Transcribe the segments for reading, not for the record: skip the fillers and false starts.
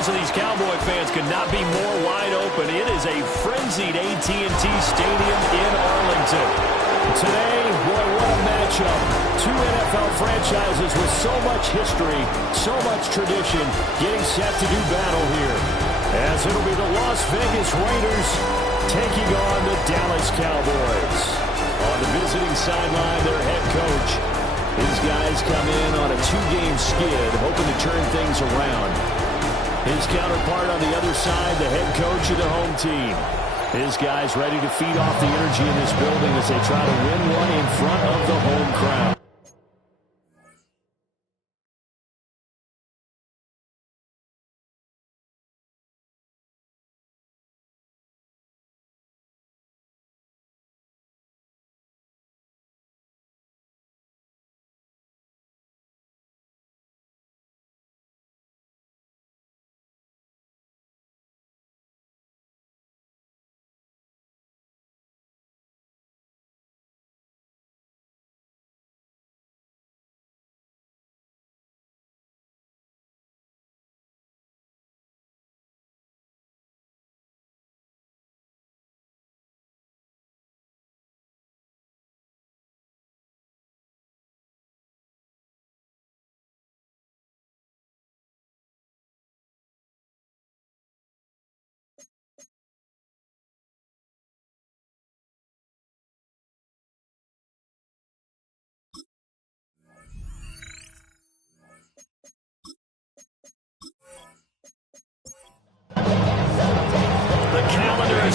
eyeballs of these Cowboy fans could not be more wide open. It is a frenzied AT&T Stadium in Arlington. Today, boy, what a matchup. Two NFL franchises with so much history, so much tradition, getting set to do battle here. As it'll be the Las Vegas Raiders taking on the Dallas Cowboys. On the visiting sideline, their head coach. These guys come in on a two-game skid, hoping to turn things around. His counterpart on the other side, the head coach of the home team. His guys ready to feed off the energy in this building as they try to win one in front of the home crowd.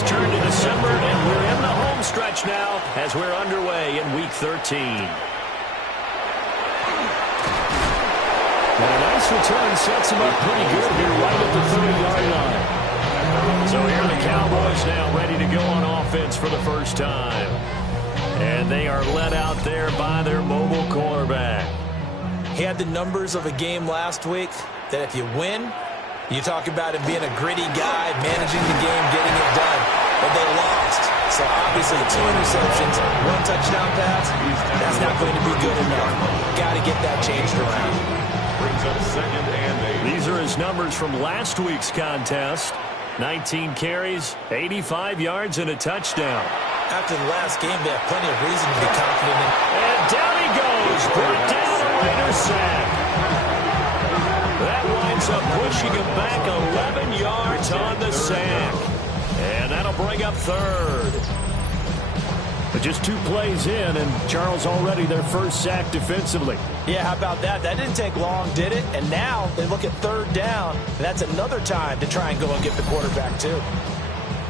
Turned to December, and we're in the home stretch now as we're underway in Week 13. And a nice return sets him up pretty good here right at the 30-yard line. So here are the Cowboys now ready to go on offense for the first time. And they are led out there by their mobile quarterback. He had the numbers of a game last week that if you win, you talk about him being a gritty guy, managing the game, getting it done. But they lost. So obviously 2 interceptions, 1 touchdown pass, that's not going to be good enough. Got to get that changed around. Brings up 2nd and 8. These are his numbers from last week's contest. 19 carries, 85 yards, and a touchdown. After the last game, they have plenty of reason to be confident in. And down he goes. Brought down a Raiders sack. That winds up pushing him back 11 yards on the sack. And that'll bring up 3rd. But just 2 plays in, and Charles already their first sack defensively. Yeah, how about that? That didn't take long, did it? And now they look at 3rd down, and that's another time to try and go and get the quarterback, too.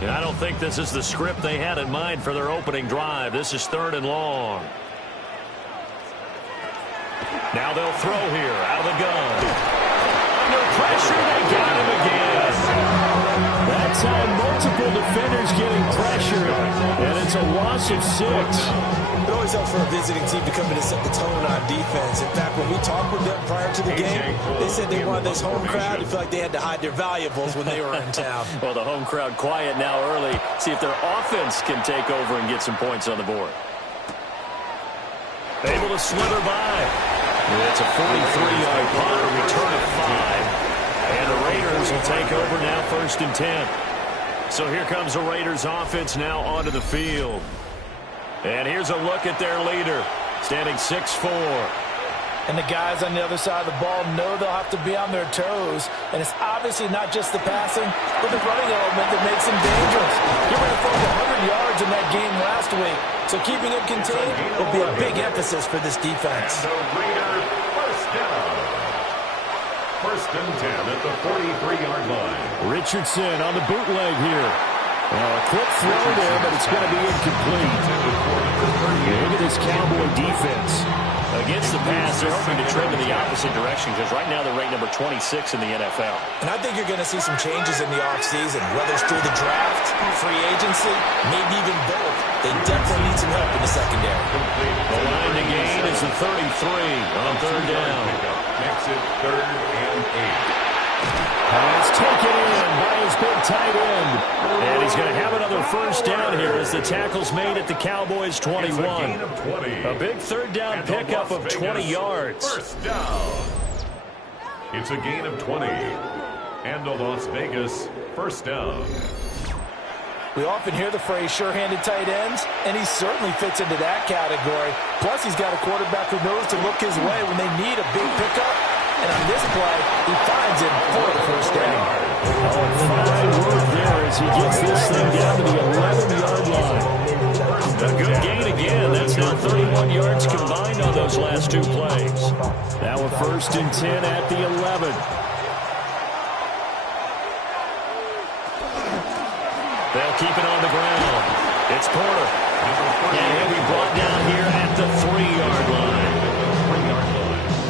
And I don't think this is the script they had in mind for their opening drive. This is 3rd and long. Now they'll throw here out of the gun. Under pressure, they got him again. That time, multiple defenders getting pressure, and it's a loss of 6. It always helps for a visiting team to come in and set the tone on defense. In fact, when we talked with them prior to the game, they said they wanted this home crowd to feel like they had to hide their valuables when they were in town. Well, the home crowd quiet now early. See if their offense can take over and get some points on the board. Able to slither by. It's a 43-yard punt, a return of 5. And the Raiders will take over now 1st and 10. So here comes the Raiders offense now onto the field. And here's a look at their leader, standing 6'4". And the guys on the other side of the ball know they'll have to be on their toes. And it's obviously not just the passing, but the running element that makes them dangerous. He ran for over 100 yards in that game last week. So keeping him contained will be a big emphasis for this defense. And the Raiders first down. 1st and 10 at the 43-yard line. Richardson on the bootleg here. A quick throw there, but it's going to be incomplete. Look at this Cowboy defense. Against the pass, they're hoping to trend in the opposite direction because right now they're ranked number 26 in the NFL. And I think you're going to see some changes in the offseason, whether it's through the draft, free agency, maybe even both. They definitely need some help in the secondary. The line to gain is the 33 on 3rd down. Makes it 3rd and 8. And it's taken in by his big tight end. And he's going to have another first down here as the tackle's made at the Cowboys' 21. A big 3rd down pickup of 20 yards. First down. It's a gain of 20. And a Las Vegas first down. We often hear the phrase sure-handed tight ends, and he certainly fits into that category. Plus, he's got a quarterback who knows to look his way when they need a big pickup. And on this play, he finds it for the first down. Fine work there as he gets this thing down to the 11-yard line. A good gain again. That's now 31 yards combined on those last two plays. Now a 1st and 10 at the 11. They'll keep it on the ground. It's Porter. And he'll be brought down here at the 3-yard line.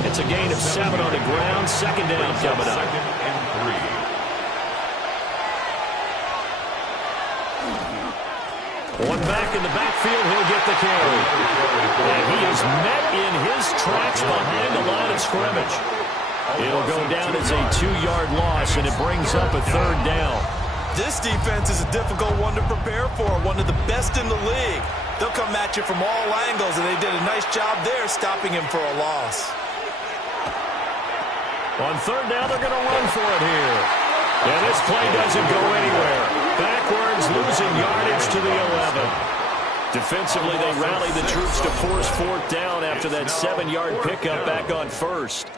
It's a gain of 7 on the ground. 2nd down coming up. 2nd and 3. One back in the backfield. He'll get the carry. And he is met in his tracks behind the line of scrimmage. It'll go down as a 2-yard loss, and it brings up a 3rd down. This defense is a difficult one to prepare for, one of the best in the league. They'll come at you from all angles, and they did a nice job there stopping him for a loss. On 3rd down, they're going to run for it here. And this play doesn't go anywhere. Backwards, losing yardage to the 11. Defensively, they rally the troops to force 4th down after that 7-yard pickup back on 1st.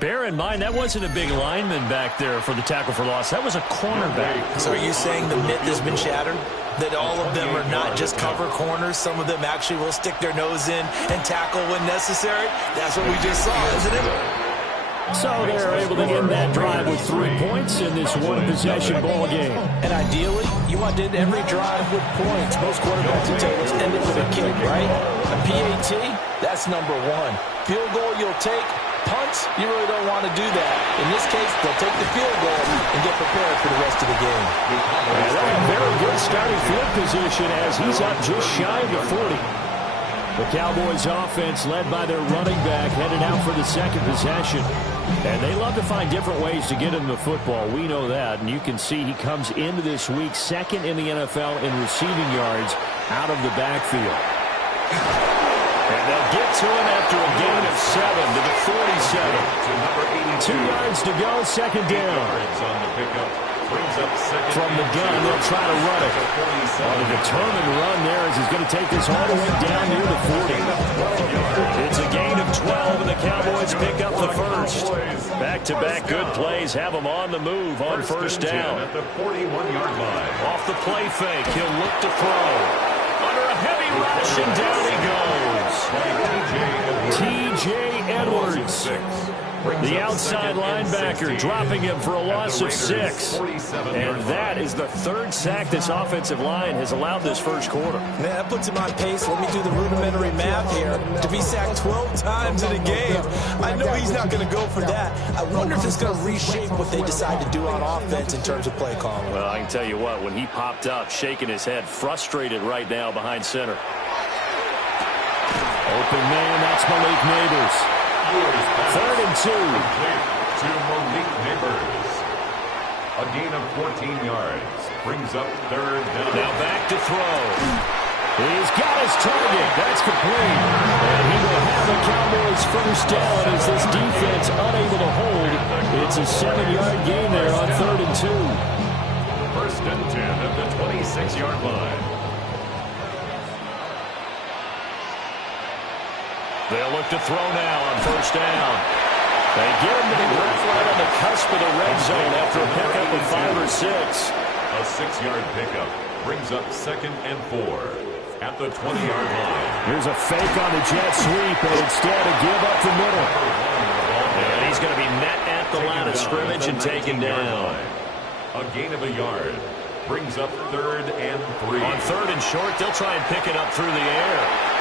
Bear in mind, that wasn't a big lineman back there for the tackle for loss. That was a cornerback. So are you saying the myth has been shattered? That all of them are not just cover corners? Some of them actually will stick their nose in and tackle when necessary? That's what we just saw, isn't it? So they're able to end that drive with 3 points in this one-possession ball game. And ideally, you want to end every drive with points. Most quarterbacks will tell us end it with a kick, right? A PAT, that's number 1. Field goal you'll take. Punts, you really don't want to do that. In this case, they'll take the field goal and get prepared for the rest of the game. And they're in very good starting field position as he's up just shy of the 40. The Cowboys offense led by their running back headed out for the 2nd possession. And they love to find different ways to get him the football. We know that. And you can see he comes into this week 2nd in the NFL in receiving yards out of the backfield. And they'll get to him after a gain of 7 to the 47. 2 yards to go, 2nd down. From the gun, they'll try to run it. On a determined run there as he's going to take this all the way down near the 40. It's a gain of 12, and the Cowboys pick up the 1st. Back-to-back good plays have them on the move on 1st down. At the 41-yard line. Off the play fake, he'll look to throw. Under a heavy rush, and down he goes. T.J. Edwards. The outside linebacker dropping him for a loss of 6. And that is the 3rd sack this offensive line has allowed this first quarter. Man, that puts him on pace. Let me do the rudimentary math here. To be sacked 12 times in a game, I know he's not going to go for that. I wonder if it's going to reshape what they decide to do on offense in terms of play calling. Well, I can tell you what, when he popped up, shaking his head, frustrated right now behind center. Open man, that's Malik Neighbors. 3rd and 2. To Malik Neighbors. A gain of 14 yards. Brings up 3rd down. Now back to throw. He's got his target. That's complete. And he will have the Cowboys first down as this defense unable to hold. It's a 7-yard gain there on 3rd and 2. 1st and 10 at the 26-yard line. They'll look to throw now on 1st down. They get him to the right on the cusp of the red zone after a pickup of 5 or 6. A 6-yard pickup brings up 2nd and 4 at the 20-yard line. Here's a fake on the jet sweep, and instead a give up the middle. And he's going to be met at the line of scrimmage and taken down. A gain of a yard brings up 3rd and 3. On 3rd and short, they'll try and pick it up through the air.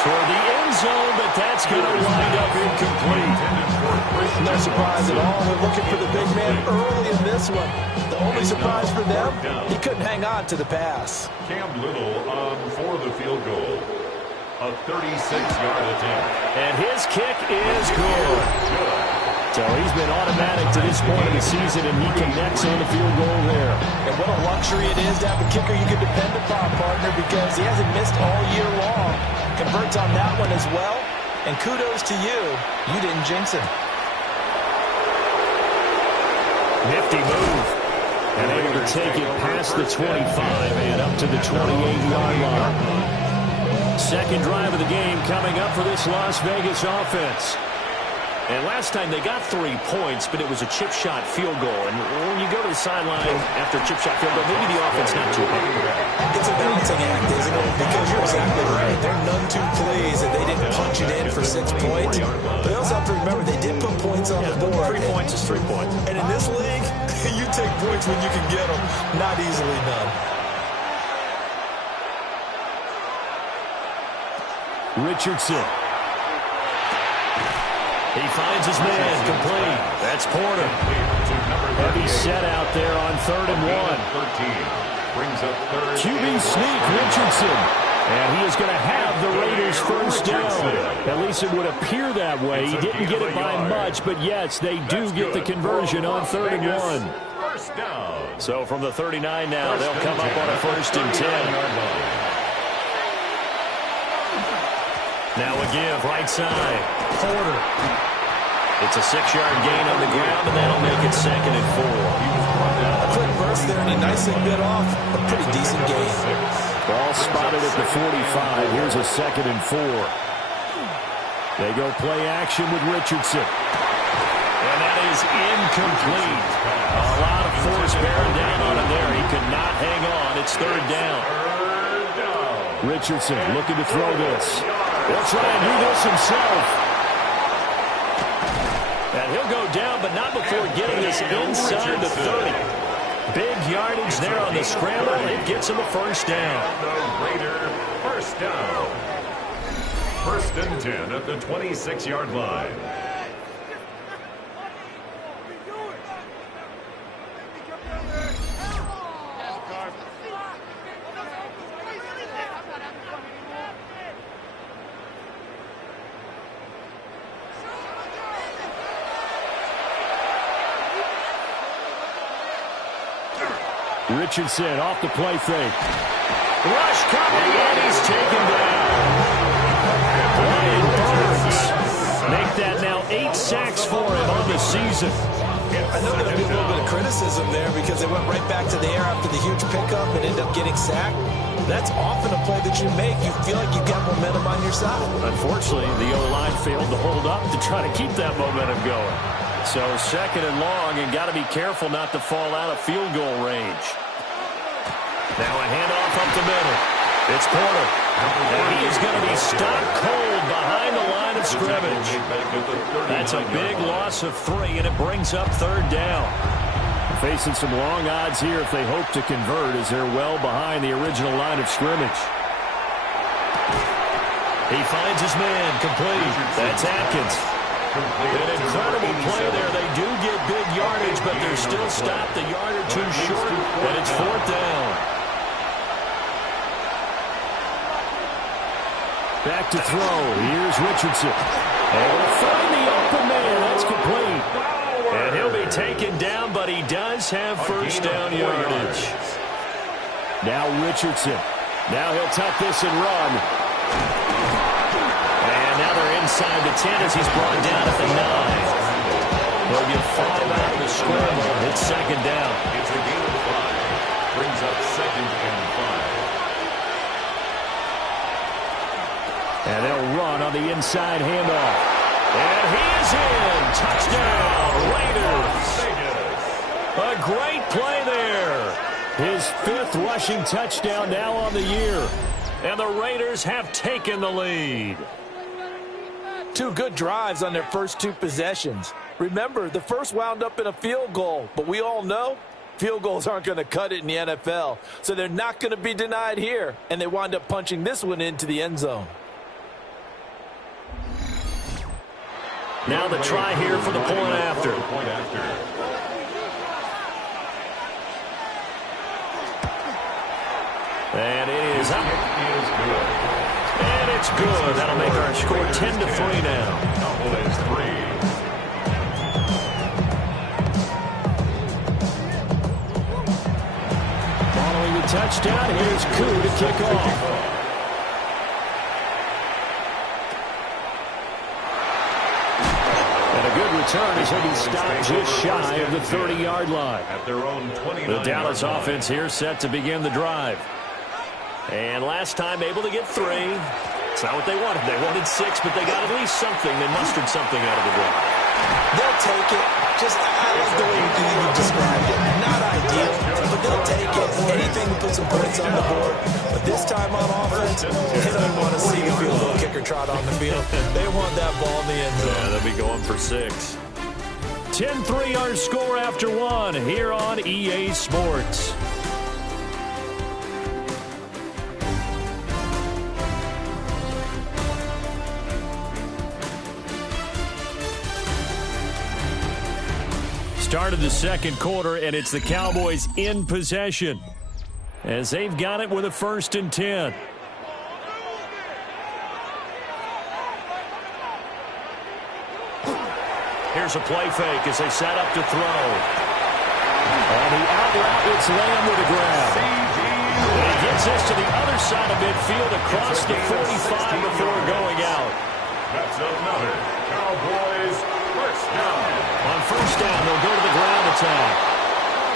Toward the end zone, but that's going to wind up incomplete. No surprise at all. They're looking for the big man early in this one. The only surprise for them, he couldn't hang on to the pass. Cam Little on for the field goal. A 36-yard attempt. And his kick is good. So he's been automatic to this point of the season, and he connects on the field goal there. And what a luxury it is to have a kicker you can depend upon, partner, because he hasn't missed all year long. Converts on that one as well. And kudos to you. You didn't jinx him. Nifty move. And able to take it past the 25 and up to the 28-yard line. Second drive of the game coming up for this Las Vegas offense. And last time they got 3 points, but it was a chip shot field goal. And when you go to the sideline after a chip shot field goal, maybe the offense not too happy. It's a balancing act, isn't it? Because you're exactly right. They're none too pleased that they didn't punch it in for 6 points. But they also have to remember they did put points on the board. 3 points is 3 points. And in this league, you take points when you can get them. Not easily done. Richardson. He finds his man, complete. That's Porter. Heavy set out there on 3rd and 1. QB sneak, Richardson. And he is going to have the Raiders first down. At least it would appear that way. He didn't get it by much, but yes, they do get the conversion on 3rd and 1. So from the 39 now, they'll come up on a 1st and 10. Now a give, right side. Porter. It's a 6-yard gain on the ground, and that'll make it 2nd and 4. A quick burst there, and he nicely bit off a pretty decent gain. Ball spotted at the 45. Here's a 2nd and 4. They go play action with Richardson. And that is incomplete. A lot of force bearing down on him there. He could not hang on. It's 3rd down. Richardson looking to throw this. He'll try and do this himself. And he'll go down, but not before getting this inside the 30. Big yardage there on the scramble. It gets him a 1st down. Raider first down. 1st and 10 at the 26-yard line. Richardson off the play fake. Rush coming, and he's taken down. Brian Burns make that now 8 sacks for him on the season. I know there'll be a little bit of criticism there because they went right back to the air after the huge pickup and ended up getting sacked. That's often a play that you make. You feel like you've got momentum on your side. Unfortunately, the O-line failed to hold up to try to keep that momentum going. So 2nd and long, and got to be careful not to fall out of field goal range. Now a handoff up the middle. It's Porter. And he is going to be stopped cold behind the line of scrimmage. That's a big loss of 3, and it brings up 3rd down. Facing some long odds here if they hope to convert, as they're well behind the original line of scrimmage. He finds his man, complete. That's Atkins. An incredible play there. They do get big yardage, but they're still stopped a yard or 2 short, and it's 4th down. Back to throw. Here's Richardson. And we'll find the open man. That's complete. And he'll be taken down, but he does have 1st down yardage. Now Richardson. Now he'll tuck this and run. And now they're inside the 10 as he's brought down at the 9. They'll get 5 out of the scramble. It's 2nd down. It's a gain of 5. Brings up 2nd and 5. And they'll run on the inside handoff. And he is in. Touchdown, Raiders. A great play there. His 5th rushing touchdown now on the year. And the Raiders have taken the lead. 2 good drives on their first 2 possessions. Remember, the first wound up in a field goal, but we all know field goals aren't going to cut it in the NFL. So they're not going to be denied here, and they wind up punching this one into the end zone. Now the try here for the point after. And it is up. And it's good. That'll make our score 10-3 now. Following the touchdown, here's Koo to kick off. return as he'll be stopped just shy of the 30-yard line. At their own 29. The Dallas offense here set to begin the drive. And last time able to get 3. It's not what they wanted. They wanted 6, but they got at least something. They mustered something out of the drive. They'll take it. I like the way you described it. Not ideal, but they'll take it. Anything to put some points on the board. But this time on offense, they don't want to see the field goal kicker trot on the field. They want that ball in the end zone. Yeah, they'll be going for 6. 10-3 our score after 1 here on EA Sports. Started the second quarter, and it's the Cowboys in possession as they've got it with a 1st and 10. Here's a play fake as they set up to throw. On the out route, it's Lamb with a grab. And he gets this to the other side of midfield across the 45 before going out. That's another Cowboys first down. On 1st down, they'll go to the ground attack.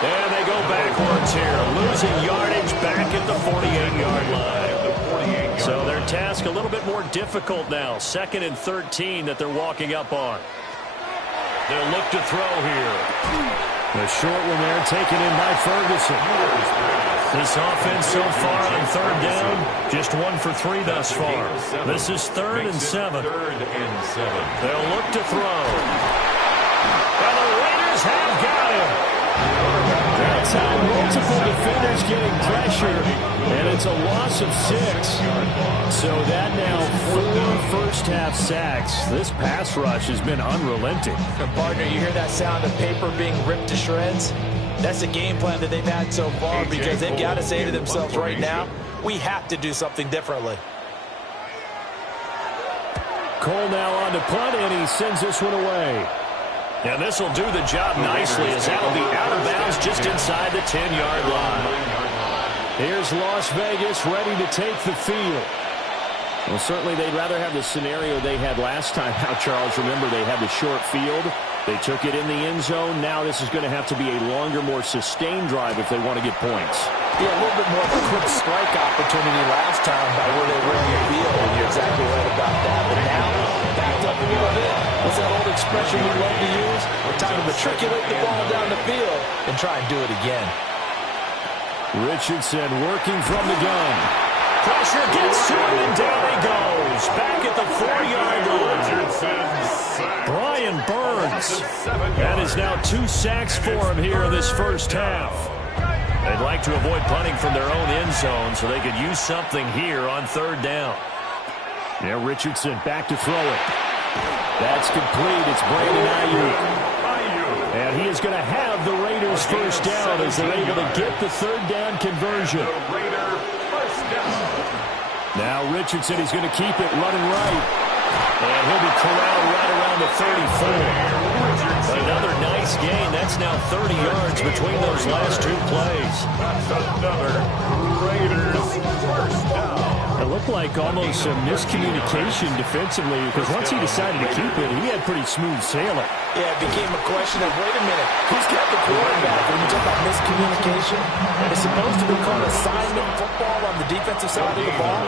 And they go backwards here, losing yardage back at the 48-yard line. So their task a little bit more difficult now. 2nd and 13 that they're walking up on. They'll look to throw here. The short one there taken in by Ferguson. This offense so far on 3rd down, just 1 for 3 thus far. This is 3rd and 7. They'll look to throw. And the Raiders have got him. That time, multiple defenders getting pressure, and it's a loss of 6. So that now 4 first-half sacks. This pass rush has been unrelenting. Partner, you hear that sound of paper being ripped to shreds? That's the game plan that they've had so far because they've got to say to themselves right now, we have to do something differently. Cole now on to punt, and he sends this one away. And this will do the job nicely as that'll be out of bounds just inside the 10-yard line. Here's Las Vegas ready to take the field. Well, certainly they'd rather have the scenario they had last time out, Charles. Remember, they had the short field. They took it in the end zone. Now this is going to have to be a longer, more sustained drive if they want to get points. Yeah, a little bit more of a quick strike opportunity last time by where they were in the field, and you're exactly right about that. But now, backed up a little bit. What's that old expression we love to use? We're time to matriculate the ball down the field and try and do it again. Richardson working from the gun. Pressure gets to him, and down he goes. Back at the 4-yard line. Brian Burns. That is now 2 sacks for him here in this first half. They'd like to avoid punting from their own end zone so they could use something here on 3rd down. Now Richardson back to throw it. That's complete. It's Brandon Ayuk. And he is going to have the Raiders first down as they're able to get the 3rd down conversion. Now Richardson, he's going to keep it running right. And he'll be corralled right around the 34. Another nice gain. That's now 30 yards between those last 2 plays. Another Raiders first down. It looked like almost some miscommunication defensively because once he decided to keep it, he had pretty smooth sailing. Yeah, it became a question of, wait a minute, who's got the quarterback? When you talk about miscommunication, it's supposed to be called assignment football on the defensive side of the ball,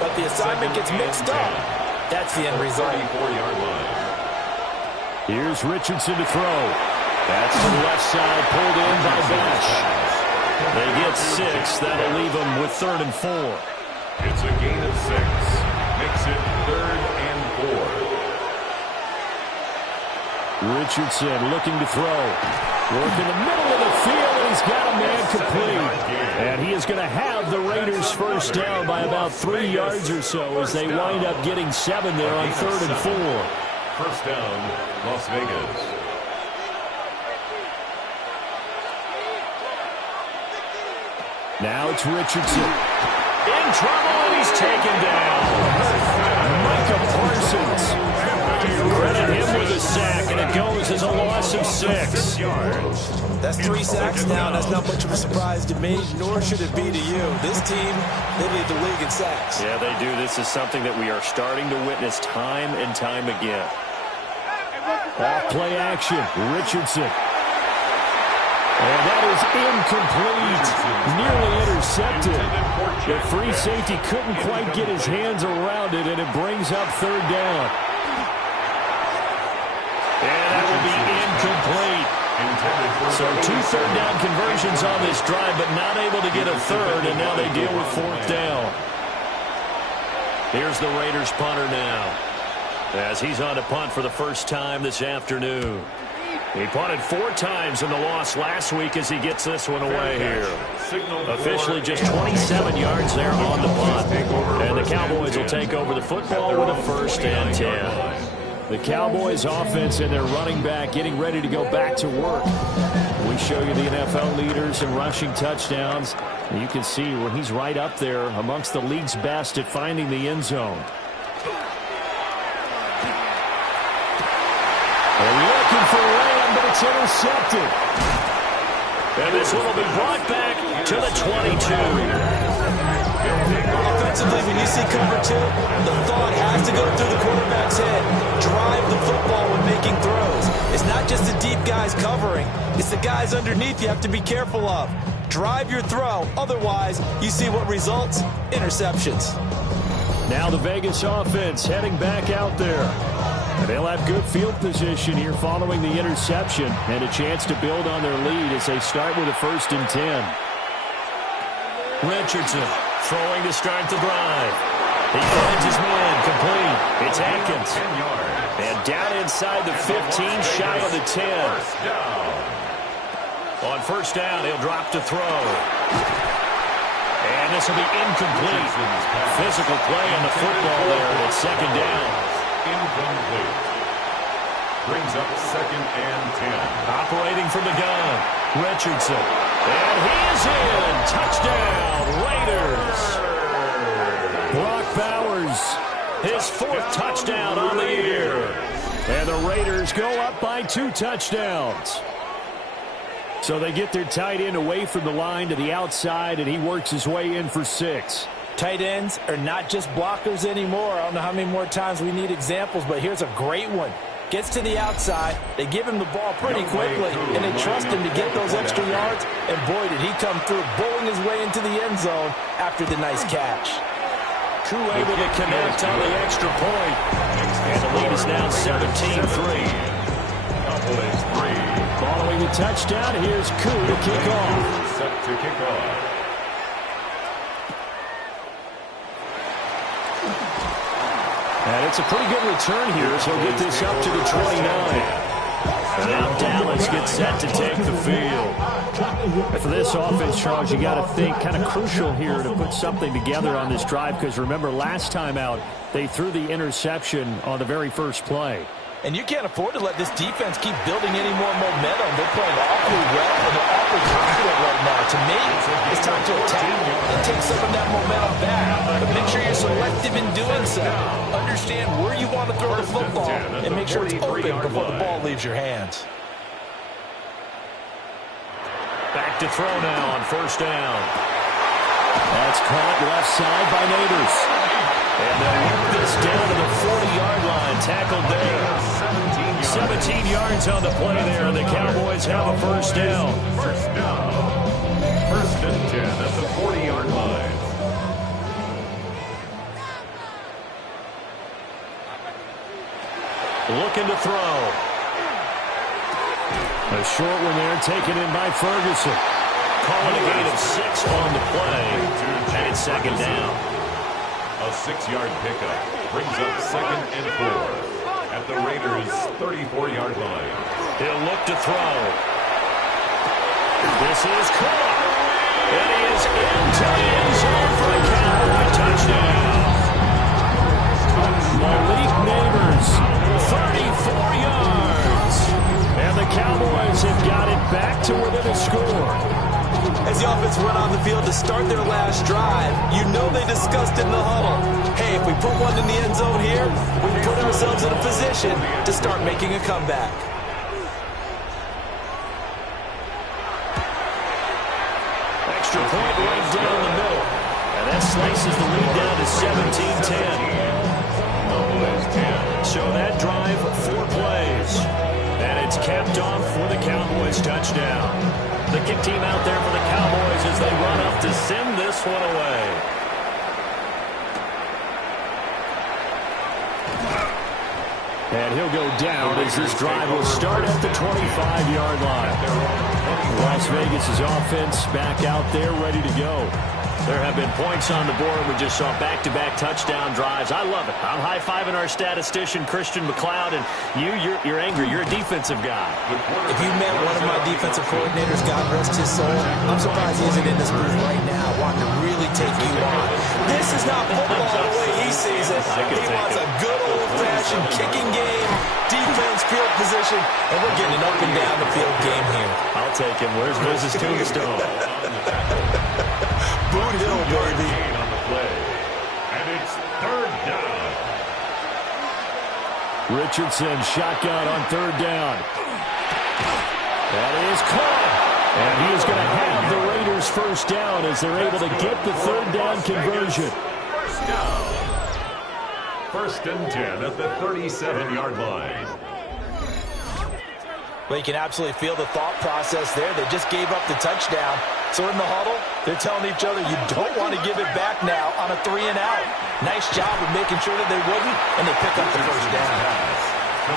but the assignment gets mixed up. That's the end result. 34-yard line. Here's Richardson to throw. That's to the left side, pulled in by Bash. They get 6. That'll leave them with 3rd and 4. It's a gain of 6. Makes it 3rd and 4. Richardson looking to throw. Work in the middle of the field, and he's got a man complete. And he is going to have the Raiders first down by about 3 yards or so as they wind up getting 7 there on 3rd and 4. First down, Las Vegas. Now it's Richardson. In trouble, and he's taken down. Micah Parsons. Credit him with a sack, and it goes as a loss of 6. That's 3 sacks now, and that's not much of a surprise to me, nor should it be to you. This team, they lead the league in sacks. Yeah, they do. This is something that we are starting to witness time and time again. Off play action. Richardson. And that is incomplete. Nearly intercepted. The free safety couldn't quite get his hands around it, and it brings up third down. And that will be incomplete. So 2 third-down conversions on this drive, but not able to get a third, and now they deal with fourth down. Here's the Raiders punter now, as he's on to punt for the first time this afternoon. He punted 4 times in the loss last week as he gets this one away here. Officially just 27 yards there on the punt. And the Cowboys will take over the football with a 1st and 10. The Cowboys offense and their running back getting ready to go back to work. We show you the NFL leaders in rushing touchdowns. And you can see where he's right up there amongst the league's best at finding the end zone. They're looking for Lamb, but it's intercepted. And this one will be brought back to the 22. Offensively, when you see cover 2, the thought has to go through the quarterback's head. Drive the football when making throws. It's not just the deep guys covering. It's the guys underneath you have to be careful of. Drive your throw. Otherwise, you see what results? Interceptions. Now the Vegas offense heading back out there. And they'll have good field position here following the interception and a chance to build on their lead as they start with a 1st and 10. Richardson throwing to start the drive. He finds his man complete. It's Atkins. And down inside the 15, shy of the 10. On 1st down, he'll drop to throw. And this will be incomplete. Physical play on the football there at 2nd down. Incomplete. Brings up 2nd and 10. Operating from the gun, Richardson. And he is in. Touchdown, Raiders. Brock Bowers, his 4th touchdown on the year. And the Raiders go up by 2 touchdowns. So they get their tight end away from the line to the outside, and he works his way in for 6. Tight ends are not just blockers anymore. I don't know how many more times we need examples, but here's a great one. Gets to the outside, they give him the ball pretty quickly, and they trust him to get those extra yards, and boy, did he come through, bowling his way into the end zone after the nice catch. Koo able to connect on the extra point, and the lead is now 17-3. Following the touchdown, here's Koo to kick off. Set to kick off. And it's a pretty good return here, so he'll get this up to the 29. And now Dallas gets set to take the field. And for this offense, Charles, you got to think kind of crucial here to put something together on this drive, because remember, last time out, they threw the interception on the very first play. And you can't afford to let this defense keep building any more momentum. They're playing awfully well, and they're awfully confident right now. To me, it's time to attack and take some of that momentum back. But make sure you're selective in doing so. Understand where you want to throw the football, and make sure it's open before the ball leaves your hands. Back to throw now on 1st down. That's caught left side by Neighbors. And they'll work this down to the 40-yard line. Tackled there. 17 yards on the play there, and the Cowboys have a 1st down. 1st down. 1st and 10 at the 40-yard line. Looking to throw. A short one there, taken in by Ferguson. Calling a gain of 6 on the play. And it's 2nd down. A 6-yard pickup brings up 2nd and 4 at the Raiders' 34-yard line. He'll look to throw. This is caught. And he is into the end zone for a Cowboy touchdown. Malik Neighbors, 34 yards. And the Cowboys have got it back to within a score. As the offense went on the field to start their last drive, you know they discussed in the huddle, hey, if we put one in the end zone here, we put ourselves in a position to start making a comeback. Extra point right down the middle. And that slices the lead down to 17-10. So that drive, 4 plays. it's capped off with a Cowboys touchdown. The kick team out there for the Cowboys as they run up to send this one away. And he'll go down as this drive will start at the 25-yard line. Las Vegas' offense back out there ready to go. There have been points on the board. We just saw back-to-back touchdown drives. I love it. I'm high-fiving our statistician, Christian McLeod, and you're angry. You're a defensive guy. If you met one of my defensive coordinators, God rest his soul, I'm surprised he isn't in this booth right now wanting to really take you on. This is not football the way he sees it. He wants a good old-fashioned kicking game, defense, field position, and we're getting an up-and-down the field game here. I'll take him. Where's Moses Tombstone? Boot Hill, baby. On the play. And it's third down. Richardson shotgun on third down. That is caught. And he is going to have the Raiders first down as they're able to get the third down conversion. First down. First and 10 at the 37-yard line. Well, you can absolutely feel the thought process there. They just gave up the touchdown. So in the huddle, they're telling each other, you don't want to give it back now on a 3-and-out. Nice job of making sure that they wouldn't, and they pick up the first down.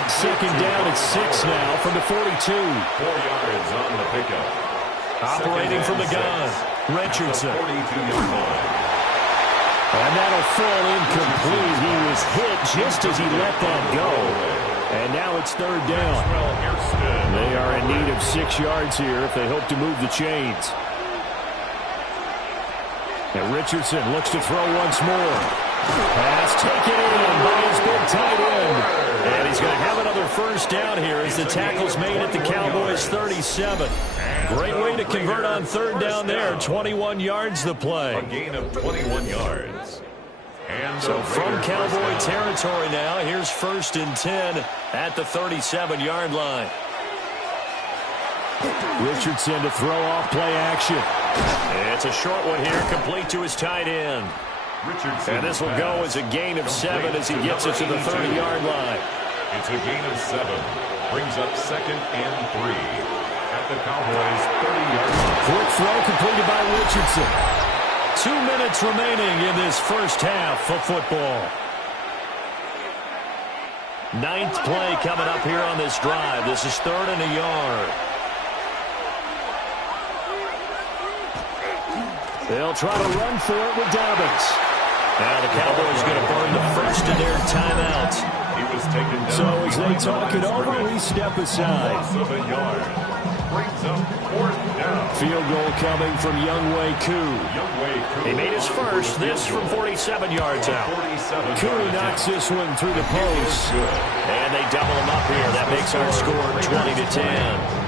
Second down at 6 now from the 42. 4 yards on the pickup. Operating from the gun, Richardson. 42-yard line. And that'll fall incomplete. He was hit just as he let that go. And now it's third down. They are in need of 6 yards here if they hope to move the chains. And Richardson looks to throw once more. Pass taken in by his big tight end. And he's going to have another first down here as the tackle's made at the Cowboys' 37. Great way to convert on third down there. 21 yards the play. A gain of 21 yards. And so from Cowboy territory now, here's first and 10 at the 37-yard line. Richardson to throw off play action. It's a short one here, complete to his tight end. Richardson, and this will go as a gain of 7 as he gets it to the 30-yard line. It's a gain of 7. Brings up second and 3 at the Cowboys' 30-yard line. Quick throw completed by Richardson. 2 minutes remaining in this first half of football. 9th play coming up here on this drive. This is 3rd and a yard. They'll try to run for it with Dobbins. Now the Cowboys going to burn the first of their timeouts. He was taken down. So as they talk it over, we step aside. Brings up 4th down. Field goal coming from Younghoe Koo. He made his first, this from 47 yards out. Koo knocks this one through the post. And they double him up here. That makes our score 20-10.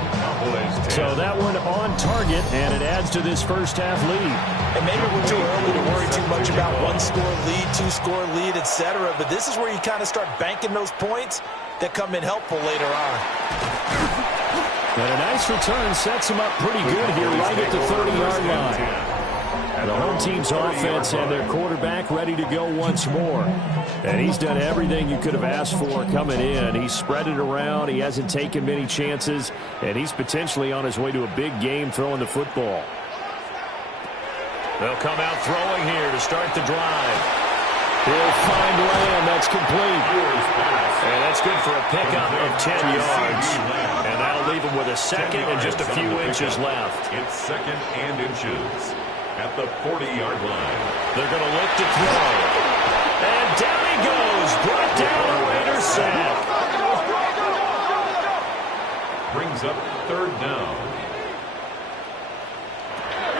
So that one on target, and it adds to this first half lead. And maybe we're too early to worry too much about 1-score lead, 2-score lead, etc. But this is where you kind of start banking those points that come in helpful later on. And a nice return sets him up pretty good here right at the 30-yard line. And the home team's offense and their quarterback ready to go once more. And he's done everything you could have asked for coming in. He's spread it around. He hasn't taken many chances. And he's potentially on his way to a big game throwing the football. They'll come out throwing here to start the drive. He'll find Lamb. That's complete. And that's good for a pickup of 10 yards. And that'll leave him with a second and just a few inches left. It's second and inches at the 40-yard line. They're going to look to throw. And down he goes. Brought down a Raider sack. Brings up 3rd down.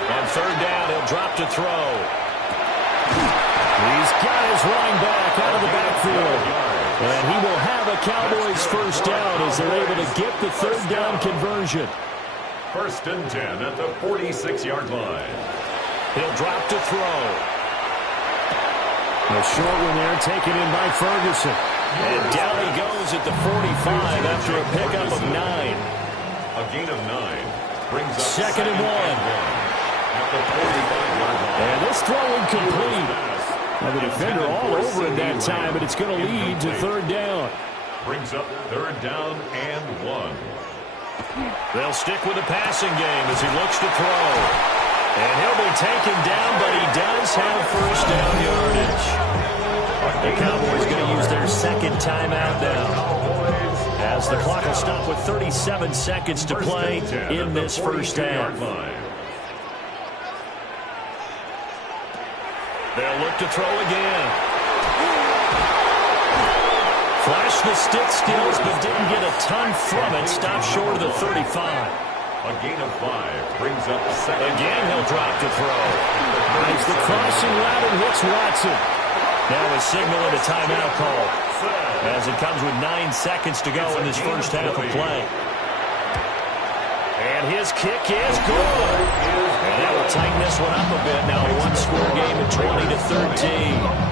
On 3rd down, he'll drop to throw. He's got his running back out of the backfield. And he will have a Cowboys first down as they're able to get the 3rd down conversion. 1st and 10 at the 46-yard line. He'll drop to throw. A short one there taken in by Ferguson. And down he goes at the 45 after a pickup of 9. A gain of 9. Brings up second and 1. At the 45-yard line. And this throw incomplete. Now the defender all over it that time, but it's going to lead to 3rd down. brings up 3rd down and 1. They'll stick with the passing game as he looks to throw. And he'll be taken down, but he does have first down yardage. The Cowboys going to use their second timeout now, as the clock will stop with 37 seconds to play in this first half. They'll look to throw again. Flashed the stick skills, but didn't get a ton from it. Stopped short of the 35. A gain of 5 brings up 2nd. Again, he'll drop to throw. It's the crossing route and hits Watson. Now a signal and a timeout call, as it comes with 9 seconds to go in this first half of play. And his kick is good. And that will tighten this one up a bit. Now a one-score game at 20-13.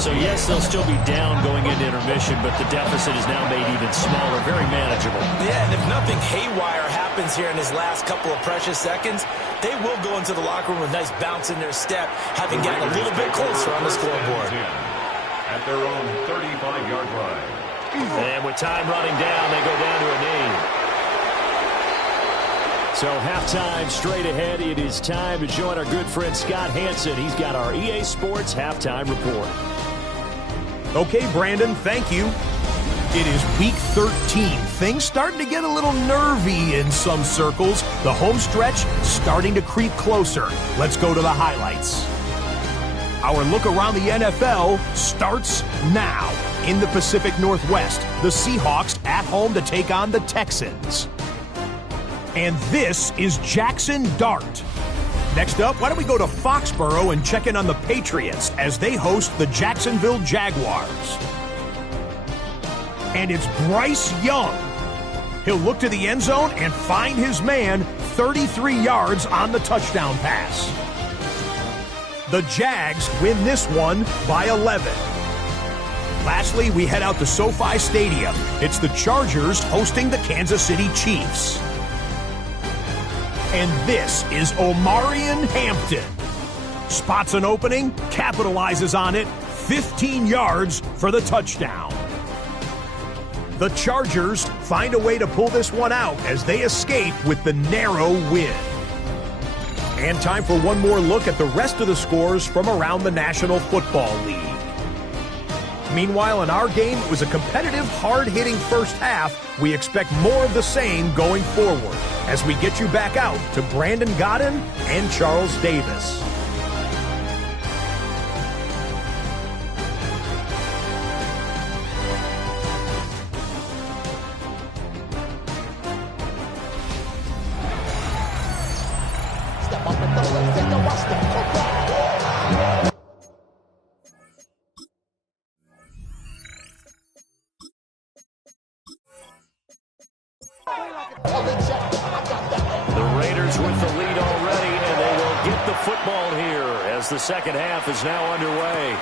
So yes, they'll still be down going into intermission, but the deficit is now made even smaller, very manageable. Yeah, and if nothing haywire happens here in his last couple of precious seconds, they will go into the locker room with a nice bounce in their step, having gotten a little bit closer on the scoreboard. At their own 35-yard line. And with time running down, they go down to a knee. So halftime straight ahead. It is time to join our good friend Scott Hansen. He's got our EA Sports halftime report. Okay, Brandon, thank you. It is week 13. Things starting to get a little nervy in some circles. The home stretch starting to creep closer. Let's go to the highlights. Our look around the NFL starts now. In the Pacific Northwest, the Seahawks at home to take on the Texans. And this is Jackson Dart. Next up, why don't we go to Foxborough and check in on the Patriots as they host the Jacksonville Jaguars. And it's Bryce Young. He'll look to the end zone and find his man 33 yards on the touchdown pass. The Jags win this one by 11. Lastly, we head out to SoFi Stadium. It's the Chargers hosting the Kansas City Chiefs. And this is Omarion Hampton. Spots an opening, capitalizes on it, 15 yards for the touchdown. The Chargers find a way to pull this one out as they escape with the narrow win. And time for one more look at the rest of the scores from around the National Football League. Meanwhile, in our game, it was a competitive, hard-hitting first half. We expect more of the same going forward as we get you back out to Brandon Godden and Charles Davis. The second half is now underway.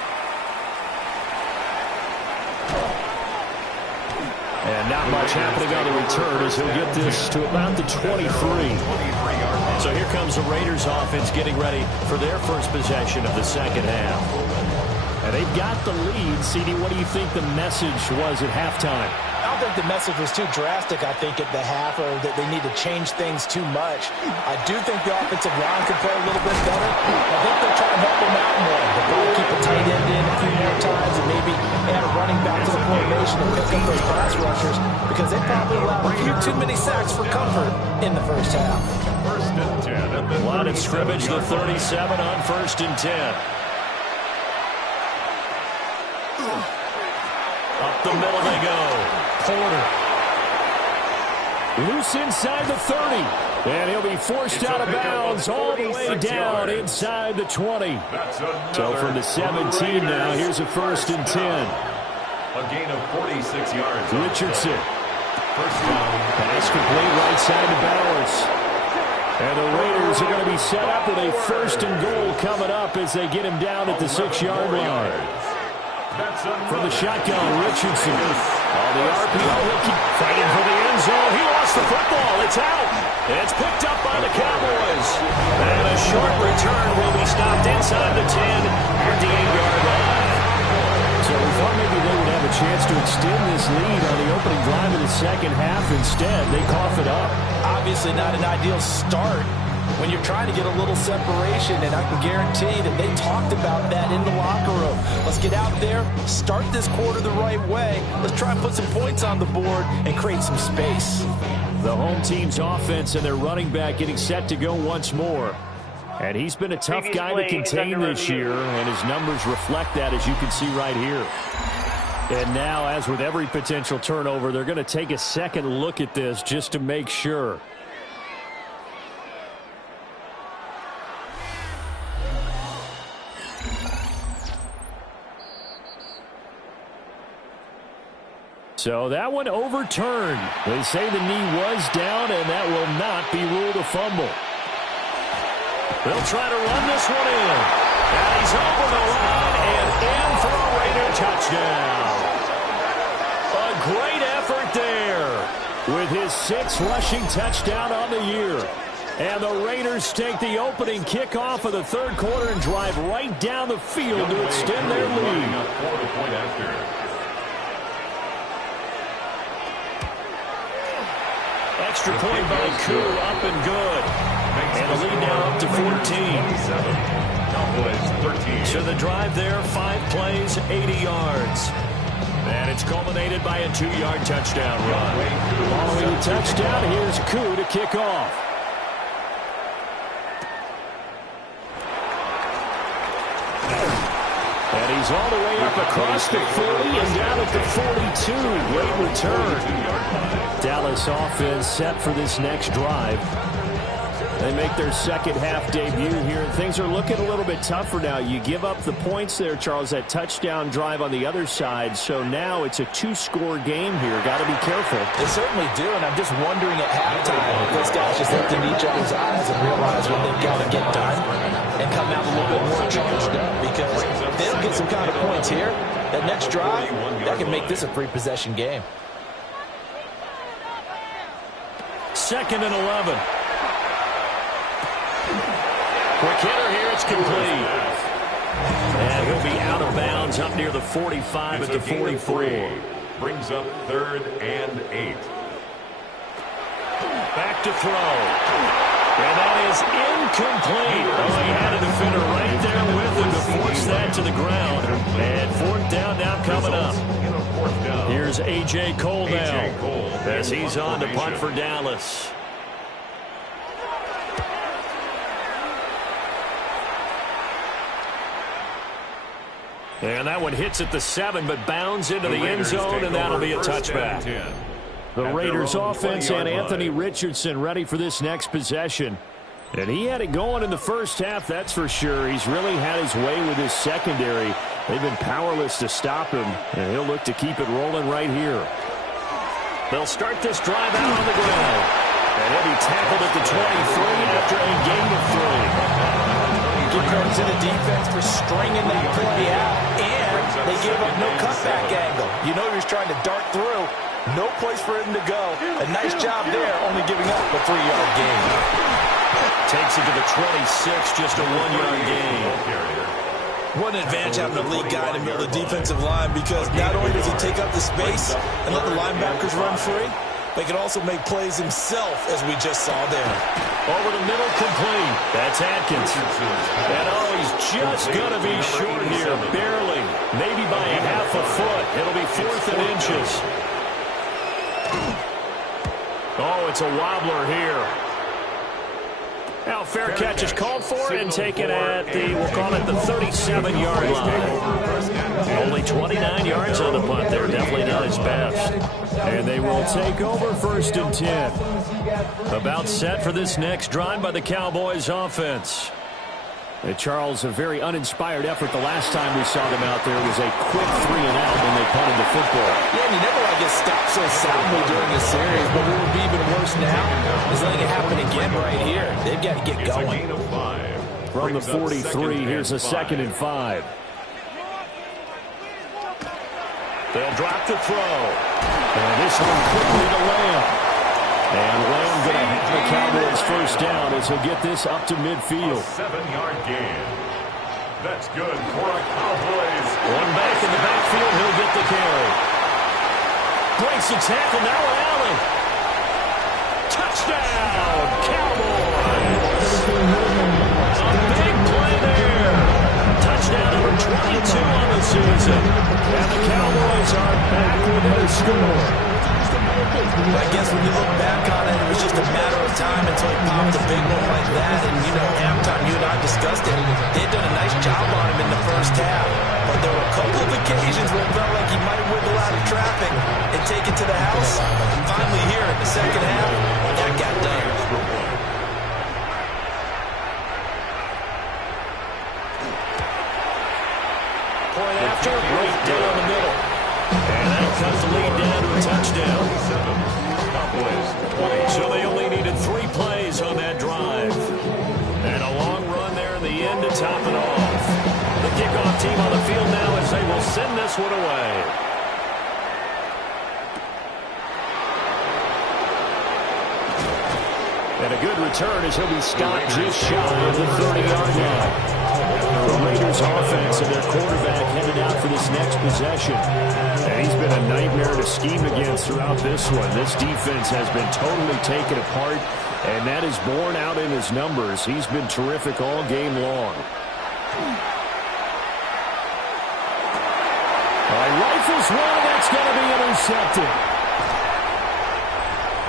And not much happening on the return as he'll get this to about the 23. So here comes the Raiders offense getting ready for their first possession of the second half. And they've got the lead. CD, what do you think the message was at halftime? I don't think the message was too drastic, I think, at the half, or that they need to change things too much. I do think the offensive line could play a little bit better. I think they'll try to help them out more. They'll probably keep a tight end in a few more times and maybe add a running back to the formation and pick up those pass rushers, because they probably allowed a few too many sacks for comfort in the first half. First and 10. Line of scrimmage, the 37 on 1st and 10. Up the middle they go. Porter. Loose inside the 30. And he'll be forced out of bounds all the way down inside the 20. So from the 17 now, here's a 1st and 10. A gain of 46 yards. Richardson. First down. Pass complete right side to Bowers. And the Raiders are going to be set up with a 1st and goal coming up as they get him down at the 6-yard line. From the shotgun, Richardson. On the RPO, fighting for the end zone. He lost the football. It's out. It's picked up by the Cowboys. And a short return will be stopped inside the 10 at the 8-yard line. So we thought maybe they would have a chance to extend this lead on the opening drive of the second half. Instead, they cough it up. Obviously not an ideal start when you're trying to get a little separation, and I can guarantee that they talked about that in the locker room. Let's get out there, start this quarter the right way. Let's try and put some points on the board and create some space. The home team's offense and their running back getting set to go once more. And he's been a tough guy to contain this year, and his numbers reflect that, as you can see right here. And now, as with every potential turnover, they're going to take a second look at this just to make sure. So that one overturned. They say the knee was down, and that will not be ruled a fumble. They'll try to run this one in. And he's over the line and in for a Raider touchdown. A great effort there with his 6th rushing touchdown on the year. And the Raiders take the opening kickoff of the third quarter and drive right down the field to extend their lead. Extra point by Koo, up and good. And the lead now up to 14. So the drive there, 5 plays, 80 yards. And it's culminated by a 2-yard touchdown run. Following the touchdown, here's Koo to kick off. And he's all the way up across the 40 and down at the 42. Great return. Dallas offense set for this next drive. They make their second half debut here, and things are looking a little bit tougher now. You give up the points there, Charles, that touchdown drive on the other side. So now it's a 2-score game here. Got to be careful. They certainly do, and I'm just wondering at halftime if those guys just looked into each other's eyes and realize what they've got to get done and come out a little bit more charged up, because if they don't get some kind of points here, that next drive, that can make this a 3-possession game. 2nd and 11. Quick hitter here, it's complete. And he'll be out of bounds up near the 45 at the 44. Brings up 3rd and 8. Back to throw. And that is incomplete. Oh, he had a defender right there with him to force that to the ground. And 4th down now coming up. Here's A.J. Cole now as he's on to punt for Dallas. And that one hits at the 7, but bounds into the end zone, and that'll be a touchback. The Raiders offense and Anthony Richardson ready for this next possession. And he had it going in the first half, that's for sure. He's really had his way with his secondary. They've been powerless to stop him, and he'll look to keep it rolling right here. They'll start this drive out on the ground. And he'll be tackled at the 23 after a gain of 3. Give credit to the defense for stringing that play out, and they gave up no cutback angle. You know he was trying to dart through. No place for him to go. A nice job there, only giving up a 3-yard gain. Takes it to the 26, just a 1-yard gain. What an advantage having a lead guy in the middle of the defensive line, because not only does he take up the space and let the linebackers run free, but he can also make plays himself, as we just saw there. Over the middle, complete. That's Atkins. And oh, he's just going to be short here, barely. Maybe by a half a foot. It'll be 4th and inches. Oh, it's a wobbler here. Now, fair catch is called for and taken at the, we'll call it the 37-yard line. Only 29 yards on the punt there. Definitely not his best. And they will take over 1st and 10. About set for this next drive by the Cowboys offense. Charles, a very uninspired effort the last time we saw them out there was a quick 3-and-out when they punted the football. Yeah, and you never want to get stopped so soundly during this series, but what would be even worse now is letting it happen again right here. They've got to get going. From the 43, here's a 2nd and 5. They'll drop the throw. And this one quickly to Lamb. And Lamb going to have the Cowboys 1st down as he'll get this up to midfield. 7-yard gain. That's good for a Cowboys. One back in the backfield, he'll get the carry. Breaks the tackle, now an alley. Touchdown, Cowboys. A big play there. Touchdown number 22 on the season. And the Cowboys are back within a score. I guess when you look back on it, it was just a matter of time until he popped a big one like that. And, you know, halftime, you and I discussed it. They'd done a nice job on him in the first half. But there were a couple of occasions where it felt like he might wiggle out of traffic and take it to the house. Finally here in the second half, that got done. Point after, right down the middle. And that cuts the lead down to a touchdown. So they only needed 3 plays on that drive. And a long run there in the end to top it off. The kickoff team on the field now as they will send this one away. And a good return as he'll be stopped just shy of the 30-yard line. The Raiders offense and their quarterback headed out for this next possession. And he's been a nightmare to scheme against throughout this one. This defense has been totally taken apart, and that is borne out in his numbers. He's been terrific all game long. Rifles one, and that's going to be intercepted.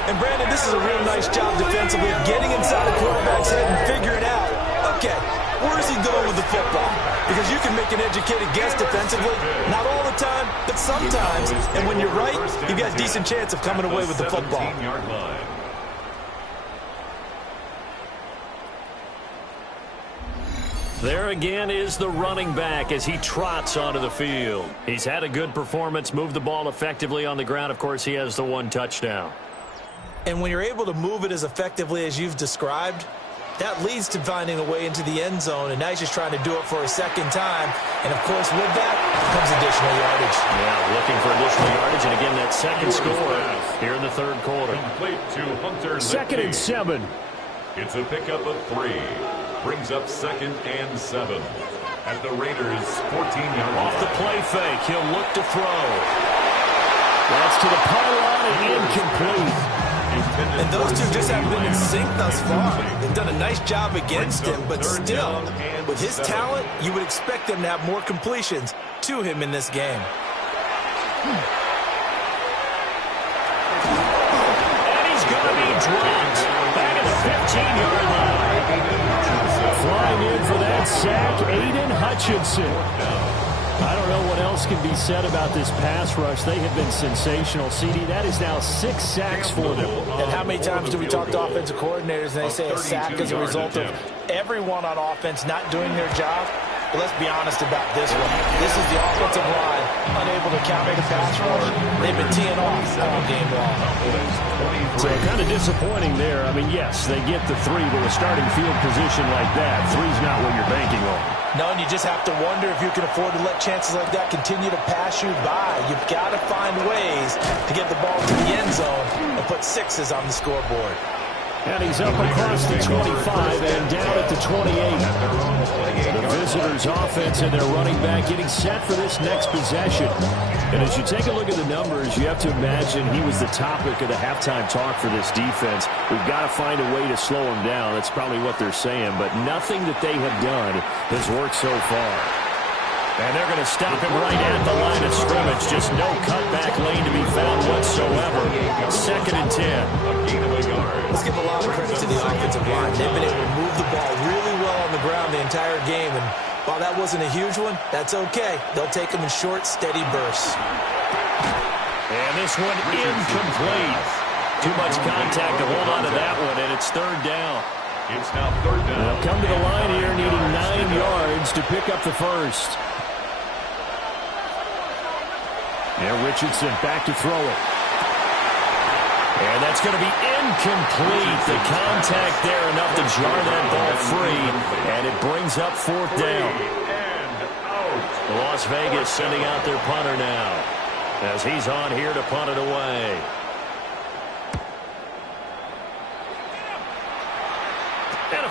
And, Brandon, this is a real nice job defensively of getting inside the quarterback's head and figuring out, okay, where is he going with the football? Because you can make an educated guess defensively. Not all the time, but sometimes. And when you're right, you've got a decent chance of coming away with the football. There again is the running back as he trots onto the field. He's had a good performance, moved the ball effectively on the ground. Of course, he has the 1 touchdown. And when you're able to move it as effectively as you've described, that leads to finding a way into the end zone, and now he's just trying to do it for a second time. And, of course, with that comes additional yardage. Yeah, looking for additional yardage, and again, that second score here in the third quarter. Complete to Hunter. 2nd and 7. It's a pickup of 3. Brings up 2nd and 7 at the Raiders' 14-yard line. Off the play fake, he'll look to throw. That's to the pylon and incomplete. And those two just haven't been in sync thus far. They've done a nice job against him, but still, with his talent, you would expect them to have more completions to him in this game. And he's going to be dropped back at the 15-yard line. Flying in for that sack, Aiden Hutchinson. I don't know what else can be said about this pass rush. They have been sensational. CD, that is now 6 sacks for them. And how many times do we talk to offensive coordinators and they say a sack is a result of everyone on offense not doing their job? But let's be honest about this one. This is the offensive line unable to counter the pass rush. They've been teeing off all game long. So kind of disappointing there. I mean, yes, they get the 3, but with starting field position like that, 3's not what you're banking on. No, and you just have to wonder if you can afford to let chances like that continue to pass you by. You've got to find ways to get the ball to the end zone and put 6s on the scoreboard. And he's up across the 25 and down at the 28. The visitors' offense and their running back getting set for this next possession. And as you take a look at the numbers, you have to imagine he was the topic of the halftime talk for this defense. We've got to find a way to slow him down. That's probably what they're saying. But nothing that they have done has worked so far. And they're going to stop him right at the line of scrimmage. Just no cutback lane to be found whatsoever. 2nd and 10. Let's give a lot of credit to the offensive line. They've been able to move the ball really well on the ground the entire game. And while that wasn't a huge one, that's okay. They'll take them in short, steady bursts. And this one incomplete. Too much contact to hold on to that one, and it's 3rd down. It's now 3rd down. They'll come to the line here needing 9 yards to pick up the first. And Richardson back to throw it. And that's going to be incomplete. The contact there enough to jar that ball free. And it brings up 4th down. Las Vegas sending out their punter now as he's on here to punt it away.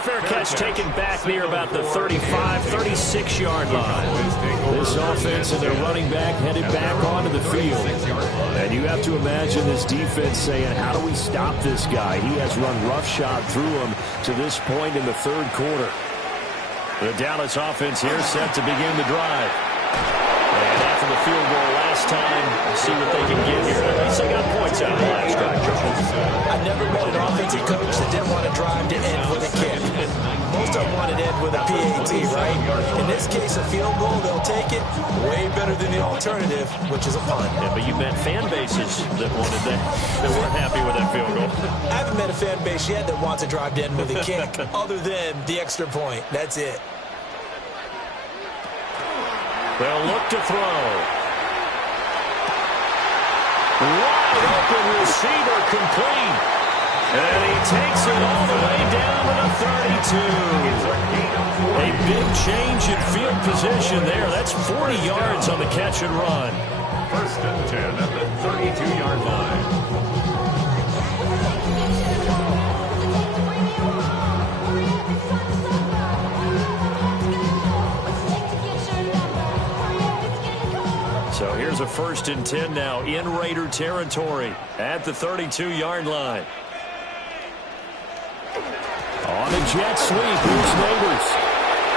fair catch taken back near about the 35, 36-yard line. This offense and their running back headed back onto the field. And you have to imagine this defense saying, how do we stop this guy? He has run roughshod through him to this point in the third quarter. The Dallas offense here set to begin the drive. And after the field goal last time, we'll see what they can get here. At least they got points out of the last drive, Charles. I never met an offensive coach that didn't want to drive to end with a kick. Most of them want to end with a PAT, right? In this case, a field goal, they'll take it. Way better than the alternative, which is a punt. Yeah, but you met fan bases that wanted that, that weren't happy with that field goal. I haven't met a fan base yet that wants to drive to end with a kick, other than the extra point. That's it. They'll look to throw. Wide open receiver complete. And he takes it all the way down to the 32. A big change in field position there. That's 40 yards on the catch and run. First and 10 at the 32-yard line. So here's a first and 10 now in Raider territory at the 32-yard line. On a jet sweep, here's Neighbors.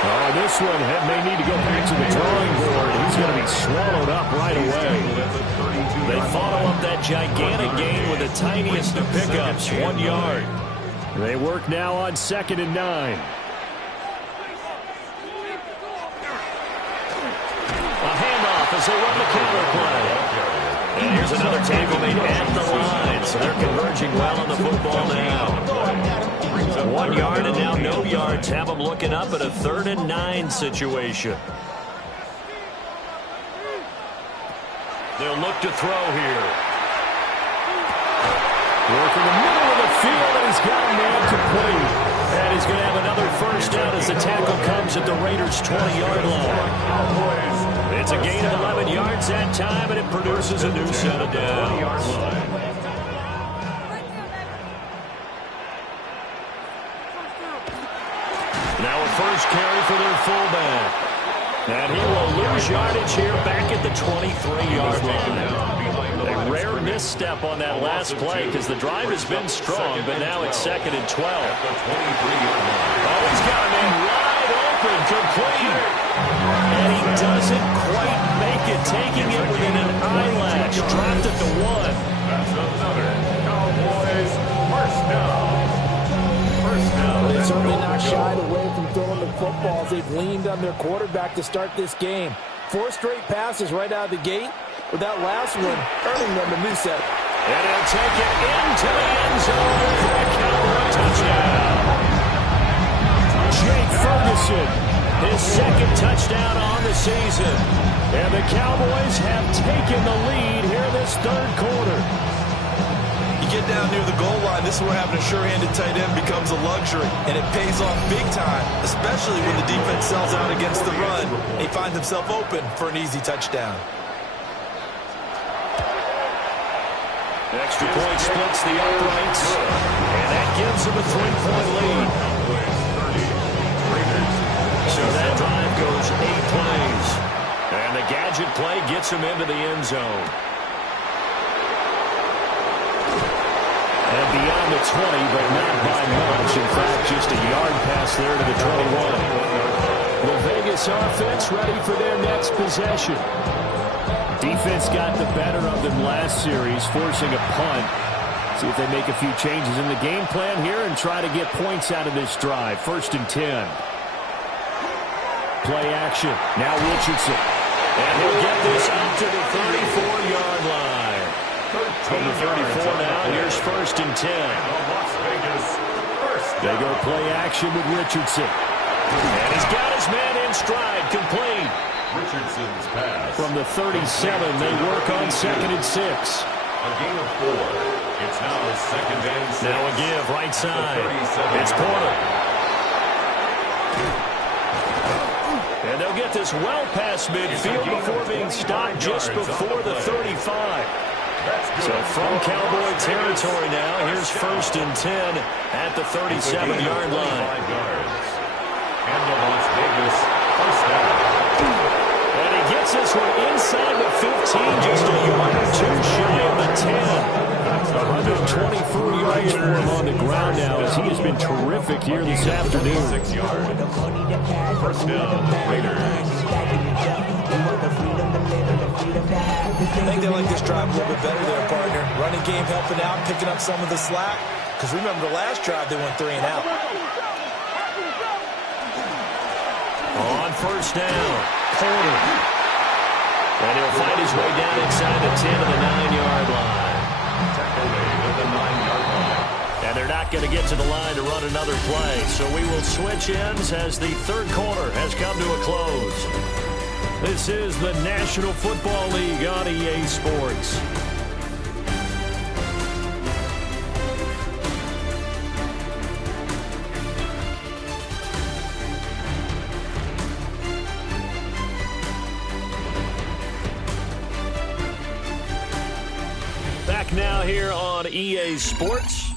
Oh, this one may need to go back to the drawing board. He's going to be swallowed up right away. They follow up that gigantic gain with the tiniest of pickups, 1 yard. They work now on 2nd and 9. As they run the counter play. And here's another tackle made at the line. So they're converging well on the football now. 1 yard and now no yards. Have them looking up at a 3rd and 9 situation. They'll look to throw here. Work in the middle of the field, and he's got a man complete. And he's going to have another first down as the tackle comes at the Raiders' 20-yard line. It's a gain of 11 yards that time, and it produces a new set of downs. Now a first carry for their fullback. And he will lose yardage here back at the 23-yard line. A rare misstep on that last play because the drive has been strong, but now it's 2nd and 12. Oh, he's got a man wide open, complete. And he doesn't quite make it, taking it within an eyelash. Dropped at the 1. That's another Cowboys first down. First down. They've certainly not shied away from throwing the footballs. They've leaned on their quarterback to start this game. 4 straight passes right out of the gate, with that last one earning them a new set. And he'll take it into the end zone for a Cowboy touchdown. Jake Ferguson, his 2nd touchdown on the season. And the Cowboys have taken the lead here in this 3rd quarter. You get down near the goal line, this is where having a sure-handed tight end becomes a luxury. And it pays off big time, especially when the defense sells out against the run. He finds himself open for an easy touchdown. Extra point splits the uprights. And that gives him a 3-point lead. So that drive goes 8 plays. And the gadget play gets him into the end zone. And beyond the 20, but not by much. In fact, just a yard pass there to the 21. The Vegas offense ready for their next possession. Defense got the better of them last series, forcing a punt. See if they make a few changes in the game plan here and try to get points out of this drive. 1st and 10. Play action. Now Richardson. And he'll get this up to the 34-yard line. From the 34 now, here's 1st and 10. They go play action with Richardson. And he's got his man in stride, complete. Richardson's pass. From the 37, they work on 2nd and 6. A gain of 4. It's now 2nd and 6. Now a give, right side. It's Porter. And they'll get this well past midfield before being stopped just before the 35. So from Cowboy territory now, here's 1st and 10 at the 37-yard line. And the Las Vegas first down. And he gets this one inside the 15, just a yard or two shy of the 10. 124 yards for him on the ground now as he has been terrific here this afternoon. 6 yards. First down, Raiders. I think they like this drive a little bit better there, partner. Running game helping out, picking up some of the slack. Because remember the last drive, they went 3 and out. On first down, Porter. And he'll find his way down inside the 10 of the 9-yard line. Tackle made at the 9-yard line. And they're not going to get to the line to run another play. So we will switch ends as the third quarter has come to a close. This is the National Football League on EA Sports. Back now here on EA Sports.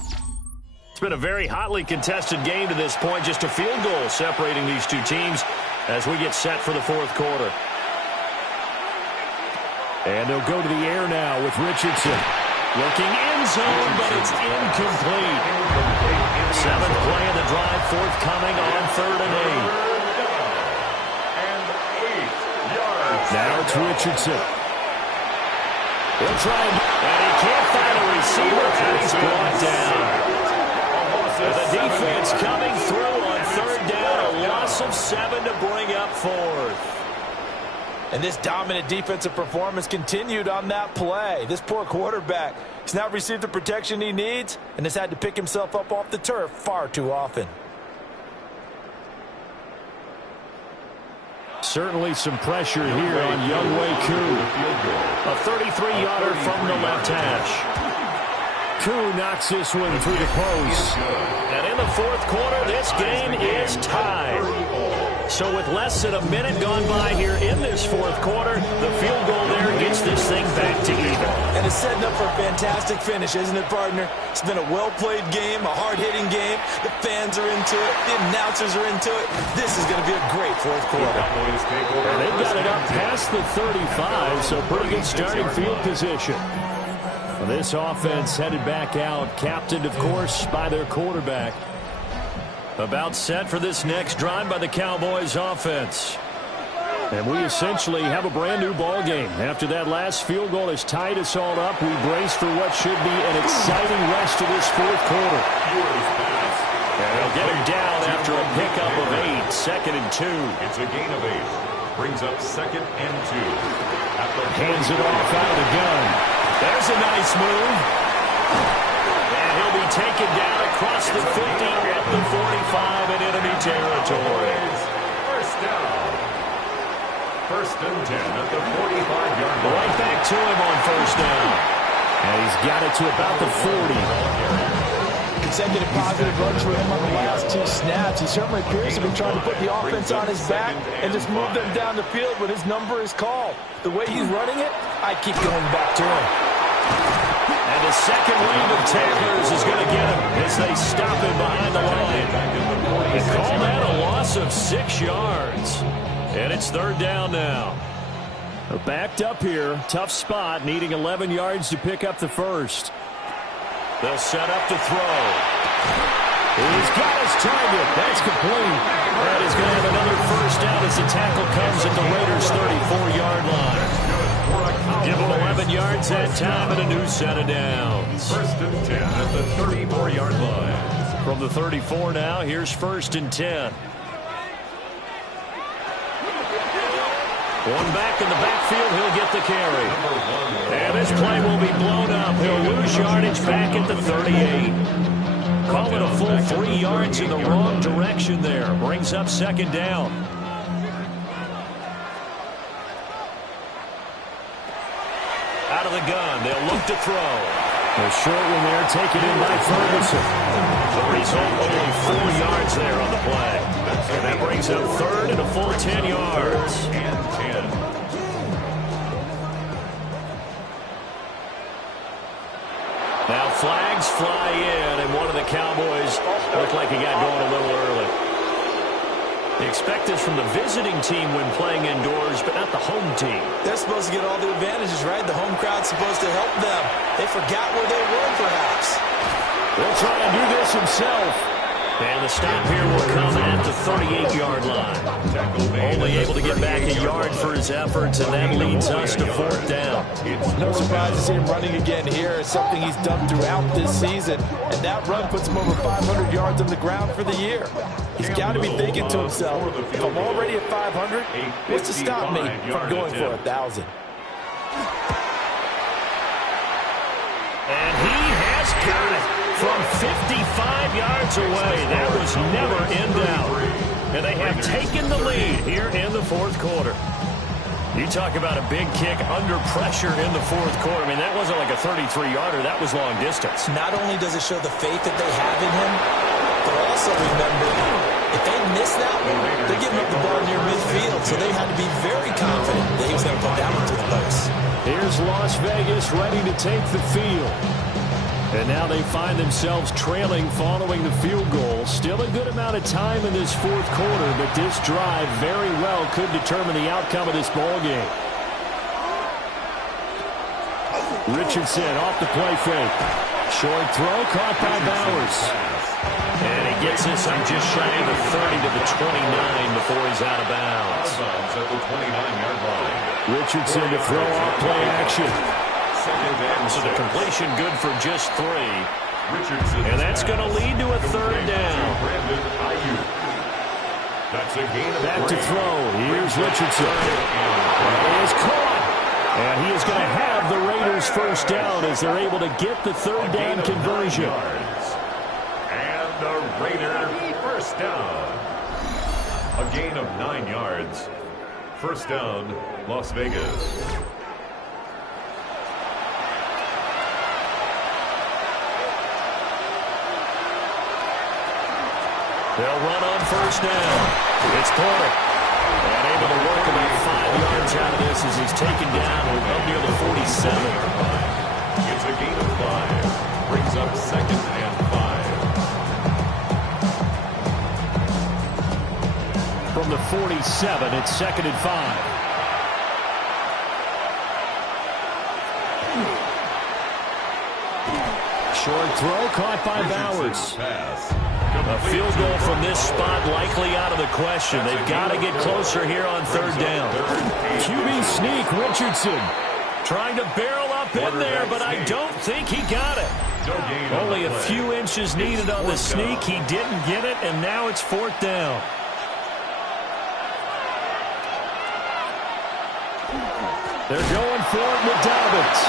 It's been a very hotly contested game to this point. Just a field goal separating these two teams as we get set for the fourth quarter. And they'll go to the air now with Richardson. Looking end zone, but it's incomplete. 7th play of the drive, forthcoming on 3rd and 8. Now it's Richardson. He'll try and he can't find a receiver, and he's brought down. The defense coming through on 3rd down, a loss of 7 to bring up 4th. And this dominant defensive performance continued on that play. This poor quarterback has not received the protection he needs and has had to pick himself up off the turf far too often. Certainly some pressure here on Younghoe Koo. A 33-yarder from the left hash. Koo knocks this one through the post. And in the fourth quarter, this game is tied. So with less than a minute gone by here in this fourth quarter, the field goal there gets this thing back to even. And it's setting up for a fantastic finish, isn't it, partner? It's been a well-played game, a hard-hitting game. The fans are into it. The announcers are into it. This is going to be a great fourth quarter. And they've got it up past the 35, so pretty good starting field position. Well, this offense headed back out, captained, of course, by their quarterback. About set for this next drive by the Cowboys offense. And we essentially have a brand new ball game. After that last field goal has tied us all up, we brace for what should be an exciting rest of this fourth quarter. And they'll get him down after a pickup of 8, 2nd and 2. It's a gain of 8. Brings up 2nd and 2. Hands it off out of the gun. There's a nice move. And he'll be taken down across the 50 at the 45 in enemy territory. First down. 1st and 10 at the 45-yard line. Right back to him on first down. And he's got it to about the 40. Consecutive positive runs for him on the last 2 snaps. He certainly appears to be trying to put the offense on his back and just move them down the field when his number is called. The way he's running it, I keep going back to him. And the second wave of tacklers is going to get him as they stop him behind the line. They call that a loss of 6 yards. And it's 3rd down now. They're backed up here. Tough spot, needing 11 yards to pick up the first. They'll set up to throw. He's got his target. That's complete. That is going to have another first down as the tackle comes at the Raiders' 34-yard line. Give him 11 yards that time and a new set of downs. 1st and 10 at the 34-yard line. From the 34 now, here's 1st and 10. One back in the backfield, he'll get the carry. And this play will be blown up. He'll lose yardage back at the 38. Call it a full 3 yards in the wrong direction there. Brings up 2nd down. Out of the gun, they'll look to throw. A short one there, taken in by Ferguson. The result, only 4 yards there on the play. And that brings up 3rd and a full 10 yards. Cowboys look like he got going a little early. They expect this from the visiting team when playing indoors, but not the home team. They're supposed to get all the advantages, right? The home crowd's supposed to help them. They forgot where they were, perhaps. He'll try to do this himself. And the stop here will come at the 38-yard line. Only able to get back a yard for his efforts, and that leads us to 4th down. No surprise to see him running again here. It's something he's done throughout this season. And that run puts him over 500 yards on the ground for the year. He's got to be thinking to himself, if I'm already at 500, what's to stop me from going for 1,000? And he has got it from 55 yards away. That was never in doubt. And they have taken the lead here in the 4th quarter. You talk about a big kick under pressure in the 4th quarter. I mean, that wasn't like a 33-yarder. That was long distance. Not only does it show the faith that they have in him, but also remember, if they miss that one, they're giving up the ball near midfield. So they had to be very confident that he was going to put that one through the post. Here's Las Vegas ready to take the field. And now they find themselves trailing following the field goal. Still a good amount of time in this 4th quarter, but this drive very well could determine the outcome of this ball game. Richardson off the play fake. Short throw caught by Bowers. And he gets this up just shy of the 30 to the 29 before he's out of bounds. At the 29-yard line. Richardson to throw off play action. So the completion good for just 3. And that's going to lead to a 3rd down. Back to throw. Here's Richardson. He is caught. And he is going to have the Raiders 1st down as they're able to get the 3rd down conversion. And the Raider 1st down. A gain of 9 yards. 1st down, Las Vegas. They'll run on 1st down. It's Porter. And able to work about 5 yards out of this as he's taken down up near the 47. It's a gain of 5. Brings up 2nd and 5. From the 47, it's 2nd and 5. Short throw caught by Bowers. A field goal from this spot likely out of the question. They've got to get closer here on 3rd down. QB sneak, Richardson. Trying to barrel up in there, but I don't think he got it. Only a few inches needed on the sneak. He didn't get it, and now it's 4th down. They're going for it with Dobbins.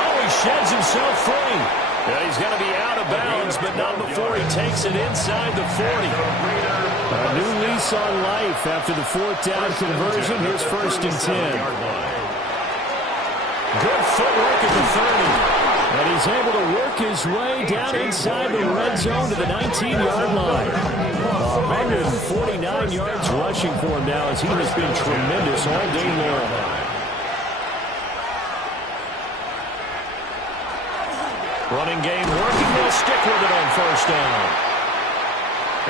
Oh, he sheds himself free. Yeah, he's going to be out of bounds, but not before he takes it inside the 40. A new lease on life after the 4th down conversion. Here's 1st and 10. Good footwork at the 30. And he's able to work his way down inside the red zone to the 19-yard line. 149 yards rushing for him now as he has been tremendous all day long. Running game working. They'll stick with it on 1st down.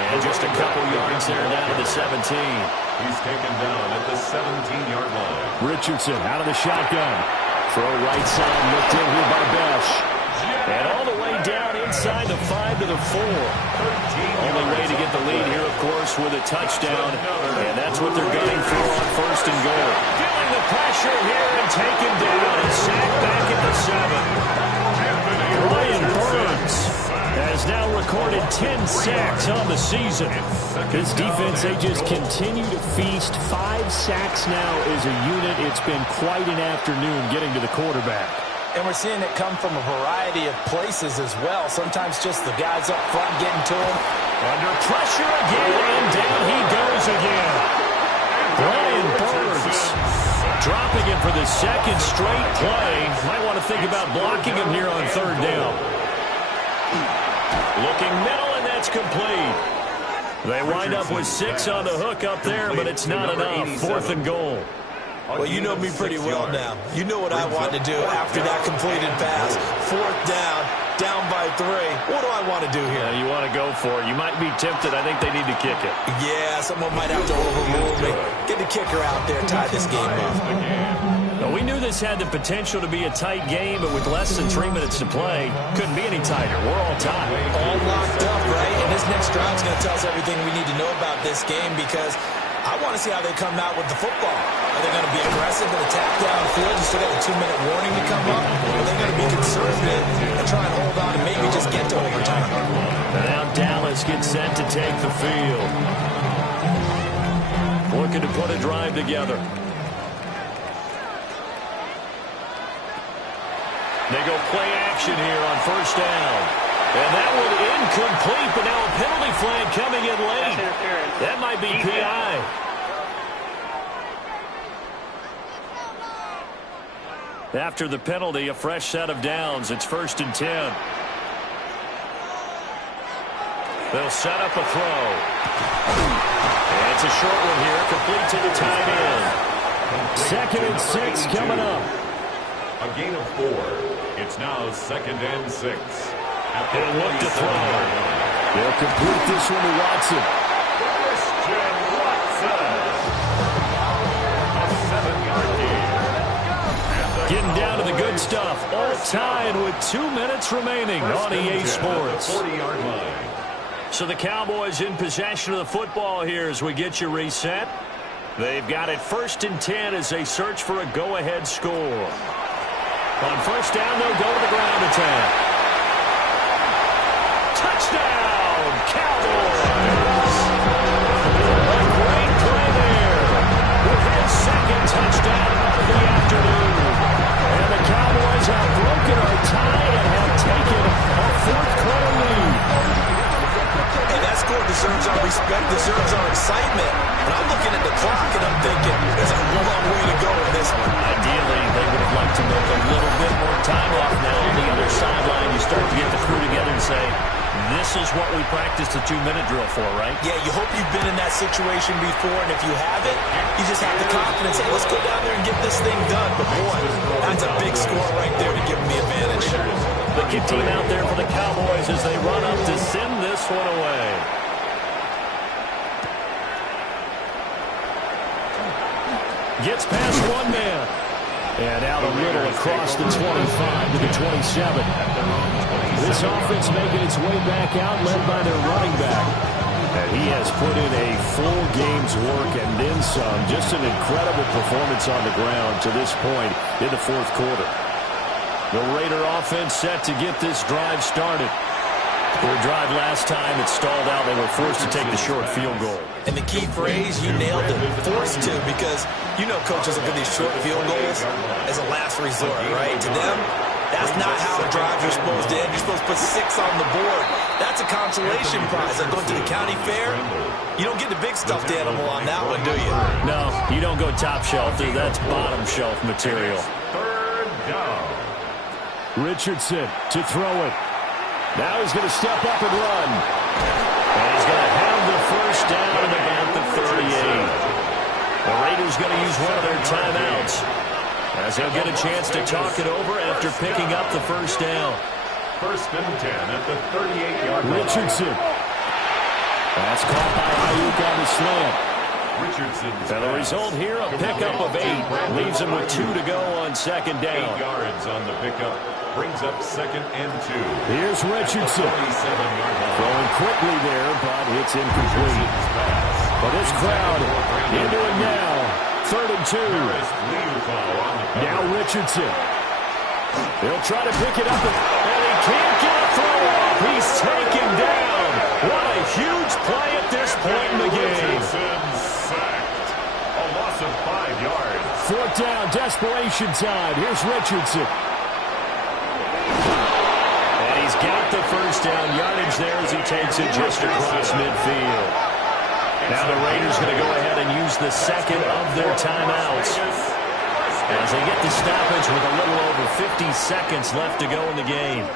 And just a couple yards there down to the 17. He's taken down at the 17-yard line. Richardson out of the shotgun. Throw right side looked in here by Besh. And all the way down inside the 5 to the 4. Only way to get the lead here, of course, with a touchdown. And that's what they're gunning for on 1st and goal. Feeling the pressure here and taken down and sacked back at the 7. Brian Burns has now recorded 10 sacks on the season. This defense, they just continue to feast. 5 sacks now as a unit. It's been quite an afternoon getting to the quarterback. And we're seeing it come from a variety of places as well. Sometimes just the guys up front getting to him. Under pressure again, and down he goes again. Brian Burns dropping him for the 2nd straight play. Might want to think about blocking him here on 3rd down. Looking middle, and that's complete. They wind up with 6 on the hook up there, but it's not enough. 4th and goal. Well, you know me pretty well now. You know what I want to do after that completed pass. 4th down. down by 3. What do I want to do here? You want to go for it. You might be tempted. I think they need to kick it. Yeah, someone might have to overrule me. Get the kicker out there, tie this game up. Well, we knew this had the potential to be a tight game, but with less than 3 minutes to play, couldn't be any tighter. We're all tied. All locked up, right? And this next drive is going to tell us everything we need to know about this game because I want to see how they come out with the football. Are they going to be aggressive and attack downfield? You still got a 2-minute warning to come up? Or are they going to be conservative and try and hold on and maybe just get to overtime? And now Dallas gets set to take the field. Looking to put a drive together. They go play action here on first down. And that one incomplete, but now a penalty flag coming in late. That might be PI. After the penalty, a fresh set of downs. It's 1st and 10. They'll set up a throw. And it's a short one here, complete to the tight end. 2nd and 6 coming up. A gain of 4. It's now 2nd and 6. He'll look to throw. They'll complete this one to Watson. Christian Watson. A 7-yard gain. Getting down to the good stuff. All tied with 2 minutes remaining on EA Sports. 40-yard line. So the Cowboys in possession of the football here as we get you reset. They've got it 1st and 10 as they search for a go-ahead score. On first down, they'll go to the ground attack. Touchdown, Cowboys! A great play there with his 2nd touchdown of the afternoon. And the Cowboys have broken our tie and have taken a 4th-quarter lead. And that score deserves our respect, deserves our excitement. But I'm looking at the clock and I'm thinking there's a long way to go in this one. Ideally, they would have liked to make a little bit more time off now on the other sideline. You start to get the crew together and say, this is what we practiced the 2-minute drill for, right? Yeah, you hope you've been in that situation before, and if you haven't, you just have the confidence, hey, let's go down there and get this thing done. But boy, that's a big score right there to give them the advantage. The kick team out there for the Cowboys as they run up to send this one away. Gets past one man. And out a little across the 25 to the 27. This offense making its way back out, led by their running back. And he has put in a full game's work and then some. Just an incredible performance on the ground to this point in the 4th quarter. The Raider offense set to get this drive started. Their drive last time, it stalled out. They were forced to take the short field goal. And the key phrase, you nailed it, forced to, because you know coaches look at these short field goals as a last resort, right? To them, that's not how drives are supposed to end. You're supposed to put 6 on the board. That's a consolation prize. Like going to the county fair, you don't get the big stuffed animal on that one, do you? No, you don't go top shelf. That's bottom shelf material. 3rd down. Richardson to throw it. Now he's going to step up and run. And he's going to have the first down at about the 38. The Raiders going to use one of their timeouts as they'll get a chance to talk it over after picking up the first down. 1st and 10 at the 38-yard line. Richardson. That's caught by Ayuk on the slant. Richardson's And the result here, a pickup of 8. Leaves him with 2 to go on 2nd down. 8 yards on the pickup. Brings up 2nd and 2. Here's Richardson. 47-yard line. Throwing quickly there, but it's incomplete. But this crowd into it now. 3rd and 2. Now Richardson. They'll try to pick it up, and he can't get a throw off. He's taken down. What a huge play at this point in the game. Sacked. A loss of 5 yards. 4th down, desperation time. Here's Richardson. And he's got the first down yardage there as he takes it just across midfield. Now the Raiders going to go ahead and use the 2nd of their timeouts as they get the stoppage with a little over 50 seconds left to go in the game.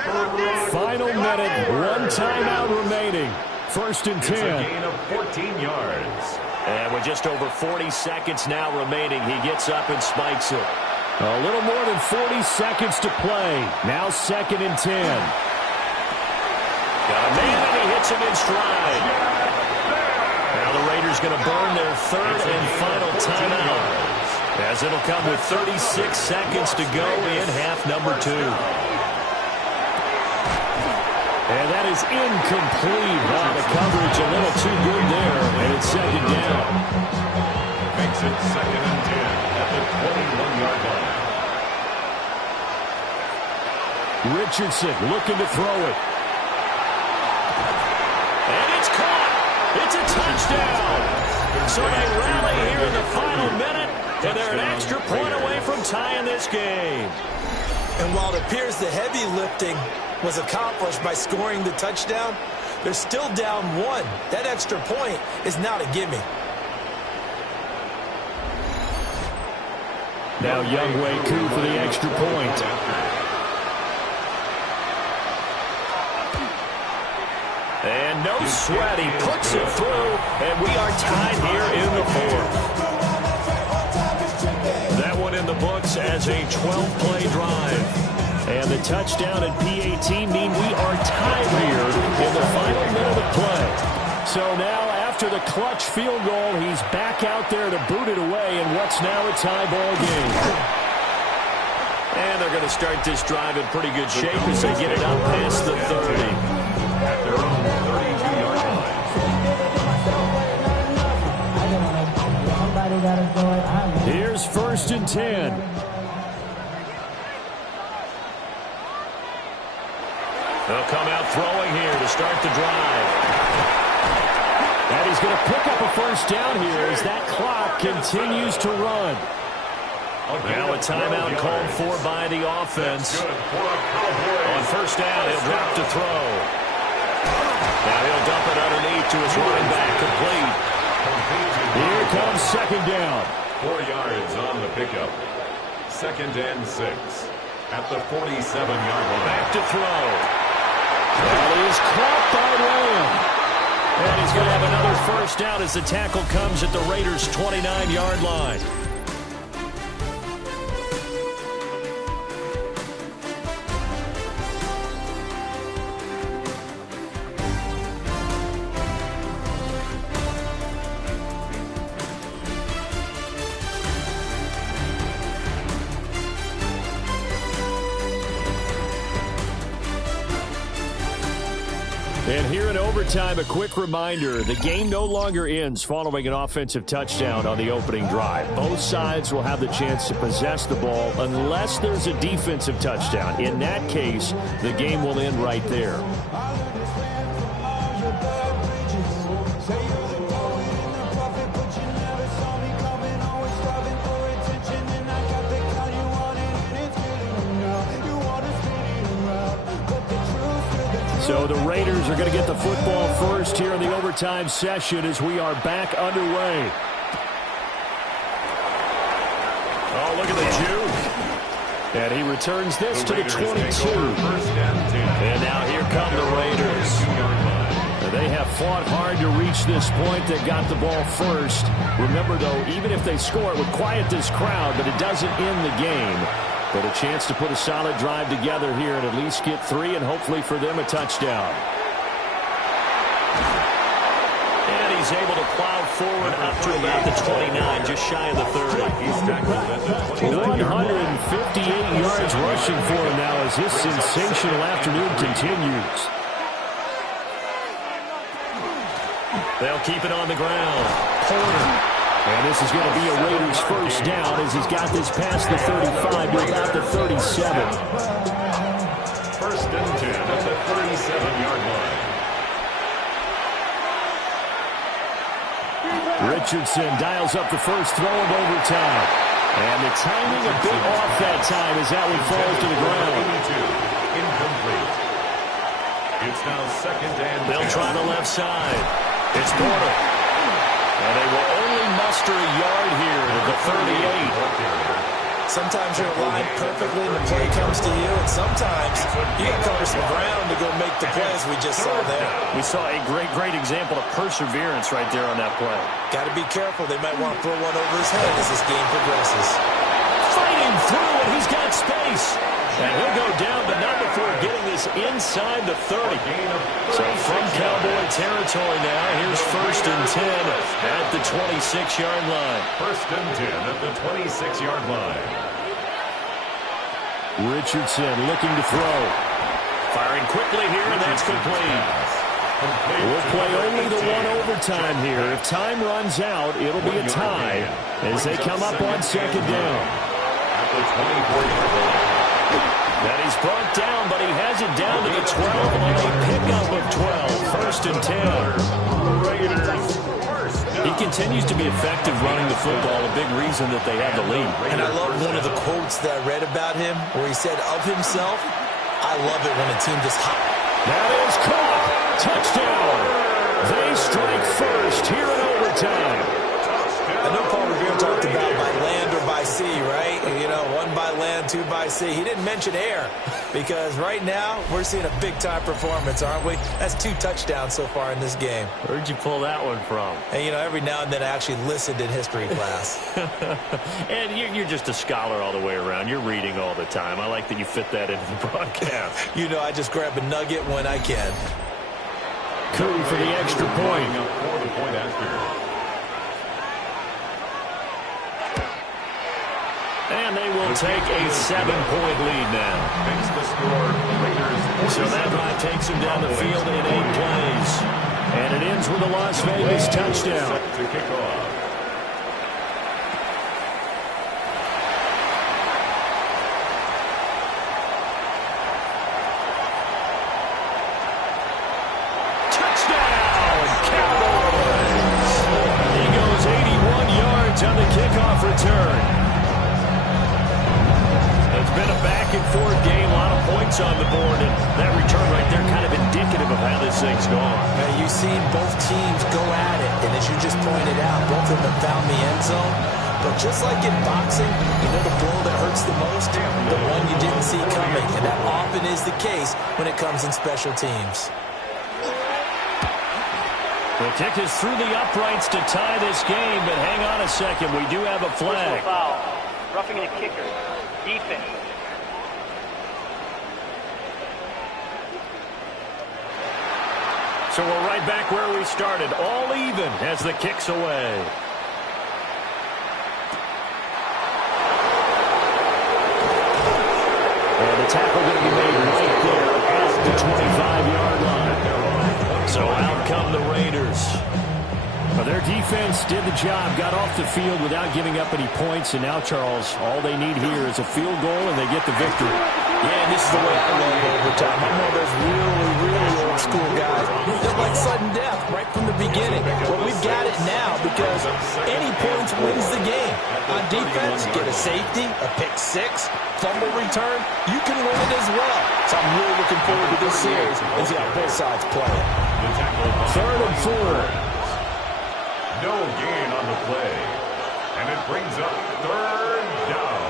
Final minute, 1 timeout remaining. 1st and 10. It's a gain of 14 yards. And with just over 40 seconds now remaining, he gets up and spikes it. A little more than 40 seconds to play. Now 2nd and 10. Got a man, and he hits him in stride. Now the Raiders going to burn their third and final timeout, as it'll come with 36 seconds to go in half number 2. And that is incomplete. The coverage a little too good there, and it's second down. Makes it 2nd and 10 at the 21-yard line. Richardson looking to throw it. And it's caught. It's a touchdown. So they rally here in the final minute, and they're an extra point away from tying this game. And while it appears the heavy lifting was accomplished by scoring the touchdown, they're still down 1. That extra point is not a gimme. Now Younghoe Koo for the extra point. And no sweat, he puts it through, and we are tied here in the 4th. That one in the books as a 12-play drive. And the touchdown and PAT mean we are tied here in the final minute of play. So now, after the clutch field goal, he's back out there to boot it away in what's now a tie ball game. And they're going to start this drive in pretty good shape as they get it up past the 30. At their own 32-yard line. Here's 1st and 10. They'll come out throwing here to start the drive. And he's going to pick up a first down here as that clock continues to run. Now a timeout called for by the offense. On first down, he'll drop to throw. Now he'll dump it underneath to his running back, complete. Here comes 2nd down. 4 yards on the pickup. 2nd and 6 at the 47-yard line. Back to throw. Well, he is caught by Lamb. And he's going to have another first down as the tackle comes at the Raiders' 29-yard line. And here in overtime, a quick reminder, the game no longer ends following an offensive touchdown on the opening drive. Both sides will have the chance to possess the ball unless there's a defensive touchdown. In that case, the game will end right there. So the Raiders are going to get the football first here in the overtime session as we are back underway. Oh, look at the juke. And he returns this to the 22. And now here come the Raiders. They have fought hard to reach this point. They got the ball first. Remember, though, even if they score, it would quiet this crowd, but it doesn't end the game. But a chance to put a solid drive together here and at least get 3 and hopefully for them a touchdown. And he's able to plow forward up to about the 29, just shy of the 30. 158 yards rushing for him now as this sensational afternoon continues. They'll keep it on the ground. Porter. And this is going to be a Raiders first down as he's got this past the 35 to about the 37. 1st and 10 at the 37-yard line. Richardson dials up the first throw of overtime. And the timing a bit off that time as that one falls to the ground. Incomplete. It's now 2nd and 10. They'll try the left side. It's Porter. And they will only muster a yard here to the 38. Sometimes you're aligned perfectly and the play comes to you, and sometimes you got to cover some ground to go make the plays we just saw there. We saw a great example of perseverance right there on that play. Got to be careful. They might want to throw one over his head as this game progresses. fighting through, and he's got space. And he'll go down, but not before getting this inside the 30. So from Cowboy territory now, here's 1st and 10 at the 26-yard line. 1st and 10 at the 26-yard line. Richardson looking to throw. Firing quickly here, and that's complete. We'll play only the one overtime here. If time runs out, it'll be a tie as they come up on 2nd down. At the 24-yard line. That he's brought down, but he has it down to the 12 on a pickup of 12. 1st and 10. He continues to be effective running the football, a big reason that they have the lead. And I love one of the quotes that I read about him where he said of himself, I love it when a team just hop. That is caught. Touchdown. They strike first here in overtime. I know Paul Revere talked about by land or by sea, right? You know, 1 by land, 2 by sea. He didn't mention air because right now we're seeing a big-time performance, aren't we? That's 2 touchdowns so far in this game. Where'd you pull that one from? And, you know, every now and then I actually listened in history class. And you're just a scholar all the way around. You're reading all the time. I like that you fit that into the broadcast. You know, I just grab a nugget when I can. Cody for the extra point. For the point after. And they will take a 7-point lead now. Makes the score Raiders. So that drive takes him down the field in 8 plays. And it ends with a Las Vegas touchdown. Set to kick off. Touchdown, Cowboys! He goes 81 yards on the kickoff return. It's been a back-and-forth game, a lot of points on the board, and that return right there kind of indicative of how this thing's gone. Now, you've seen both teams go at it, and as you just pointed out, both of them have found the end zone. But just like in boxing, you know the blow that hurts the most? The one you didn't see coming, and that often is the case when it comes in special teams. The kick is through the uprights to tie this game, but hang on a second, we do have a flag. Foul. Roughing the kicker. Defense. So we're right back where we started, all even as the kick's away. And the tackle going to be made right there at the 25-yard line. So out come the Raiders. Well, their defense did the job, got off the field without giving up any points, and now, Charles, all they need here is a field goal, and they get the victory. Yeah, and this is the way I love overtime. I'm one of those really old school guys. They're like sudden death right from the beginning. Well, we've got it now because any points wins the game. On defense, get a safety, a pick 6, fumble return, you can win it as well. So I'm really looking forward to this series and see how both sides play it. 3rd and 4. No gain on the play. And it brings up 3rd down.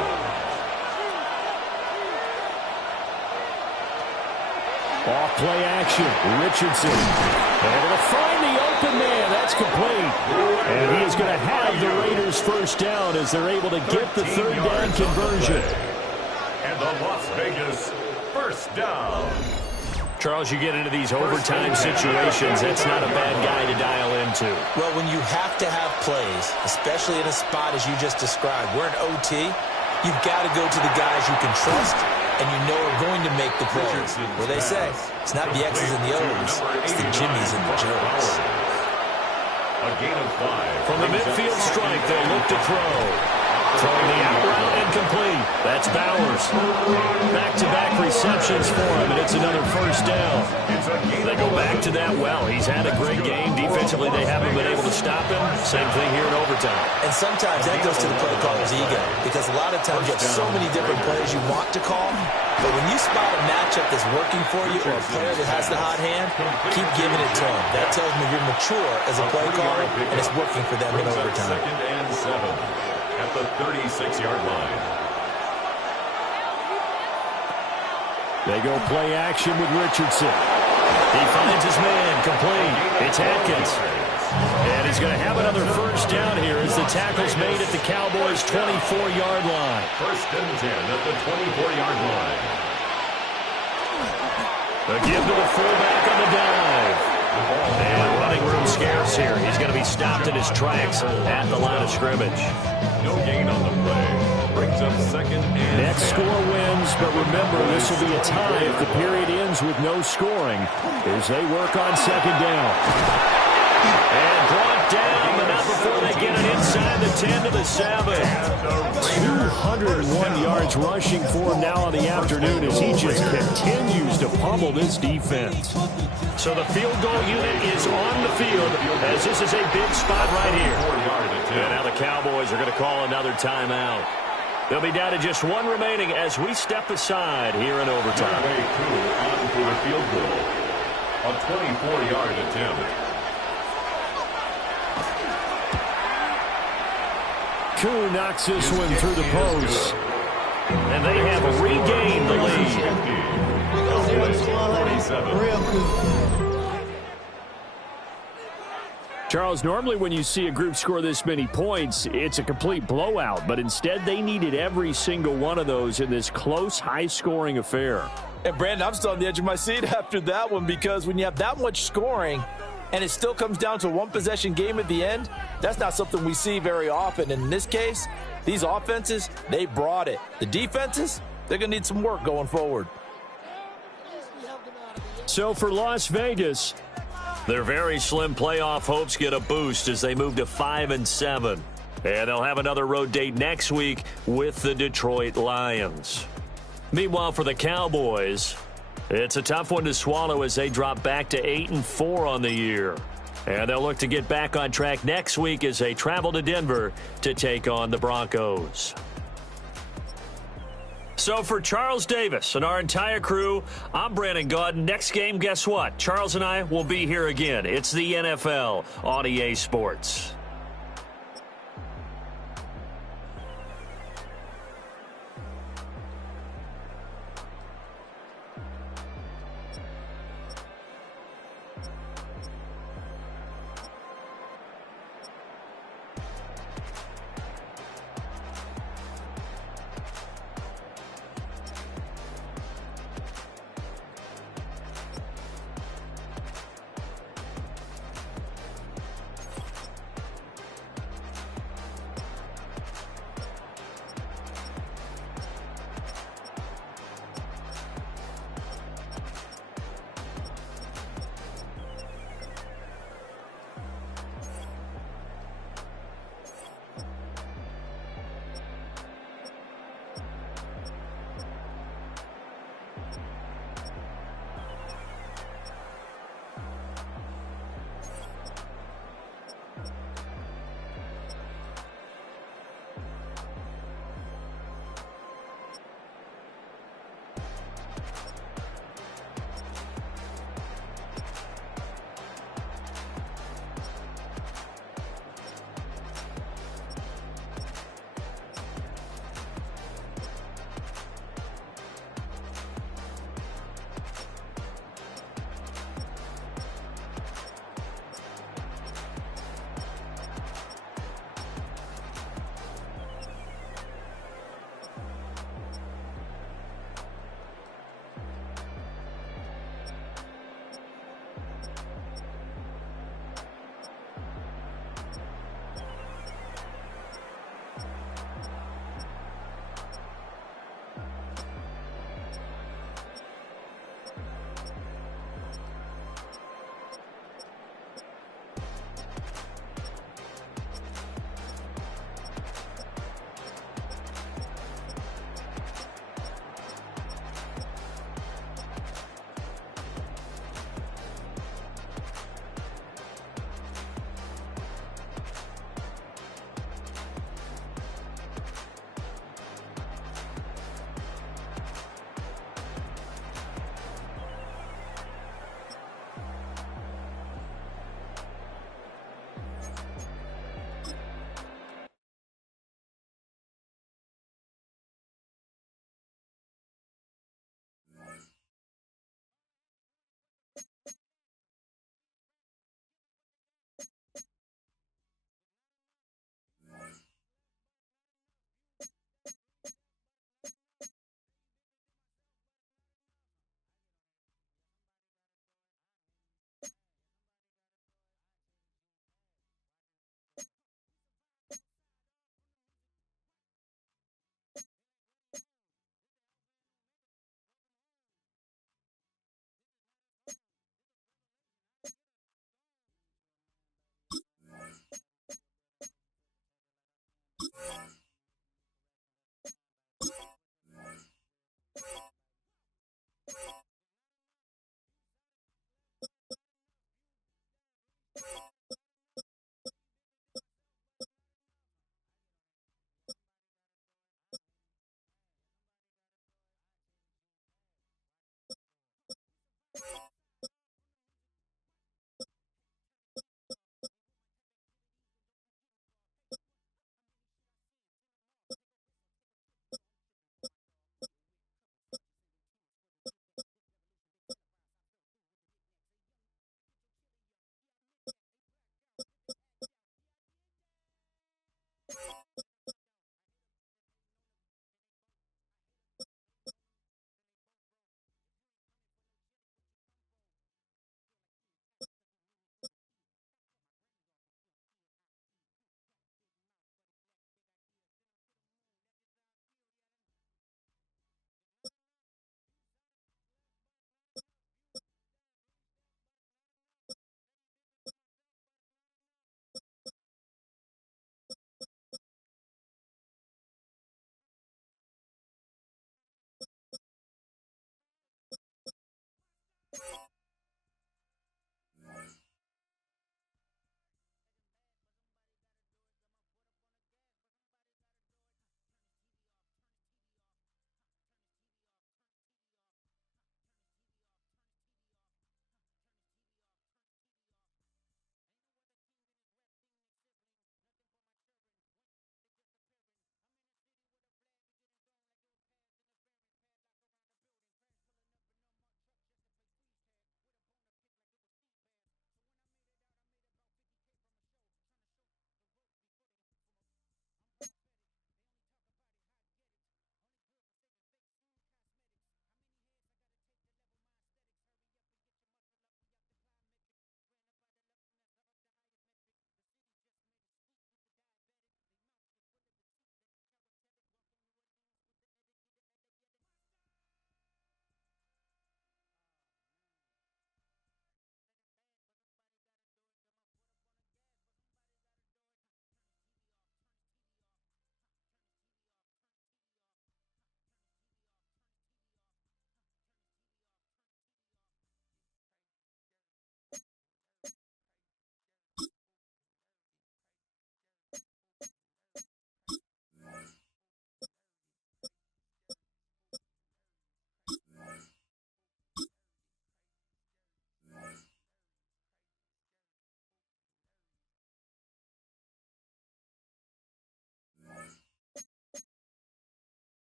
Off play action. Richardson able to find the open man. That's complete. And he is going to have the Raiders first down as they're able to get the 3rd down conversion. And the Las Vegas first down. Charles, you get into these overtime situations, that's not a bad guy to dial into. Well, when you have to have plays, especially in a spot as you just described, we're in OT, you've got to go to the guys you can trust and you know are going to make the plays. Well, they say, it's not the X's and the O's, it's the Jimmies and the Joes. A gain of 5. From the midfield strike, they'll look to throw. Throwing the out route and complete. That's Bowers. Back-to-back receptions for him, and it's another first down. They go back to that well. He's had a great game. Defensively, they haven't been able to stop him. Same thing here in overtime. And sometimes that goes to the play caller's ego, because a lot of times you have so many different plays you want to call, but when you spot a matchup that's working for you or a player that has the hot hand, keep giving it to him. That tells me you're mature as a play caller, and it's working for them in overtime. 2nd and 7. At the 36-yard line. They go play action with Richardson. He finds his man, complete. It's Atkins. And he's going to have another first down here as the tackles made at the Cowboys' 24-yard line. First and 10 at the 24-yard line. A give to the fullback on the dive. And running room scarce here. He's going to be stopped in his tracks at the line of scrimmage. No gain on the play. Brings up second and Next 10. score wins, but remember, this will be a tie if the period ends with no scoring as they work on second down. And brought down, but not before they get it inside the 10 to the 7. 201 yards rushing for him now on the afternoon as he just continues to pummel this defense. So the field goal unit is on the field as this is a big spot right here. And now the Cowboys are going to call another timeout. They'll be down to just one remaining as we step aside here in overtime. On for the field goal. A 24-yard attempt. Koo knocks this one through the post. And they have regained the lead. Charles, normally when you see a group score this many points, it's a complete blowout. But instead, they needed every single one of those in this close, high-scoring affair. And, Brandon, I'm still on the edge of my seat after that one because when you have that much scoring and it still comes down to a one-possession game at the end, that's not something we see very often. And in this case, these offenses, they brought it. The defenses, they're going to need some work going forward. So for Las Vegas, their very slim playoff hopes get a boost as they move to 5-7. And they'll have another road date next week with the Detroit Lions. Meanwhile, for the Cowboys, it's a tough one to swallow as they drop back to 8-4 on the year. And they'll look to get back on track next week as they travel to Denver to take on the Broncos. So for Charles Davis and our entire crew, I'm Brandon Gaudin. Next game, guess what? Charles and I will be here again. It's the NFL on EA Sports.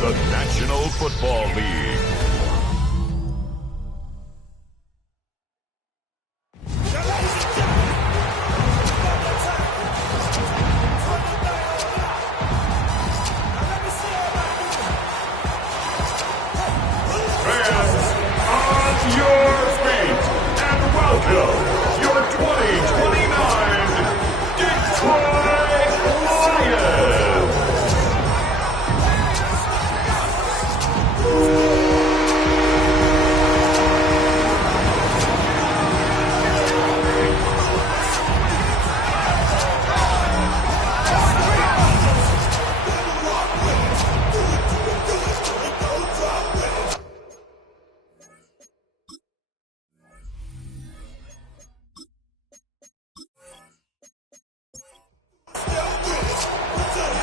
the National Football League. Fans, on your feet, and welcome your 2029 Detroit Lions!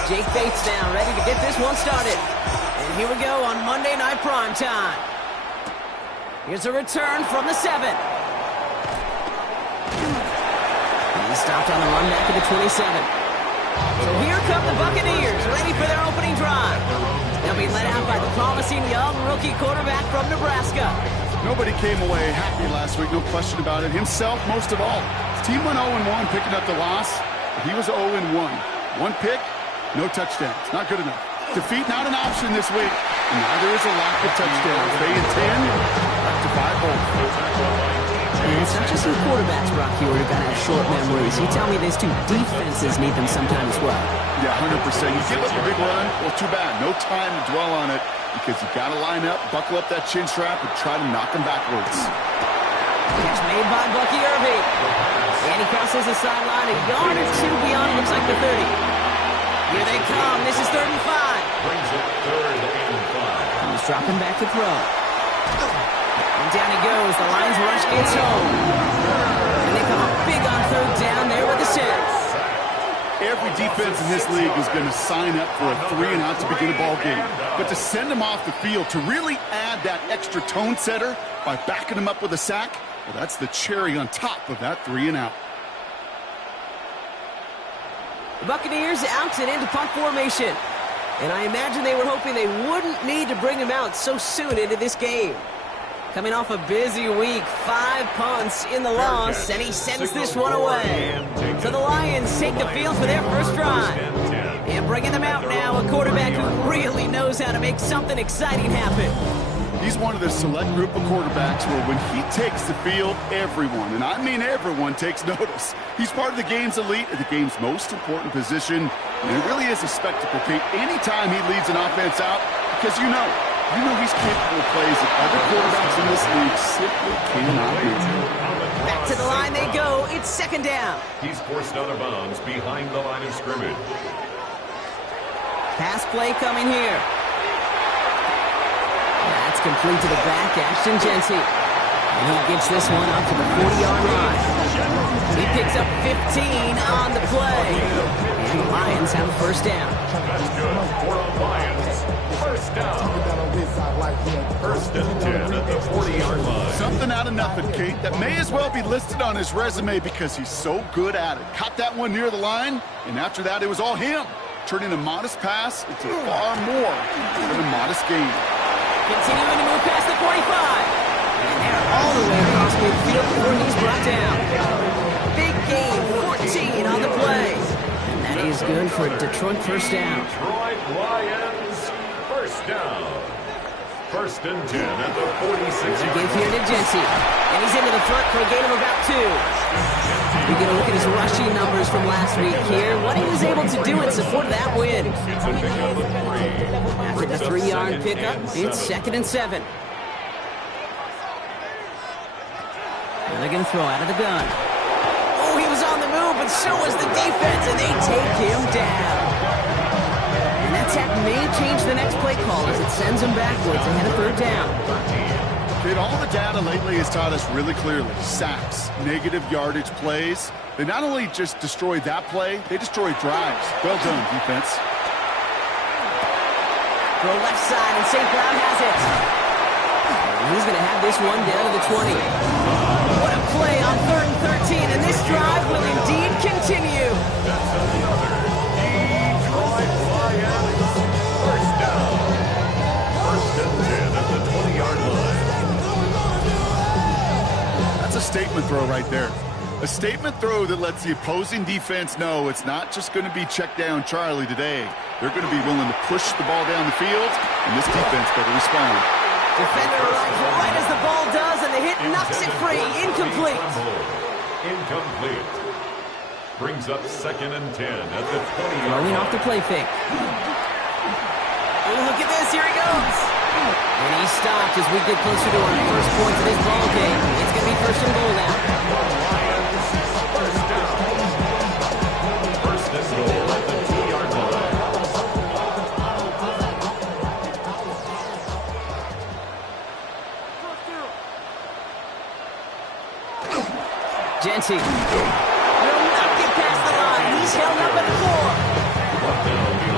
Jake Bates now, ready to get this one started. And here we go on Monday Night Prime Time. Here's a return from the 7. He stopped on the run back at the 27. So here come the Buccaneers, ready for their opening drive. They'll be led out by the promising young rookie quarterback from Nebraska. Nobody came away happy last week, no question about it. Himself, most of all. His team went 0-1, picking up the loss. But he was 0-1. One pick, no touchdowns. Not good enough. Defeat not an option this week. And neither is a lack of touchdowns. They intend to buy both. And it's not just some quarterbacks, Rocky, who are going to have short memories. You tell me these two defenses need them sometime as well. Yeah, 100%. You give up a big run, well, too bad. No time to dwell on it because you got to line up, buckle up that chin strap, and try to knock them backwards. Catch made by Bucky Irving. And he crosses the sideline a yard or two beyond, looks like the 30. Here they come. This is 3rd and 5. Brings it 3rd and 5. He's dropping back to throw. And down he goes. The Lions rush gets home. And they come up big on 3rd down there with the 6. Every defense in this league is going to sign up for a 3-and-out to begin a ball game. But to send them off the field, to really add that extra tone setter by backing them up with a sack, well, that's the cherry on top of that 3-and-out. The Buccaneers out and into punt formation. And I imagine they were hoping they wouldn't need to bring him out so soon into this game. Coming off a busy week, 5 punts in the loss, and he sends this one away. So the Lions take the field for their first drive. And bringing them out now, a quarterback who really knows how to make something exciting happen. He's one of the select group of quarterbacks where when he takes the field, everyone, and I mean everyone, takes notice. He's part of the game's elite at the game's most important position, and it really is a spectacle, Kate, anytime he leads an offense out, because you know he's capable of plays that other quarterbacks in this league simply cannot do. Back to the line they go. It's 2nd down. He's forced out of bounds behind the line of scrimmage. Pass play coming here. That's complete to the back, Ashton Jency. And he gets this one up to the 40-yard line. He picks up 15 on the play. And the Lions have a first down. That's good for the Lions. First down. 1st and 10 at the 40-yard line. Something out of nothing, Kate, that may as well be listed on his resume because he's so good at it. Caught that one near the line, and after that, it was all him. Turning a modest pass into far more than a modest gain. Continuing to move past the 45. And they're all the way across midfield before he's brought down. Big gain, 14 on the play. And that is good for a Detroit first down. Detroit Lions, first down. 1st and 10 at the 46-yard Give here to Jency. And he's into the front for a gain of about 2. We get a look at his rushing numbers from last week here. What he was able to do in support of that win. After the 3-yard pickup, it's 2nd and 7. And they're going to throw out of the gun. Oh, he was on the move, but so was the defense, and they take him down. And that sack may change the next play call as it sends him backwards ahead of 3rd down. Kate, all the data lately has taught us really clearly, sacks, negative yardage plays, they not only just destroy that play, they destroy drives. Well done, defense. Throw left side, and St. Brown has it. He's going to have this one down to the 20. What a play on 3rd and 13, and this drive will indeed continue. That's another Detroit Lions first down. statement throw right there. A statement throw that lets the opposing defense know it's not just going to be check down Charlie today. They're going to be willing to push the ball down the field, and this defense better respond. Defender arrives right as the ball does, and the hit knocks it free. Incomplete. Incomplete. Brings up 2nd and 10 at the 20. Throwing off the play fake. Oh, look at this. Here he goes. And he stopped as we get closer to our first point of this ball game. It's going to be 1st and goal now. First and goal at the 2-yard line. Genty will not get past the line. He's held up at the 4.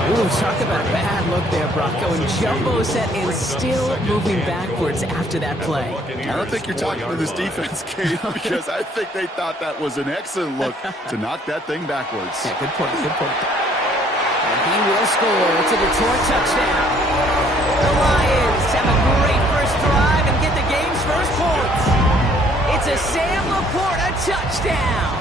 Ooh, talk about a bad look there, Brock. Going jumbo set and still moving backwards after that play. I don't think you're talking to this defense, Kate, because I think they thought that was an excellent look to knock that thing backwards. Yeah, good point, good point. And he will score. It's a Detroit touchdown. The Lions have a great first drive and get the game's first points. It's a Sam Laporta touchdown.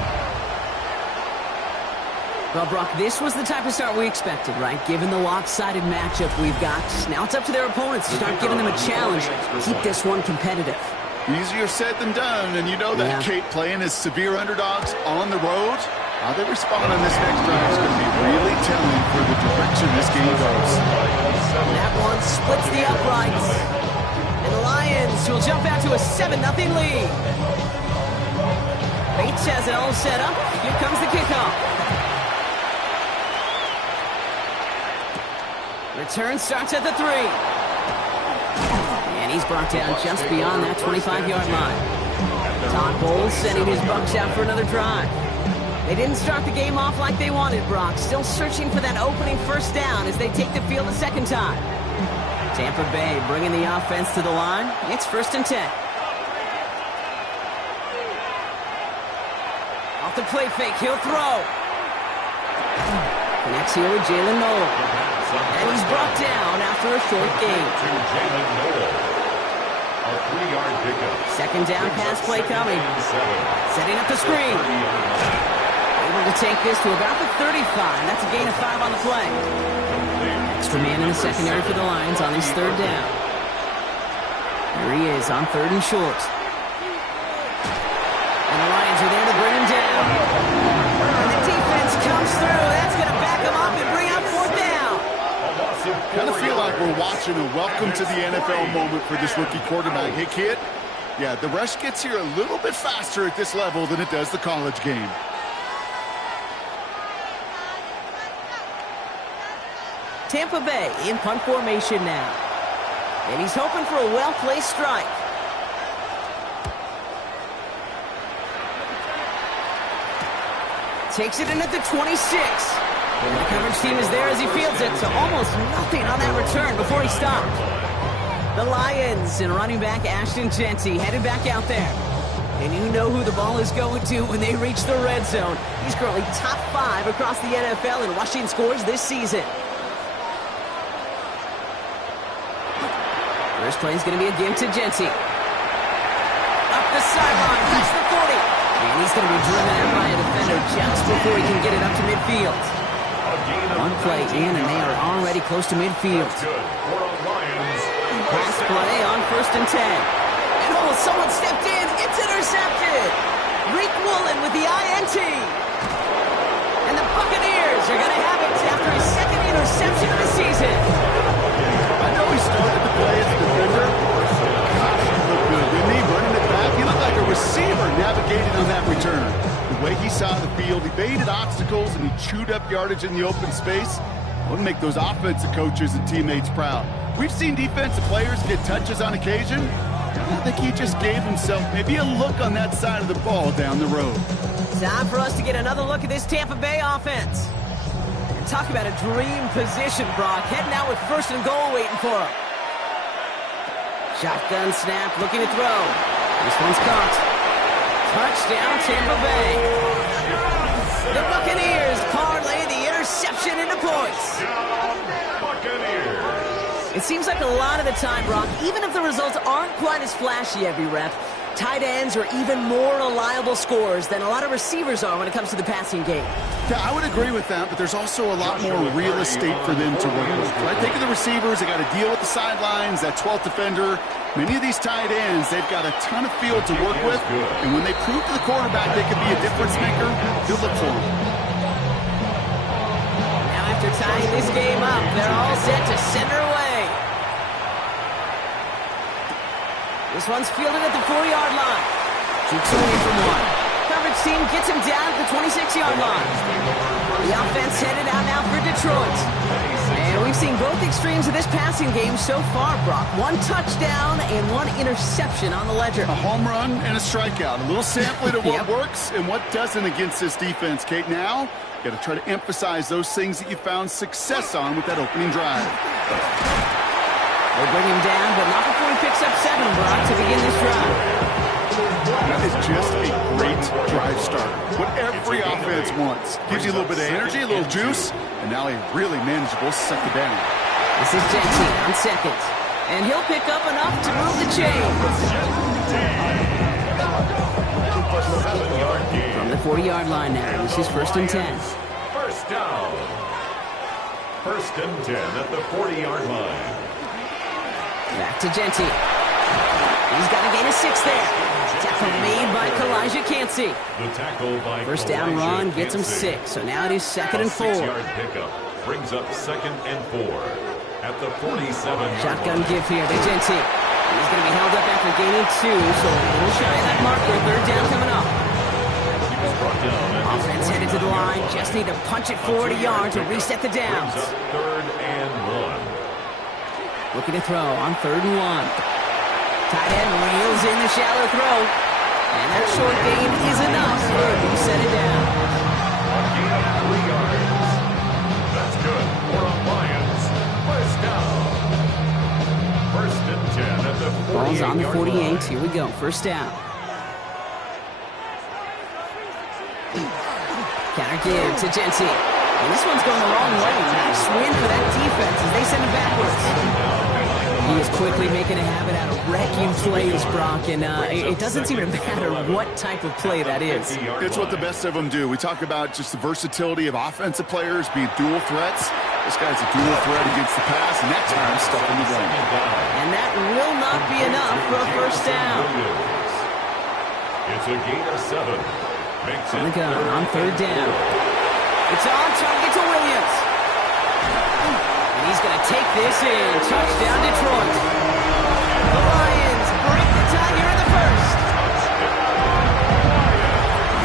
Well, Brock, this was the type of start we expected, right? Given the lopsided matchup we've got. Now it's up to their opponents to start giving them a challenge. Keep this one competitive. Easier said than done, and you know that, Kate, playing as severe underdogs on the road. How they respond on this next drive is going to be really telling for the direction this game goes. That one splits the uprights. And the Lions will jump out to a 7-0 lead. Bates has it all set up. Here comes the kickoff. Return starts at the 3. And he's brought down just beyond that 25-yard line. Todd Bowles sending his Bucs out for another drive. They didn't start the game off like they wanted, Brock. Still searching for that opening first down as they take the field a second time. Tampa Bay bringing the offense to the line. It's 1st and 10. Off the play fake, he'll throw. Connects here with Jalen Noel. And he's brought down after a short gain. To Jalen Noel. A 3-yard pickup. Second down pass play coming. Setting up the screen. Able to take this to about the 35. That's a gain of 5 on the play. Extra man in the secondary for the Lions on his 3rd down. Here he is on 3rd and short. And the Lions are there to bring him down. And the defense comes through. That's going to back him up and bring up 4th down. Kind of feel like we're watching a welcome to the NFL moment for this rookie quarterback. Hey, kid, yeah, the rush gets here a little bit faster at this level than it does the college game. Tampa Bay in punt formation now. And he's hoping for a well-placed strike. Takes it in at the 26. And the coverage team is there as he fields it, so almost nothing on that return before he stopped. The Lions and running back Ashton Genty headed back out there. And you know who the ball is going to when they reach the red zone. He's currently top 5 across the NFL in rushing scores this season. First play is going to be a give to Genty. Up the sideline, past the 40. And he's going to be driven out by a defender just before he can get it up to midfield. One play in, and they are already close to midfield. Pass play on 1st and 10. And oh, someone stepped in. It's intercepted. Reek Woolen with the INT. And the Buccaneers are going to have it after his 2nd interception of the season. I know he started the play as a defender. Gosh, he looked good, didn't he? Running it back. He looked like a receiver navigating on that return. The way he saw the field, he baited obstacles and he chewed up yardage in the open space. Would make those offensive coaches and teammates proud. We've seen defensive players get touches on occasion. I think he just gave himself maybe a look on that side of the ball down the road. Time for us to get another look at this Tampa Bay offense. And talk about a dream position, Brock. Heading out with 1st and goal waiting for him. Shotgun snap, looking to throw. This one's caught. Touchdown, Tampa Bay. The Buccaneers parlay the interception into points. It seems like a lot of the time, Brock, even if the results aren't quite as flashy every rep, tight ends are even more reliable scorers than a lot of receivers are when it comes to the passing game. Yeah, I would agree with that, but there's also a lot more real estate for them to work with. Right? Think of the receivers. They got to deal with the sidelines, that 12th defender. Many of these tight ends, they've got a ton of field to work with, and when they prove to the quarterback they could be a difference maker, they'll look for them. Now after tying this game up, they're all set to send her away. This one's fielded at the 4-yard line. Keeps away from one. Coverage team gets him down at the 26-yard line. The offense headed out now for Detroit. And we've seen both extremes of this passing game so far, Brock. One touchdown and one interception on the ledger. A home run and a strikeout. A little sampling of what works and what doesn't against this defense, Kate. Now, you got to try to emphasize those things that you found success on with that opening drive. They bring him down, but not before he picks up 7, Brock, to begin this drive. That is just a great drive starter. What every offense wants. Gives you a little bit of energy, a little juice, and now a really manageable second down. This is Jensen on second. And he'll pick up enough to move the chains. From the 40-yard line now, this is 1st and 10. First down. 1st and 10 at the 40-yard line. Back to Genty. He's got a gain of 6 there. Tackle made by Kalijah Cansey. The tackle by First down run gets him 6. So now it is 2nd and 4. 6-yard pickup brings up 2nd and 4 at the 47. Shotgun give here to Genty. He's going to be held up after gaining 2. So a little shy of that marker. 3rd down coming up. He was brought down. Offense headed to the line. Just need to punch it forward a yard to reset the downs. 3rd and 1. Looking to throw on 3rd and 1. Tight end reels in the shallow throw. And that short gain is enough for him to set it down. A gain of 3 yards. That's good for a Lions. First down. 1st and 10 at the 48-yard line. Ball's on the 48. Here we go. First down. Counter give to Genty. And this one's going the wrong way. Nice win for that defense as they send it backwards. He is quickly making a habit out of wrecking plays, Brock, and it doesn't seem to matter what type of play that is. It's what the best of them do. We talk about just the versatility of offensive players being dual threats. This guy's a dual threat against the pass, and that time stuff in the run. And that will not be enough for a first down. It's a gain of 7. Makes on the gun on 3rd down. It's on target to Williams. He's going to take this in. Touchdown, Detroit. The Lions break the tie here in the 1st.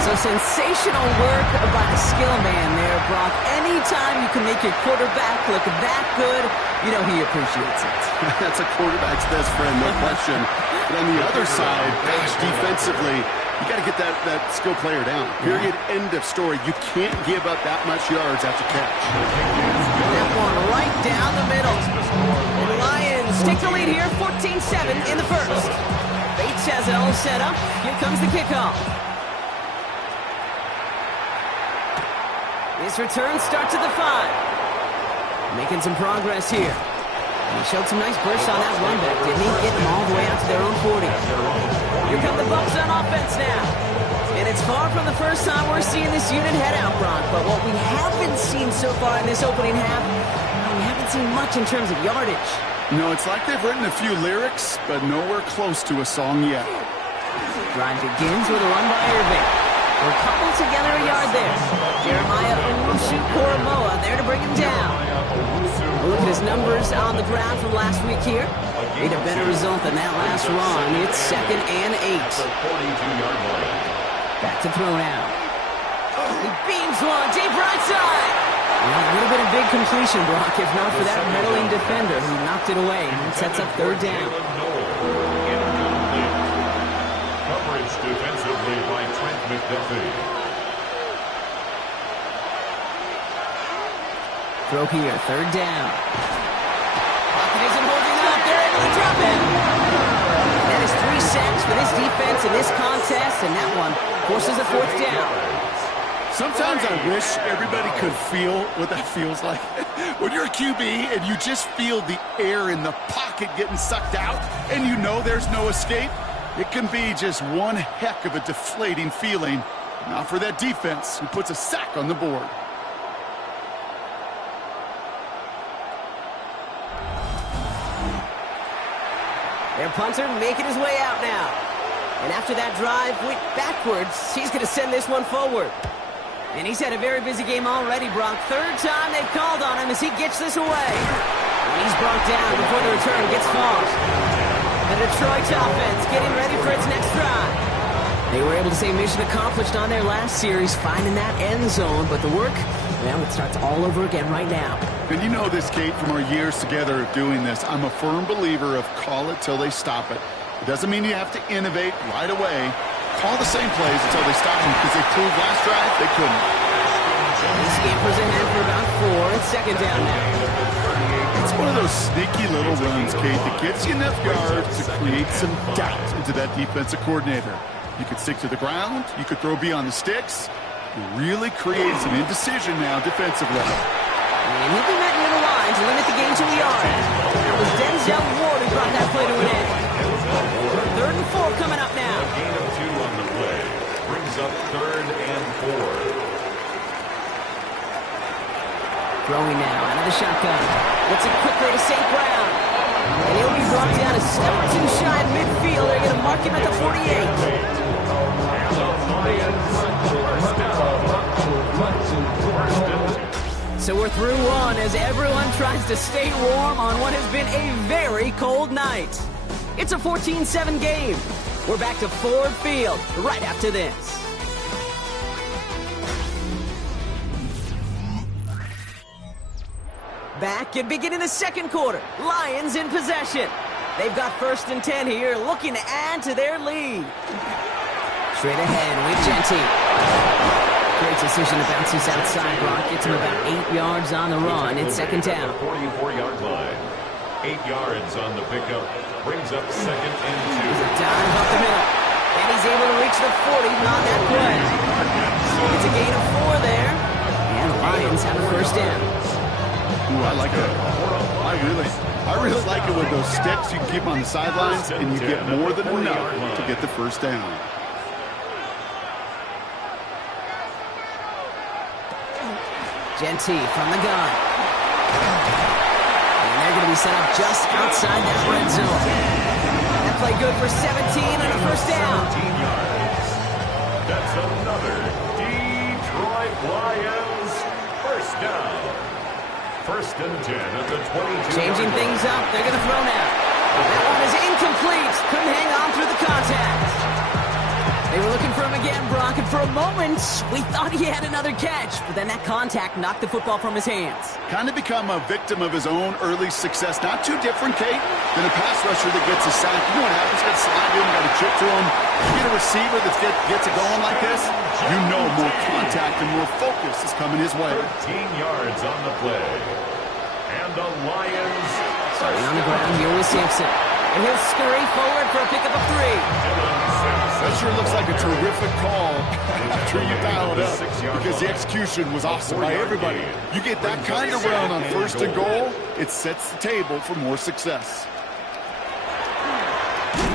So sensational work by the skill man there, Brock. Anytime you can make your quarterback look that good, you know he appreciates it. That's a quarterback's best friend, no question. But on the other side, gosh, defensively, you got to get that skill player down. Period. End of story. You can't give up that much yards after catch. That one right down the middle. The Lions take the lead here, 14-7 in the 1st. Bates has it all set up. Here comes the kickoff. This return starts at the 5. Making some progress here. And he showed some nice bursts on that run back, didn't he? Getting them all the way out to their own 40. Here come the Bucs on offense now. And it's far from the first time we're seeing this unit head out, Brock. But what we haven't seen so far in this opening half, we haven't seen much in terms of yardage. No, it's like they've written a few lyrics, but nowhere close to a song yet. Drive begins with a run by Irving. We're coupled together a yard there. Jeremiah Owusu-Koramoah there to bring him down. Look at his numbers on the ground from last week here. Made a better result than that last run. It's 2nd and 8. Back to throw now. He beams one deep right side. Well, a little bit of big completion, Brock, if not for that meddling defender who knocked it away. It sets up 3rd down. Coverage defensively by Trent McDuffie. Throw here, 3rd down. Pocket isn't holding up. They're able to drop it. That is 3 sacks for this defense in this contest, and that one forces a 4th down. Sometimes I wish everybody could feel what that feels like. When you're a QB and you just feel the air in the pocket getting sucked out and you know there's no escape, It can be just one heck of a deflating feeling. Not for that defense who puts a sack on the board. Their punter making his way out now. And after that drive went backwards, he's going to send this one forward. And he's had a very busy game already, Brock. Third time they've called on him as he gets this away. And he's brought down before the return gets fought. The Detroit offense getting ready for its next drive. They were able to say mission accomplished on their last series, finding that end zone. But the work, well, it starts all over again right now. And you know this, Kate, from our years together of doing this. I'm a firm believer of call it till they stop it. It doesn't mean you have to innovate right away. Call the same plays until they stop them, because they proved last drive they couldn't. He scampers ahead for about 4. It's second down now. It's one of those sneaky little runs, Kate, that gets you enough yards to create some doubt into that defensive coordinator. You could stick to the ground. You could throw beyond the sticks. You really create some indecision now defensively. And he'll be met near the line to limit the gain to a yard. It was Denzel Ward who brought that play to an end. 3rd and 4 coming up now. A gain of 2 on the play. Brings up 3rd and 4. Throwing now out of the shotgun. Gets it quickly to St. Brown. And he'll be brought down a step or two shy of midfield. They're going to mark him at the 48. So we're through one as everyone tries to stay warm on what has been a very cold night. It's a 14-7 game. We're back to Ford Field right after this. Back and beginning the second quarter. Lions in possession. They've got 1st and 10 here, looking to add to their lead. Straight ahead with Genty. Great decision to bounce this outside. Brock gets him about 8 yards on the run. It's second down. 44-yard line. 8 yards on the pickup. Brings up 2nd and 2. He's a dive up the middle. And he's able to reach the 40 on that play. It's a gain of 4 there. And the Lions have a 1st down. Ooh, I like that. I really like it with those sticks. You can keep on the sidelines, and you get more than enough to get the 1st down. Genty from the gun. And they're going to be set up just outside that red zone. That play good for 17 and a 1st down. 17 yards. That's another Detroit Lions 1st down. 1st and 10 at the 22. Changing things up. They're going to throw now. That one is incomplete. Couldn't hang on through the contact. They were looking for him again, Brock, and for a moment, we thought he had another catch. But then that contact knocked the football from his hands. Kind of become a victim of his own early success. Not too different, Kate, than a pass rusher that gets a sack. You know what happens? Got to slide to him, got to chip to him. You get a receiver that gets it going like this, you know more contact and more focus is coming his way. 13 yards on the play. And the Lions starting on the ground here with Simpson. And he'll scurry forward for a pickup of 3. That sure looks like a terrific call after you dial it up, because the execution was awesome by everybody. You get that kind of run on 1st and goal, it sets the table for more success.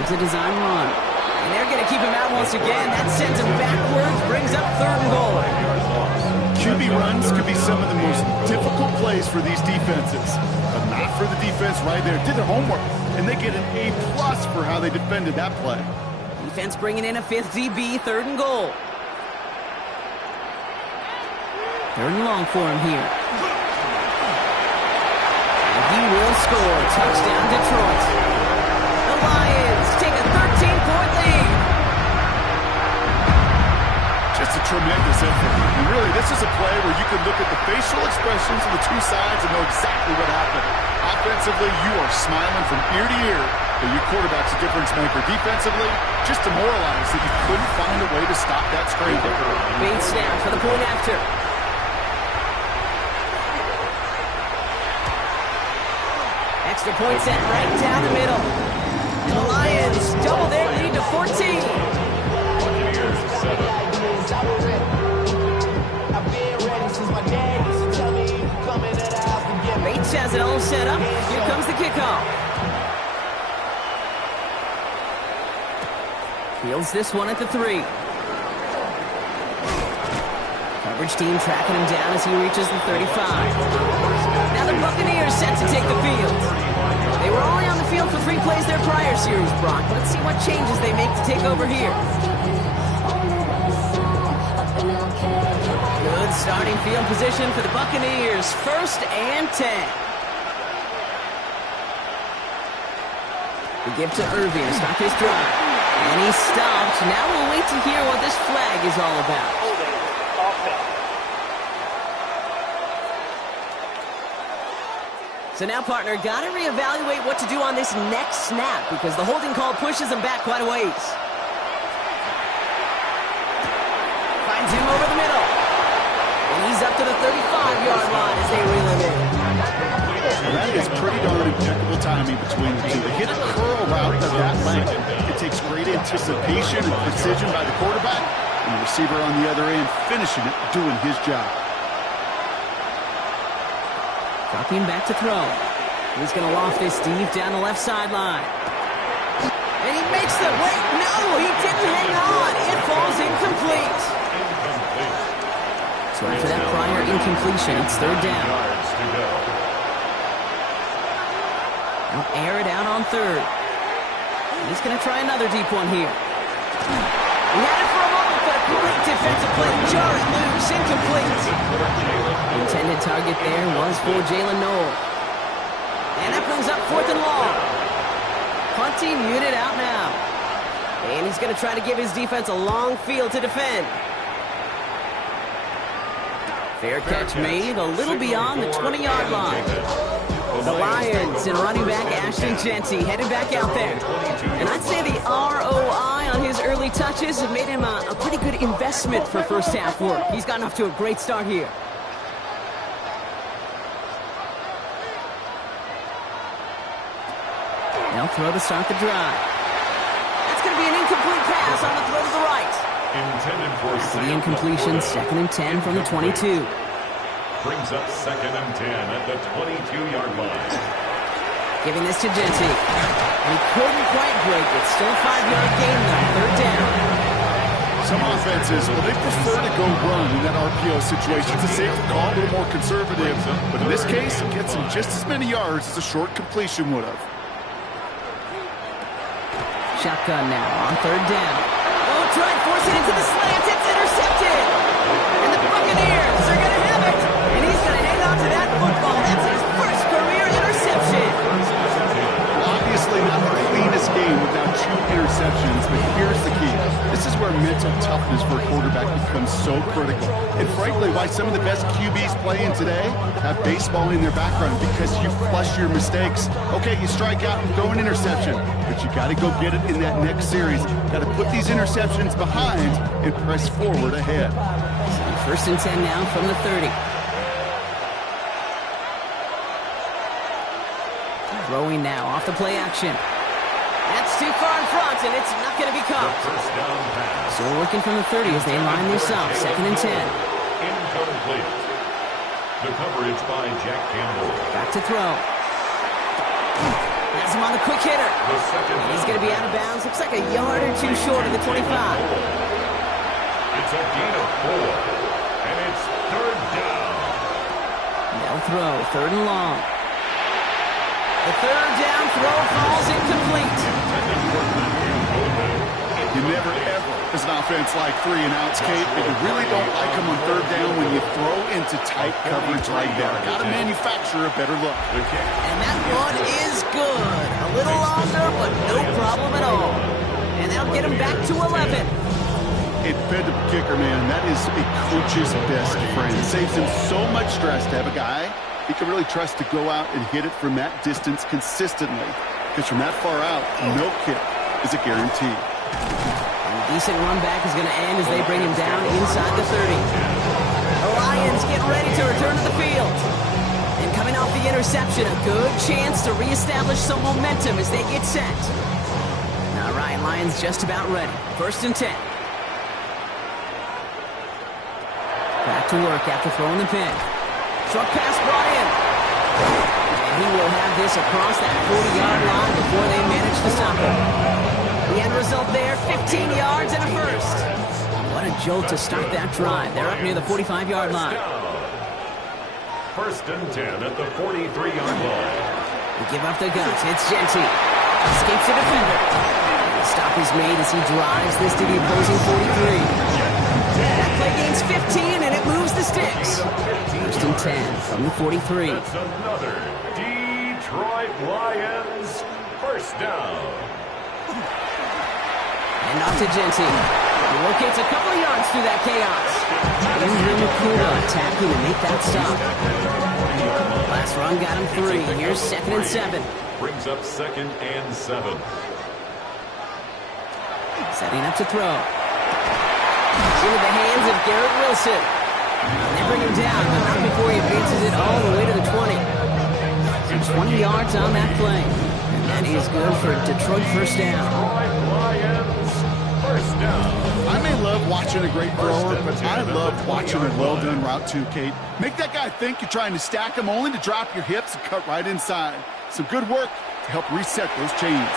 It's a design run. And they're going to keep him out once again. That sends him backwards, brings up 3rd and goal. QB runs could be some of the most difficult plays for these defenses, but not for the defense right there. Did their homework, and they get an A+ for how they defended that play. Defense bringing in a 5th DB, 3rd and goal. 3rd and long for him here. And he will score. Touchdown, Detroit. The Lions take a 13-point lead. Just a tremendous effort. And really, this is a play where you can look at the facial expressions of the two sides and know exactly what happened. Offensively, you are smiling from ear to ear that your quarterback's a difference maker. Defensively, just demoralized that you couldn't find a way to stop that scramble. Bait snap for the point after. Extra point set right down the middle. And the Lions double their lead to 14. Bates has it all set up. Here comes the kickoff. Fields this one at the 3. Coverage team tracking him down as he reaches the 35. Now the Buccaneers set to take the field. They were only on the field for 3 plays their prior series, Brock. Let's see what changes they make to take over here. Good starting field position for the Buccaneers. 1st and 10. The give to Irving to start his drive. And he's stopped. Now we'll wait to hear what this flag is all about. So now, partner, got to reevaluate what to do on this next snap because the holding call pushes him back quite a ways. Finds him over the middle. And he's up to the 35-yard line as they reel him in. That is pretty darn impeccable timing between the two. They hit a curl route of that length. It takes great anticipation and precision by the quarterback, and the receiver on the other end finishing it, doing his job. Dropping back to throw. He's going to loft this deep down the left sideline. And he makes the... Wait, no, he didn't hang on. It falls incomplete. So after that prior incompletion, it's 3rd down. Now air it out on 3rd. He's going to try another deep one here. He had it for a moment, but a great defensive play. Jar it loose, incomplete. The intended target there was for Jalen Noel. And that brings up 4th and long. Punting unit out now. And he's going to try to give his defense a long field to defend. Fair catch made, a little beyond the 20-yard line. The Lions and running back Ashton Jeanty headed back out there. And I'd say the ROI on his early touches have made him a pretty good investment for first half work. He's gotten off to a great start here. Now throw to start the drive. That's going to be an incomplete pass on the throw to the right. Intended for the incompletion, 2nd and 10 from the 22. Brings up 2nd and 10 at the 22-yard line. Giving this to Jeanty. He couldn't quite break it. Still a 5-yard gain though. 3rd down. Some offenses, well, they prefer to go run in that RPO situation. It's a safer call, a little more conservative. But in this case, it gets him just as many yards as a short completion would have. Shotgun now on 3rd down. Oh, try and force it into the slant. It's intercepted. And the Buccaneers are going to have it. And he's going to hang on to that football. That's his first career interception. Obviously not the cleanest game without 2 interceptions, but here's the key. This is where mental toughness for a quarterback becomes so critical. And frankly, why some of the best QBs playing today have baseball in their background, because you flush your mistakes. Okay, you strike out and throw an interception, but you got to go get it in that next series. Got to put these interceptions behind and press forward ahead. 1st and 10 now from the 30. Throwing now off the play action. That's too far in front, and it's not going to be caught. So working from the 30 as they line this up. 2nd and 10. Incomplete. The coverage by Jack Campbell. Back to throw. Has him on the quick hitter. He's going to be out of bounds. Looks like a yard or 2 short of the 25. It's a gain of 4, and it's 3rd down. They'll throw. 3rd and long. The 3rd down throw falls incomplete. You never, ever, as an offense, like 3 and outs, Kate, but you really don't like them on 3rd down when you throw into tight coverage like that. Got to manufacture a better look. And that one is good. A little longer, but no problem at all. And they'll get him back to 11. A dependable kicker, man. That is a coach's best friend. It saves him so much stress to have a guy he can really trust to go out and hit it from that distance consistently. Because from that far out, no kick is a guarantee. And a decent run back is going to end as they bring him down inside the 30. The Lions get ready to return to the field. And coming off the interception, a good chance to reestablish some momentum as they get set. All right, Lions just about ready. 1st and 10. Back to work after throwing the pin. Short pass brought in. And he will have this across that 40-yard line before they manage to stop him. The end result there, for 15 yards and a first. What a jolt to start that drive. They're up near the 45-yard line. First and 10 at the 43-yard line. They give up the guns. It's Genty. Escapes the defender. And the stop is made as he drives this to the opposing 43. That play gains 15, and it moves the sticks. First and 10 from the 43. That's another Detroit Lions first down. And off to Genty. He locates a couple of yards through that chaos. Attacking to make that stop. Last run got him 3. Here's 2nd and 7. Brings up 2nd and 7. Setting up to throw. Into the hands of Garrett Wilson. They bring him down, but not before he advances it all the way to the 20. So 20 yards on that play. And that is good for Detroit first down. Lions first down. I may love watching a great thrower, but I love watching a well-done route too, Kate. Make that guy think you're trying to stack him only to drop your hips and cut right inside. Some good work to help reset those chains.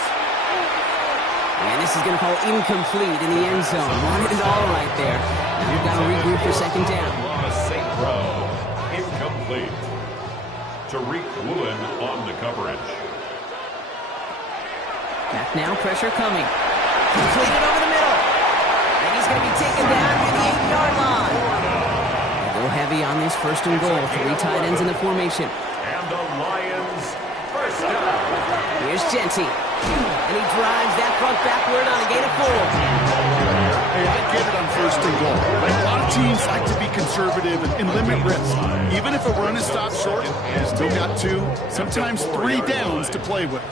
And this is going to fall incomplete in the end zone. Wanted it all right there. Now we've got to regroup for 2nd down. St. Row, incomplete. Tariq Woolen on the coverage. Back now, pressure coming. Completed over the middle. And he's going to be taken down near the 8-yard line. They go heavy on this 1st and goal. 3 tight ends in the formation. And the Lions first down. Here's Genty. And he drives that front backward on a gain of 4. Hey, I get it on 1st and goal. But a lot of teams like to be conservative and limit risk. Even if a run is stopped short, you still got 2, sometimes 3 downs to play with.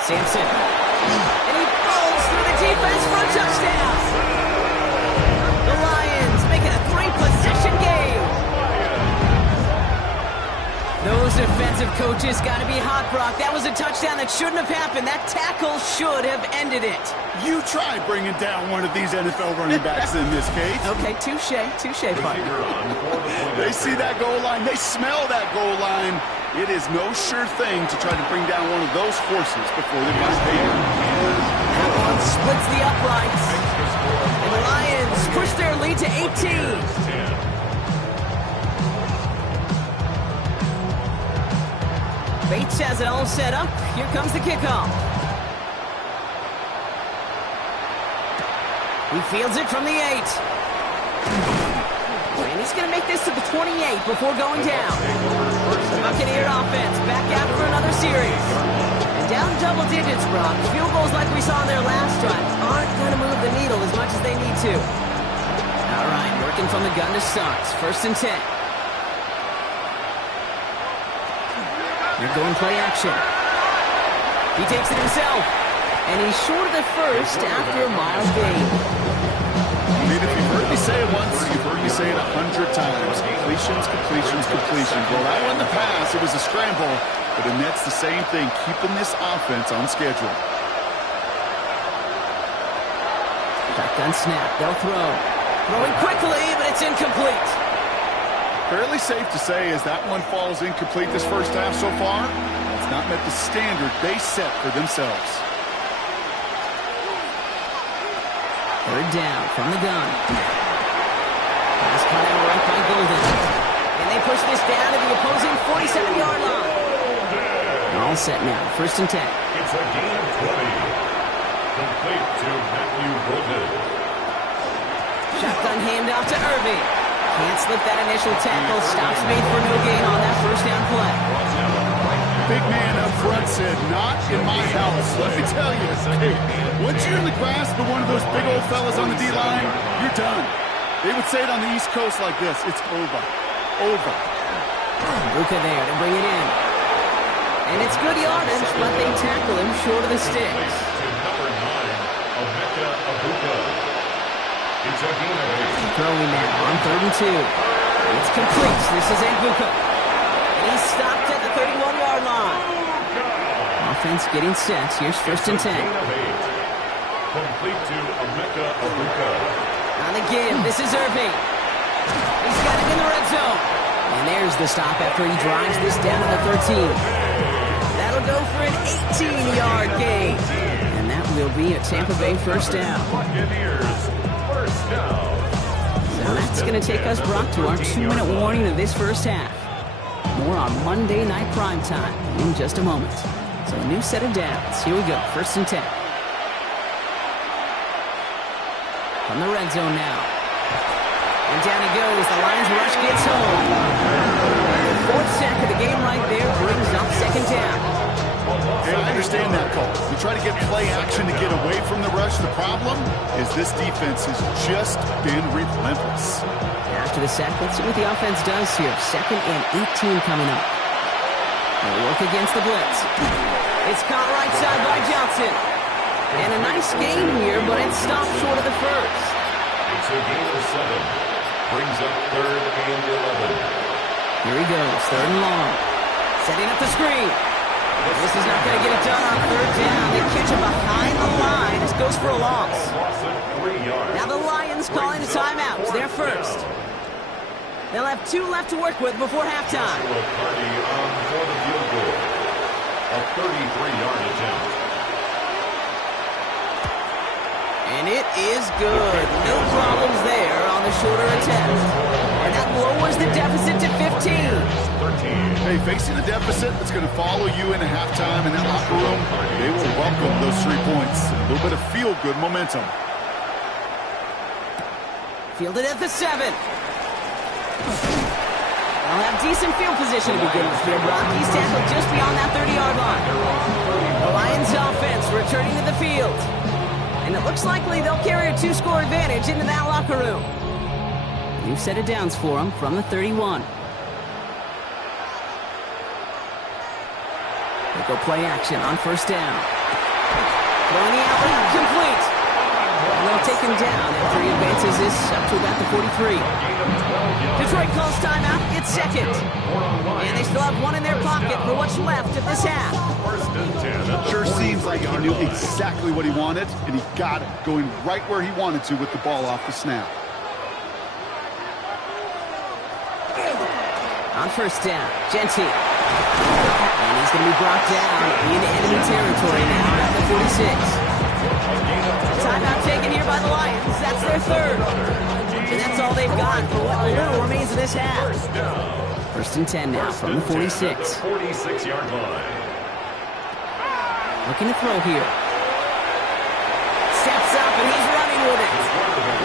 Sampson. And he falls through the defense for a touchdown. The Lions making a 3-possession game. Those defensive coaches got to be hot, Brock. That was a touchdown that shouldn't have happened. That tackle should have ended it. You try bringing down one of these NFL running backs in this case. Okay, touche, partner. They see that goal line. They smell that goal line. It is no sure thing to try to bring down one of those forces before they must pay it. That one splits the uprights. And the Lions push their lead to 18. Bates has it all set up. Here comes the kickoff. He fields it from the 8. And he's going to make this to the 28 before going down. The Buccaneer offense back out for another series. And down double digits, Brock. Field goals like we saw in their last drive aren't going to move the needle as much as they need to. All right, working from the gun to start. 1st and 10. They're going play action. He takes it himself. And he's short of the first after a mild gain. I mean, if you've heard me say it once, you've heard me say it 100 times. Completions, completions, completions. Well, that one in the pass, it was a scramble. But the Nets, the same thing, keeping this offense on schedule. Shotgun snap. They'll throw. Throwing quickly, but it's incomplete. Fairly safe to say as that one falls incomplete this first half so far, it's not met the standard they set for themselves. 3rd down from the gun. Pass caught out right by Golden. And they push this down to the opposing 47-yard line. All set now. 1st and 10. It's a gain of 20. Complete to Matthew Golden. Shotgun handoff to Irving. Can't slip that initial tackle. Stops made for no gain on that 1st down play. Big man up front said, not in my house. Let me tell you, once you're in the grasp of one of those big old fellas on the D-line, you're done. They would say it on the East Coast like this, it's over. Over. Buka there to bring it in. And it's good yardage, but they tackle him short of the sticks. Number 9, Emeka Egbuka. It's a gain of 8. Throwing now on 3rd and 2. It's complete. This is Egbuka. And he's stopped at the 31-yard line. Offense getting set. Here's 1st and 10. Complete to Emeka Egbuka. On the give, this is Irving. He's got it in the red zone. And there's the stop after he drives this down to the 13. That'll go for an 18-yard gain. And that will be a Tampa Bay first down. So that's going to take us, Brock, to our 2-minute warning of this first half. More on Monday Night Primetime in just a moment. So a new set of downs. Here we go, 1st and 10. From the red zone now. And down he goes. The Lions rush gets home. The 4th sack of the game right there brings up 2nd down. Hey, I understand that call. You try to get play action to get away from the rush. The problem is this defense has just been relentless. After the sack, let's see what the offense does here. 2nd and 18 coming up. They'll work against the blitz. It's caught right side by Johnson. And a nice gain here, but it stopped short of the first. It's a gain of 7. Brings up 3rd and 11. Here he goes, 3rd and long. Setting up the screen. This is not going to get it done on 3rd down. They catch him behind the line. This goes for a loss. Now the Lions calling a timeout. It's their first. They'll have 2 left to work with before halftime. For the field goal. A 33-yard attempt. And it is good. No problems there on the shorter attempt. And that lowers the deficit to 15. Hey, facing a deficit that's going to follow you into halftime in that locker room, they will welcome those 3 points. A little bit of feel-good momentum. Fielded at the 7. They'll have decent field position to begin with here. Rocky's tackled just beyond that 30-yard line. The Lions offense returning to the field. And it looks likely they'll carry a 2-score advantage into that locker room. New set of downs for them from the 31. They go play action on 1st down. Throwing the out complete. And they'll take him down after he advances this up to about the 43. Detroit calls timeout. It's 2nd. And they still have 1 in their pocket for what's left of this half. Sure seems like he knew exactly what he wanted, and he got it, going right where he wanted to with the ball off the snap. On 1st down, Genty. And he's going to be brought down into enemy territory now at the 46. Timeout taken here by the Lions. That's their 3rd. And that's all they've got for what little remains of this half. 1st and 10 now from the 46. 46-yard line. Looking to throw here. Steps up and he's running with it.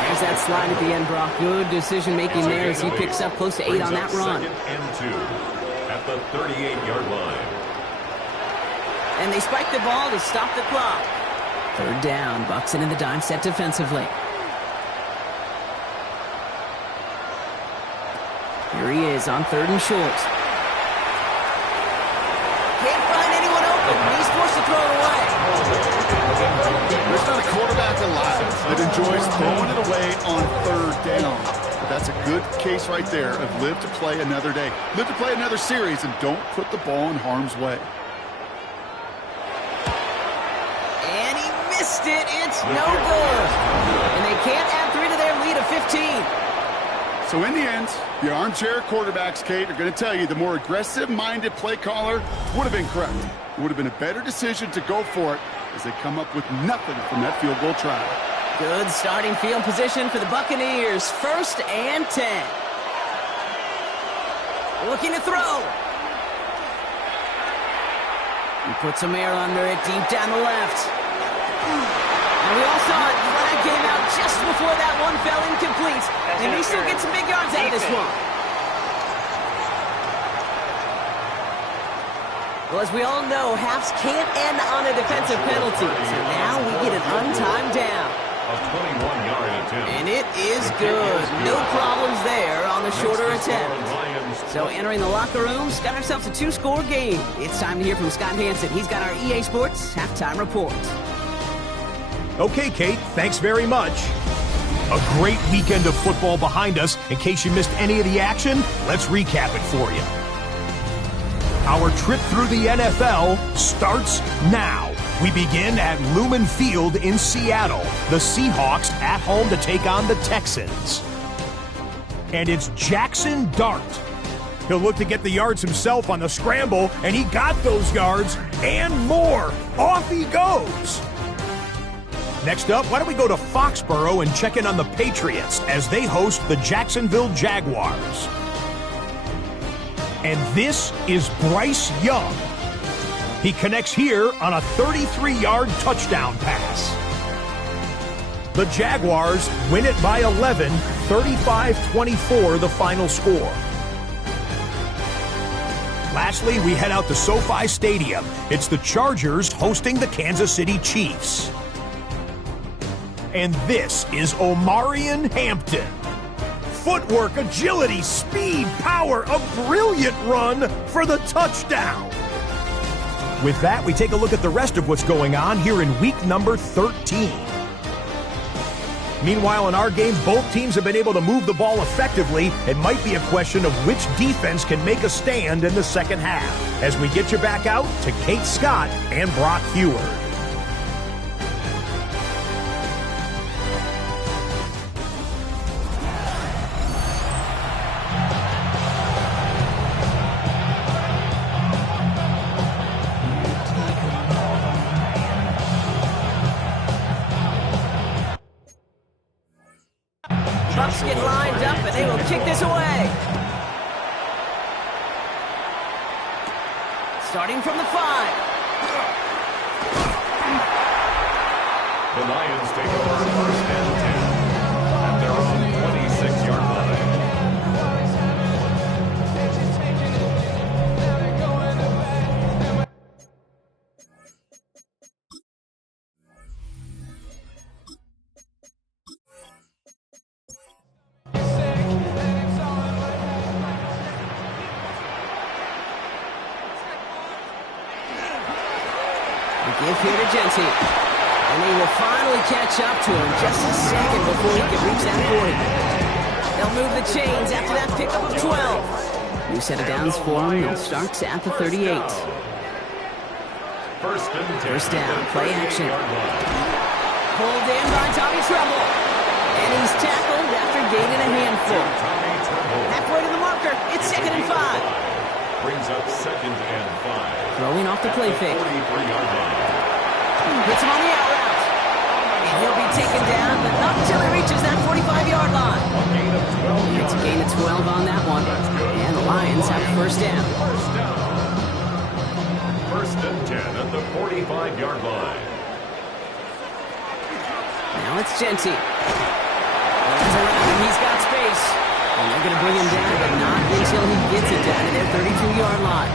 There's that slide at the end, Brock. Good decision-making there as he picks up close to 8 on that run. 2nd and 2 at the 38-yard line. And they spike the ball to stop the clock. 3rd down. Bucks in the dime set defensively. Here he is on 3rd and short. Can't find anyone open. He's forced to throw it away. There's not a quarterback alive that enjoys throwing it away on 3rd down. But that's a good case right there of live to play another day. Live to play another series and don't put the ball in harm's way. And he missed it. It's no good. And they can't add 3 to their lead of 15. So in the end, the armchair quarterbacks, Kate, are going to tell you the more aggressive-minded play caller would have been correct. It would have been a better decision to go for it as they come up with nothing from that field goal try. Good starting field position for the Buccaneers. 1st and 10. Looking to throw. He puts some air under it deep down the left. And we all saw it. Flag came out just before that one fell incomplete. And he still gets some big yards out of this one. Well, as we all know, halves can't end on a defensive penalty. So now we get an untimed down. A 21-yard attempt. And it is good. No problems there on the shorter attempt. So entering the locker room, got ourselves a 2-score game. It's time to hear from Scott Hansen. He's got our EA Sports halftime report. Okay, Kate, thanks very much. A great weekend of football behind us. In case you missed any of the action, let's recap it for you. Our trip through the NFL starts now. We begin at Lumen Field in Seattle. The Seahawks at home to take on the Texans. And it's Jackson Dart. He'll look to get the yards himself on the scramble, and he got those yards and more. Off he goes. Next up, why don't we go to Foxborough and check in on the Patriots as they host the Jacksonville Jaguars. And this is Bryce Young. He connects here on a 33-yard touchdown pass. The Jaguars win it by 11, 35-24 the final score. Lastly, we head out to SoFi Stadium. It's the Chargers hosting the Kansas City Chiefs. And this is Omarion Hampton. Footwork, agility, speed, power, a brilliant run for the touchdown. With that, we take a look at the rest of what's going on here in week number 13. Meanwhile, in our game, both teams have been able to move the ball effectively. It might be a question of which defense can make a stand in the second half. As we get you back out to Kate Scott and Brock Heward. Bucks get lined up, and they will kick this away. Starting from the 5. The Lions take over first and 10 at their own 26-yard line. Give here to Genty. And they will finally catch up to him just a second before he can reach that 40. They'll move the chains after that pickup of 12. New set of downs for him. They'll start at the 38. First down, play action. Pulled in by Tommy Treble. And he's tackled after gaining a handful. Halfway to the marker, it's 2nd and 5. Brings up 2nd and 5. Throwing off the play fake. 43-yard line. Hits him on the out route. And he'll be taken down, but not until he reaches that 45-yard line. It's a gain of 12 on that one. And the Lions have first down. First and 10 at the 45-yard line. Now it's Genty. Runs around and he's got space. And they're going to bring him down, but not until he gets it down to their 32-yard line.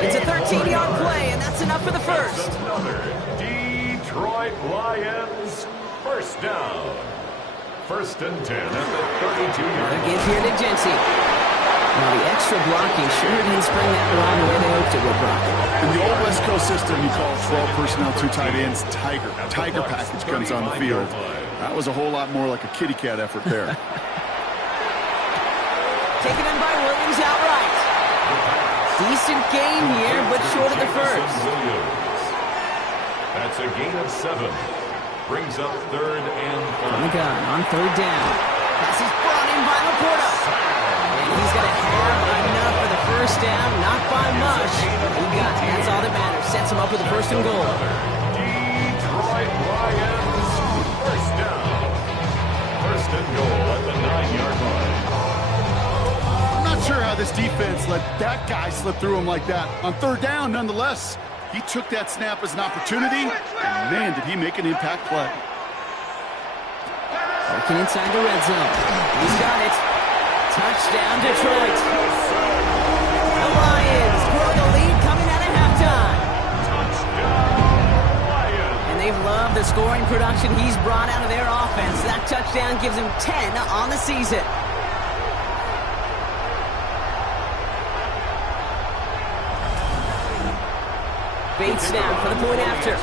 It's a 13-yard play, and that's enough for the first. Another Detroit Lions first down. First and 10 at the 32-yard line. Give here to Genty. Now the extra blocking sure didn't spring that ball the way they hoped it would, Brock. In the old West Coast system, you call 12 personnel, 2 tight ends, Tiger package comes on the field. That was a whole lot more like a kitty cat effort there. Taken in by Williams outright. Decent game here, but short of the first. That's a gain of 7. Brings up 3rd and 5. On the gun, on 3rd down. Pass is brought in by Laporta. And he's going to have enough for the first down, not by much. He got it. That's all that matters. Sets him up with the 1st and goal. Detroit Lions first down. 1st and goal at the 9-yard line. Sure how this defense let that guy slip through him like that. On 3rd down, nonetheless, he took that snap as an opportunity, and man, did he make an impact play. Working inside the red zone. He's got it. Touchdown, Detroit. The Lions grow the lead coming out of halftime. And they've loved the scoring production he's brought out of their offense. That touchdown gives him 10 on the season. Bates down for the point after.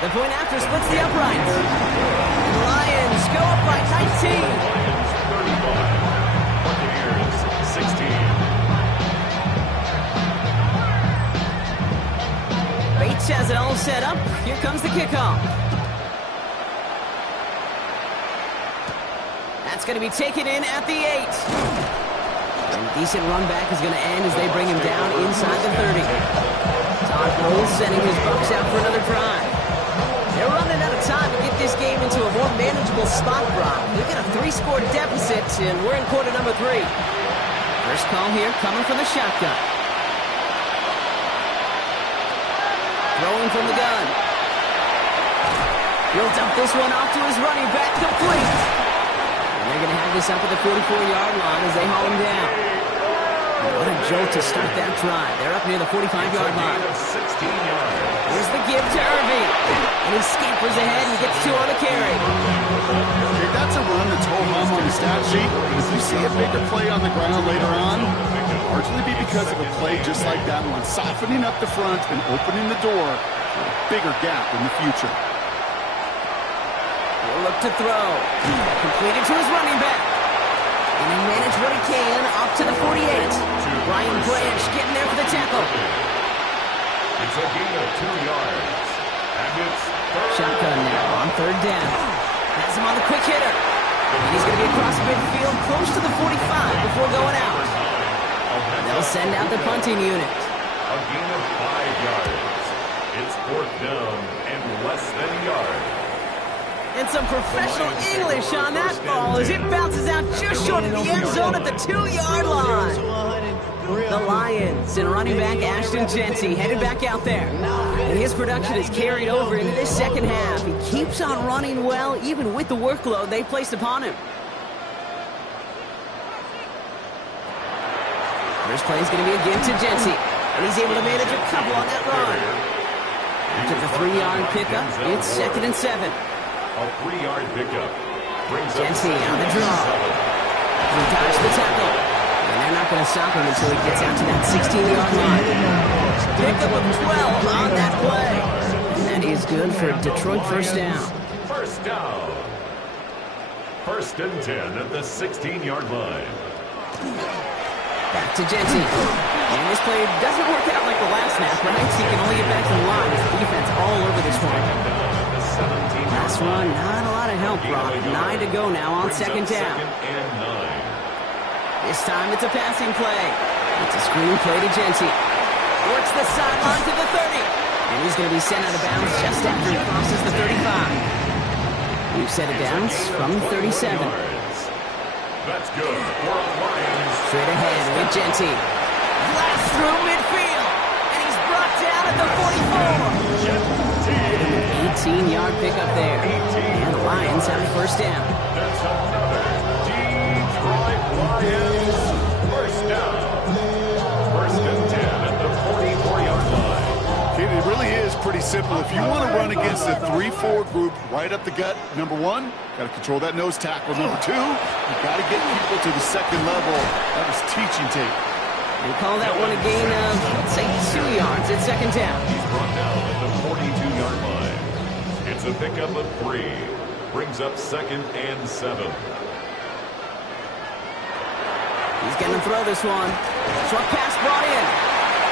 The point after splits the uprights. And the Lions go up by 19. Buccaneers 16. Bates has it all set up. Here comes the kickoff. It's going to be taken in at the 8. And a decent run back is going to end as they bring him down inside the 30. Todd Bowles sending his Bucs out for another drive. They're running out of time to get this game into a more manageable spot, Brock. We've got a 3-score deficit, and we're in quarter number 3. First call here coming from the shotgun. Throwing from the gun. He'll dump this one off to his running back, complete. And they're going to have this up at the 44-yard line as they haul him down. What a jolt to start that drive. They're up near the 45-yard line. Here's the give to Irving. And he scampers ahead and gets 2 on the carry. Okay, that's a run that's home run on the stat sheet. If you see a bigger play on the ground later on, it'll largely be because of a play just like that one, softening up the front and opening the door for a bigger gap in the future. He'll look to throw. Completed to his running back. And he managed what he can up to the 48. Ryan Branch getting there for the tackle. It's a gain of 2 yards. And it's Shotgun now on 3rd down. Has him on the quick hitter. And he's going to be across midfield close to the 45 before going out. They'll send out the punting unit. a gain of 5 yards. It's 4th down and less than a yard. And some professional English on that ball as it bounces out just short of the end zone at the 2-yard line. The Lions and running back Ashton Jeanty headed back out there. And his production is carried over into this second half. He keeps on running well even with the workload they placed upon him. First play is going to be a give to Jeanty. And he's able to manage a couple on that run. After the 3-yard pickup, it's 2nd and 7. A 3-yard pickup brings up Jeanty on the draw. He dodged the tackle. And they're not going to stop him until he gets out to that 16-yard line. Pickup of 12 on that play. And that is good for Detroit first down. First down. 1st and 10 at the 16-yard line. Back to Jeanty. And this play doesn't work out like the last snap, right? So he can only get back to the line. The defense all over this one. Last one, not a lot of help, Brock. 9 to go now on 2nd down. This time it's a passing play. It's a screen play to Jeanty. Works the sideline to the 30. And he's going to be sent out of bounds just after he crosses the 35. We've set it down from 37. That's good for a Lions. Straight ahead with Jeanty. Blast through midfield. And he's brought down at the 44. 18-yard pickup there. And the Lions have a first down. That's another Detroit Lions first down. 1st and 10 at the 44-yard line. Kid, it really is pretty simple. If you want to run against a 3-4 group right up the gut, number 1, got to control that nose tackle. Number 2, you got to get people to the second level. That was teaching tape. We call that one a gain of, let's say, 2 yards at 2nd down. He's brought down at the 42-yard line. It's a pickup of 3. Brings up 2nd and 7. He's going to throw this one. Short pass brought in.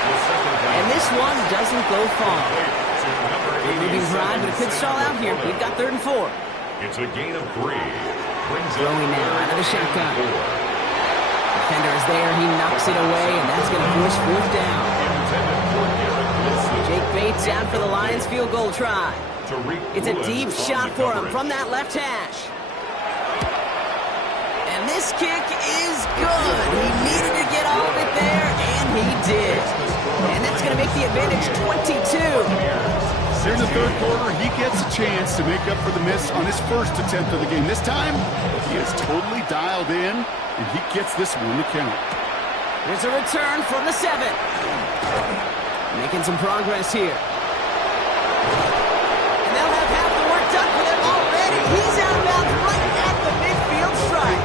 And this one doesn't go far. A moving drive, but it could stall out here. We've got 3rd and 4. It's a gain of 3. Brings Throwing now out of the shotgun. Defender is there. He knocks it away, and that's going to force 4th down. Jake Bates out for the Lions field goal try. It's a deep shot for him from that left hash. And this kick is good. He needed to get all of it there, and he did. And that's going to make the advantage 22. Here in the 3rd quarter, he gets a chance to make up for the miss on his first attempt of the game. This time, he is totally dialed in, and he gets this one to count. There's a return from the 7. Making some progress here. And they'll have half the work done for them already. He's out of bounds right at the midfield stripe.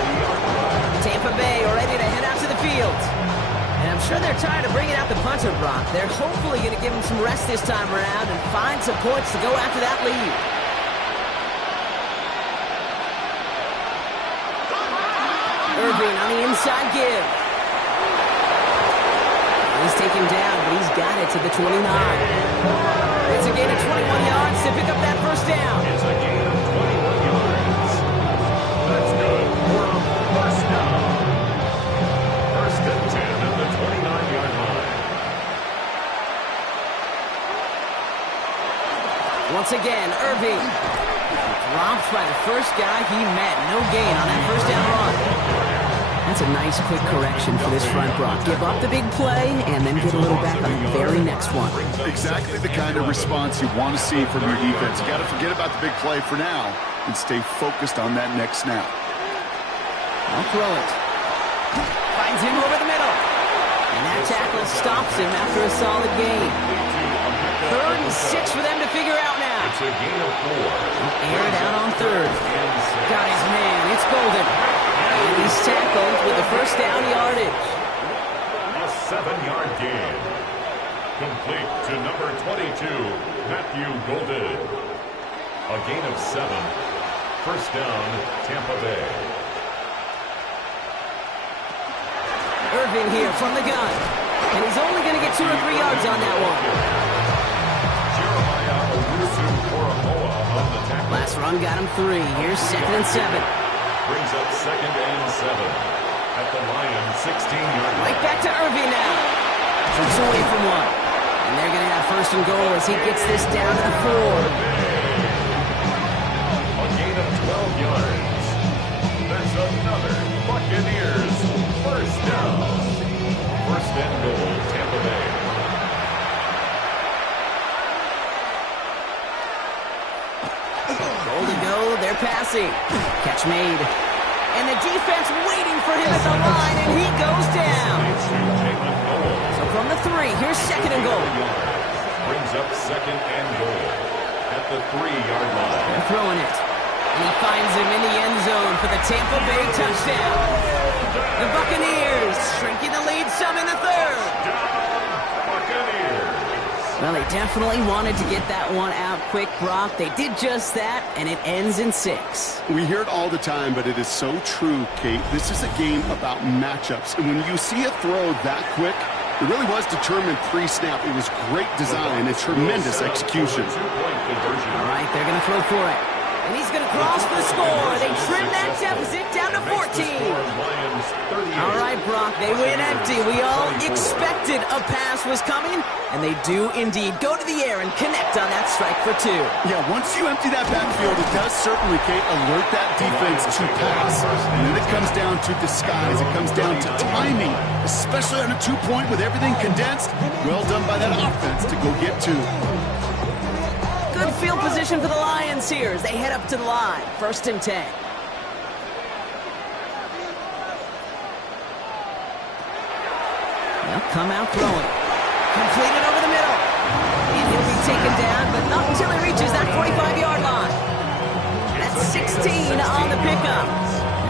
Tampa Bay ready to head out to the field. And I'm sure they're tired of bringing out the punter, Brock. They're hopefully going to give him some rest this time around and find some points to go after that lead. Irving on the inside give. He's taken down, but he's got it to the 29. It's a gain of 21 yards to pick up that first down. It's a gain of 21 yards. That's good for a Once again, Irving. Dropped by the first guy he met. No gain on that first down run. That's a nice quick correction for this front, Brock. Give up the big play and then get a little back on the very next one. Exactly the kind of response you want to see from your defense. You got to forget about the big play for now and stay focused on that next snap. I'll throw it. Finds him over the middle. And that tackle stops him after a solid gain. 3rd and 6 for them to figure out now. It's a gain of 4. Air it out on 3rd. Got his man. It's Golden. And he's tackled with the first down yardage. A 7-yard gain. Complete to number 22, Matthew Golden. A gain of 7. First down, Tampa Bay. Irving here from the gun. And he's only going to get 2 or 3 yards on that one. Last run got him 3. Here's 2nd and 7. Brings up 2nd and 7 at the Lions 16-yard line. Right back to Irving now. Troops away from 1. And they're going to have 1st and goal as he gets this down to the 4. A gain of 12 yards. That's another Buccaneers first down. 1st and goal, Tampa Bay. Goal to go, they're passing. Catch made. And the defense waiting for him at the line, and he goes down. So from the 3, here's 2nd and goal. Brings up 2nd and goal at the 3-yard line. They're throwing it. And he finds him in the end zone for the Tampa Bay touchdown. The Buccaneers shrinking the lead some in the 3rd. Buccaneers. Well, they definitely wanted to get that one out quick, Brock. They did just that, and it ends in 6. We hear it all the time, but it is so true, Kate. This is a game about matchups. And when you see a throw that quick, it really was determined pre-snap. It was great design and tremendous execution. All right, they're going to throw for it. And he's going to cross the score. They trim that deficit down to 14. All right, Brock, they win empty. We all expected a pass was coming, and they do indeed go to the air and connect on that strike for 2. Yeah, once you empty that backfield, it does certainly, Kate, alert that defense to pass. And then it comes down to disguise. It comes down to timing, especially on a 2-point with everything condensed. Well done by that offense to go get 2. Good field position for the Lions here as they head up to the line. 1st and 10. They'll come out throwing. Completed over the middle. And he'll be taken down, but not until he reaches that 45-yard line. That's 16 on the pickup.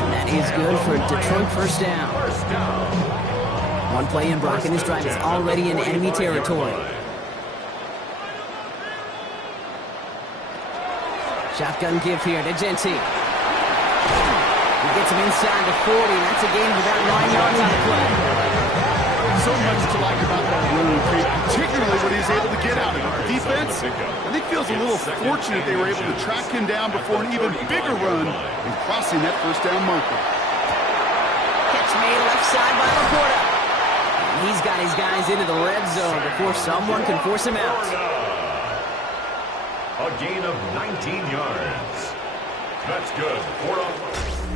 And that is good for Detroit first down. One play in, Brock, and his drive is already in enemy territory. Shotgun give here to Genty. He gets him inside the 40. That's a gain of about 9 yards on the play. So much to like about that run, particularly when he's able to get out of it. Defense, I think, feels a little fortunate they were able to track him down before an even bigger run and crossing that first down marker. Catch made left side by Laporta. And he's got his guys into the red zone before someone can force him out. A gain of 19 yards. That's good.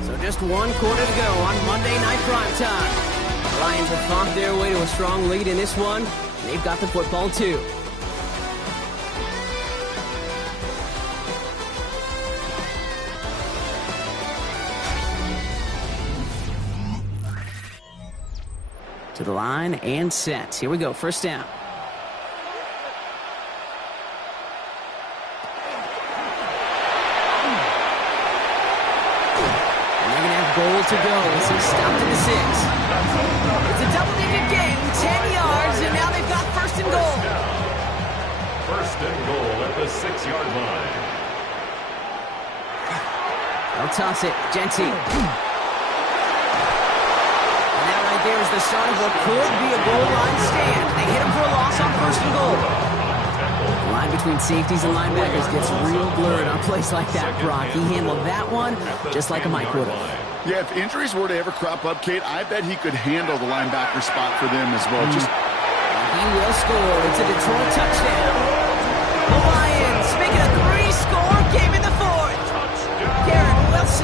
So just 1 quarter to go on Monday Night Primetime. The Lions have fought their way to a strong lead in this one. And they've got the football, too. To the line and set. Here we go. First down. Goal to go as he's stopped at the 6. It's a double-digit gain, 10 yards, and now they've got 1st and goal. 1st and goal at the 6-yard line. They'll toss it, Genty. And that right there is the start of what could be a goal line stand. They hit him for a loss on 1st and goal. The line between safeties and linebackers gets real blurred on plays like that, Brock. He handled that one just like a Mike would have. Yeah, if injuries were to ever crop up, Kate, I bet he could handle the linebacker spot for them as well. He will score. It's a Detroit touchdown. The Lions make it a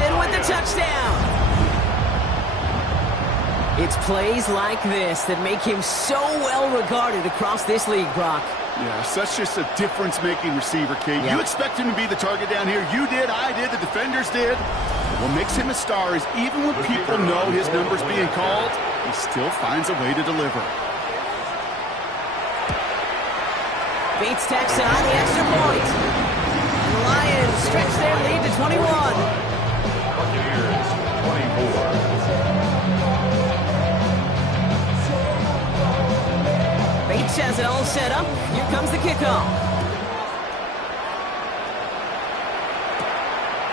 in with the touchdown. It's plays like this that make him so well regarded across this league, Brock. Yeah, such just a difference-making receiver, Kate. Yep. You expect him to be the target down here. You did, I did, the defenders did. What makes him a star is even when people know his number's being called, he still finds a way to deliver. Bates tacks on the extra point. And the Lions stretch their lead to 21. Buccaneers, 24. Bates has it all set up. Here comes the kickoff.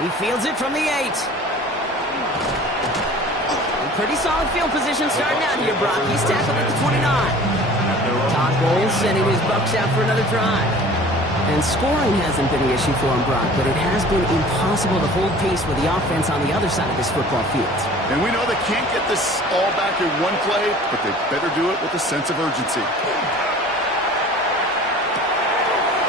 He fields it from the 8. Pretty solid field position starting out here, Brock. He's tackled at the 29. Todd Bowles sending his Bucs out for another drive. And scoring hasn't been an issue for him, Brock, but it has been impossible to hold pace with the offense on the other side of this football field. And we know they can't get this all back in one play, but they better do it with a sense of urgency.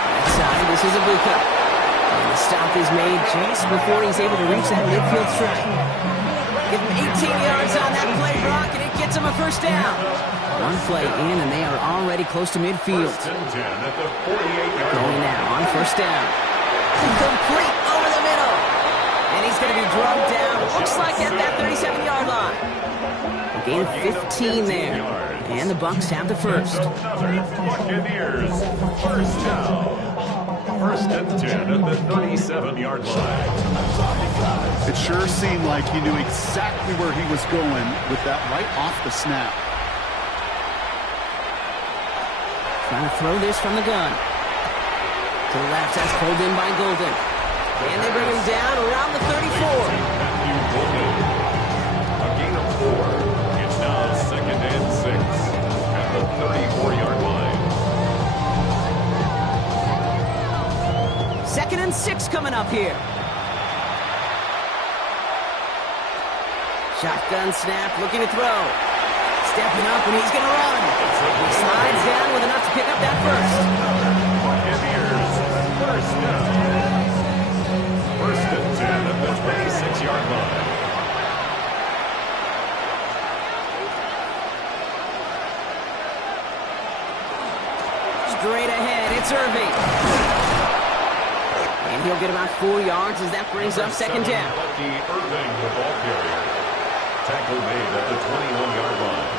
Left side, this is Ibuka. And the stop is made just before he's able to reach that midfield strike. Give him 18 yards on that play, Brock, and it gets him a first down. One play in, and they are already close to midfield. Going now on first down. Complete over the middle. And he's going to be drugged down, looks like at that 37-yard line. A gain of 15 there. And the Bucs have the first. Buccaneers, first down. First and 10 at the 37-yard line. It sure seemed like he knew exactly where he was going with that right off the snap. Trying to throw this from the gun. To the left, that's pulled in by Golden. And they bring him down around the 34. A gain of 4. It's now second and 6 at the 34-yard line. Second and 6 coming up here. Shotgun snap, looking to throw. Stepping up, and he's going to run. He slides down with enough to pick up that first. Buccaneers, first down. First and 10 at the 26-yard line. Straight ahead, it's Irving. And he'll get about 4 yards as that brings up second down. Lucky Irving, the ball carrier. Tackle made at the 21-yard line.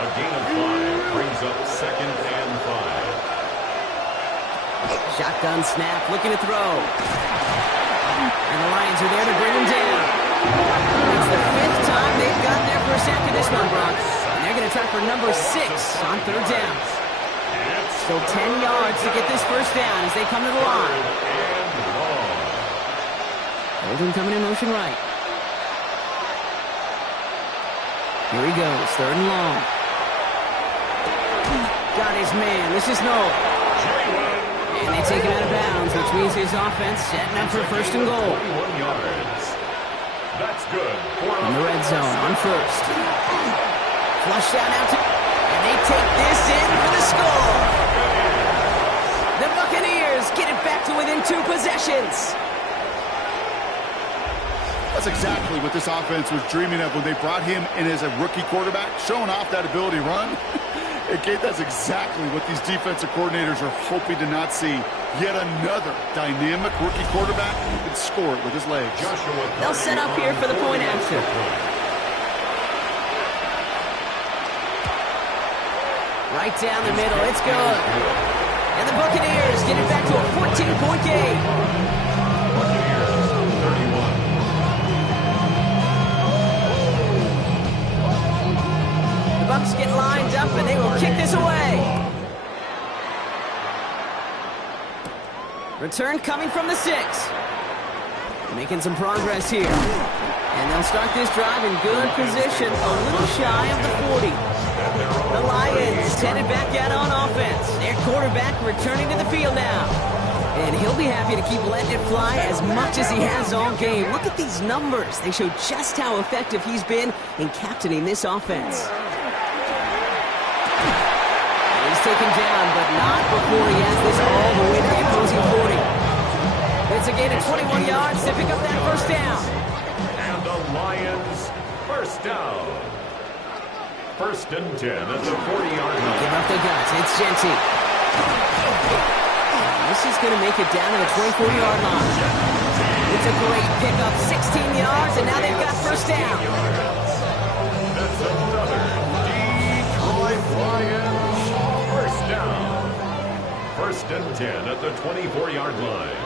A gain of 5 brings up second and 5. Shotgun snap, looking to throw. And the Lions are there to bring him down. It's the 5th time they've gotten their first sack of this one, Brock. And they're going to try for number 6 on third down. Still 10 yards to get this first down as they come to the line. Holden coming in motion right. Here he goes, third and long. Got his man, this is Noel. And they take him out of bounds, which means his offense setting up for first and goal. 21 yards. That's good. In the red zone on first. Flush out now to... And they take this in for the score. The Buccaneers get it back to within 2 possessions. That's exactly what this offense was dreaming of when they brought him in as a rookie quarterback, showing off that ability to run. And Kate, that's exactly what these defensive coordinators are hoping to not see. Yet another dynamic rookie quarterback who can score it with his legs. They'll set up here for the point after. Right down the middle, it's good. And the Buccaneers get it back to a 14-point game. Buccaneers, 31. The Bucs get lined up, and they will kick this away. Return coming from the 6. Making some progress here. And they'll start this drive in good position, a little shy of the 40. The Lions headed back out on offense. Their quarterback returning to the field now. And he'll be happy to keep letting it fly as much as he has all game. Look at these numbers. They show just how effective he's been in captaining this offense. He's taken down, but not before he has this all the way to the opposing 40. It's a gain of 21 yards to pick up that first down. Lions. First down. First and 10 at the 40-yard line. Give up the guts. It's Genty. This is going to make it down to the 24-yard line. It's a great pickup, 16 yards, and now they've got first down. That's another Detroit Lions first down. First and 10 at the 24-yard line.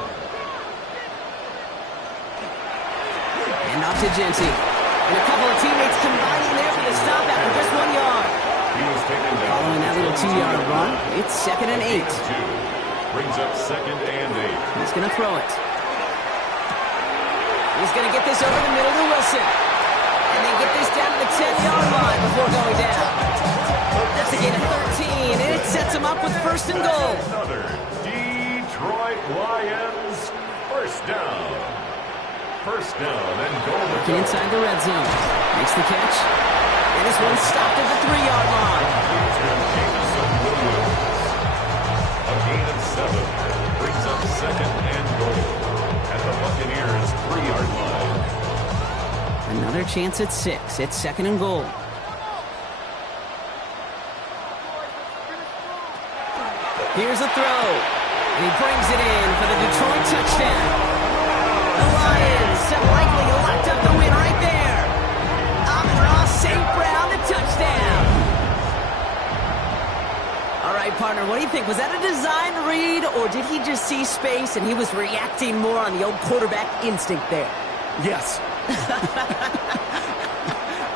And off to Genty. And a couple of teammates combining there for the stop after just 1 yard. Following that little 2-yard run, it's 2nd and 8. Brings up 2nd and 8. He's going to throw it. He's going to get this over the middle to Wilson. And they get this down to the 10-yard line before going down. That's a gain of 13, and it sets him up with first and goal. Another Detroit Lions first down. First down and goal. Working inside the red zone. Makes the catch. And this one's stopped at the 3-yard line. A gain of 7. Brings up 2nd and goal at the Buccaneers 3-yard line. Another chance at 6. It's 2nd and goal. Here's a throw. And he brings it in for the Detroit touchdown. The Lions have likely locked up the win right there. Amon-Ra St. Brown, the touchdown. All right, partner, what do you think? Was that a design read, or did he just see space and he was reacting more on the old quarterback instinct there? Yes.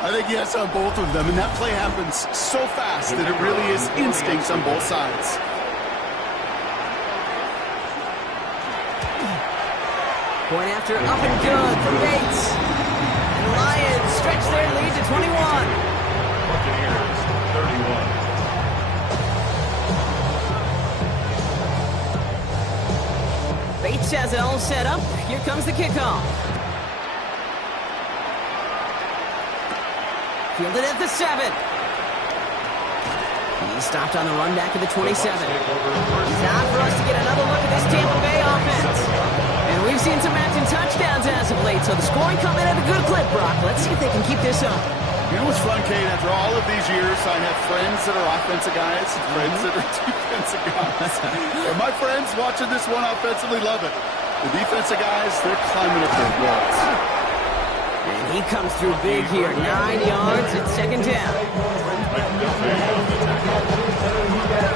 I think yes on both of them, and that play happens so fast that it really is instincts on both sides. Point after up and good for Bates. And Lions stretch their lead to 21. Buccaneers 31. Bates has it all set up. Here comes the kickoff. Fielded at the 7. He stopped on the run back to the 27. Time for us to get another look at this Tampa Bay offense. And we've seen some matching touchdowns as of late, so the scoring coming at a good clip, Brock. Let's see if they can keep this up. You know what's fun, Kate? After all of these years, I have friends that are offensive guys and friends that are defensive guys. And my friends watching this one offensively love it. The defensive guys, they're climbing up their walls. And he comes through big here. 9 yards at 2nd down.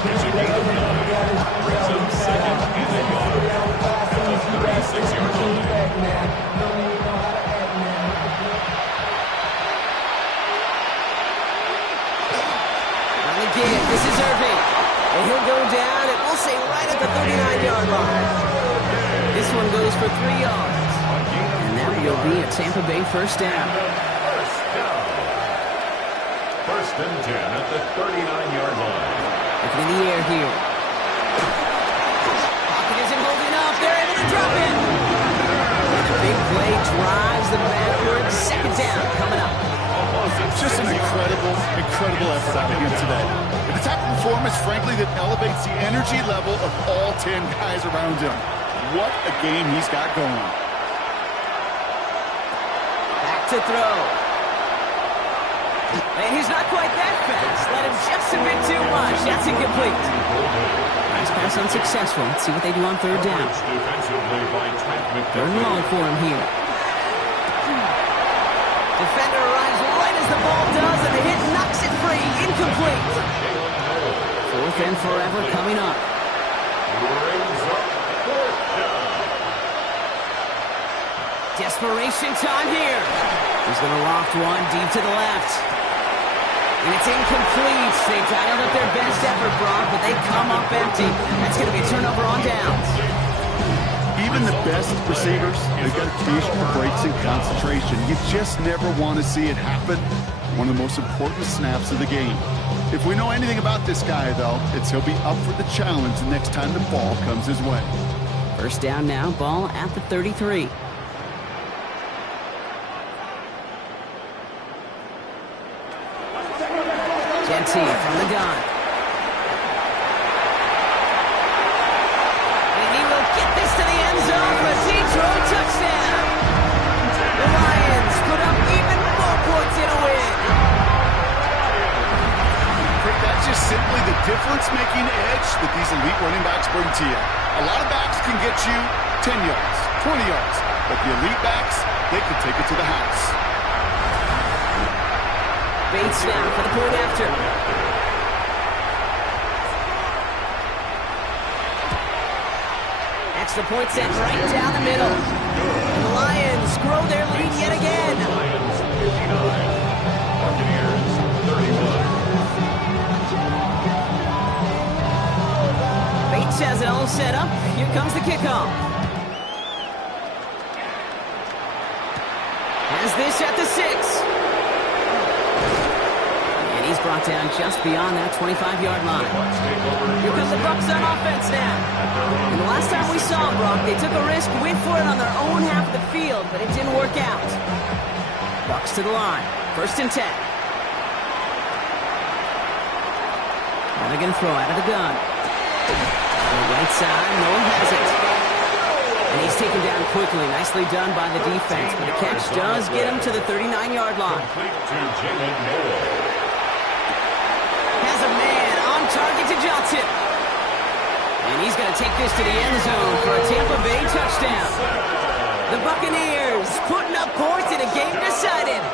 It's a gain of 9. Brings up 2nd and 8 yard at the 36-yard line. Again, this is Irving. And he'll go down, and we'll say right at the 39-yard line. This one goes for 3 yards. And that will be a Tampa Bay first down. First and 10 at the 39-yard line. Looking in the air here. Pocket isn't holding up. They're able to drop it. And the big play drives them backwards. 2nd down coming up. Just an incredible effort out of him today. And the type of performance, frankly, that elevates the energy level of all 10 guys around him. What a game he's got going. Back to throw. And he's not quite that fast. Let him just a bit too much. That's incomplete. Nice pass unsuccessful. Let's see what they do on 3rd down. 3rd and long for him here. Defender arrives right as the ball does, and the hit knocks it free. Incomplete. 4th and forever coming up. Desperation time here. He's going to loft one deep to the left. And it's incomplete. They dialed up their best effort, Brock, but they come up empty. That's going to be a turnover on downs. Even the best receivers, they've got occasional breaks in concentration. You just never want to see it happen. One of the most important snaps of the game. If we know anything about this guy, though, it's he'll be up for the challenge the next time the ball comes his way. First down now, ball at the 33. Genty from the gun. And he will get this to the end zone for a Detroit touchdown. The Lions put up the difference-making edge that these elite running backs bring to you. A lot of backs can get you 10 yards, 20 yards, but the elite backs, they can take it to the house. Bates now for the point after. Extra point set right down the middle. And the Lions grow their lead yet again. Lions 59, Buccaneers 31. Bates has it all set up. Here comes the kickoff. Has this at the 6. And he's brought down just beyond that 25-yard line. Here come the Bucs on offense now. And the last time we saw them, Brock, they took a risk, went for it on their own half of the field, but it didn't work out. Bucs to the line. 1st and 10. Now they're going to throw out of the gun. On the right side, no one has it. And he's taken down quickly. Nicely done by the defense, but the catch does get him to the 39-yard line. Has a man on target to Johnson. And he's going to take this to the end zone for a Tampa Bay touchdown. The Buccaneers putting up points in a game decided.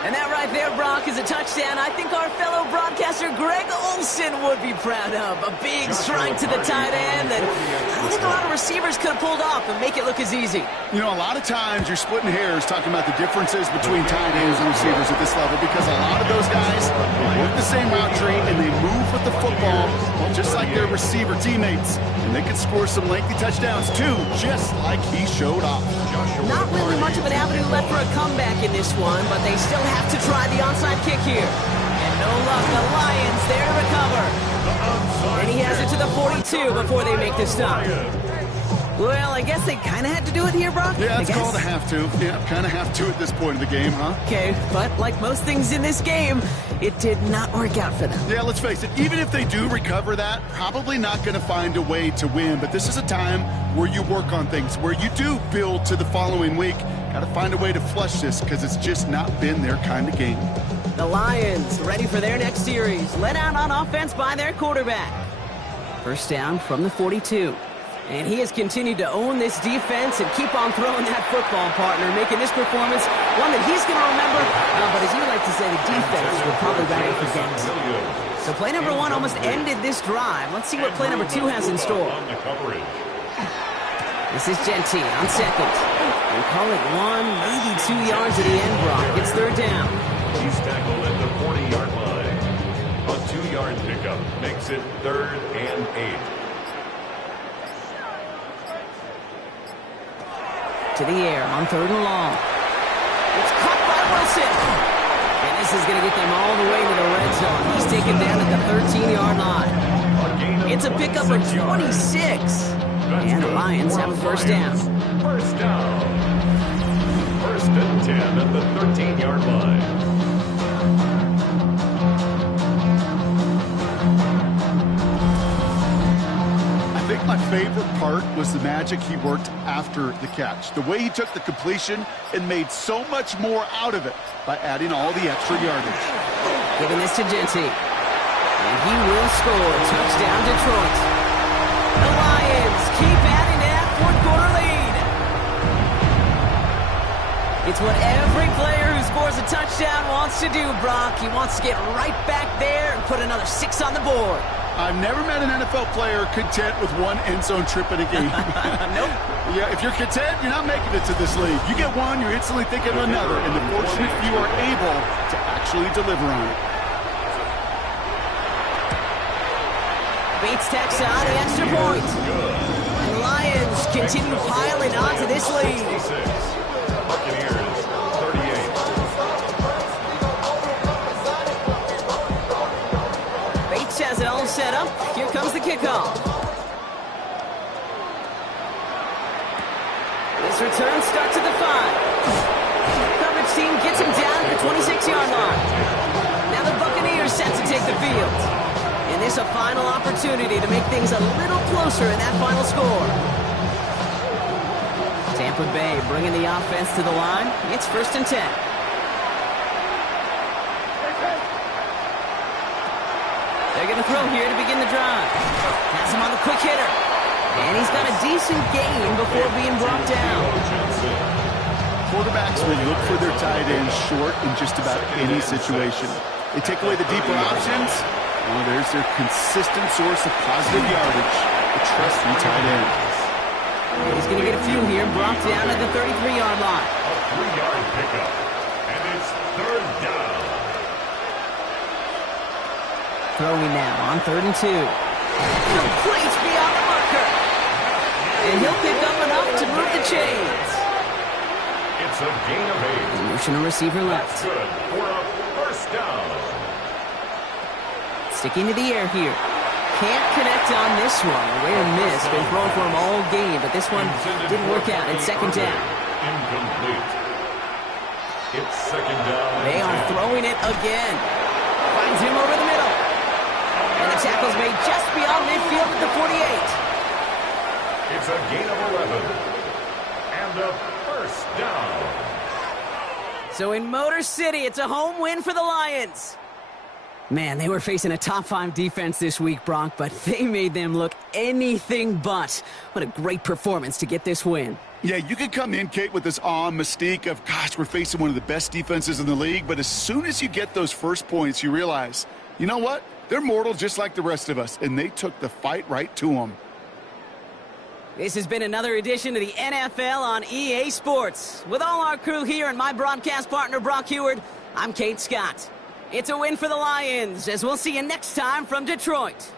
And that right there, Brock, is a touchdown I think our fellow broadcaster Greg Olsen would be proud of. A big strike to the tight end that I don't think a lot of receivers could have pulled off and make it look as easy. You know, a lot of times you're splitting hairs talking about the differences between tight ends and receivers at this level because a lot of those guys work the same route tree and they move with the football just like their receiver teammates. And they can score some lengthy touchdowns too, just like he showed off. Not really much of an avenue left for a comeback in this one, but they still have to try the onside kick here. And no luck, the Lions there to recover. And he has it to the 42 before they make the stop. Well, I guess they kind of had to do it here, Brock. Yeah, it's called a have to. Yeah, kind of have to at this point of the game, huh? Okay, but like most things in this game, it did not work out for them. Yeah, let's face it, even if they do recover that, probably not going to find a way to win. But this is a time where you work on things, where you do build to the following week. Got to find a way to flush this because it's just not been their kind of game. The Lions ready for their next series, led out on offense by their quarterback. 1st down from the 42. And he has continued to own this defense and keep on throwing that football, partner, making this performance one that he's going to remember. But as you like to say, the defense will probably rather forget. So play number 1 almost ended this drive. Let's see what play number 2 has in store. This is Genty on 2nd. And call it 1, maybe 2 yards at the end, Brock. It's 3rd down. He's tackled at the 40-yard line. A 2-yard pickup makes it 3rd and 8. To the air on 3rd and long. It's caught by Wilson. And this is going to get them all the way to the red zone. He's taken down at the 13-yard line. It's a pickup of 26. And the Lions have a 1st down. 1st down. 1st and 10 at the 13-yard line. I think my favorite part was the magic he worked after the catch. The way he took the completion and made so much more out of it by adding all the extra yardage. Giving this to Genty. And he will score. Touchdown, Detroit. The Lions keep adding to that 4th quarter lead. It's what every player who scores a touchdown wants to do, Brock. He wants to get right back there and put another 6 on the board. I've never met an NFL player content with 1 end zone trip in a game. Nope. Yeah, if you're content, you're not making it to this league. You get 1, you're instantly thinking of another, and the fortunate few are able to actually deliver on it. Bates tacks on the extra point. And the Lions continue piling onto this lead. Buccaneers 38. Bates has it all set up. Here comes the kickoff. This return starts at the 5. Coverage team gets him down at the 26-yard line. Now the Buccaneers set to take the field. And this a final opportunity to make things a little closer in that final score. Tampa Bay bringing the offense to the line. It's 1st and 10. going to throw here to begin the drive. Pass him on the quick hitter. And he's got a decent gain before being brought down. Quarterbacks will look for their tight ends short in just about any situation. They take away the deeper options. Well, there's their consistent source of positive yardage. The trusty tight end. He's going to get a few here, brought down at the 33-yard line. A 3-yard pickup, and it's third down. Throwing now on 3rd and 2. Complete beyond the marker. And he'll pick up enough to move the chains. It's a gain of 8. Motion a receiver left. That's good for a first down. Sticking to the air here. Can't connect on this one. A rare miss. Been throwing for him all game, but this one didn't work out. It's second down. Incomplete. It's second down. They are throwing it again. Finds him over the middle. And the tackle's made just beyond midfield at the 48. It's a gain of 11. And a first down. So in Motor City, it's a home win for the Lions. Man, they were facing a top-5 defense this week, Bronk, but they made them look anything but. What a great performance to get this win. Yeah, you could come in, Kate, with this awe and mystique of, gosh, we're facing one of the best defenses in the league, but as soon as you get those first points, you realize, you know what? They're mortal just like the rest of us, and they took the fight right to them. This has been another edition of the NFL on EA Sports. With all our crew here and my broadcast partner, Brock Heward, I'm Kate Scott. It's a win for the Lions, as we'll see you next time from Detroit.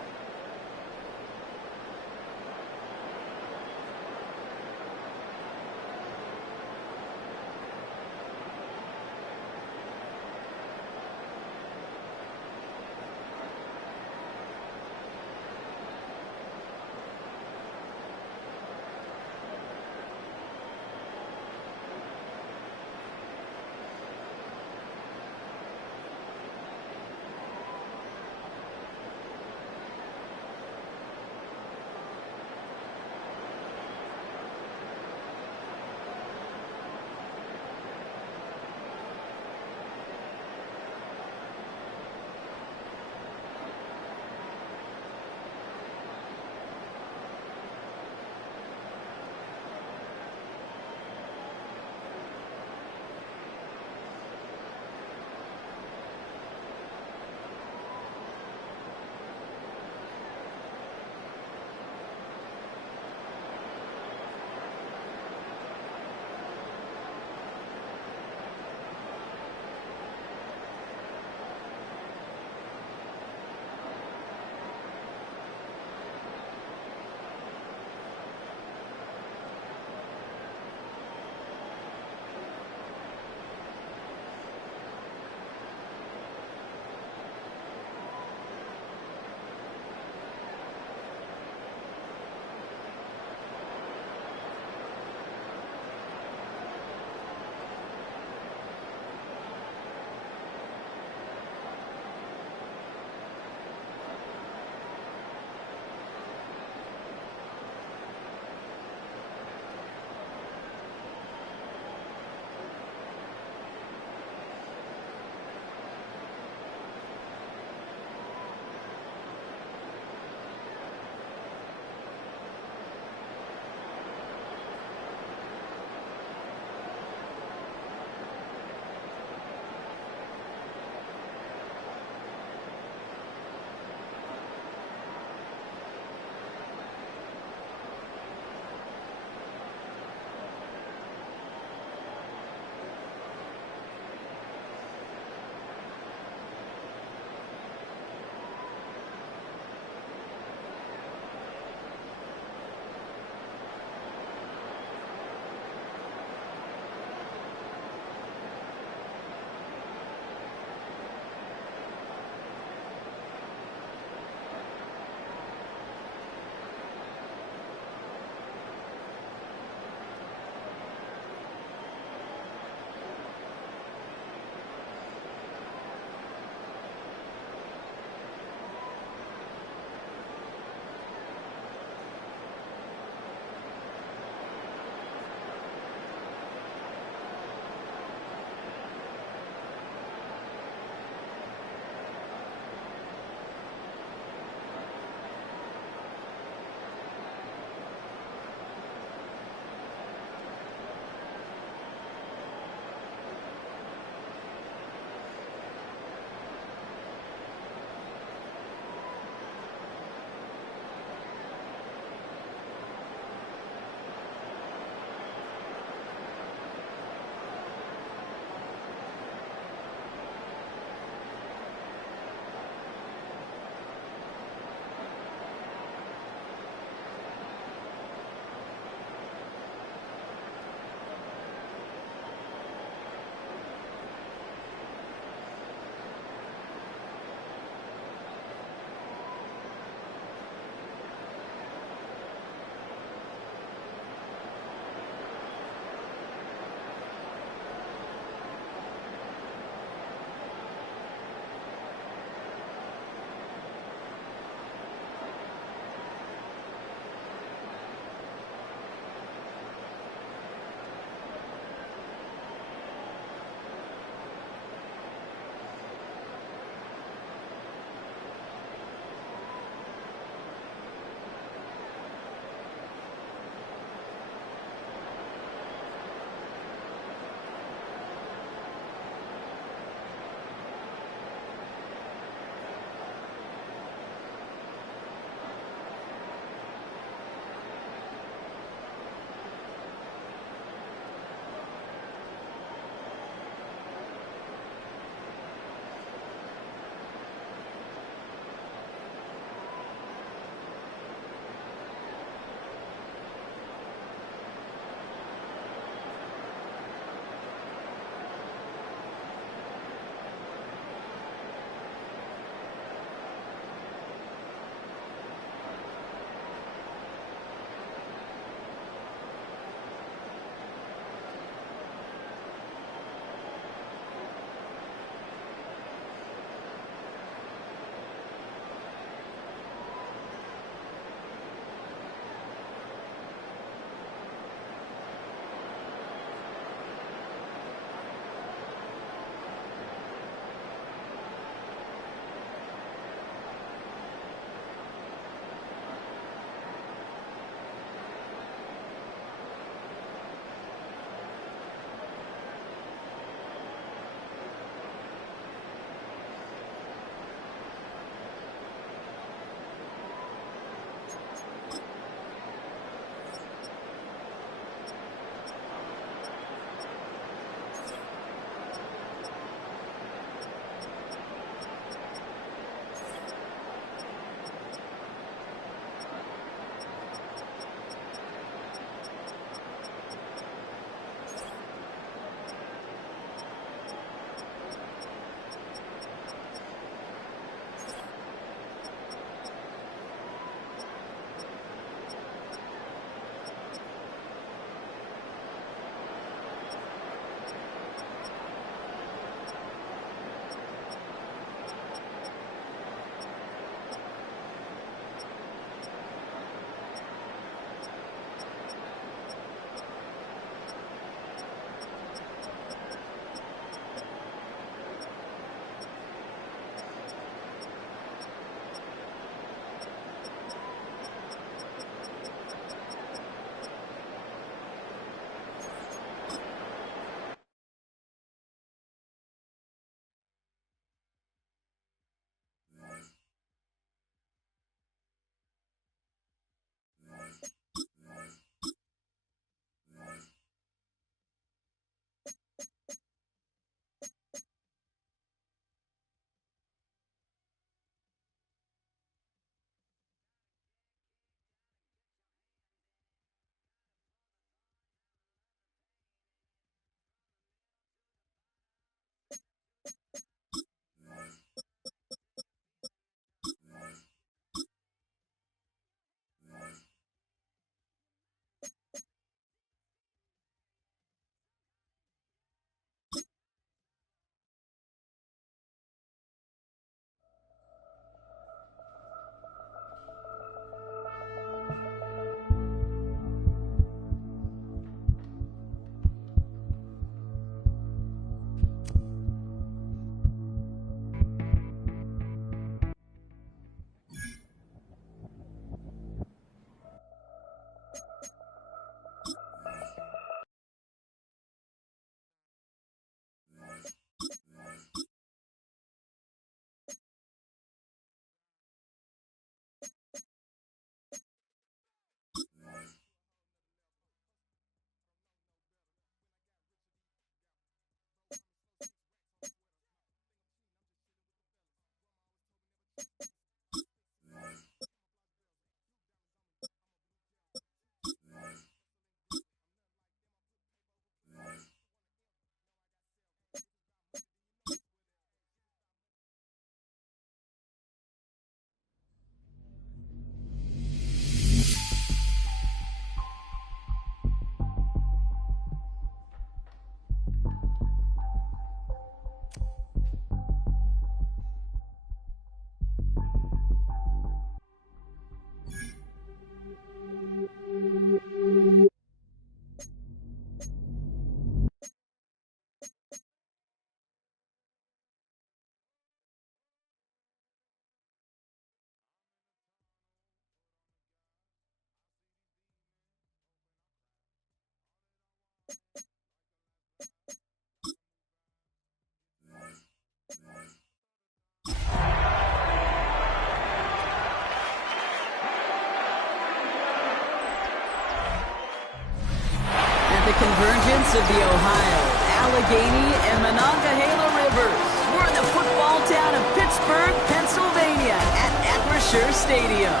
The convergence of the Ohio, Allegheny, and Monongahela rivers. We're in the football town of Pittsburgh, Pennsylvania at Acrisure Stadium.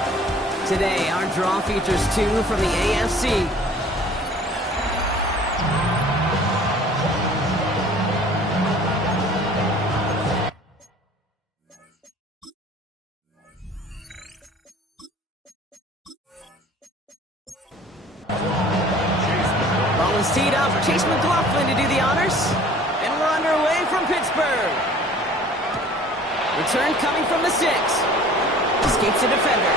Today, our draw features two from the AFC. Teed up, Chase McLaughlin to do the honors. And we're underway from Pittsburgh. Return coming from the 6. Escapes the defender.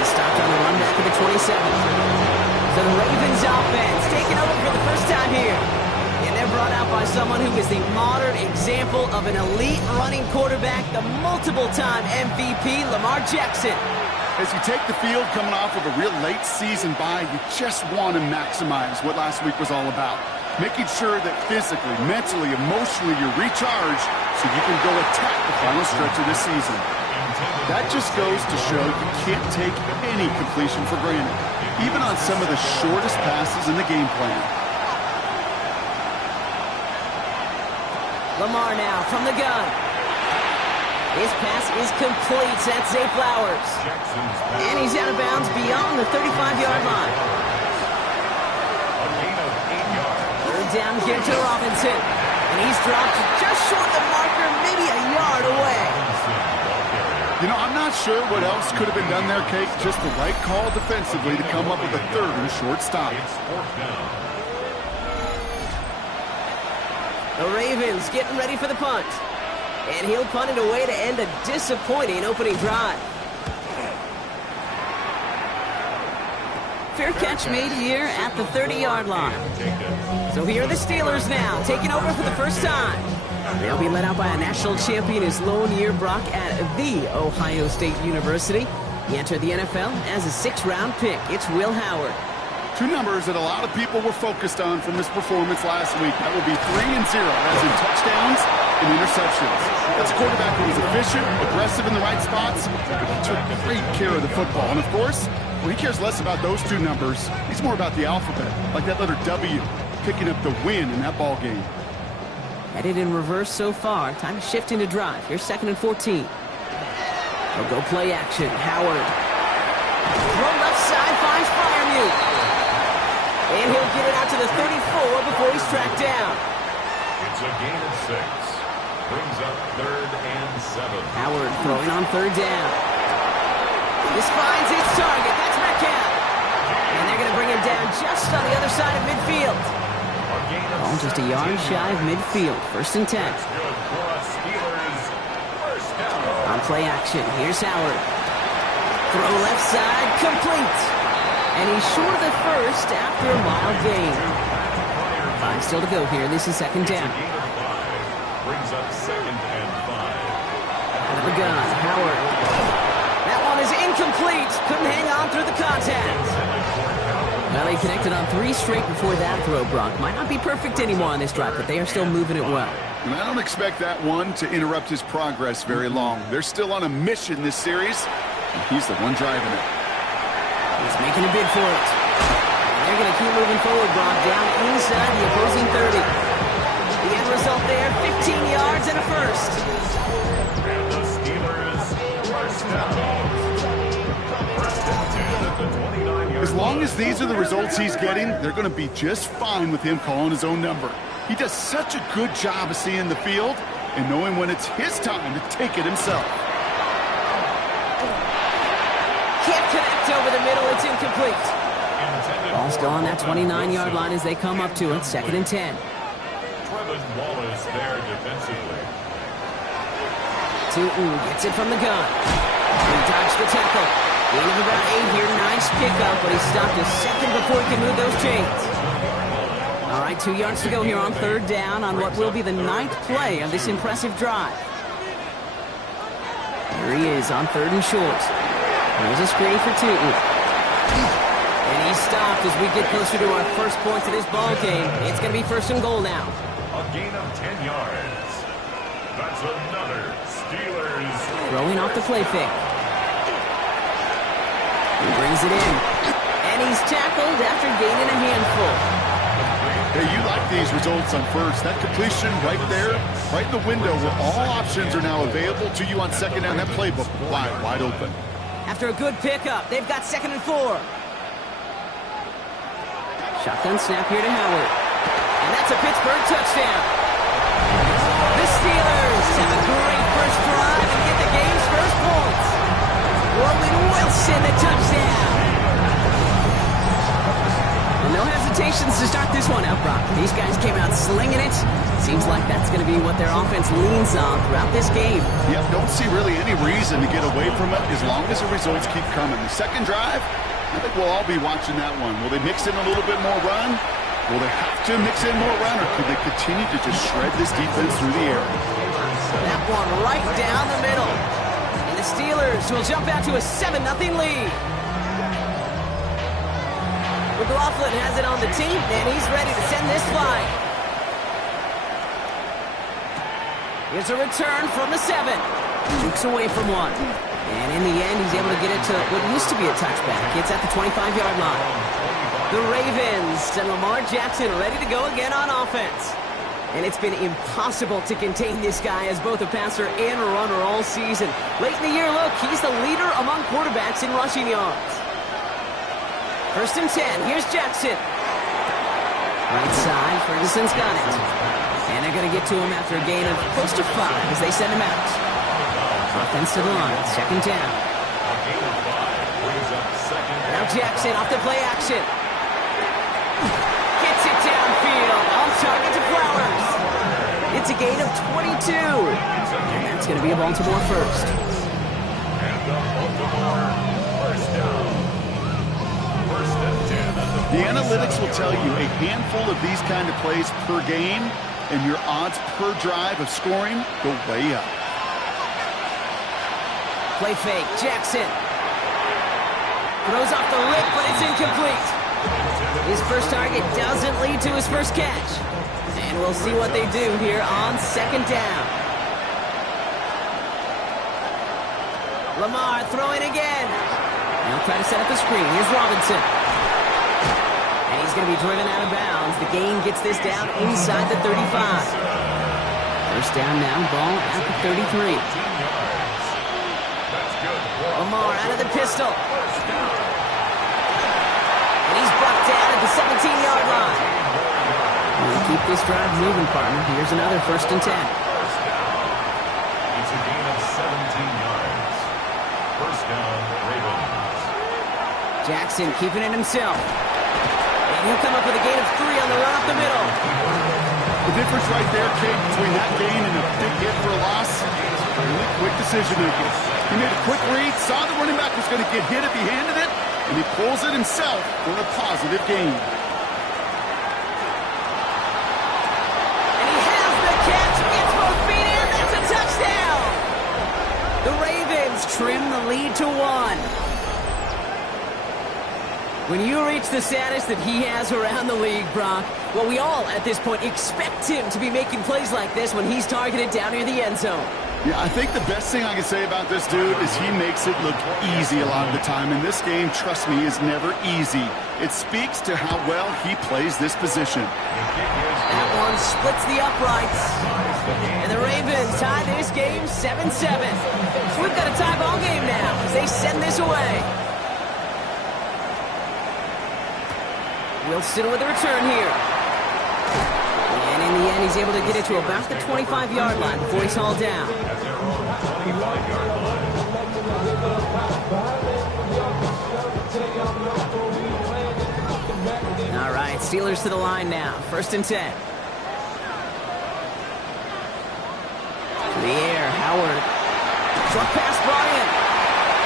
He's stopped on the run back of the 27. So the Ravens offense taking over for the first time here. And they're brought out by someone who is the modern example of an elite running quarterback, the multiple-time MVP, Lamar Jackson. As you take the field coming off of a real late season bye, you just want to maximize what last week was all about. Making sure that physically, mentally, emotionally you're recharged so you can go attack the final stretch of this season. That just goes to show you can't take any completion for granted, even on some of the shortest passes in the game plan. Lamar now from the gun. His pass is complete. That's Zay Flowers. And he's out of bounds beyond the 35-yard line. Third down here to Robinson. And he's dropped just short of the marker, maybe a yard away. You know, I'm not sure what else could have been done there, Kate. Just the right call defensively to come up with a third and short stop. The Ravens getting ready for the punt. And he'll punt it away to end a disappointing opening drive. Fair catch made here at the 30-yard line. So here are the Steelers now, taking over for the first time. They'll be led out by a national champion, his lone year Brock at the Ohio State University. He entered the NFL as a 6th-round pick. It's Will Howard. Two numbers that a lot of people were focused on from his performance last week. That will be 3 and 0, as in touchdowns and interceptions. That's a quarterback who was efficient, aggressive in the right spots, but he took great care of the football. And of course, well, he cares less about those two numbers. He's more about the alphabet, like that letter W, picking up the win in that ball game. Headed in reverse so far. Time to shift into drive. Here's 2nd and 14. They'll go play action. Howard. Throw left side, finds Freiermuth. And he'll get it out to the 34 before he's tracked down. It's a gain of 6. Brings up 3rd and 7. Howard throwing on 3rd down. This finds its target. That's Metcalf. And they're going to bring him down just on the other side of midfield. Ball just a yard shy of midfield. 1st and 10. On play action, here's Howard. Throw left side, complete. And he's short of the first after a mile gain. 5 still to go here. This is 2nd down. Brings up 2nd and 5. Out of the gun, Howard. That one is incomplete. Couldn't hang on through the contact. Well, he connected on 3 straight before that throw, Brock. Might not be perfect anymore on this drive, but they are still moving it well. And I don't expect that one to interrupt his progress very long. They're still on a mission this series, and he's the one driving it. He's making a bid for it. They're going to keep moving forward, Brock, down inside the opposing 30. The end result there, 15 yards and a first. And the Steelers first down. First and 10 at the 29-yard. As long as these are the results he's getting, they're going to be just fine with him calling his own number. He does such a good job of seeing the field and knowing when it's his time to take it himself. Can't connect over the middle. It's incomplete. Ball still on that 29-yard line as they come up to it. 2nd and 10. Trevin Wallace there defensively. Tootin gets it from the gun. He dodged the tackle. Gain of about 8 here. Nice pickup, but he stopped a second before he can move those chains. All right, 2 yards to go here on 3rd down on what will be the 9th play of this impressive drive. Here he is on 3rd and short. There's a screen for Tootin. And he He's stopped as we get closer to our first points of this ball game. It's going to be first and goal now. A gain of 10 yards. That's another Steelers. Throwing off the play fake. He brings it in. And he's tackled after gaining a handful. Hey, you like these results on first. That completion right there, right in the window where all options are now available to you on second down. That playbook wide open. After a good pickup, they've got 2nd and 4. Shotgun snap here to Howard. And that's a Pittsburgh touchdown. The Steelers have a great first drive and get the game's first points. Roman Wilson, the touchdown. And no hesitations to start this one out, Brock. These guys came out slinging it. Seems like that's going to be what their offense leans on throughout this game. Yeah, don't see really any reason to get away from it as long as the results keep coming. The second drive, I think we'll all be watching that one. Will they mix in a little bit more run? Will they have to mix in more run, or could they continue to just shred this defense through the air? That one right down the middle. And the Steelers will jump out to a 7-0 lead. McLaughlin has it on the team, and he's ready to send this flying. Here's a return from the 7. Jukes away from one. And in the end, he's able to get it to what used to be a touchback. It's at the 25-yard line. The Ravens and Lamar Jackson ready to go again on offense. And it's been impossible to contain this guy as both a passer and a runner all season. Late in the year, look, he's the leader among quarterbacks in rushing yards. 1st and 10. Here's Jackson. Right side. Ferguson's got it. And they're going to get to him after a gain of close to 5 as they send him out. Offensive line. 2nd down. Now Jackson off the play action. Gets it downfield. On target to Flowers. It's a gain of 22. And that's going to be a Baltimore first. And the Baltimore first down. The analytics will tell you a handful of these kind of plays per game, and your odds per drive of scoring go way up. Play fake. Jackson. Throws off the rip, but it's incomplete. His first target doesn't lead to his first catch. And we'll see what they do here on 2nd down. Lamar throwing again. Now try to set up a screen. Here's Robinson. And he's going to be driven out of bounds. The gain gets this down inside the 35. First down now, ball at the 33. Lamar out of the pistol. And he's brought down at the 17-yard line. We'll keep this drive moving, partner. Here's another 1st and 10. It's a gain of 17 yards. First down, Ravens. Jackson keeping it himself. And he'll come up with a gain of 3 on the run up the middle. The difference right there, Kate, between that gain and a big hit for a loss, really quick decision making. He made a quick read, saw the running back was going to get hit if he handed it, and he pulls it himself for a positive gain. And he has the catch, gets both feet in, that's a touchdown! The Ravens trim the lead to 1. When you reach the status that he has around the league, Brock, well, we all, at this point, expect him to be making plays like this when he's targeted down near the end zone. Yeah, I think the best thing I can say about this dude is he makes it look easy a lot of the time. And this game, trust me, is never easy. It speaks to how well he plays this position. That one splits the uprights. And the Ravens tie this game 7-7. So we've got a tie ball game now as they send this away. Wilson with a return here. And in the end, he's able to get it to about the 25-yard line before he's hauled down. All right, Steelers to the line now. 1st and 10. To the air, Howard. Short pass brought in.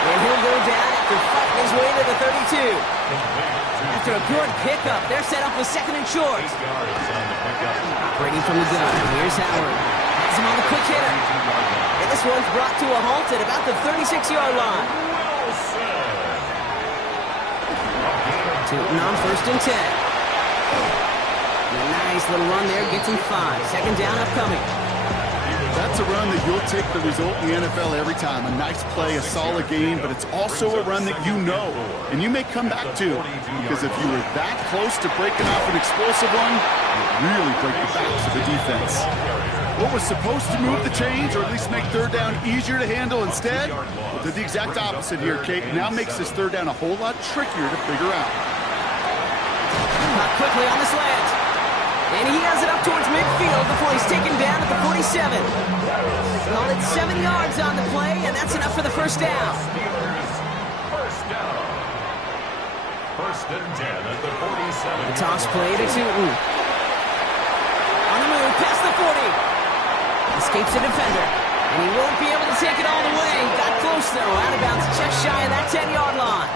And he'll go down after fighting his way to the 32. After a good pickup, they're set up with 2nd and short. Operating from the gun. Here's Howard. Has him on the quick hitter. And this one's brought to a halt at about the 36-yard line. Tootin on 1st and 10. And a nice little run there, gets him 5. 2nd down upcoming. That's a run that you'll take the result in the NFL every time. A nice play, a solid game, but it's also a run that you know and you may come back to, because if you were that close to breaking off an explosive one, you really break the backs of the defense. What was supposed to move the chains, or at least make 3rd down easier to handle instead, did the exact opposite here, Kate. Now makes this 3rd down a whole lot trickier to figure out. Caught quickly on the slant. And he has it up towards midfield before he's taken down at the 47. Called it 7 yards on the play, and that's enough for the 1st down. First down. 1st and 10 at the 47. The toss play to Tootin. On the move, past the 40. Escapes the defender. And he won't be able to take it all the way. Got close, though. Out of bounds just shy of that 10-yard line.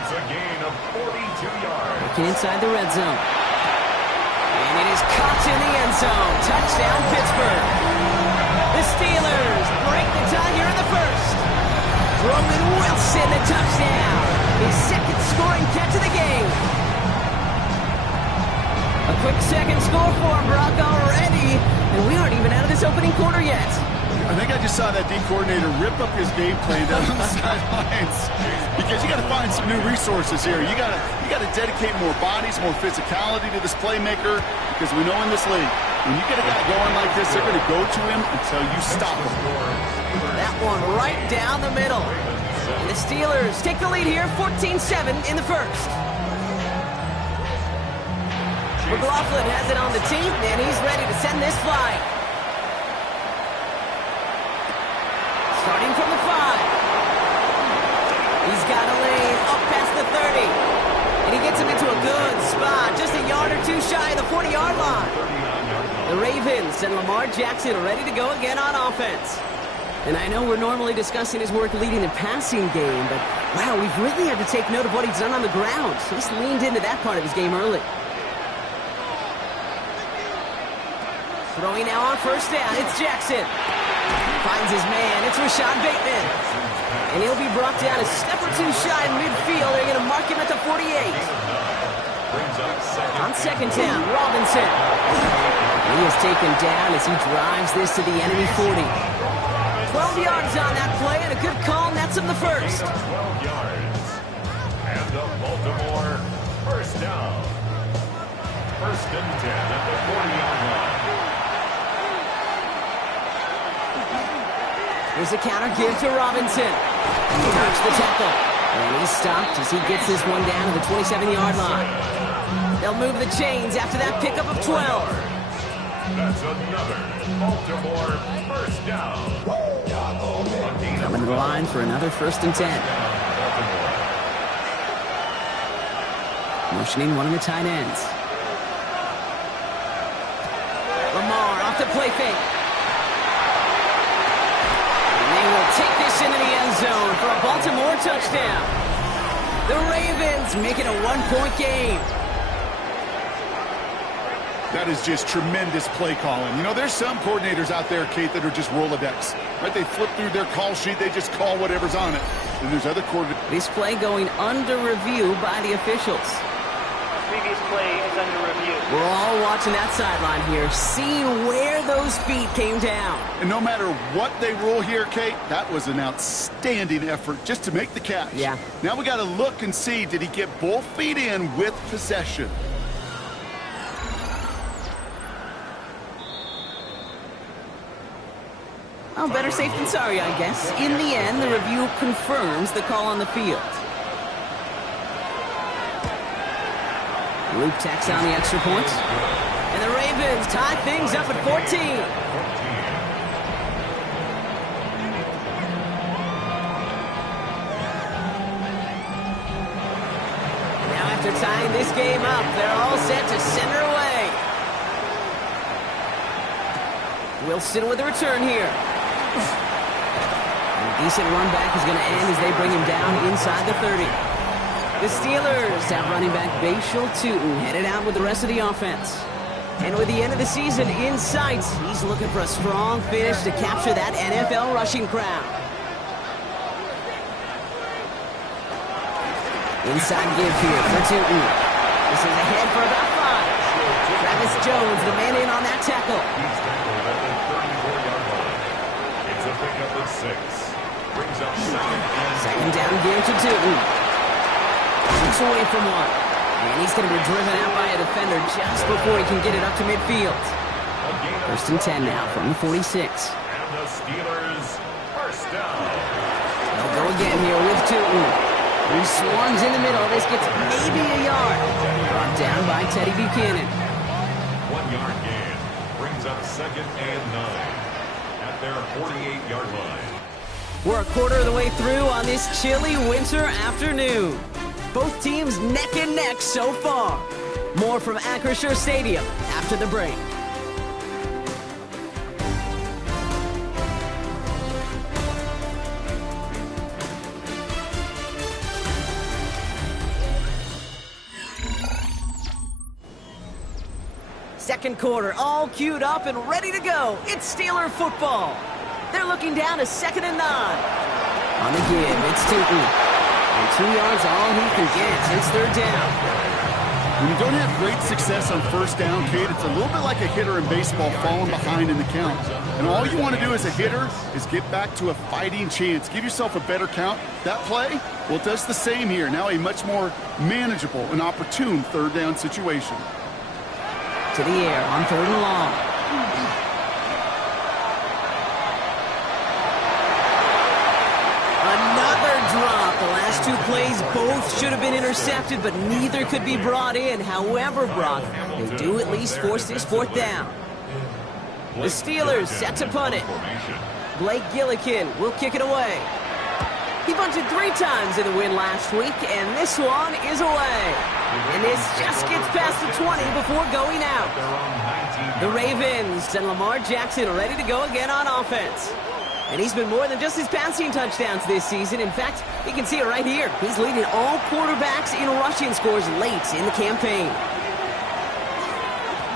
It's a gain of 42 yards. Looking inside the red zone. And it is caught in the end zone. Touchdown, Pittsburgh. The Steelers break the tie here in the 1st. Roman Wilson, the touchdown. His 2nd scoring catch of the game. A quick 2nd score for him, Brock, already. And we aren't even out of this opening quarter yet. I think I just saw that D coordinator rip up his game plan down on the sidelines, because you got to find some new resources here. You got to dedicate more bodies, more physicality to this playmaker, because we know in this league, when you get a guy going like this, they're going to go to him until you stop him. That one right down the middle. And the Steelers take the lead here, 14-7 in the 1st. McLaughlin has it on the team, and he's ready to send this flying. Starting from the 5. He's got a lane up past the 30. And he gets him into a good spot, just a yard or 2 shy of the 40-yard line. The Ravens and Lamar Jackson are ready to go again on offense. And I know we're normally discussing his work leading the passing game, but wow, we've really had to take note of what he's done on the ground. He's leaned into that part of his game early. Throwing now on 1st down, it's Jackson. Finds his man, it's Rashad Bateman. And he'll be brought down a step or 2 shy in midfield. They're going to mark him at the 48. On 2nd down, Robinson. He is taken down as he drives this to the enemy 40. 12 yards on that play, and a good call nets him the 1st. 12 yards. And the Baltimore 1st down. 1st and 10 at the 40-yard line. Here's a counter give to Robinson. Touch the tackle. And he's stopped as he gets this one down to the 27-yard line. They'll move the chains after that pickup of 12. That's another Baltimore 1st down. Coming to the line for another 1st and 10. Motioning one of the tight ends. Lamar off the play fake. Will take this into the end zone for a Baltimore touchdown. The Ravens make it a 1-point game. That is just tremendous play calling. You know, there's some coordinators out there, Kate, that are just Rolodex. Right? They flip through their call sheet. They just call whatever's on it. And there's other coordinators. This play going under review by the officials. Previous play is under review. We're all watching that sideline here, seeing where those feet came down. And no matter what they rule here, Kate, that was an outstanding effort just to make the catch. Yeah. Now we got to look and see, did he get both feet in with possession? Well, better safe than sorry, I guess. In the end, the review confirms the call on the field. Luke tacks on the extra point. And the Ravens tie things up at 14. Now after tying this game up, they're all set to send her away. Wilson with a return here. And a decent run back is going to end as they bring him down inside the 30. The Steelers have running back Bashal Tootin headed out with the rest of the offense. And with the end of the season in sight, he's looking for a strong finish to capture that NFL rushing crown. Inside give here for Tootin. This is ahead for about 5. Travis Jones, the man in on that tackle. He's tackled at the 34-yard line. It's a pickup of 6. Brings up Second down give to Tootin. 6 away from 1. And he's going to be driven out by a defender just before he can get it up to midfield. First and 10 now from the 46. And the Steelers first down. They'll go again here with Tootin. He swarms in the middle. This gets maybe a yard. Brought down by Teddy Buchanan. 1-yard gain. Brings up second and 9 at their 48-yard line. We're a quarter of the way through on this chilly winter afternoon. Both teams neck and neck so far. More from Acrisure Stadium after the break. Second quarter, all queued up and ready to go. It's Steeler football. They're looking down to 2nd and 9. On the give, it's Tootin. And 2 yards all he can get. It's 3rd down. When you don't have great success on first down, Kate, it's a little bit like a hitter in baseball falling behind in the count. And all you want to do as a hitter is get back to a fighting chance. Give yourself a better count. That play, well, it does the same here. Now a much more manageable and opportune 3rd down situation. To the air on 3rd and long. Another drop. The last 2 plays both should have been intercepted, but neither could be brought in. However, Brock, they do at least force this 4th down. The Steelers set to punt it. Blake Gillikin will kick it away. He bunted 3 times in the win last week, and this one is away. And this just gets past the 20 before going out. The Ravens and Lamar Jackson ready to go again on offense. And he's been more than just his passing touchdowns this season. In fact, you can see it right here. He's leading all quarterbacks in rushing scores late in the campaign.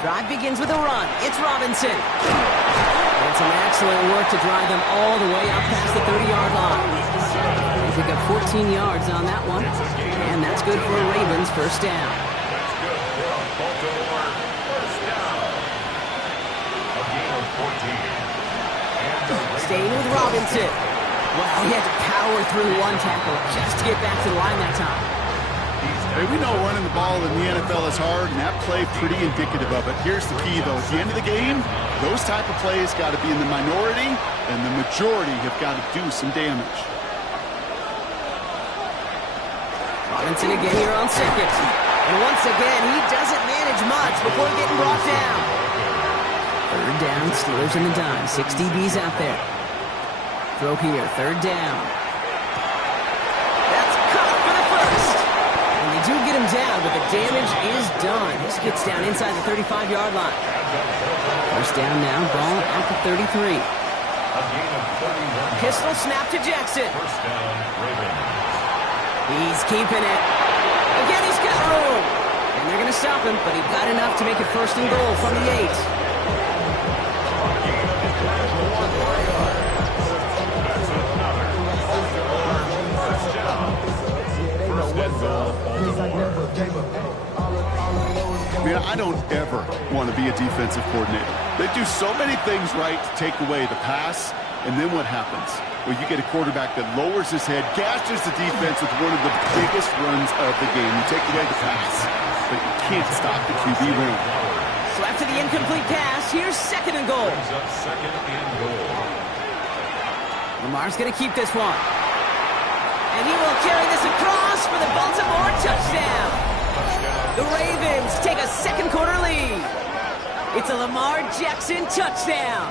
Drive begins with a run. It's Robinson. And some excellent work to drive them all the way up past the 30-yard line. They pick up 14 yards on that one. And that's good for a Ravens first down. That's good for a Baltimore first down. A gain of 14. Staying with Robinson. Wow, he had to power through 1 tackle just to get back to the line that time. Hey, we know running the ball in the NFL is hard, and that play pretty indicative of it. Here's the key, though. At the end of the game, those type of plays got to be in the minority, and the majority have got to do some damage. Robinson again here on 2nd. And once again, he doesn't manage much before getting brought down. 3rd down, Steelers in the dime. 6 DBs out there. Throw here, 3rd down. That's caught for the first. And they do get him down, but the damage is done. This gets down inside the 35-yard line. First down now, ball at the 33. Pistol snap to Jackson. First down, Ravens. He's keeping it. Again, he's got room. And they're going to stop him, but he got enough to make it 1st and goal from the 8. Man, I don't ever want to be a defensive coordinator. They do so many things right to take away the pass, and then what happens? Well, you get a quarterback that lowers his head, gashes the defense with one of the biggest runs of the game. You take away the pass, but you can't stop the QB run. So after the incomplete pass, here's 2nd and goal. Second and goal. Lamar's going to keep this one. And he will carry this across for the Baltimore touchdown. The Ravens take a 2nd quarter lead. It's a Lamar Jackson touchdown.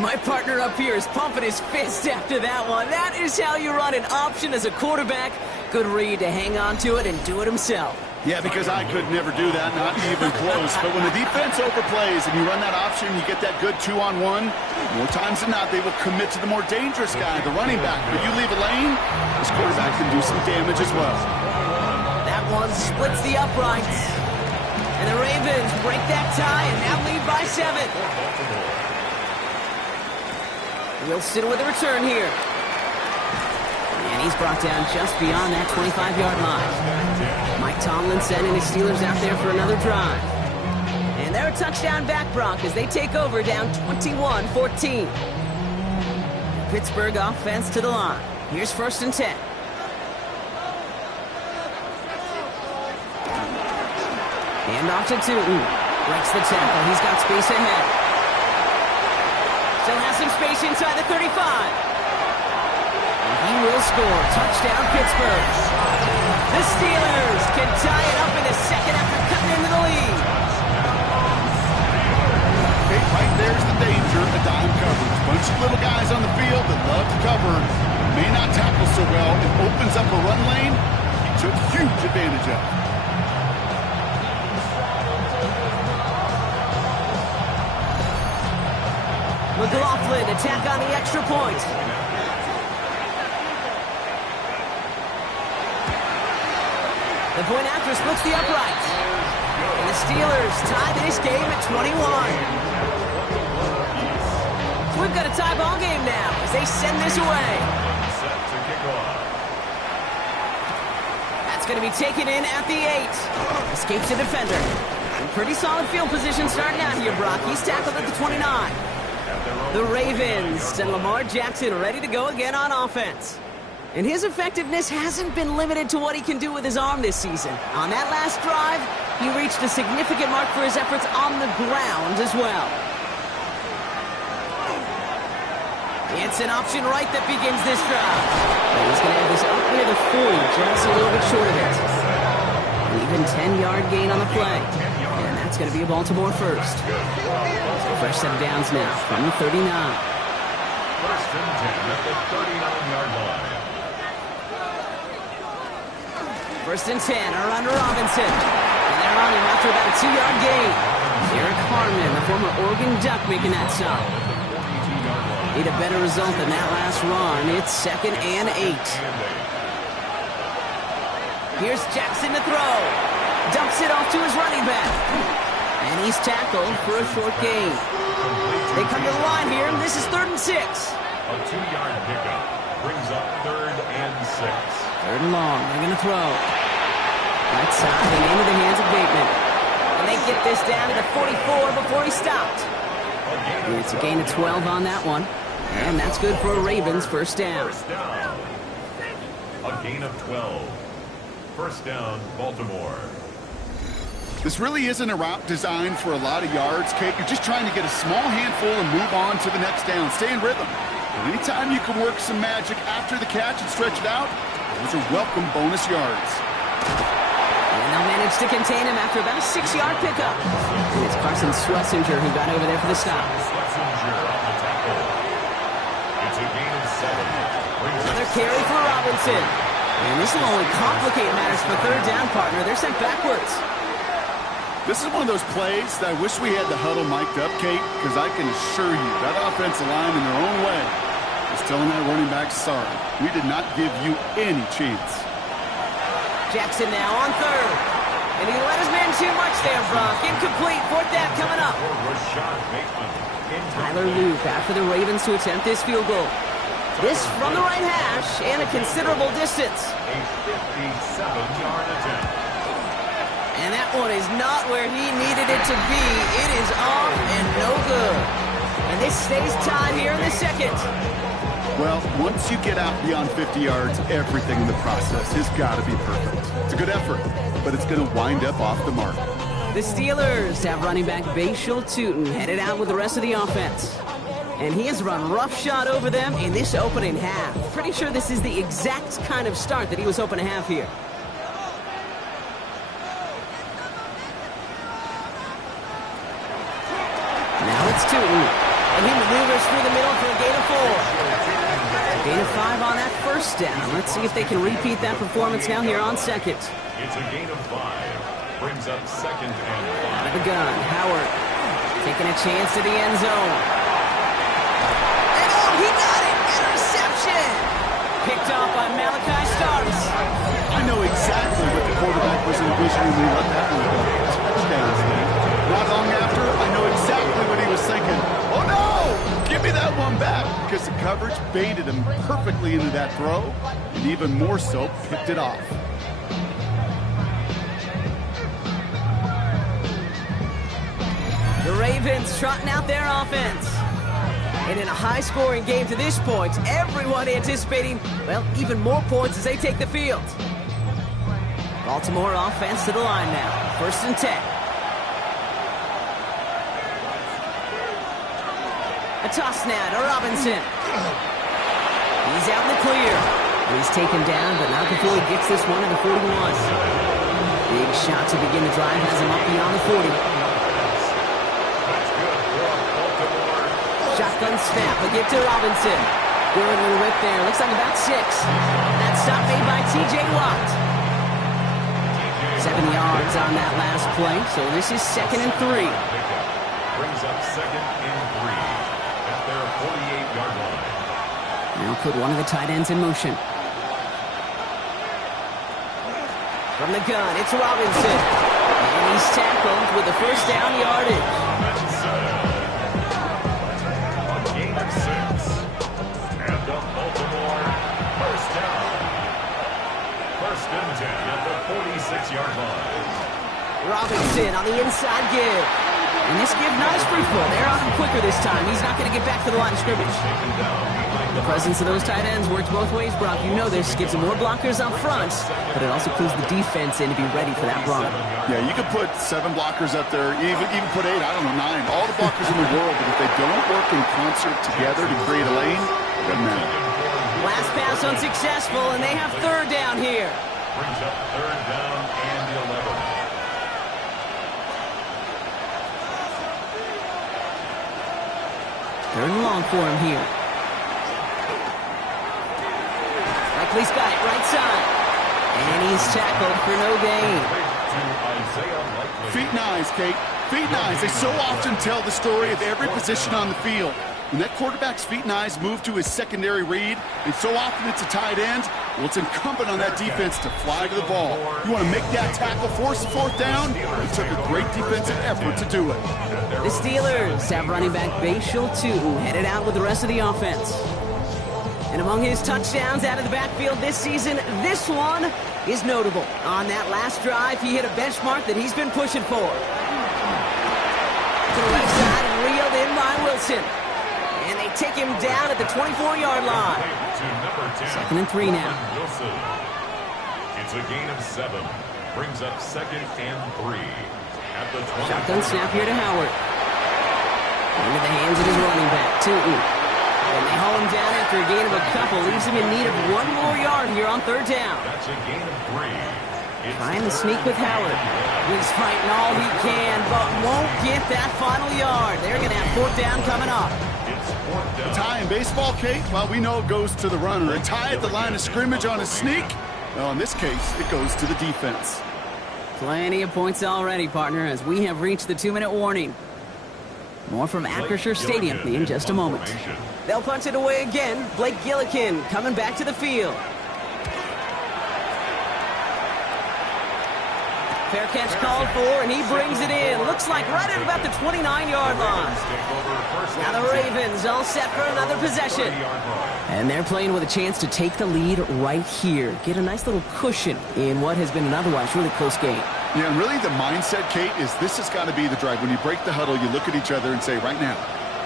My partner up here is pumping his fist after that one. That is how you run an option as a quarterback. Good read to hang on to it and do it himself. Yeah, because I could never do that, not even close. But when the defense overplays and you run that option, you get that good 2-on-1, more times than not, they will commit to the more dangerous guy, the running back. But you leave a lane, this quarterback can do some damage as well. That one splits the uprights. And the Ravens break that tie and now lead by 7. Wilson with a return here. And And he's brought down just beyond that 25-yard line. Mike Tomlinson and his Steelers out there for another drive. And they're a touchdown back, Brock, as they take over down 21-14. Pittsburgh offense to the line. Here's 1st and 10. Hand off to Tootin. Breaks the tackle. He's got space ahead. Still has some space inside the 35. And he will score. Touchdown, Pittsburgh. The Steelers can tie it up in the second after cutting into the lead. Okay, right there's the danger of dime coverage. Bunch of little guys on the field that love to cover. May not tackle so well. It opens up a run lane. He took huge advantage of it. McLaughlin attack on the extra point. The point after splits the upright. And the Steelers tie this game at 21. So we've got a tie ball game now as they send this away. That's going to be taken in at the 8. Escapes the defender. Pretty solid field position starting out here, Brock. He's tackled at the 29. The Ravens and Lamar Jackson ready to go again on offense. And his effectiveness hasn't been limited to what he can do with his arm this season. On that last drive, he reached a significant mark for his efforts on the ground as well. It's an option right that begins this drive. And he's going to have this up near the 40, just a little bit short of it. An even 10-yard gain on the play. And that's going to be a Baltimore first. Fresh set of downs now from the 39. 1st and 10 at the 39-yard line. 1st and 10 are under Robinson. And they're on him after about a 2-yard gain. Eric Harmon, the former Oregon Duck, making that stop. Need a better result than that last run. It's 2nd and 8. Here's Jackson to throw. Dumps it off to his running back. And he's tackled for a short gain. They come to the line here, and this is 3rd and 6. A 2-yard pickup brings up 3rd and 6. 3rd and long. They're going to throw. Right side and into the hands of Bateman. And they get this down to the 44 before he stopped. And it's a gain of 12 on that one. And that's good for a Ravens first down. A gain of 12. First down, Baltimore. This really isn't a route designed for a lot of yards, Kate. You're just trying to get a small handful and move on to the next down. Stay in rhythm. And anytime you can work some magic after the catch and stretch it out, those are welcome bonus yards. And they'll manage to contain him after about a 6-yard pickup. And it's Carson Schlesinger who got over there for the stop. Schlesinger on the tackle. It's a gain of 7. Another carry for Robinson. And this will only complicate matters for 3rd down, partner. They're sent backwards. This is one of those plays that I wish we had the huddle mic'd up, Kate, because I can assure you that offensive line in their own way is telling that running back, sorry, we did not give you any chance. Jackson now on 3rd. And he let his man too much there, Brock. Incomplete. 4th down coming up. Tyler Luke after the Ravens to attempt this field goal. This from the right hash and a considerable distance. A 57-yard attempt. And that one is not where he needed it to be. It is off and no good. And this stays tied here in the second. Well, once you get out beyond 50 yards, everything in the process has got to be perfect. It's a good effort, but it's going to wind up off the mark. The Steelers have running back Bashal Tootin headed out with the rest of the offense. And he has run roughshod over them in this opening half. Pretty sure this is the exact kind of start that he was hoping to have here. Now it's Tootin. And he maneuvers through the middle for a gain of 4. A gain of 5 on that first down. Let's see if they can repeat that performance now here on second. It's a gain of 5. Brings up 2nd and 5. Out of the gun, Howard taking a chance to the end zone. And oh, he got it! Interception! Picked off by Malachi Starks. I know exactly what the quarterback was envisioning when he let that one go. Touchdown. Not long after, I know exactly what he was thinking. Oh no! Give me that one back! because the coverage baited him perfectly into that throw, and even more so, picked it off. The Ravens trotting out their offense. And in a high-scoring game to this point, everyone anticipating, well, even more points as they take the field. Baltimore offense to the line now. 1st and 10. A toss now to Robinson. He's out in the clear. He's taken down, but not before he gets this one at the 41. Big shot to begin the drive has him up beyond the 40. Shotgun snap, a give to Robinson. Good little whip there. Looks like about 6. That stop made by T.J. Watt. 7 yards on that last play, so this is 2nd and 3. Brings up 2nd and 3 at their 48-yard line. Now put one of the tight ends in motion. From the gun, it's Robinson. And he's tackled with the 1st down yardage. Gain of 6. And the Baltimore 1st down. 1st and 10 at the 46-yard line. Robinson on the inside give. And this give not as fruitful. They're on him quicker this time. He's not going to get back to the line of scrimmage. The presence of those tight ends works both ways, Brock. You know this. Gives them more blockers up front, but it also clues the defense in to be ready for that run. Yeah, you could put 7 blockers up there, even put 8, I don't know, 9. All the blockers in the world, but if they don't work in concert together to create a lane, it doesn't matter. Last pass unsuccessful, and they have 3rd down here. Brings up 3rd down and 11. Third and long for him here. Likely's got it right side. And he's tackled for no gain. Feet and eyes, Kate. Feet and eyes. They so often tell the story of every position on the field. When that quarterback's feet and eyes move to his secondary read, and so often it's a tight end, well, it's incumbent on that defense to fly to the ball. You want to make that tackle, force the 4th down? It took a great defensive effort to do it. The Steelers have running back Bashal 2 headed out with the rest of the offense. And among his touchdowns out of the backfield this season, this one is notable. On that last drive, he hit a benchmark that he's been pushing for. To the left side and reeled in by Wilson. And they take him down at the 24-yard line. 2nd and 3 now. It's a gain of 7. Brings up 2nd and 3. At the 20. Shotgun snap here to Howard. Into the hands of his running back, Tootin. And they haul him down after a gain of a couple. Leaves him in need of 1 more yard here on 3rd down. That's a gain of 3. Trying to sneak with Howard. He's fighting all he can, but won't get that final yard. They're going to have 4th down coming up. A tie in baseball, Kate? Well, we know it goes to the runner. A tie at the line of scrimmage on a sneak? Well, in this case, it goes to the defense. Plenty of points already, partner, as we have reached the 2-minute warning. More from Acrisure Stadium in just a moment. They'll punch it away again. Blake Gillikin coming back to the field. Fair catch called for, and he brings it in. Looks like right at about the 29-yard line. Now the Ravens all set for another possession. And they're playing with a chance to take the lead right here. Get a nice little cushion in what has been an otherwise really close game. Yeah, and really the mindset, Kate, is this has got to be the drive. When you break the huddle, you look at each other and say, right now,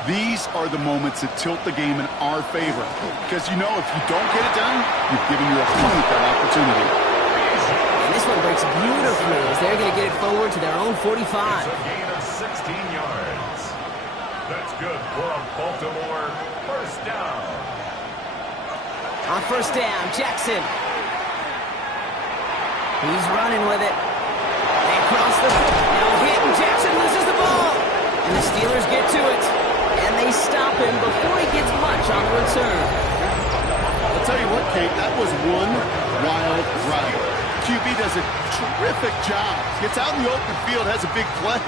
these are the moments that tilt the game in our favor. Because you know if you don't get it done, you've given your opponent that opportunity. And this one breaks beautifully as they're going to get it forward to their own 45. It's a gain of 16 yards. That's good for a Baltimore 1st down. On 1st down, Jackson. He's running with it. They cross the... Now hit, and Jackson loses the ball. And the Steelers get to it. And they stop him before he gets much on the return. I'll tell you what, Kate, that was one wild ride. QB does a terrific job. Gets out in the open field, has a big play.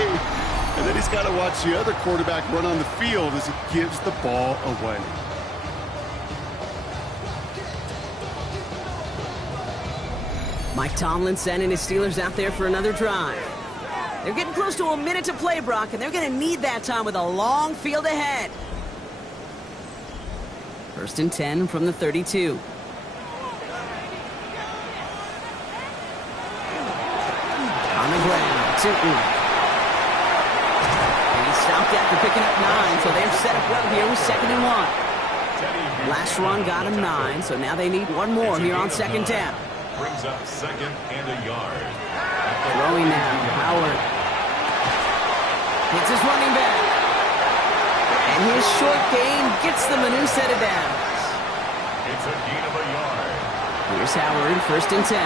And then he's got to watch the other quarterback run on the field as he gives the ball away. Mike Tomlin sending his Steelers out there for another drive. They're getting close to a minute to play, Brock, and they're going to need that time with a long field ahead. First and 10 from the 32. On the ground, Tootin. And he stopped after picking up 9, so they're set up well here with 2nd and 1. Last run got him 9, so now they need one more here on 2nd down. Brings up 2nd and a yard. Throwing now, Howard. Hits his running back. And his short gain gets them a new set of downs. It's a gain of a yard. Here's Howard, 1st and 10.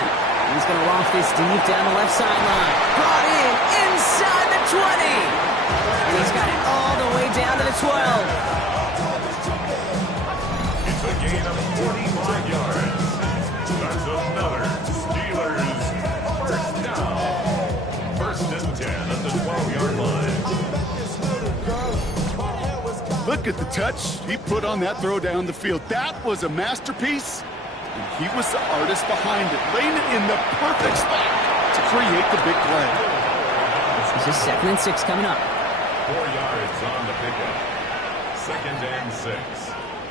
He's going to loft this deep down the left sideline. Brought in inside the 20. And he's got it all the way down to the 12. It's a gain of 45 yards. That's another Steelers first down. 1st and 10 at the 12-yard line. Look at the touch he put on that throw down the field. That was a masterpiece. And he was the artist behind it, laying it in the perfect spot to create the big play. This is 2nd and 6 coming up. 4 yards on the pickup. 2nd and 6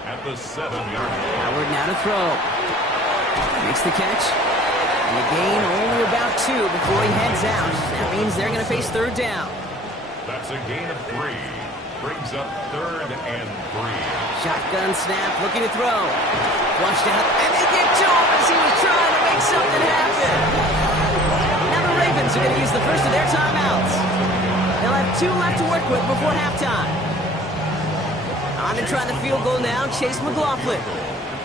at the 7-yard line. Howard now to throw. Makes the catch. And the gain only about 2 before he heads out. That means they're going to face 3rd down. That's a gain of 3. Brings up 3rd and 3. Shotgun snap, looking to throw. Flushed out, and they get to him as he was trying to make something happen. Now the Ravens are going to use the first of their timeouts. They'll have 2 left to work with before halftime. On to try the field goal now, Chase McLaughlin.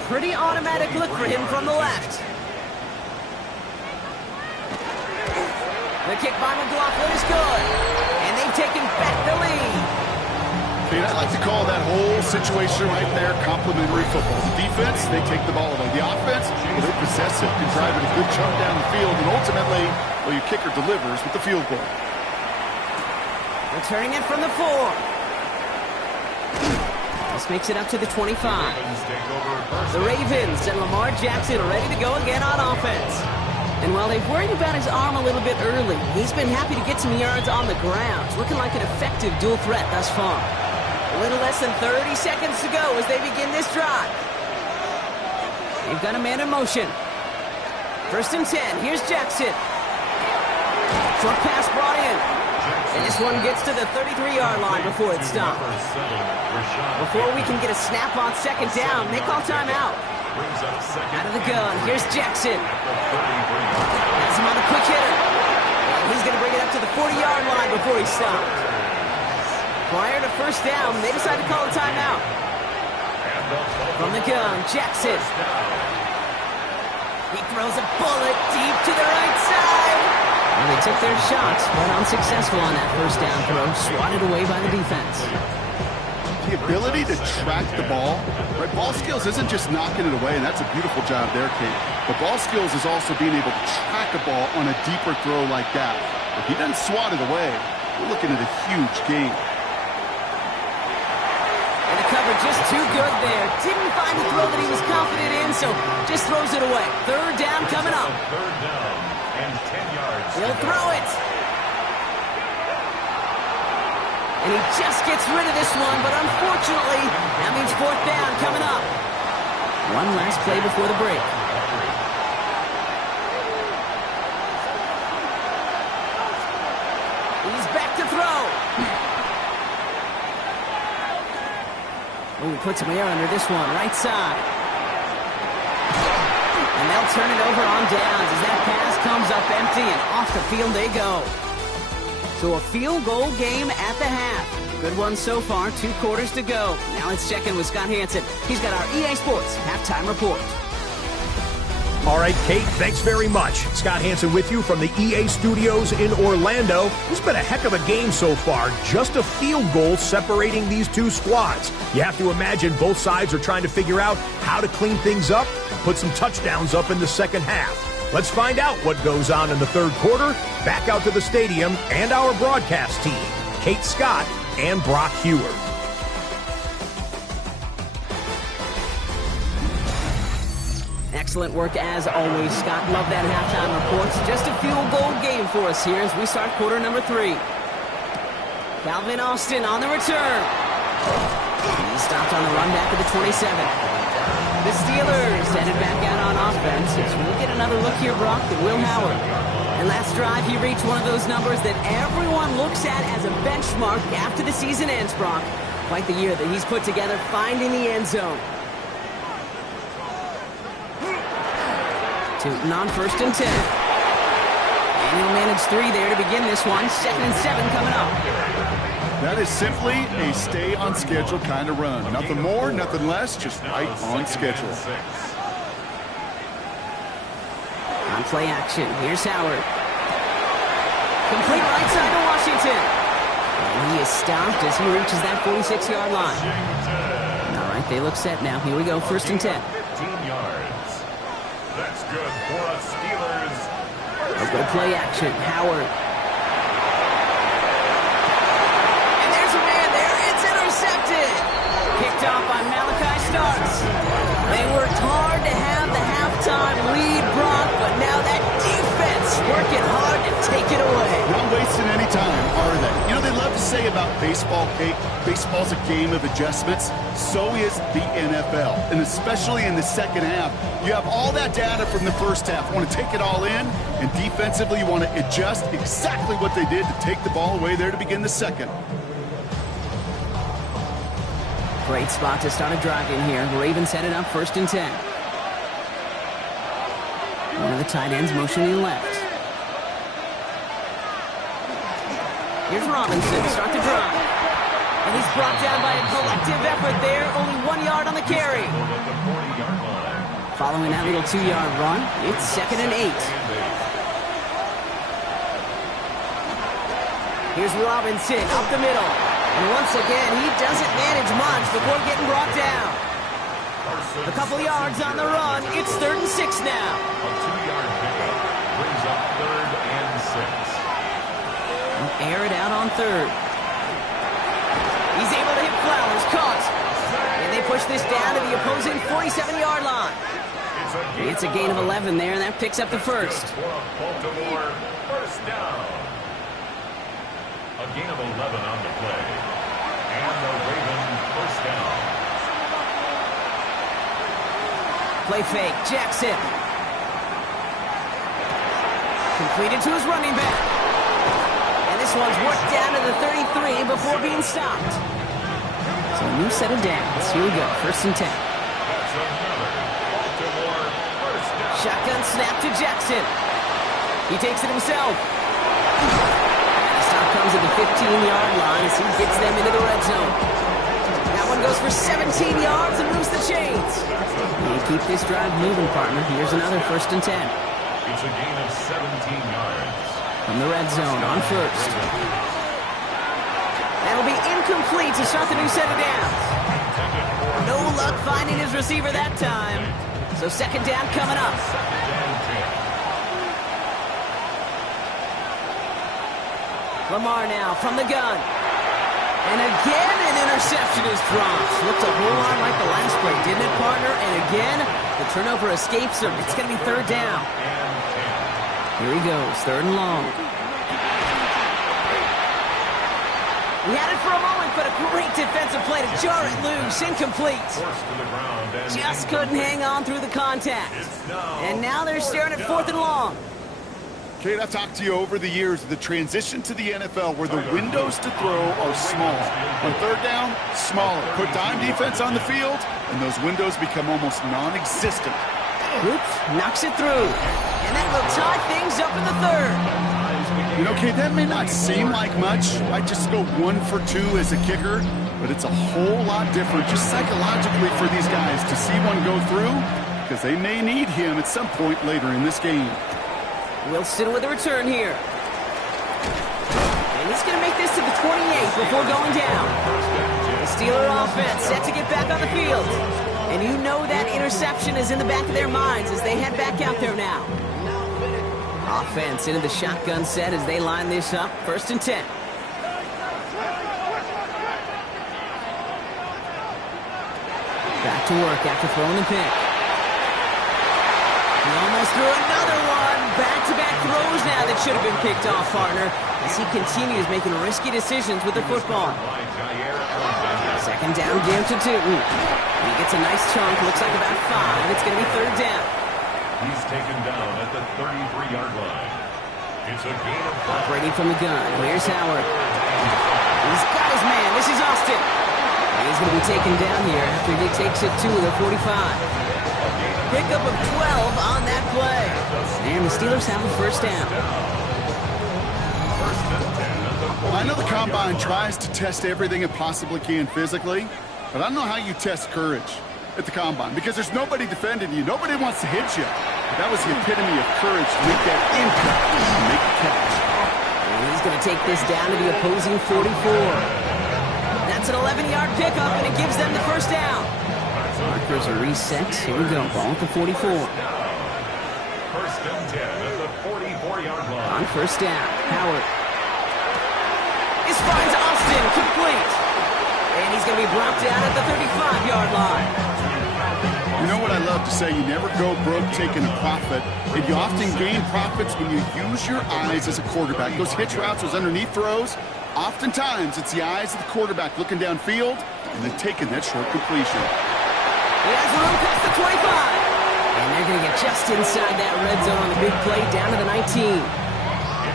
Pretty automatic look for him from the left. The kick by McLaughlin is good. And they've taken back the lead. I like to call that whole situation right there complimentary football. The defense, they take the ball away. The offense, they possess it, can drive it a good chunk down the field, and ultimately, well, your kicker delivers with the field goal. Returning it from the 4. This makes it up to the 25. The Ravens and Lamar Jackson are ready to go again on offense. And while they've worried about his arm a little bit early, he's been happy to get some yards on the ground. It's looking like an effective dual threat thus far. A little less than 30 seconds to go as they begin this drive. They've got a man in motion. 1st and 10. Here's Jackson. Short pass brought in. And this one gets to the 33-yard line before it's stopped. Before we can get a snap on 2nd down, they call timeout. Out of the gun. Here's Jackson. Has him on a quick hitter. And he's going to bring it up to the 40-yard line before he stopped. Prior to 1st down, they decide to call a timeout. From the gun, Jackson. He throws a bullet deep to the right side. And they took their shots, but unsuccessful on that 1st down throw, swatted away by the defense. The ability to track the ball, right? Ball skills isn't just knocking it away, and that's a beautiful job there, Kate. But ball skills is also being able to track a ball on a deeper throw like that. If he doesn't swat it away, we're looking at a huge gain. And the cover just too good there. Didn't find the throw that he was confident in, so just throws it away. 3rd down coming up. 3rd down and 10 yards. He'll throw it. And he just gets rid of this one, but unfortunately, that means 4th down coming up. One last play before the break. He's back to throw. Ooh, puts some air under this one, right side. And they'll turn it over on downs as that pass comes up empty, and off the field they go. So a field goal game at the half. Good one so far, 2 quarters to go. Now let's check in with Scott Hansen. He's got our EA Sports halftime report. All right, Kate, thanks very much. Scott Hansen with you from the EA Studios in Orlando. It's been a heck of a game so far. Just a field goal separating these 2 squads. You have to imagine both sides are trying to figure out how to clean things up, put some touchdowns up in the second half. Let's find out what goes on in the 3rd quarter. Back out to the stadium and our broadcast team, Kate Scott and Brock Heward. Excellent work as always, Scott. Love that halftime report. Just a field goal game for us here as we start quarter number 3. Calvin Austin on the return. He stopped on the run back at the 27. The Steelers headed back out on offense. We'll get another look here, Brock, at Will Howard. And last drive, he reached one of those numbers that everyone looks at as a benchmark after the season ends, Brock. Quite the year that he's put together, finding the end zone. Tootin on 1st and 10. And he'll manage 3 there to begin this one. 2nd and 7 coming up. That is simply a stay-on-schedule kind of run. Nothing more, nothing less, just right on schedule. On play action, here's Howard. Complete right side to Washington. And he is stopped as he reaches that 46-yard line. All right, they look set now. Here we go, 1st and 10. 15 yards. That's good for us Steelers. Let's go play action, Howard. Kicked off by Malachi Starks. They worked hard to have the halftime lead, Brock, but now that defense working hard to take it away. Not wasting any time, are they? You know, they love to say about baseball, Kate, baseball's a game of adjustments. So is the NFL. And especially in the second half, you have all that data from the first half. You want to take it all in, and defensively you want to adjust exactly what they did to take the ball away there to begin the second. Great spot to start a drive in here. The Ravens headed up 1st and 10. One of the tight ends motioning left. Here's Robinson to start the drive. And he's brought down by a collective effort there. Only 1 yard on the carry. Following that little 2-yard run, it's 2nd and 8. Here's Robinson up the middle. And once again, he doesn't manage much before getting brought down. A couple yards on the run. It's 3rd and 6 now. A 2-yard pickup brings up 3rd and 6. He'll air it out on 3rd. He's able to hit Flowers. Caught. And they push this down to the opposing 47-yard line. It's a gain of 11 there, and that picks up the 1st. Baltimore, 1st down. A gain of 11 on the play. And the Ravens 1st down. Play fake. Jackson. Completed to his running back. And this one's worked down to the 33 before being stopped. So a new set of downs. Here we go. 1st and 10. That's another Baltimore 1st down. Shotgun snap to Jackson. He takes it himself. Stop comes at the 15-yard line as he gets them into the red zone. That one goes for 17 yards and moves the chains. You keep this drive moving, partner. Here's another 1st and 10. It's a gain of 17 yards. From the red zone on 1st. That'll be incomplete to start the new set of downs. No luck finding his receiver that time. So 2nd down coming up. Lamar now from the gun. And again, an interception is dropped. Looked a whole lot like the last play, didn't it, partner? And again, the turnover escapes him. It's going to be 3rd down. Here he goes, 3rd and long. We had it for a moment, but a great defensive play to jar it loose. Incomplete. Just couldn't hang on through the contact. And now they're staring at 4th and long. Kate, I've talked to you over the years of the transition to the NFL where the windows to throw are small. On 3rd down, smaller. Put dime defense on the field, and those windows become almost non-existent. Oops, knocks it through. And that will tie things up in the 3rd. You know, Kate, that may not seem like much. I just go 1 for 2 as a kicker, but it's a whole lot different just psychologically for these guys to see one go through because they may need him at some point later in this game. Wilson with a return here. And he's going to make this to the 28 before going down. The Steeler offense set to get back on the field. And you know that interception is in the back of their minds as they head back out there now. Offense into the shotgun set as they line this up. 1st and 10. Back to work after throwing the pick. He almost threw another one. Back-to-back throws now that should have been picked off, partner, as he continues making risky decisions with the football. Second down game to Tootin. He gets a nice chunk. Looks like about 5. It's going to be third down. He's taken down at the 33-yard line. It's a gain of 5. Operating from the gun. Here's Howard. He's got his man. This is Austin. He's going to be taken down here after he takes it to the 45. Pickup of 12 on that play. And the Steelers have a first down. I know the Combine tries to test everything it possibly can physically, but I don't know how you test courage at the Combine because there's nobody defending you. Nobody wants to hit you. But that was the epitome of courage to make that impact and make a catch. And he's going to take this down to the opposing 44. That's an 11-yard pickup, and it gives them the first down. Markers are reset. Here we go. Ball at the 44. First and 10 at the 44-yard line. On first down, Howard. This finds Austin complete. And he's going to be brought down at the 35-yard line. You know what I love to say? You never go broke taking a profit. And you often gain profits when you use your eyes as a quarterback. Those hitch routes, those underneath throws, oftentimes it's the eyes of the quarterback looking downfield and then taking that short completion. He has room past the 25. And they're going to get just inside that red zone on the big play down to the 19.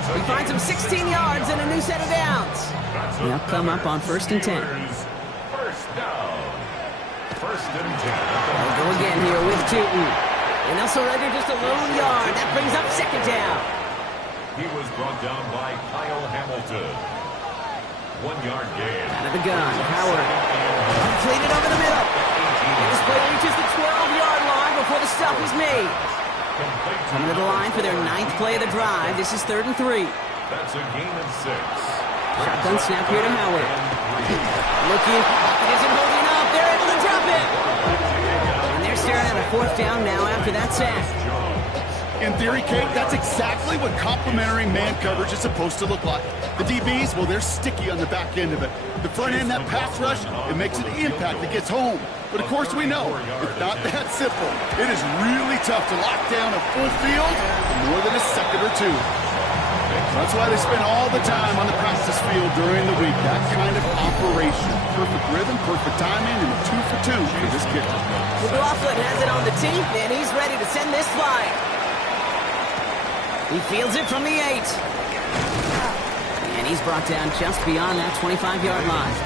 He finds him 16 yards and a new set of downs. They'll come up on first and 10. First down. First and 10. They'll go again here with Tootin. And they'll surrender just a lone yard. That brings up second down. He was brought down by Kyle Hamilton. 1-yard gain. Out of the gun, Howard. Completed over the middle. And this play reaches the 12-yard line before the stop is made. Coming to the line for their 9th play of the drive. This is 3rd and 3. That's a gain of 6. Shotgun snap here to Howard. Looking, pocket isn't holding up. They're able to drop it. And they're staring at a 4th down now after that sack. In theory, Kate, that's exactly what complementary man coverage is supposed to look like. The DBs, well, they're sticky on the back end of it. The front end, that pass rush, it makes an impact that gets home. But of course we know, it's not that simple. It is really tough to lock down a full field for more than a second or two. That's why they spend all the time on the practice field during the week. That kind of operation. Perfect rhythm, perfect timing, and a 2 for 2 for this kicker. McLaughlin has it on the tee, and he's ready to send this flying. He fields it from the 8. And he's brought down just beyond that 25-yard line.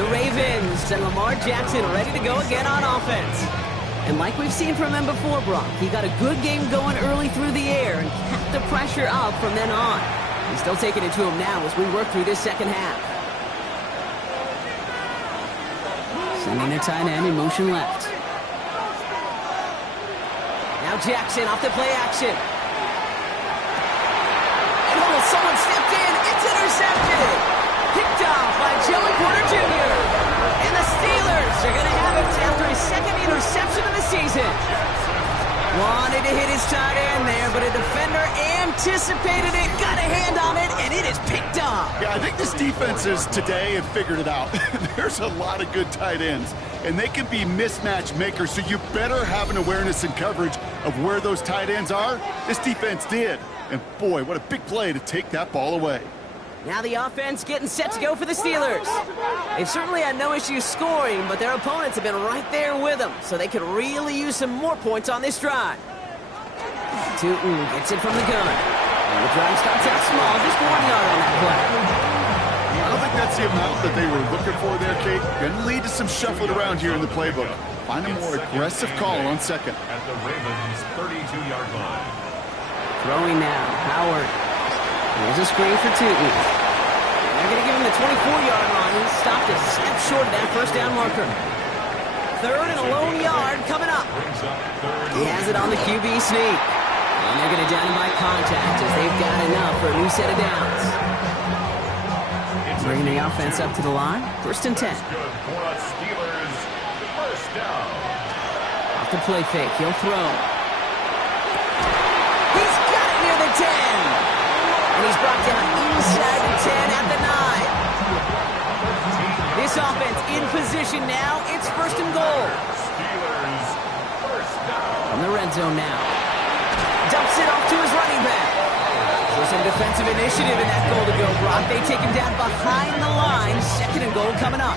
The Ravens and Lamar Jackson ready to go again on offense. And like we've seen from him before, Brock, he got a good game going early through the air and kept the pressure up from then on. He's still taking it to him now as we work through this second half. Sending their tight end in motion left. Now Jackson off the play action. Someone stepped in. It's intercepted. Picked off by Joey Porter Jr. And the Steelers are going to have it after his 2nd interception of the season. Wanted to hit his tight end there, but a defender anticipated it, got a hand on it, and it is picked off. Yeah, I think this defenses today have figured it out. There's a lot of good tight ends, and they can be mismatch makers, so you better have an awareness and coverage of where those tight ends are. This defense did. And boy, what a big play to take that ball away. Now the offense getting set to go for the Steelers. They've certainly had no issues scoring, but their opponents have been right there with them, so they could really use some more points on this drive. Tootin gets it from the gun. And the drive starts out small, just 1 yard on that play. I don't think that's the amount that they were looking for there, Kate. Going to lead to some shuffling around here in the playbook. Find a more aggressive call on second. At the Ravens' 32-yard line. Throwing now, Howard. Here's a screen for Tootin. They're going to give him the 24-yard line. He stopped a step short of that first down marker. 3rd and a lone yard coming up. He has it on the QB sneak. And they're going to down him by contact as they've got enough for a new set of downs. Bringing the offense up to the line. 1st and 10. Off the play fake. He'll throw. He's got it near the 10. And he's brought down inside the 10 at the 9. This offense in position now. It's 1st and goal. From the red zone now. Dumps it off to his running back. There's some defensive initiative in that goal to go, Brock. They take him down behind the line, 2nd and goal coming up.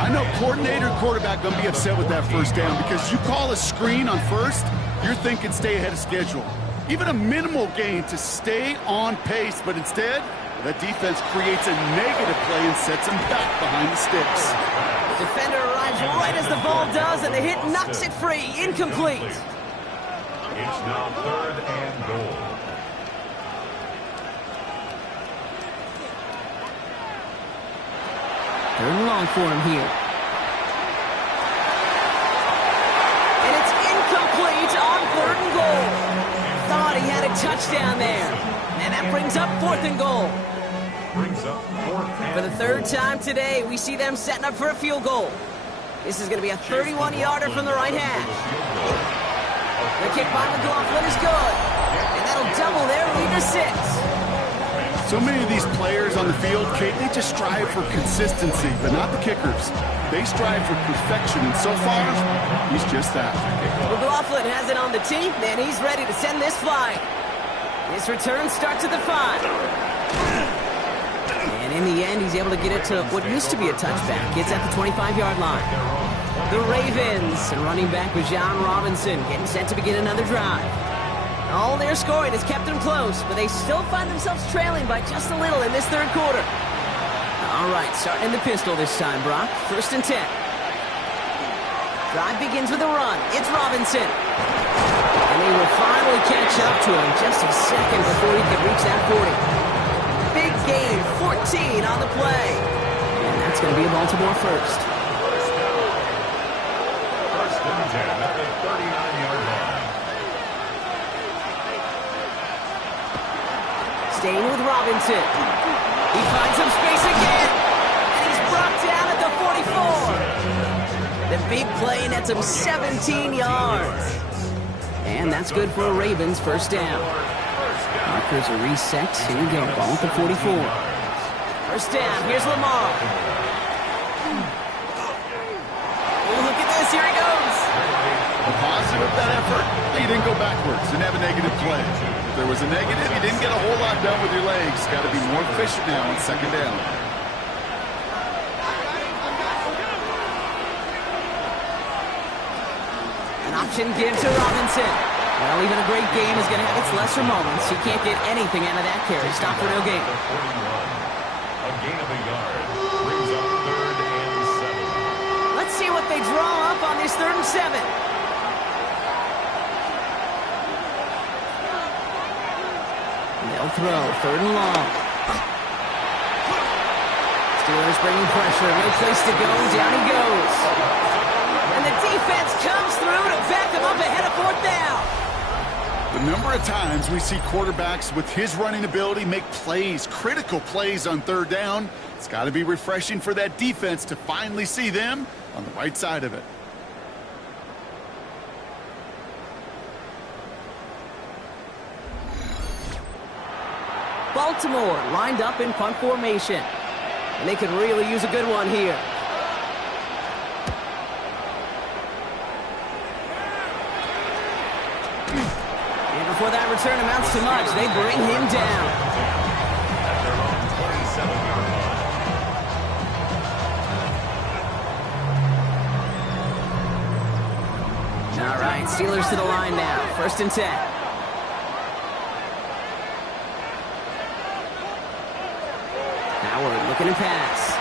I know coordinator and quarterback going to be upset with that first down because you call a screen on first, you're thinking stay ahead of schedule. Even a minimal gain to stay on pace, but instead, that defense creates a negative play and sets them back behind the sticks. The defender arrives right as the ball does, and the hit knocks it free. Incomplete. It's now 3rd and goal. Third and long for him here. And it's incomplete on 3rd and goal. Thought he had a touchdown there. And that brings up 4th and goal. For the 3rd time today, we see them setting up for a field goal. This is going to be a 31-yarder from the right hash. The kick by McLaughlin is good. And that'll double their lead to 6. So many of these players on the field, Kate, they just strive for consistency, but not the kickers. They strive for perfection, and so far, he's just that. McLaughlin has it on the tee, and he's ready to send this flying. This return starts at the 5. And in the end, he's able to get it to what used to be a touchback. It's at the 25-yard line. The Ravens, running back with John Robinson, getting set to begin another drive. All their scoring has kept them close, but they still find themselves trailing by just a little in this 3rd quarter. All right, starting in the pistol this time, Brock. 1st and 10. Drive begins with a run. It's Robinson. And they will finally catch up to him just a second before he can reach that 40. Big gain, 14 on the play. And that's going to be a Baltimore first. 1st and 10 at the 39-yard line. Staying with Robinson. He finds some space again. And he's brought down at the 44. The big play nets him 17 yards. And that's good for a Ravens 1st down. Markers are reset. Here we go. Ball at the 44. 1st down. Here's Lamar. Oh, look at this. Here he goes. Positive of that effort, he didn't go backwards, didn't have a negative play. If there was a negative, you didn't get a whole lot done with your legs. Got to be more efficient now on 2nd down. An option give to Robinson. Well, even a great game is going to have its lesser moments. He can't get anything out of that carry. Stop for no gain. A gain of a yard brings up 3rd and 7. Let's see what they draw up on this 3rd and 7. They'll throw. 3rd and long. Steelers bringing pressure. No place to go. Down he goes. And the defense comes through to back him up ahead of 4th down. The number of times we see quarterbacks with his running ability make plays, critical plays on 3rd down. It's got to be refreshing for that defense to finally see them on the right side of it. Baltimore lined up in punt formation. And they could really use a good one here. And before that return amounts to much, they bring him down. At their own 27-yard line. All right, Steelers to the line now. 1st and 10. Looking to pass.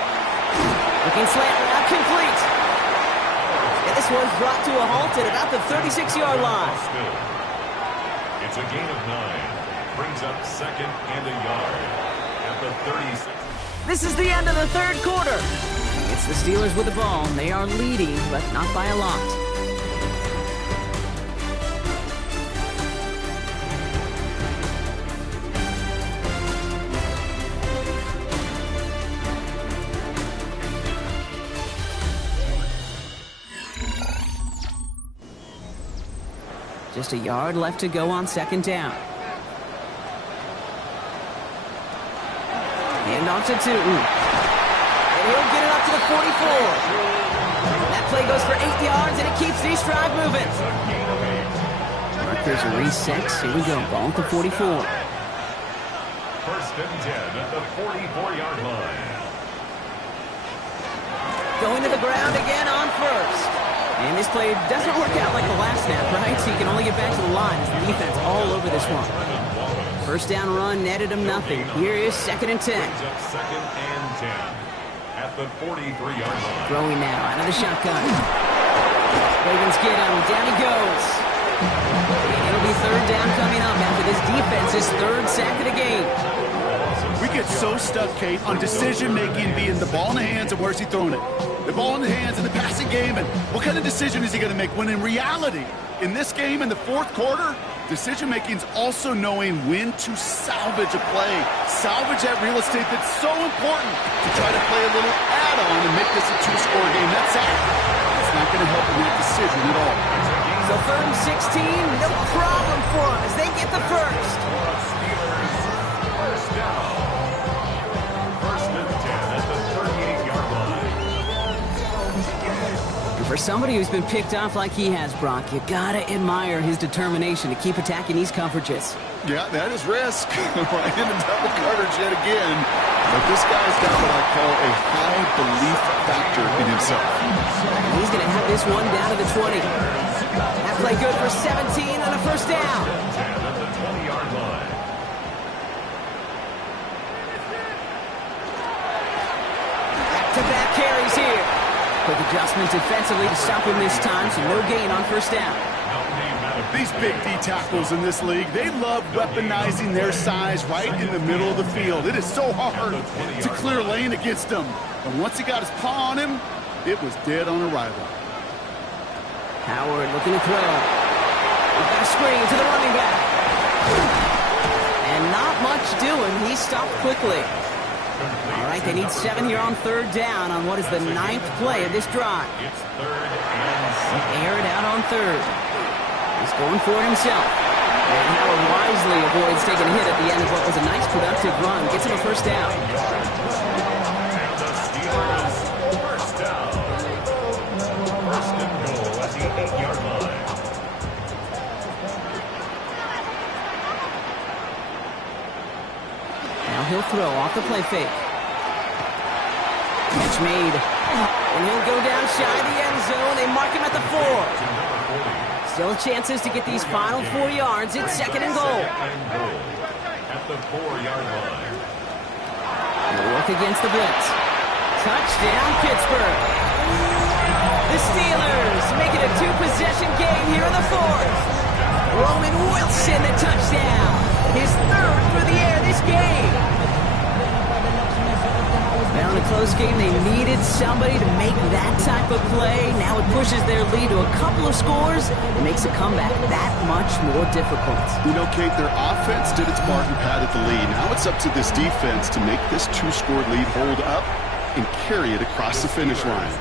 Looking slant route complete. And this one's brought to a halt at about the 36-yard line. It's a gain of 9. Brings up 2nd and a yard at the 36. This is the end of the 3rd quarter. It's the Steelers with the ball. They are leading, but not by a lot. Just a yard left to go on 2nd down. Hand off to Tootin. And he'll get it up to the 44. That play goes for 8 yards, and it keeps this drive moving. Markers are reset. Here we go. Ball at the 44. 1st and 10 at the 44-yard line. going to the ground again on first. And this play doesn't work out like the last snap, right? So you can only get back to the line as the defense all over this one. First down run netted him nothing. Here is 2nd and 10. Second and 10 at the 43-yard line. Throwing now out of the shotgun. Ravens get him. Down he goes. And it'll be 3rd down coming up after this defense's 3rd sack of the game. We get so stuck, Kate, on decision-making being the ball in the hands and where's he throwing it. The ball in the hands in the passing game, and what kind of decision is he going to make? When in reality, in this game, in the 4th quarter, decision-making is also knowing when to salvage a play. Salvage that real estate that's so important to try to play a little add-on and make this a 2-score game. That's it. It's not going to help in that decision at all. So 3rd and 16, no problem for them as they get the first. First down. First and 10 at the 38-yard line. And for somebody who's been picked off like he has, Brock, you gotta admire his determination to keep attacking these coverages. Yeah, that is risk. Right into double coverage yet again. But this guy's got what I call a high belief factor in himself. And he's gonna have this one down to the 20. That play good for 17 and a first down. 10 at the 20-yard line. Back-to-back carries here. Quick adjustment defensively to stop him this time, so no gain on first down. These big D tackles in this league, they love weaponizing their size right in the middle of the field. It is so hard to clear lane against them. And once he got his paw on him, it was dead on arrival. Howard looking to throw. We've got a screen to the running back. And not much doing. He stopped quickly. All right, they need 7 here on 3rd down on what is the 9th play of this drive. It's 3rd and 7. Air it out on 3rd. He's going for it himself. And Howard wisely avoids taking a hit at the end of what was a nice productive run. Gets him a first down. And the Steelers first down. First and goal at the 8-yard line. Now he'll throw off the play fake. Catch made. And he'll go down shy of the end zone. They mark him at the 4. Still chances to get these final 4 yards. It's 2nd and goal. At the 4-yard line. He'll work against the blitz. Touchdown, Pittsburgh. The Steelers make it a 2-possession game here in the 4th. Roman Wilson, the touchdown. His 3rd through the air this game. Now in a close game, they needed somebody to make that type of play. Now it pushes their lead to a couple of scores and makes a comeback that much more difficult. You know, Kate, their offense did its part and padded the lead. Now it's up to this defense to make this 2-score lead hold up and carry it across the finish line.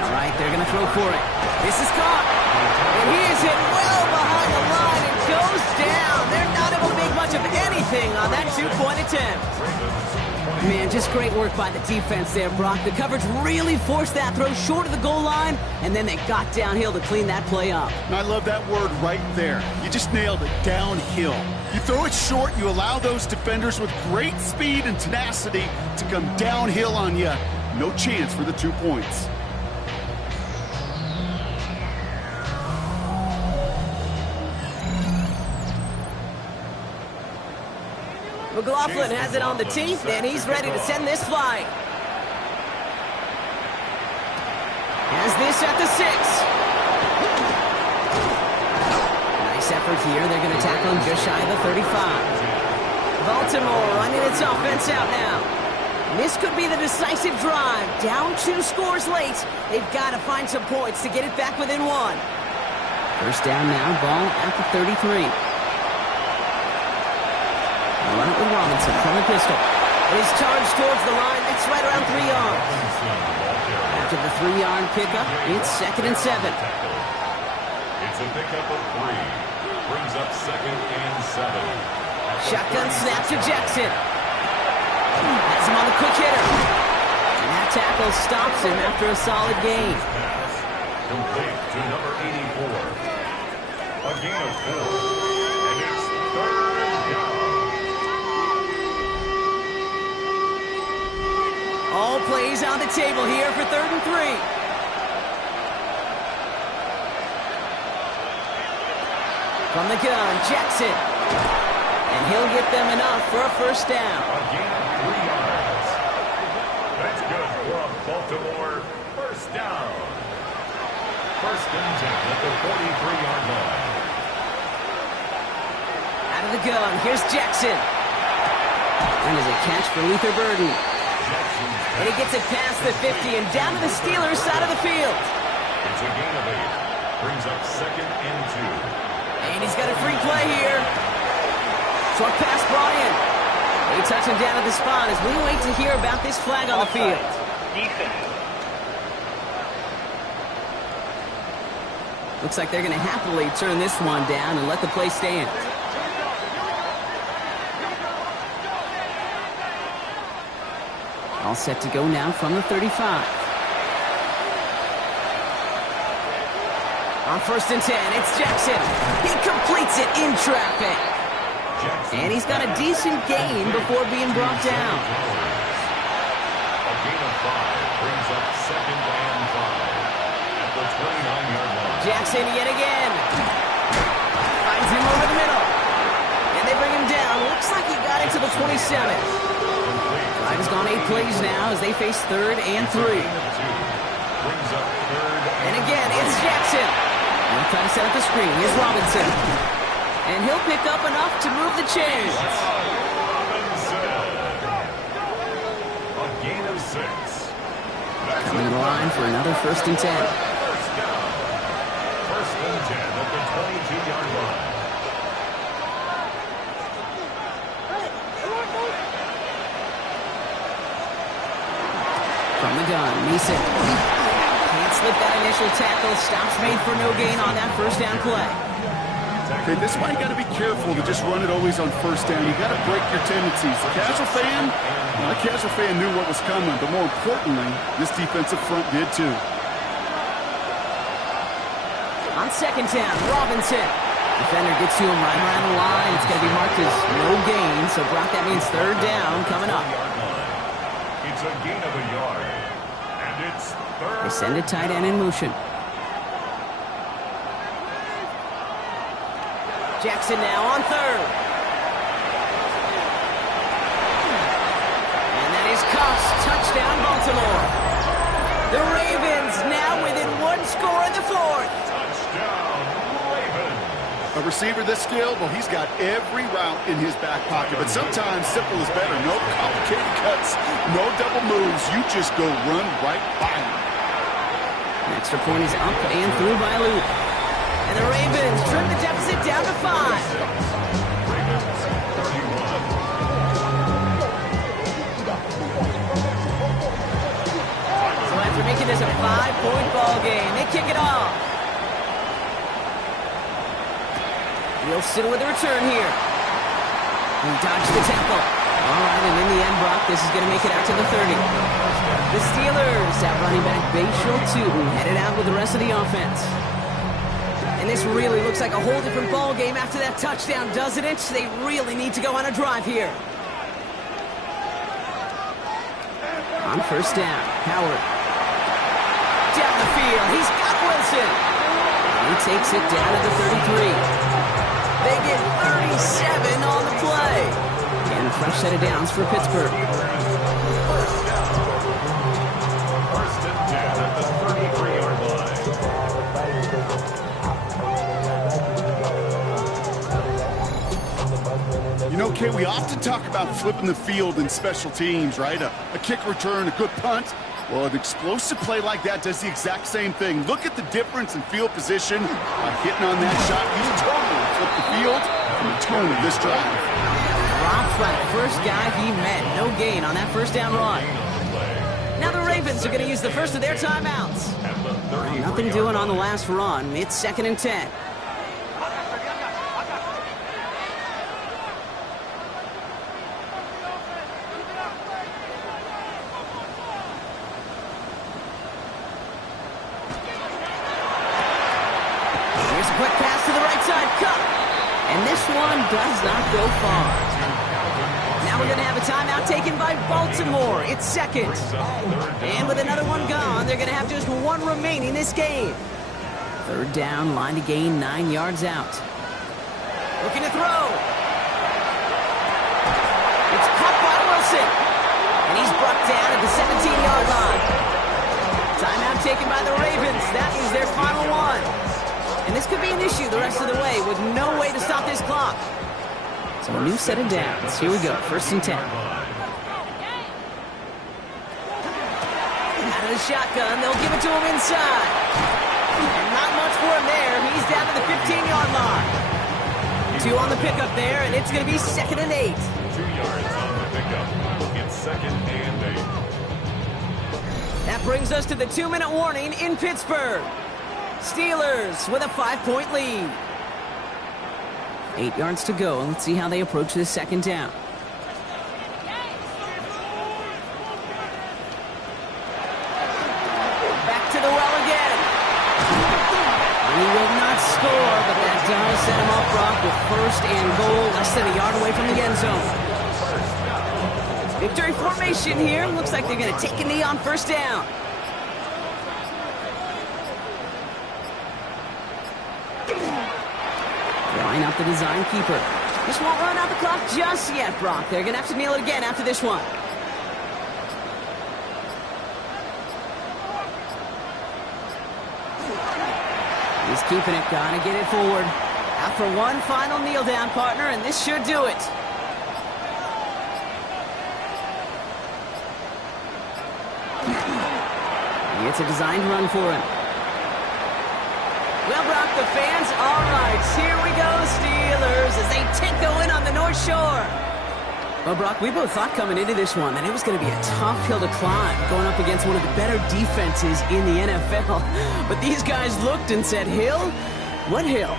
All right, they're going to throw for it. This is caught. And he is hit well behind the line and goes down. They're not able to make much of anything on that 2-point attempt. Man, just great work by the defense there, Brock. The coverage really forced that throw short of the goal line, and then they got downhill to clean that play up. And I love that word right there. You just nailed it, downhill. You throw it short, you allow those defenders with great speed and tenacity to come downhill on you. No chance for the 2 points. McLaughlin has it on the tee, and he's ready to send this flying. Has this at the 6. Nice effort here. They're going to tackle him just shy of the 35. Baltimore running its offense out now. This could be the decisive drive. Down 2 scores late. They've got to find some points to get it back within 1. First down now, ball at the 33. Run it with Robinson from the pistol. His charge towards the line. It's right around 3 yards. After the 3-yard pickup, it's 2nd and 7. It's a pickup of 3. Brings up 2nd and 7. Shotgun snap to Jackson. Has him on the quick hitter. And that tackle stops him after a solid gain. Pass complete to number 84. A gain of 4. And it's 3rd down. All plays on the table here for 3rd and 3. From the gun, Jackson. And he'll get them enough for a first down. A gain of 3 yards. That's good for a Baltimore first down. 1st and 10 at the 43-yard line. Out of the gun, here's Jackson. And there's a catch for Luther Burden. And he gets it past the 50 and down to the Steelers' side of the field. It's a gain of 8. Brings up 2nd and 2. And he's got a free play here. Short pass brought in. They touch him down at the spot as we wait to hear about this flag on the field. Defense. Looks like they're going to happily turn this one down and let the play stand. All set to go now from the 35. On 1st and 10, it's Jackson. He completes it in traffic. And he's got a decent gain before being brought down. A gain of 5 brings up 2nd and 5 at the 29-yard line. Jackson yet again. Finds him over the middle. And they bring him down. Looks like he got into the 27. Drive has gone 8 plays now as they face 3rd and 3. Brings up 3rd And again, it's Jackson. He'll try to set up the screen. Here's Robinson. And he'll pick up enough to move the chains. A gain of 6. Coming in line for another 1st and 10. First down. 1st and 10 at the 22-yard line. From the gun, Mason. Can't slip that initial tackle. Stops made for no gain on that first down play. Okay, this is why you got to be careful to just run it always on first down. You got to break your tendencies. The casual fan knew what was coming, but more importantly, this defensive front did too. On 2nd down, Robinson. Defender gets to him right around the line. It's going to be marked as no gain, so Brock, that means 3rd down coming up. It's a gain of a yard, and it's 3rd. They send a tight end in motion. Jackson now on 3rd. And that is Cuffs. Touchdown, Baltimore. The Ravens now within 1 score in the 4th. Touchdown, Ravens. A receiver this skilled, well, he's got every route in his back pocket, but sometimes simple is better. No complicated cuts, no double moves. You just go run right by him. An extra point is up and through by Luke. And the Ravens trim the deficit down to 5. Ravens 31. So after making this a 5-point ball game, they kick it off. Wilson with a return here. He dodged the tackle. All right, and in the end, Brock, this is going to make it out to the 30. The Steelers have running back Bayshore Tootin headed out with the rest of the offense. And this really looks like a whole different ball game after that touchdown, doesn't it? They really need to go on a drive here. On 1st down, Howard. Down the field, he's got Wilson. And he takes it down to the 33. They get 37 on the play. And a fresh set of downs for Pittsburgh. 1st and 10 at the 33-yard line. You know, Kay, we often talk about flipping the field in special teams, right? A kick return, a good punt. Well, an explosive play like that does the exact same thing. Look at the difference in field position by hitting on that shot. You totally flip the field and the tone of this drive. Dropped by the first guy he met. No gain on that first down run. Now the Ravens are going to use the first of their timeouts. Well, nothing doing on the last run. It's 2nd and 10. Quick pass to the right side, Cup. And this one does not go far. Now Now we're going to have a timeout taken by Baltimore. It's second. And with another one gone, they're going to have just one remaining this game. Third down, line to gain 9 yards out. Looking to throw. It's caught by Wilson. And he's brought down at the 17-yard line. Timeout taken by the Ravens. That means their final one. And this could be an issue the rest of the way with no way to stop this clock. So a new set of downs. Here we go, 1st and 10. Out of the shotgun, they'll give it to him inside. And not much for him there. He's down to the 15-yard mark. 2 on the pickup there, and it's going to be 2nd and 8. 2 yards on the pickup. It's 2nd and 8. That brings us to the 2-minute warning in Pittsburgh. Steelers with a 5-point lead. 8 yards to go. Let's see how they approach this 2nd down. Back to the well again. He will not score, but that does set him off, Brock, with 1st and goal, less than a yard away from the end zone. Victory formation here. Looks like they're going to take a knee on 1st down. Line up the design keeper. This won't run out the clock just yet, Brock. They're going to have to kneel it again after this one. He's keeping it. Gotta get it forward. Out for one final kneel down, partner, and this should do it. It's a designed run for him. Well, Brock, the fans, all right, here we go, Steelers, as they take the win on the North Shore. Well, Brock, we both thought coming into this one that it was going to be a tough hill to climb, going up against one of the better defenses in the NFL. But these guys looked and said, Hill? What hill?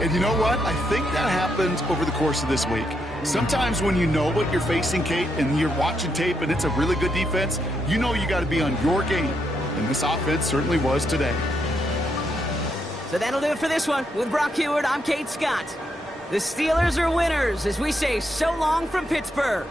And you know what? I think that happens over the course of this week. Sometimes when you know what you're facing, Kate, and you're watching tape and it's a really good defense, you know you got to be on your game. And this offense certainly was today. So that'll do it for this one. With Brock Heward, I'm Kate Scott. The Steelers are winners as we say so long from Pittsburgh.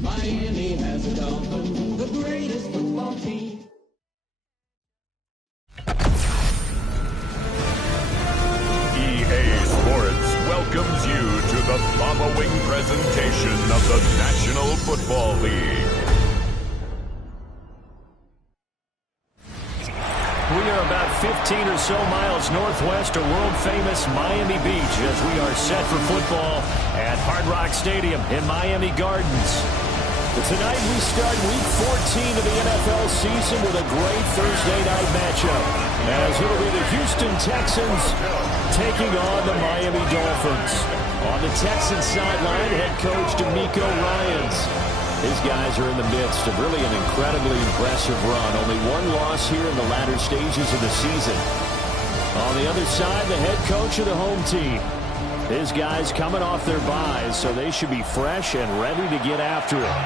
Miami has a Dolphin, the greatest football team. EA Sports welcomes you to the following presentation of the National Football League. We are about 15 or so miles northwest of world-famous Miami Beach as we are set for football at Hard Rock Stadium in Miami Gardens. Tonight we start Week 14 of the NFL season with a great Thursday night matchup, as it'll be the Houston Texans taking on the Miami Dolphins. On the Texans sideline, head coach DeMeco Ryans. His guys are in the midst of really an incredibly impressive run. Only one loss here in the latter stages of the season. On the other side, the head coach of the home team. His guys coming off their byes, so they should be fresh and ready to get after it.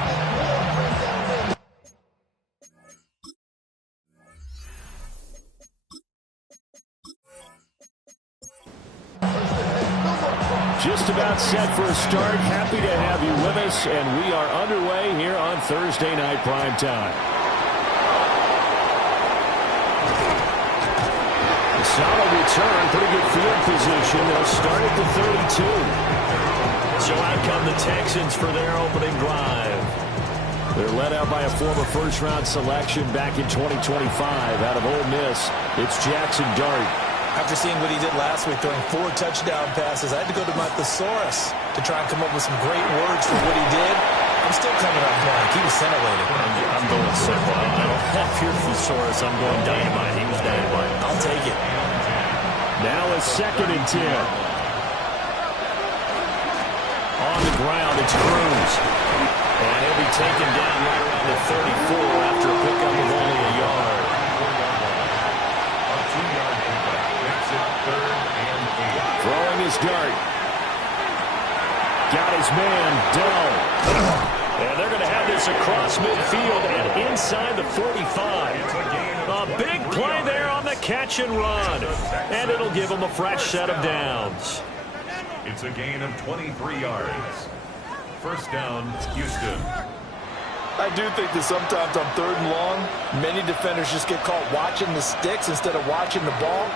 Just about set for a start. Happy to have you with us, and we are underway here on Thursday Night Primetime. A solid return, pretty good field position. They'll start at the 32. So out come the Texans for their opening drive. They're led out by a former first-round selection back in 2025 out of Ole Miss. It's Jackson Dart. After seeing what he did last week, throwing 4 touchdown passes, I had to go to my thesaurus to try and come up with some great words for what he did. I'm still coming up blank. He was scintillating. I'm going simple. I don't have hear thesaurus, I'm going dynamite. He was dynamite. I'll take it. Now a 2nd and 10. On the ground, it's Cruz. And he'll be taken down right around the 34 after a pickup of only a yard. A 2-yard pickup makes it 3rd and 8. Throwing his dart. Got his man, Dell. And they're going to have this across midfield and inside the 45. A big play there on the catch and run. And it'll give them a fresh set of downs. It's a gain of 23 yards. First down, Houston. I do think that sometimes on 3rd and long, many defenders just get caught watching the sticks instead of watching the ball.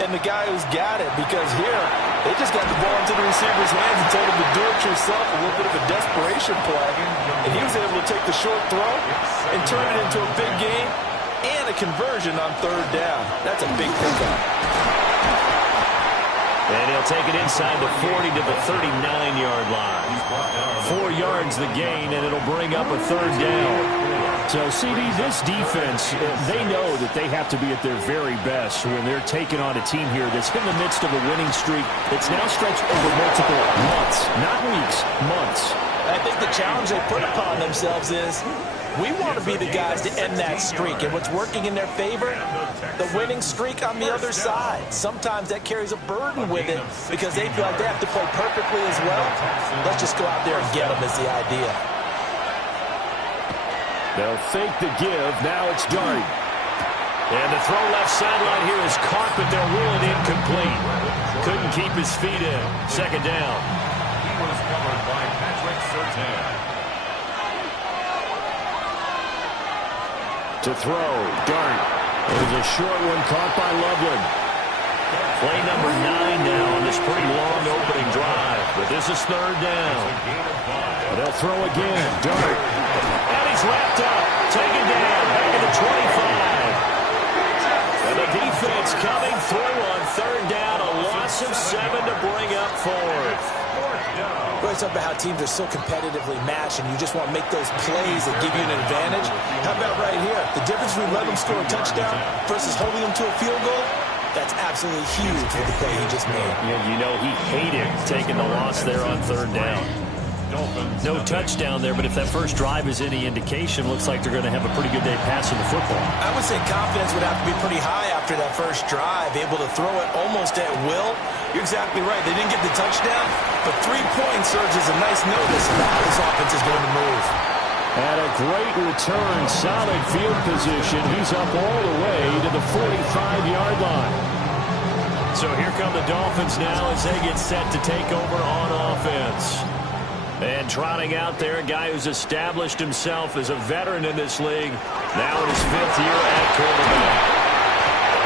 And the guy who's got it, because here, they just got the ball into the receiver's hands and told him to do it yourself, a little bit of a desperation play. And he was able to take the short throw and turn it into a big gain and a conversion on 3rd down. That's a big pickup. And he'll take it inside the 40 to the 39-yard line. 4 yards the gain, and it'll bring up a 3rd down. So, CD, this defense, they know that they have to be at their very best when they're taking on a team here that's in the midst of a winning streak that's now stretched over multiple months, not weeks, months. I think the challenge they put upon themselves is we want to be the guys to end that streak. And what's working in their favor? The winning streak on the other side. Sometimes that carries a burden with it because they feel like they have to play perfectly as well. Let's just go out there and get them is the idea. They'll fake the give. Now it's Dart. And the throw left sideline here is caught, but they're ruling incomplete. Couldn't keep his feet in. 2nd down. He was covered by Patrick Surtain. To throw, Dart. It was a short one caught by Loveland. Play number 9 now on this pretty long opening drive. But this is 3rd down. They'll throw again. Dart. And he's wrapped up. Taken down. Back at the 25. And the defense coming through on 3rd down. A loss of 7 to bring up 4th. Well, it's about how teams are so competitively matched, and you just want to make those plays that give you an advantage. How about right here? The difference between letting them score a touchdown versus holding them to a field goal, that's absolutely huge with the play he just made. Yeah, you know, he hated taking the loss there on 3rd down. No touchdown there, but if that first drive is any indication, looks like they're going to have a pretty good day passing the football. I would say confidence would have to be pretty high after that first drive, able to throw it almost at will. You're exactly right. They didn't get the touchdown, but 3 points serves as a nice notice about how this offense is going to move. And a great return, solid field position. He's up all the way to the 45-yard line. So here come the Dolphins now as they get set to take over on offense. And trotting out there, a guy who's established himself as a veteran in this league, now in his 5th year at quarterback.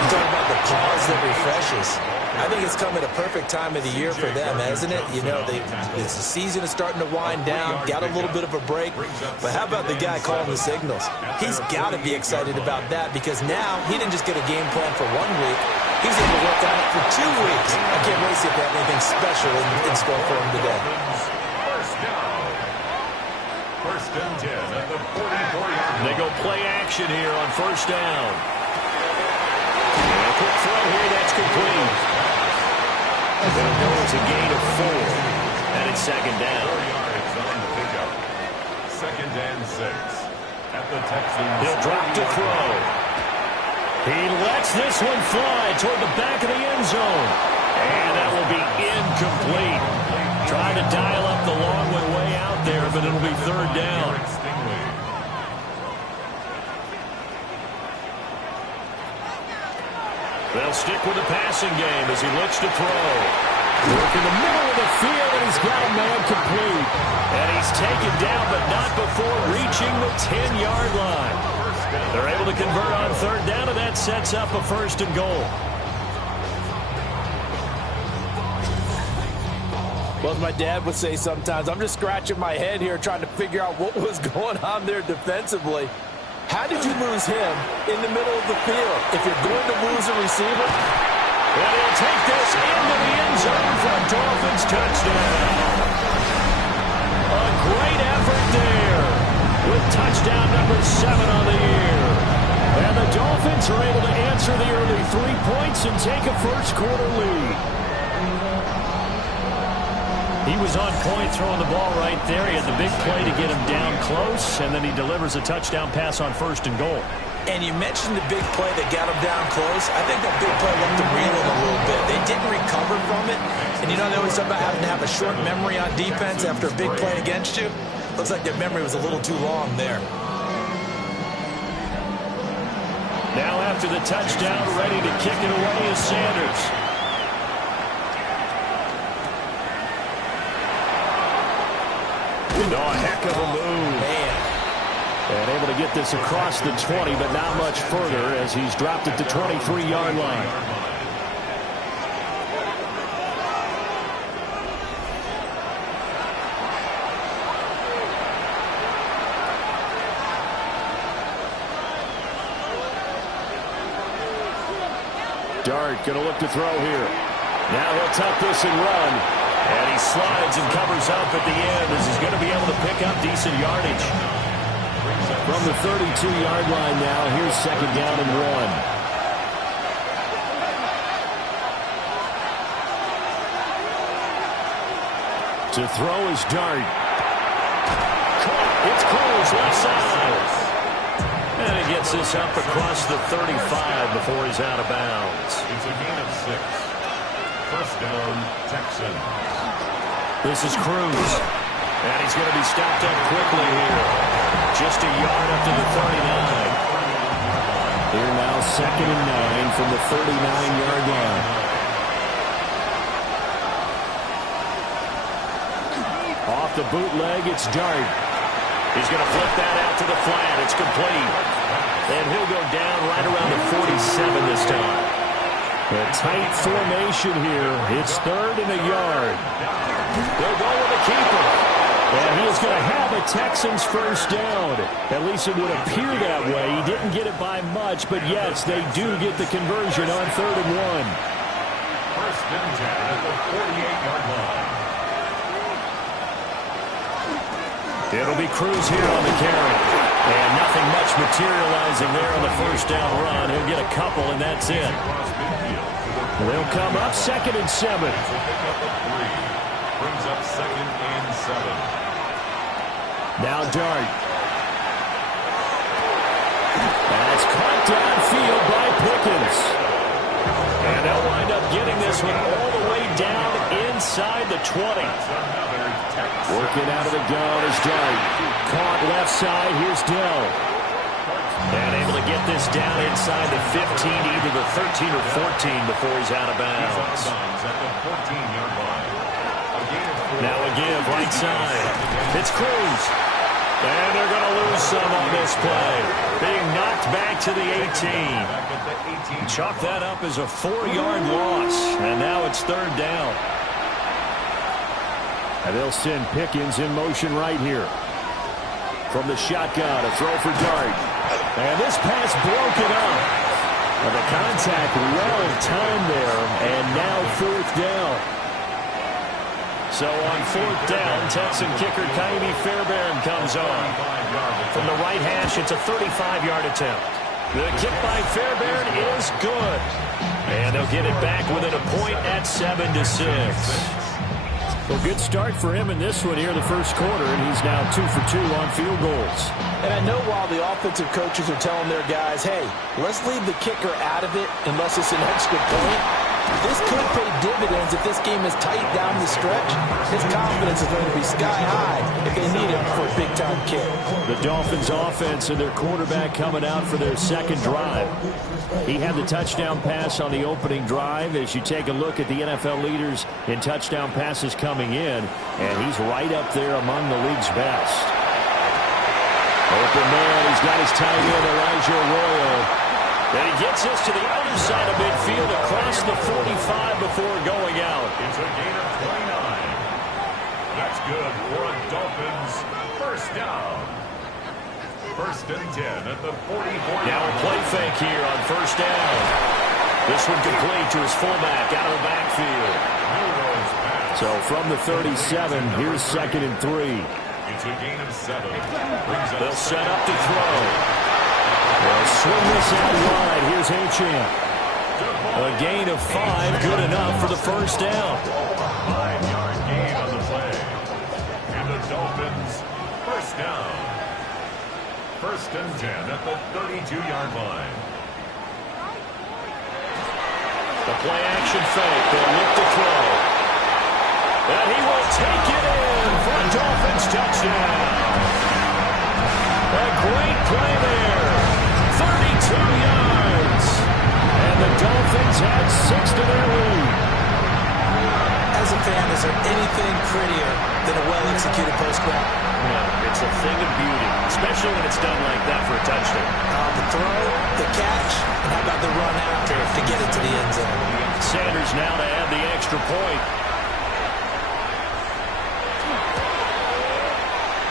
You talk about the pause that refreshes. I think it's come at a perfect time of the year for them, hasn't it? You know, the season is starting to wind down, got a little bit of a break. But how about the guy calling the signals? He's got to be excited about that because now he didn't just get a game plan for 1 week. He's able to work on it for 2 weeks. I can't wait to see if they have anything special in store for him today. First and 10 at the 44-yard line. They go play action here on 1st down. And a quick throw here, that's complete. They'll go as a gain of 4. And it's 2nd down. 4 yards on the pickup. 2nd and 6 at the Texans. He'll drop to throw. He lets this one fly toward the back of the end zone. And that will be incomplete. Trying to dial up the long one way out there, but it'll be 3rd down. They'll stick with the passing game as he looks to throw. Work in the middle of the field, and he's got a man complete. And he's taken down, but not before reaching the 10-yard line. They're able to convert on 3rd down, and that sets up a 1st and goal. Well, as my dad would say sometimes, I'm just scratching my head here trying to figure out what was going on there defensively. How did you lose him in the middle of the field? If you're going to lose a receiver, and he'll take this into the end zone for a Dolphins touchdown. A great effort there with touchdown number 7 on the year. And Dolphins are able to answer the early 3 points and take a first-quarter lead. He was on point throwing the ball right there. He had the big play to get him down close, and then he delivers a touchdown pass on 1st and goal. And you mentioned the big play that got him down close. I think that big play left him reeling a little bit. They didn't recover from it. And you know they always talk about having to have a short memory on defense after a big play against you? Looks like their memory was a little too long there. Now after the touchdown, ready to kick it away is Sanders. Oh, a heck of a move. Man. And able to get this across the 20, but not much further as he's dropped it to 23-yard line. Dart going to look to throw here. Now he'll tuck this and run. And he slides and covers up at the end as he's going to be able to pick up decent yardage. From the 32-yard line now, here's 2nd down and 1. To throw is Dart. Caught. It's close left side. And he gets this up across the 35 before he's out of bounds. It's a gain of 6. First down, Texans. This is Cruz. And he's going to be stopped up quickly here. Just a yard up to the 39. Here now 2nd and 9 from the 39-yard line. Off the bootleg, it's Dart. He's going to flip that out to the flat. It's complete. And he'll go down right around the 47 this time. A tight formation here. It's 3rd and a yard. They'll go with the keeper. And he is going to have a Texans first down. At least it would appear that way. He didn't get it by much, but yes, they do get the conversion on 3rd and 1. First and 10 at the 48-yard line. It'll be Cruz here on the carry. And nothing much materializing there on the first down run. He'll get a couple, and that's it. They'll come up 2nd and 7. Brings up 2nd and 7. Now Dart. That's caught downfield by Pickens. And they'll wind up getting this one all the way down inside the 20. Working out of the gun is Dart. Caught left side. Here's Dell. And able to get this down inside the 15, either the 13 or 14 before he's out of bounds. Now a give right side. It's Cruz. And they're going to lose some on this play. Being knocked back to the 18. Chalk that up as a 4-yard loss. And now it's 3rd down. And they'll send Pickens in motion right here. From the shotgun, a throw for Dart. And this pass broken up. And the contact well timed there. And now 4th down. So on 4th down, Texan kicker Kaimi Fairbairn comes on. From the right hash, it's a 35-yard attempt. The kick by Fairbairn is good. And they'll get it back within a point at 7-6. Well, good start for him in this one here in the first quarter, and he's now 2 for 2 on field goals. And I know while the offensive coaches are telling their guys, hey, let's leave the kicker out of it unless it's an extra point, this could pay dividends if this game is tight down the stretch. His confidence is going to be sky high if they need him for a big-time kick. The Dolphins offense and their quarterback coming out for their 2nd drive. He had the touchdown pass on the opening drive. As you take a look at the NFL leaders in touchdown passes coming in, and he's right up there among the league's best. Open man, he's got his tight end, Elijah Arroyo. And he gets this to the other side of midfield across the 45 before going out. It's a gain of 29. That's good for a Dolphins first down. 1st and 10 at the 44. Now a play fake here on 1st down. This one complete to his fullback out of the backfield. So from the 37, here's 2nd and 3. It's a gain of 7. They'll set up to throw. They'll swing this out wide. right, here's Achane. A gain of 5, good enough for the first down. 5-yard gain on the play. And the Dolphins, first down. 1st and 10 at the 32-yard line. The play action fake. They'll look to throw. And he will take it in for a Dolphins touchdown. A great play there. 32 yards. And the Dolphins add 6 to their lead. As a fan, is there anything prettier than a well-executed post route? No, it's a thing of beauty, especially when it's done like that for a touchdown. The throw, the catch, and how about the run after to get it to the end zone? Sanders now to add the extra point.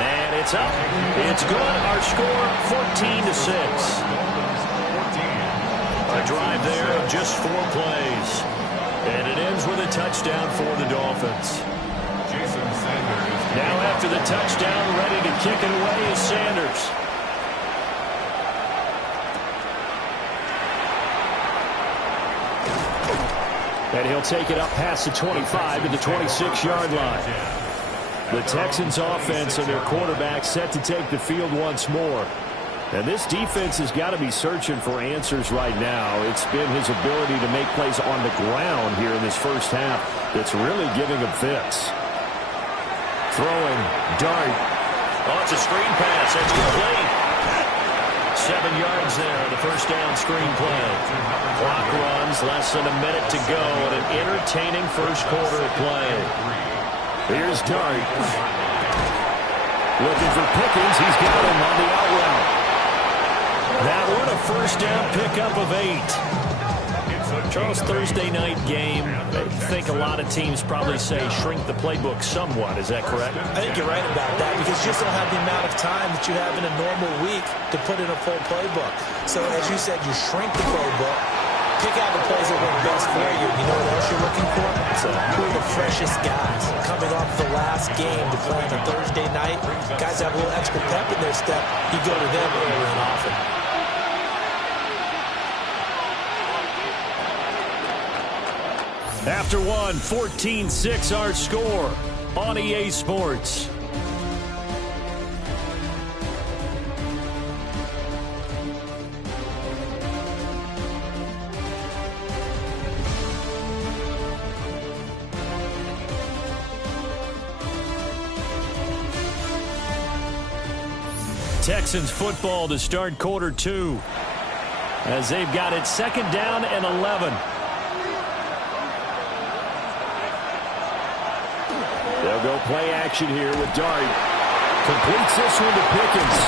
And it's up. It's good. Our score, 14-6. A drive there of just 4 plays. And it ends with a touchdown for the Dolphins. Now after the touchdown, ready to kick it away is Sanders. And he'll take it up past the 25 to the 26-yard line. The Texans offense and their quarterback set to take the field once more. And this defense has got to be searching for answers right now. It's been his ability to make plays on the ground here in this first half that's really giving him fits. Throwing, dart. Oh, it's a screen pass. That's complete. 7 yards there on the first down screen play. Clock runs, less than a minute to go in an entertaining first quarter of play. Here's Dart. Looking for Pickens. He's got him on the out route. That one, a first down pickup of 8. Charles, Thursday night game. I think a lot of teams probably say shrink the playbook somewhat. Is that correct? I think you're right about that because you just don't have the amount of time that you have in a normal week to put in a full playbook. So as you said, you shrink the playbook, pick out the plays that work best for you. You know what else you're looking for? So who are the freshest guys coming off the last game to play on a Thursday night? Guys have a little extra pep in their step. You go to them early and often. After one, 14-6 our score on EA Sports. Texans football to start quarter 2 as they've got it 2nd down and 11. They'll go play action here with Dart. Completes this one to Pickens.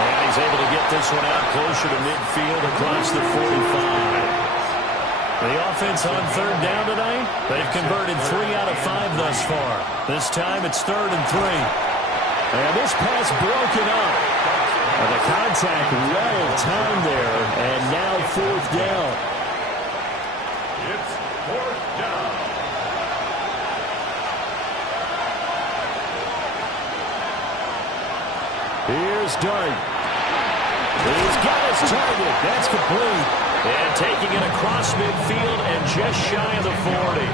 And he's able to get this one out closer to midfield across the 45. The offense on 3rd down tonight, they've converted 3 out of 5 thus far. This time it's 3rd and 3. And this pass broken up. And the contact well timed there. And now 4th down. It's 4th down. Here's Dart. He's got his target. That's complete. And taking it across midfield and just shy of the 40.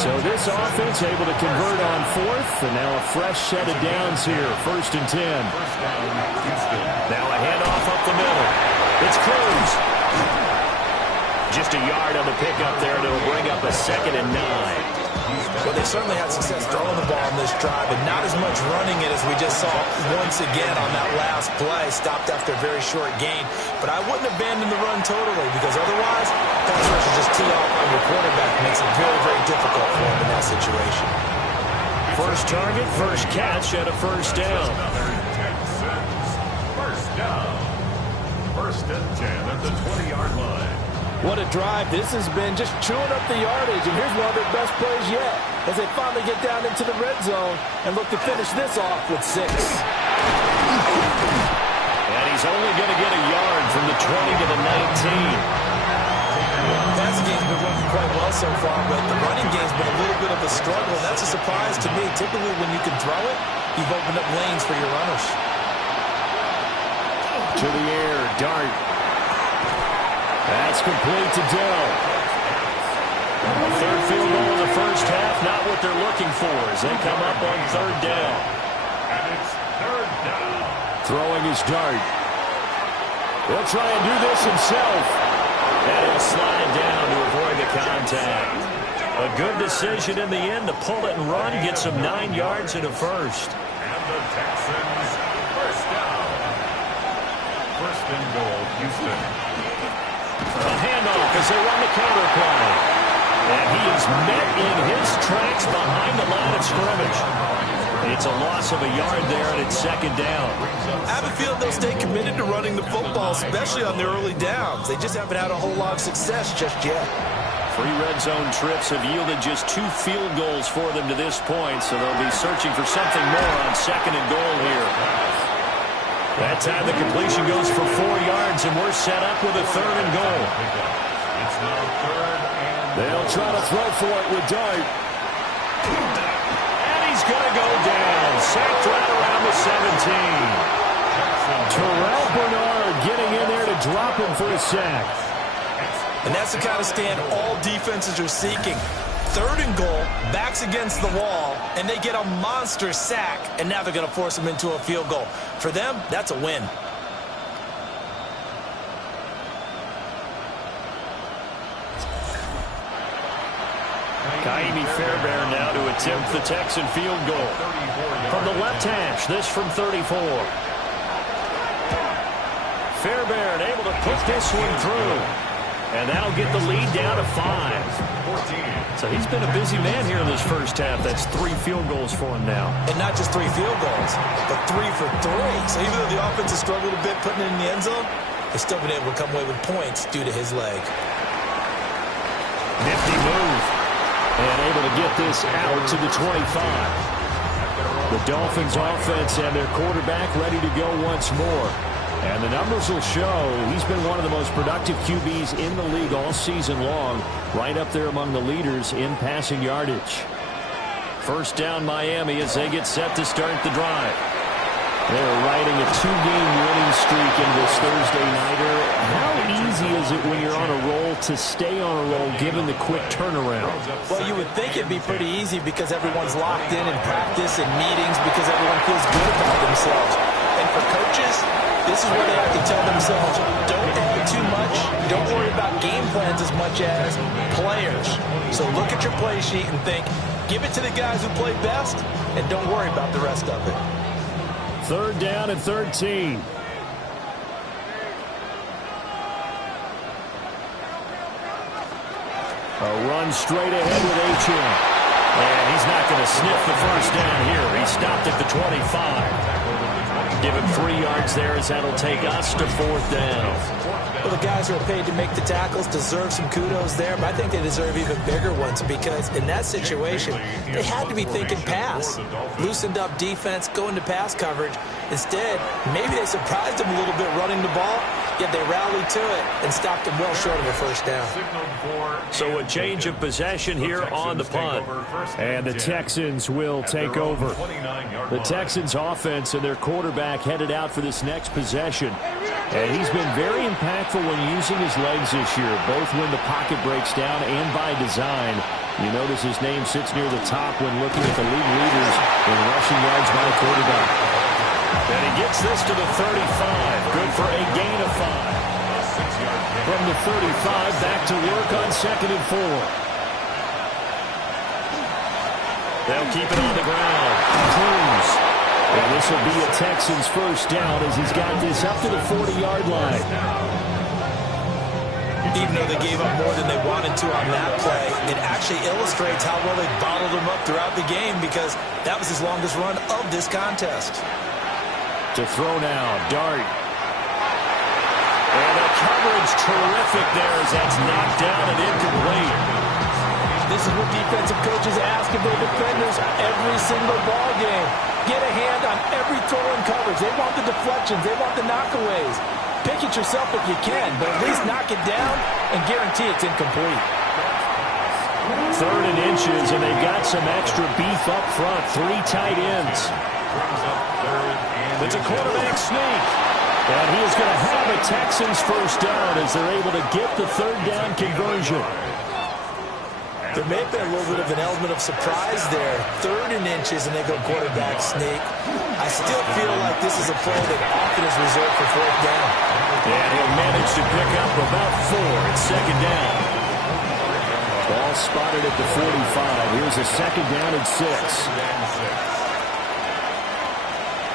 So this offense able to convert on 4th. And now a fresh set of downs here. 1st and 10. Now a handoff up the middle. It's Cruz. Just a yard on the pickup there. And it'll bring up a 2nd and 9. Well, they certainly had success throwing the ball on this drive, and not as much running it as we just saw once again on that last play. Stopped after a very short gain. But I wouldn't abandon the run totally because otherwise, pass rush will just tee off on your quarterback. Makes it very, very difficult for him in that situation. First target, first catch, and a first down. First down. 1st and 10 at the 20-yard line. What a drive this has been, just chewing up the yardage. And here's one of their best plays yet as they finally get down into the red zone and look to finish this off with 6. And he's only going to get a yard from the 20 to the 19. Passing game's been working quite well so far, but the running game's been a little bit of a struggle. That's a surprise to me. Typically, when you can throw it, you've opened up lanes for your runners. To the air, Dart. That's complete to Dell. A third field goal in the first half, not what they're looking for as they come up on third down. And it's third down. Throwing his dart. He'll try and do this himself. And he'll slide down to avoid the contact. A good decision in the end to pull it and run, get some 9 yards and a first. And the Texans first down. First and goal, Houston. A handoff as they run the counter play. And he is met in his tracks behind the line of scrimmage. It's a loss of a yard there, and it's second down. I have a feeling they'll stay committed to running the football, especially on their early downs. They just haven't had a whole lot of success just yet. 3 red zone trips have yielded just 2 field goals for them to this point, so they'll be searching for something more on second and goal here. That time the completion goes for 4 yards, and we're set up with a third and goal. It's now third and They'll try to throw for it with Dart. And he's going to go down. Sacked right around the 17. Terrell Bernard getting in there to drop him for a sack. And that's the kind of stand all defenses are seeking. Third and goal, backs against the wall, and they get a monster sack, and now they're going to force them into a field goal. For them, that's a win. Kaimi Fairbairn now to attempt the Texan field goal. From the left hash, this from 34. Fairbairn able to put this one through. And that'll get the lead down to 5. So he's been a busy man here in this first half. That's 3 field goals for him now. And not just 3 field goals, but 3 for 3. So even though the offense has struggled a bit putting it in the end zone, they've still been able to come away with points due to his leg. Nifty move. And able to get this out to the 25. The Dolphins offense and their quarterback ready to go once more. And the numbers will show he's been one of the most productive QBs in the league all season long, right up there among the leaders in passing yardage. First down Miami as they get set to start the drive. They're riding a 2-game winning streak in this Thursday nighter. How easy is it when you're on a roll to stay on a roll given the quick turnaround? Well, you would think it'd be pretty easy because everyone's locked in practice and meetings because everyone feels good about themselves. And for coaches, this is where they have to tell themselves, don't add too much, don't worry about game plans as much as players. So look at your play sheet and think, give it to the guys who play best, and don't worry about the rest of it. Third down and 13. A run straight ahead with Achane. And he's not going to sniff the first down here. He stopped at the 25. Give him 3 yards there as that'll take us to 4th down. Well, the guys who are paid to make the tackles deserve some kudos there, but I think they deserve even bigger ones because in that situation, they had to be thinking pass. Loosened up defense, going to pass coverage. Instead, maybe they surprised them a little bit running the ball, yet they rallied to it and stopped them well short of a first down. So a change of possession here on the punt. And the Texans will take over. The Texans offense and their quarterback headed out for this next possession. And he's been very impactful when using his legs this year, both when the pocket breaks down and by design. You notice his name sits near the top when looking at the league leaders in rushing yards by quarterback. And he gets this to the 35. Good for a gain of 5. From the 35, back to work on 2nd and 4. They'll keep it on the ground. Cruz. And this will be a Texans first down as he's got this up to the 40-yard line. Even though they gave up more than they wanted to on that play, it actually illustrates how well they bottled him up throughout the game because that was his longest run of this contest. To throw now, Dart. And the coverage terrific there as that's knocked down and incomplete. This is what defensive coaches ask of their defenders every single ball game. Get a hand on every throw in coverage. They want the deflections. They want the knockaways. Pick it yourself if you can, but at least knock it down and guarantee it's incomplete. 3rd and inches, and they've got some extra beef up front. 3 tight ends. It's a quarterback sneak. And he is going to have a Texans first down as they're able to get the third down conversion. There may have been a little bit of an element of surprise there. 3rd and inches, and they go quarterback sneak. I still feel like this is a play that often is reserved for 4th down. And he'll manage to pick up about 4 at 2nd down. Ball spotted at the 45. Here's a 2nd down and 6.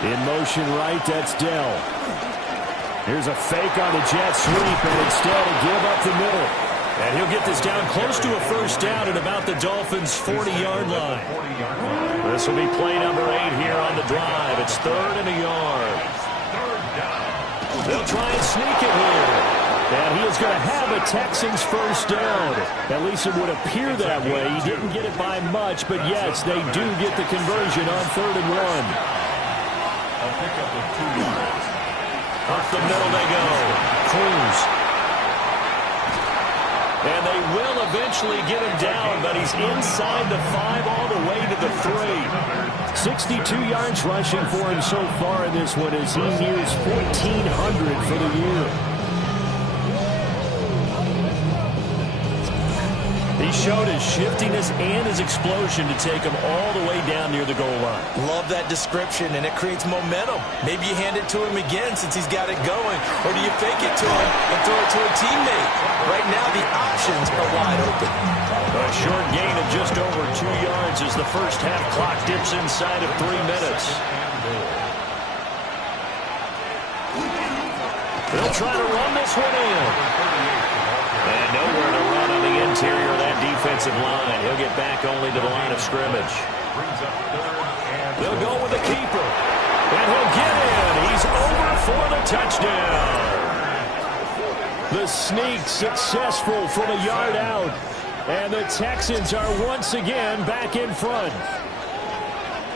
In motion right, that's Dell. Here's a fake on the jet sweep, and instead a give up the middle. And he'll get this down close to a first down at about the Dolphins' 40-yard line. This will be play number 8 here on the drive. It's 3rd and a yard. They'll try and sneak it here. And he is going to have a Texans first down. At least it would appear that way. He didn't get it by much, but yes, they do get the conversion on 3rd and 1. A pickup of 2 yards. Up the middle they go. Cruz. And they will eventually get him down, but he's inside the 5 all the way to the 3. 62 yards rushing for him so far in this one as he nears 1,400 for the year. He showed his shiftiness and his explosion to take him all the way down near the goal line. Love that description, and it creates momentum. Maybe you hand it to him again since he's got it going, or do you fake it to him and throw it to a teammate? Right now, the options are wide open. A short gain of just over 2 yards as the first half clock dips inside of 3 minutes. They'll try to run this one in. And nowhere to run on the interior of that defensive line. He'll get back only to the line of scrimmage. They'll go with the keeper. And he'll get in. He's over for the touchdown. The sneak successful from a yard out. And the Texans are once again back in front.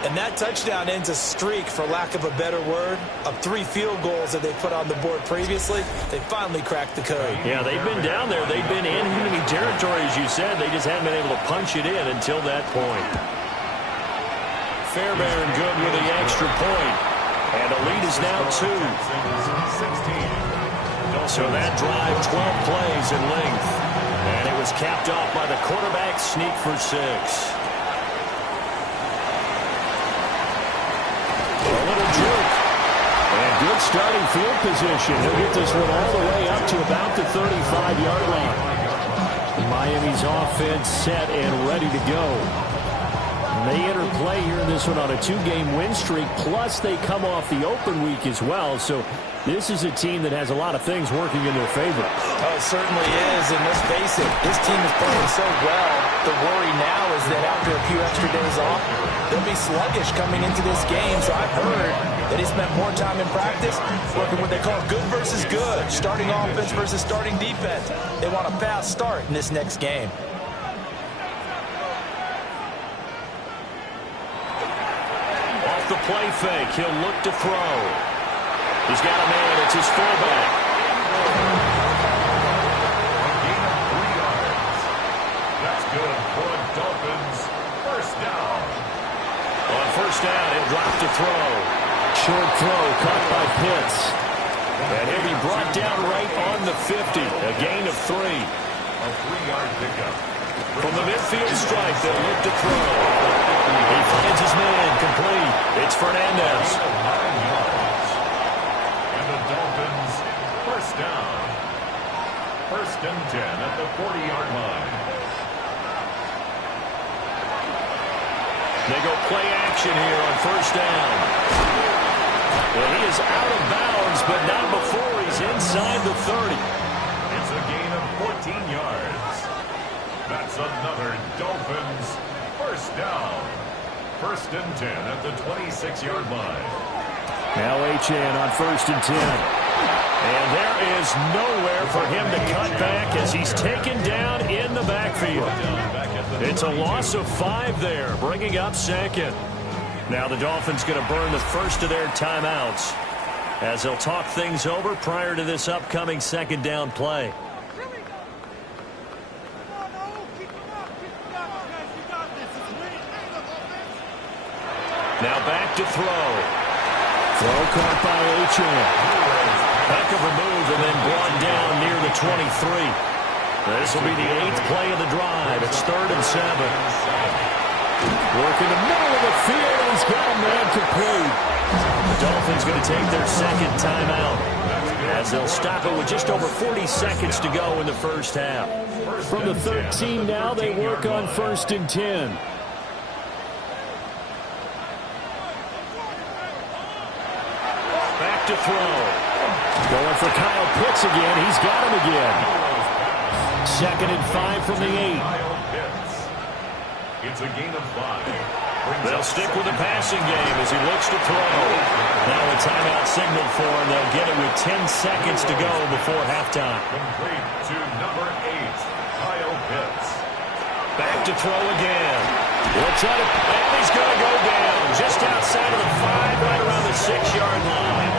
And that touchdown ends a streak, for lack of a better word, of 3 field goals that they put on the board previously. They finally cracked the code. Yeah, they've been down there. They've been in enemy territory, as you said. They just haven't been able to punch it in until that point. Fairbairn good with the extra point. And the lead is now 2. So that drive, 12 plays in length. And it was capped off by the quarterback sneak for 6. Good starting field position. He'll get this one all the way up to about the 35-yard line. Miami's offense set and ready to go. And they enter play here in this one on a 2-game win streak, plus they come off the open week as well. So this is a team that has a lot of things working in their favor. Oh, it certainly is, and let's face it, this team is playing so well. The worry now is that after a few extra days off, they'll be sluggish coming into this game. So I've heard that he spent more time in practice working what they call good versus good, starting offense versus starting defense. They want a fast start in this next game. Off the play fake, he'll look to throw. He's got a man, it's his fullback. That's good for the Dolphins. First down. On first down, he'll drop to throw. Short throw caught by Pitts. And he'll be brought down right on the 50. A gain of 3. A 3-yard pickup. From the midfield stripe, they'll look to throw. He finds his man, complete. It's Fernandez. 9 yards. And the Dolphins, first down. 1st and 10 at the 40-yard line. They go play action here on first down. Well, he is out of bounds, but not before he's inside the 30. It's a gain of 14 yards. That's another Dolphins first down. 1st and 10 at the 26-yard line. Now HN on 1st and 10. And there is nowhere for him to cut back as he's taken down in the backfield. It's a loss of 5 there, bringing up 2nd. Now the Dolphins going to burn the first of their timeouts as they'll talk things over prior to this upcoming 2nd down play. Now back to throw. Throw caught by HN. Heck of a move and then brought down near the 23. This will be the 8th play of the drive. It's 3rd and 7. Work in the middle of the field. He's got a man complete. The Dolphins going to take their second timeout as they'll stop it with just over 40 seconds to go in the first half. From the 13 now, they work on 1st and 10. Back to throw. Going for Kyle Pitts again. He's got him again. 2nd and 5 from the 8. It's a gain of 5. They'll stick with the passing game as he looks to throw. Now a timeout signal for him. They'll get it with 10 seconds to go before halftime. Complete to number 8, Kyle Pitts. Back to throw again. We'll try to, and he's going to go down just outside of the 5, right around the 6-yard line.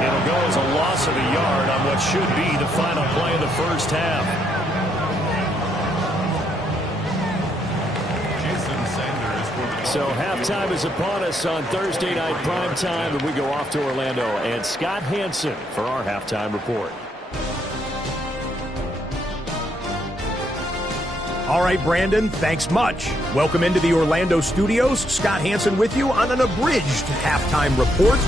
It'll go as a loss of a yard on what should be the final play of the first half. So halftime is upon us on Thursday night primetime, and we go off to Orlando. And Scott Hansen for our halftime report. All right, Brandon, thanks much. Welcome into the Orlando studios. Scott Hansen with you on an abridged halftime report.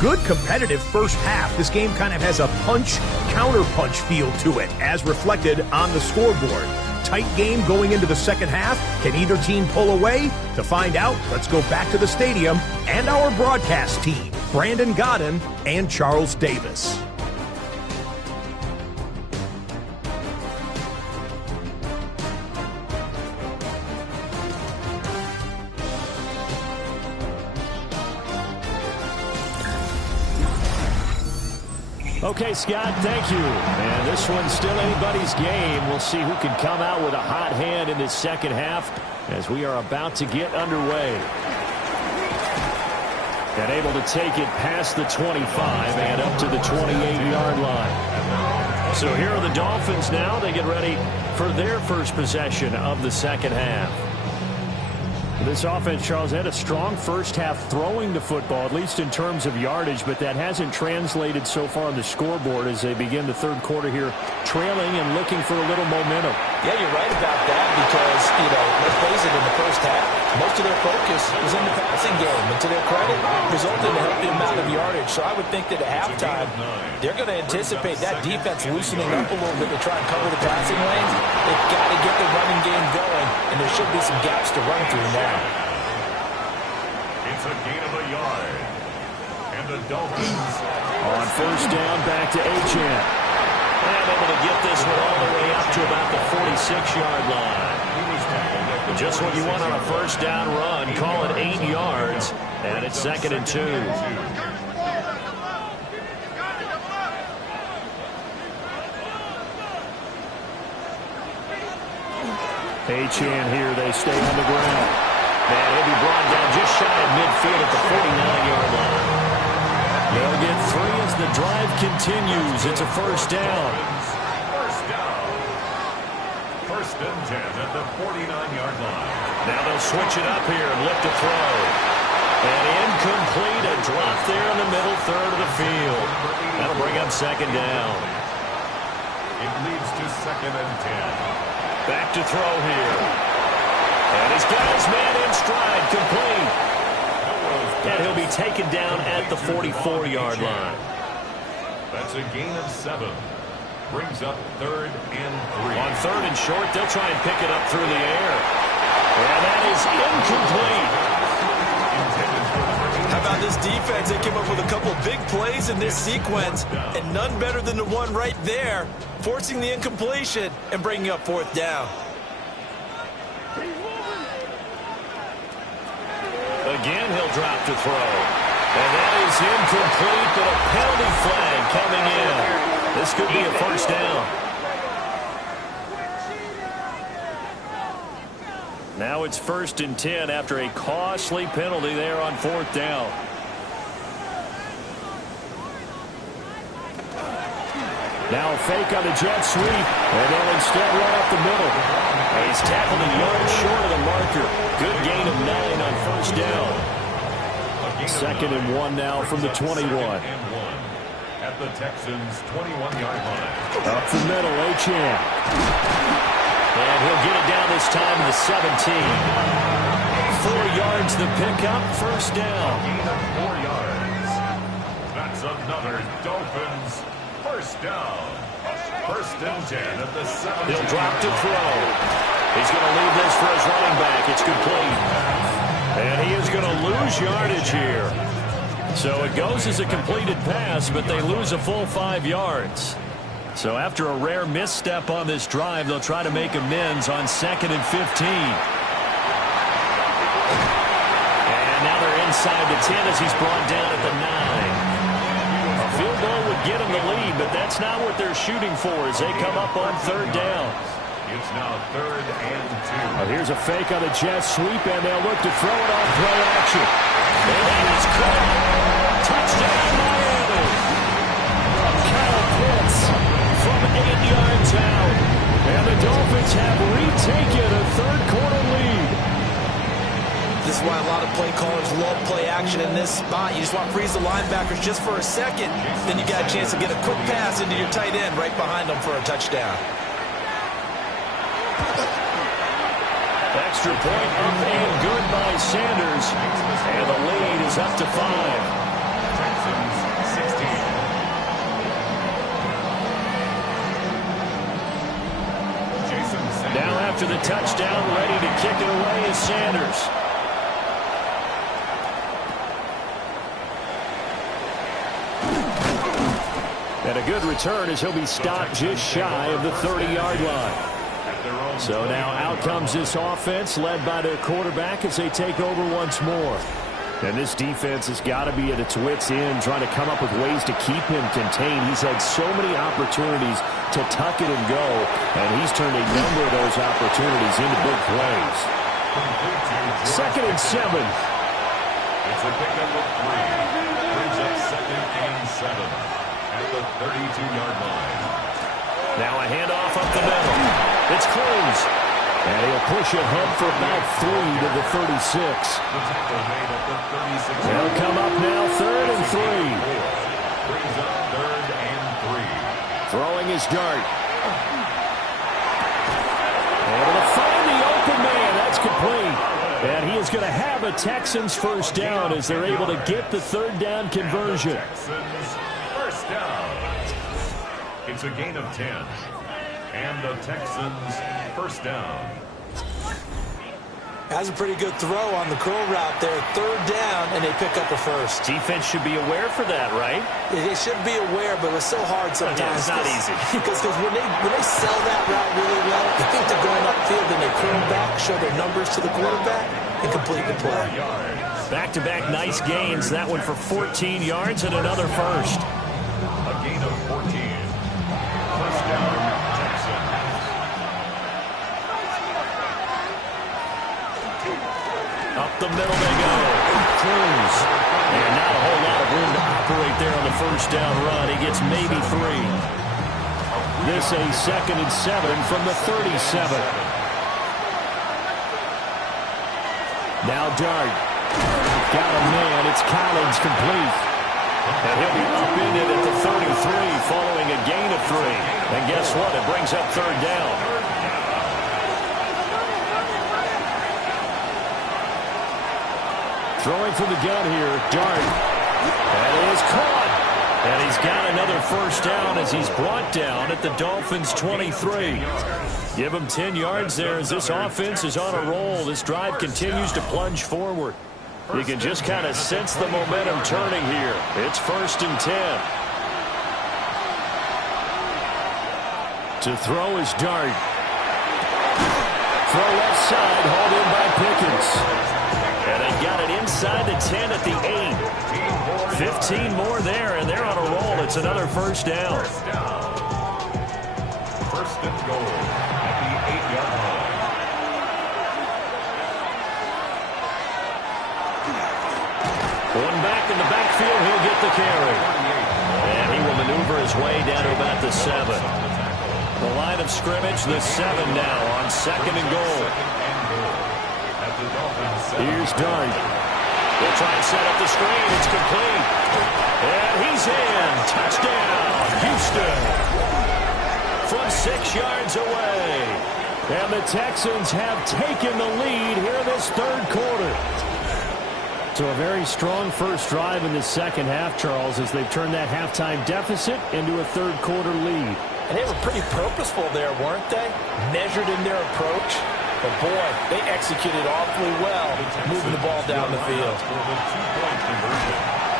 Good competitive first half. This game kind of has a punch-counter-punch feel to it, as reflected on the scoreboard. Tight game going into the second half. Can either team pull away? To find out, let's go back to the stadium and our broadcast team, Brandon Godden and Charles Davis. Okay, Scott, thank you. And this one's still anybody's game. We'll see who can come out with a hot hand in this second half as we are about to get underway. And able to take it past the 25 and up to the 28-yard line. So here are the Dolphins now. They get ready for their first possession of the second half. This offense, Charles, had a strong first half throwing the football, at least in terms of yardage, but that hasn't translated so far on the scoreboard as they begin the third quarter here, trailing and looking for a little momentum. Yeah, you're right about that because, let's face it, in the first half, most of their focus was in the passing game. And to their credit, resulted in a healthy amount of yardage. So I would think that at halftime, they're going to anticipate that defense loosening up a little bit to try and cover the passing lanes. They've got to get the running game going, and there should be some gaps to run through now. It's a gain of a yard. And the Dolphins on first down, back to Achane. And able to get this one all the way up to about the 46-yard line. Just what you want on a first down run. Call it 8 yards. And it's 2nd and 2. Achane here, they stay on the ground. And he'll be brought down just shy of midfield at the 49-yard line. They'll get 3 as the drive continues. It's a first down. First and 10 at the 49-yard line. Now they'll switch it up here and look to throw. And incomplete, a drop there in the middle third of the field. That'll bring up second down. It leads to 2nd and 10. Back to throw here. And he's got his man in stride, complete. And he'll be taken down at the 44-yard line. That's a gain of 7. Brings up 3rd and 3. On 3rd and short, they'll try and pick it up through the air. And that is incomplete. How about this defense? They came up with a couple big plays in this sequence, and none better than the one right there, forcing the incompletion and bringing up 4th down. Again, he'll drop to throw. And that is incomplete, but a penalty flag coming in. This could be a first down. Now it's 1st and 10 after a costly penalty there on 4th down. Now a fake on the jet sweep, and they'll instead run up the middle. He's tackled a yard short of the marker. Good gain of 9 on first down. 2nd and 1 now from the 21. At at the Texans' 21-yard line. Up the middle, Achane. And he'll get it down this time to the 17. 4 yards the pickup, first down. Gain of 4 yards. That's another Dolphins first down. First and 10 at the 17. He'll drop to throw. He's going to leave this for his running back. It's complete. And he is going to lose yardage here. So it goes as a completed pass, but they lose a full 5 yards. So after a rare misstep on this drive, they'll try to make amends on 2nd and 15. And now they're inside the 10 as he's brought down at the 9. A field goal would get him the lead, but that's not what they're shooting for as they come up on 3rd down. It's now 3rd and 2. Well, here's a fake on the jet sweep, and they'll look to throw it on play action. And it's caught. Touchdown, Miami. Kyle Pitts from 8 yards out. And the Dolphins have retaken a 3rd-quarter lead. This is why a lot of play callers love play action in this spot. You just want to freeze the linebackers just for a second. Then you got a chance to get a quick pass into your tight end right behind them for a touchdown. Extra point up and good by Sanders. And the lead is up to 5. Texans 16. Now after the touchdown, ready to kick it away is Sanders. And a good return as he'll be stopped just shy of the 30-yard line. So now out comes this offense led by their quarterback as they take over once more. And this defense has got to be at its wits' end trying to come up with ways to keep him contained. He's had so many opportunities to tuck it and go, and he's turned a number of those opportunities into big plays. 2nd and 7. It's a pickup of 3. Brings up 2nd and 7 at the 32-yard line. Now a handoff up the middle. It's Cruz. And he'll push it home for about 3 to the 36. The tackle made at the 36. They'll come up now 3rd and 3. Brings up 3rd and 3. Throwing his dart. Able to find the open man. That's complete. And he is going to have a Texans first down as they're able to get the 3rd down conversion. Texans first down. It's a gain of 10. And the Texans first down. That's a pretty good throw on the curl route there. 3rd down, and they pick up a first. Defense should be aware for that, right? They should be aware, but it's so hard sometimes. Yeah, it's not easy. Because when they sell that route really well, they think they're going upfield, then they curl back, show their numbers to the quarterback, and complete the play. Back-to-back nice gains. That one for 14 yards and another first. A gain of 14. First down, Texans. Up the middle they go. Cruz. And not a whole lot of room to operate there on the first down run. He gets maybe 3. This a 2nd and 7 from the 37. Now Dart. Got a man. It's Collins complete. And he'll be up in it at the 33 following a gain of 3. And guess what? It brings up 3rd down. Throwing from the gun here, Dart. That is caught. And he's got another first down as he's brought down at the Dolphins' 23. Give him 10 yards there as this offense is on a roll. This drive continues to plunge forward. You can just kind of sense the momentum turning here. It's 1st and 10. To throw is Dart. Throw left side, hauled in by Pickens. And they got it inside the 10 at the 8. 15 more there, and they're on a roll. It's another first down. First and goal at the 8-yard line. One back in the backfield, he'll get the carry. And he will maneuver his way down to about the 7. The line of scrimmage, the 7 now on 2nd and goal. Here's Dart. They'll try and set up the screen. It's complete. And he's in. Touchdown, Houston. From 6 yards away. And the Texans have taken the lead here in this third quarter. So a very strong first drive in the second half, Charles, as they've turned that halftime deficit into a third quarter lead. And they were pretty purposeful there, weren't they? Measured in their approach. But, boy, they executed awfully well moving the ball down the field.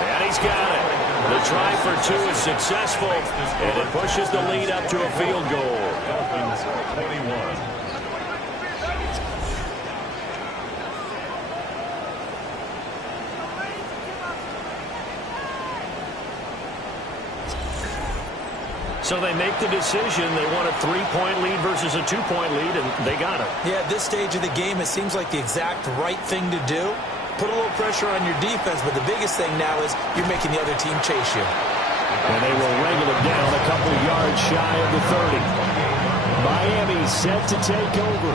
And he's got it. The try for 2 is successful, and it pushes the lead up to a field goal. Dolphins 21. So they make the decision. They want a 3-point lead versus a 2-point lead, and they got it. Yeah, at this stage of the game, it seems like the exact right thing to do. Put a little pressure on your defense, but the biggest thing now is you're making the other team chase you. And they will wrangle it down a couple of yards shy of the 30. Miami set to take over.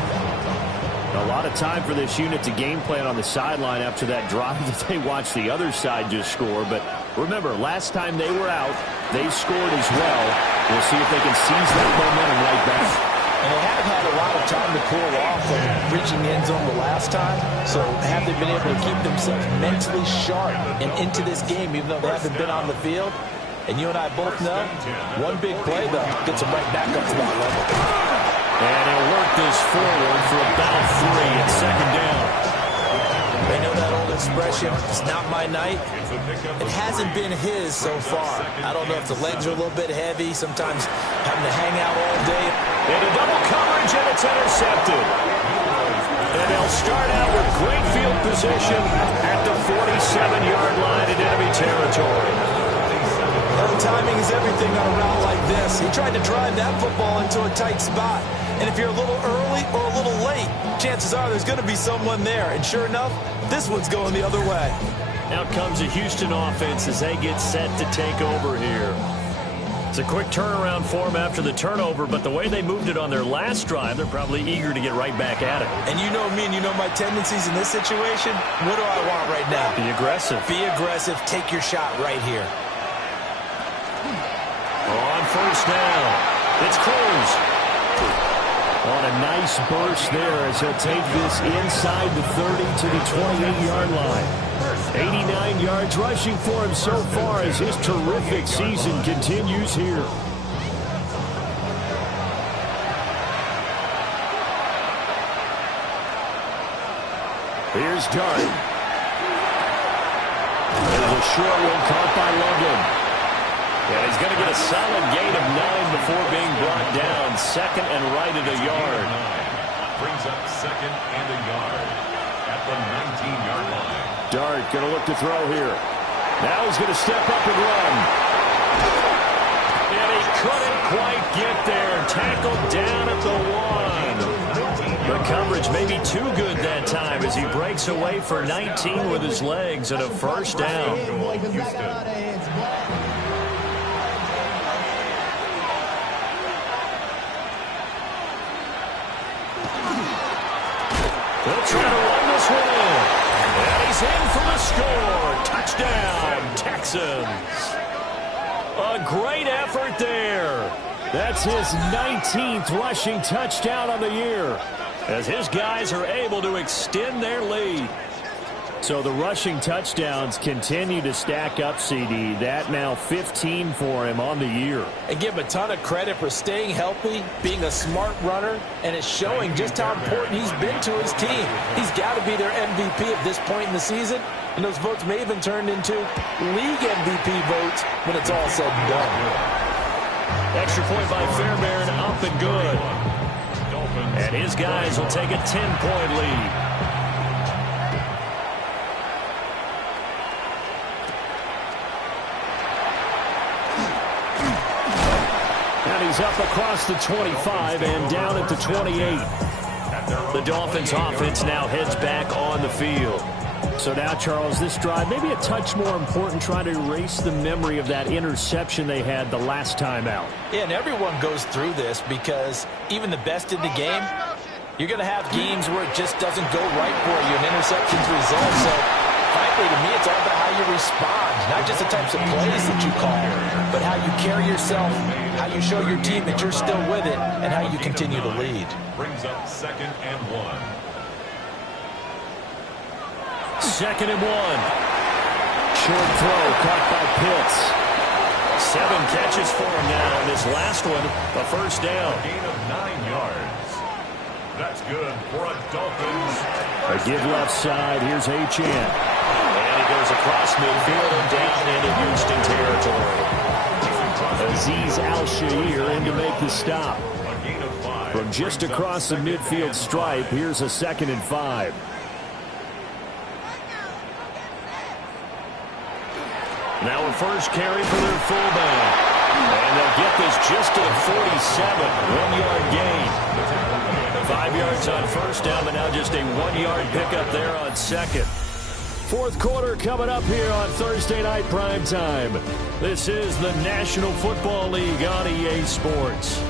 A lot of time for this unit to game plan on the sideline after that drive that they watched the other side just score. But remember, last time they were out, they scored as well. We'll see if they can seize that momentum right back. And they haven't had a lot of time to cool off from reaching the end zone the last time. So have they been able to keep themselves mentally sharp and into this game, even though they haven't been on the field? And you and I both know, one big play, though, gets them right back up to that level. And he'll work this forward for about 3 at second down. They know that old expression, it's not my night. It hasn't been his so far. I don't know if the legs are a little bit heavy, sometimes having to hang out all day. And a double coverage, and it's intercepted. And they'll start out with great field position at the 47-yard line in enemy territory. Well, timing is everything on a route like this. He tried to drive that football into a tight spot. And if you're a little early or a little late, chances are there's going to be someone there. And sure enough, this one's going the other way. Out comes the Houston offense as they get set to take over here. It's a quick turnaround for them after the turnover, but the way they moved it on their last drive, they're probably eager to get right back at it. And you know me and you know my tendencies in this situation. What do I want right now? Be aggressive. Be aggressive. Take your shot right here. On first down, it's Cruz. On a nice burst there as he'll take this inside the 30 to the 28-yard line. 89 yards rushing for him so far as his terrific season continues here. Here's Dart. There's a short one caught by Logan. And he's going to get a solid gain of 9 before being brought down. Second and right at a yard. Brings up second and a yard at the 19-yard line. Dart going to look to throw here. Now he's going to step up and run. And he couldn't quite get there. Tackled down at the 1. The coverage may be too good that time as he breaks away for 19 with his legs and a first down. They'll try to run this one in. And he's in for the score. Touchdown, Texans. A great effort there. That's his 19th rushing touchdown on the year, as his guys are able to extend their lead. So the rushing touchdowns continue to stack up, CD. That now 15 for him on the year. And give him a ton of credit for staying healthy, being a smart runner, and it's showing just how important he's been to his team. He's got to be their MVP at this point in the season, and those votes may even turn into league MVP votes when it's all said and done. Extra point by Fairbairn, up and good. And his guys will take a 10-point lead. He's up across the 25 and down at the 28. The Dolphins offense now heads back on the field. So now, Charles, this drive maybe a touch more important, trying to erase the memory of that interception they had the last time out. Yeah, and everyone goes through this because even the best in the game, you're going to have games where it just doesn't go right for you, and interceptions result. So frankly, to me, it's all about how you respond. Not just the types of plays that you call, but how you carry yourself, how you show your team that you're still with it, and how you continue to lead. Brings up 2nd and 1. 2nd and 1. Short throw caught by Pitts. 7 catches for him now, and his last one, a first down. A gain of 9 yards. That's good for a Dolphins. A give left side. Here's Achane. And he goes across midfield and down into Houston territory. Azeez Al-Shaair in to make the stop. A gain of 5. From just across the midfield stripe, here's a 2nd and 5. Now a first carry for their fullback. And they'll get this just to the 47. 1-yard gain. 5 yards on first down, but now just a 1-yard pickup there on second. Fourth quarter coming up here on Thursday Night Primetime. This is the National Football League on EA Sports.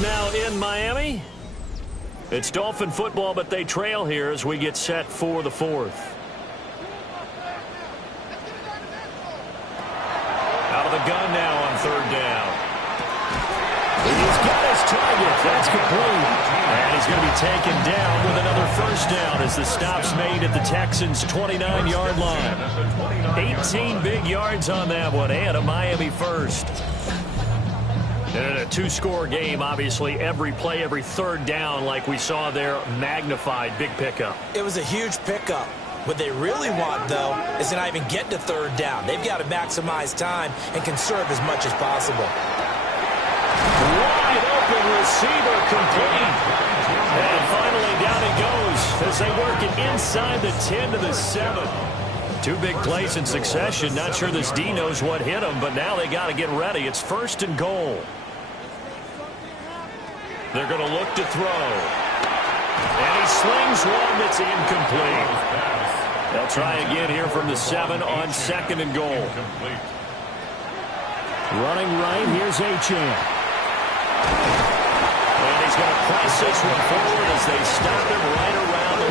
Now in Miami, it's Dolphin football, but they trail here as we get set for the fourth. Out of the gun now on 3rd down. He's got his target. That's complete. And he's going to be taken down with another first down as the stop's made at the Texans' 29-yard line. 18 big yards on that one, and a Miami first. And in a 2-score game, obviously, every play, every 3rd down, like we saw there, magnified. Big pickup. It was a huge pickup. What they really want, though, is to not even get to 3rd down. They've got to maximize time and conserve as much as possible. Wide open receiver complete. And finally, down he goes as they work it inside the 10 to the 7. 2 big plays in succession. Not sure this D knows what hit him, but now they got to get ready. It's 1st and goal. They're going to look to throw. And he slings one that's incomplete. They'll try again here from the 7 on 2nd and goal. Running right, here's Achane. And he's going to press this one forward as they stop him right around the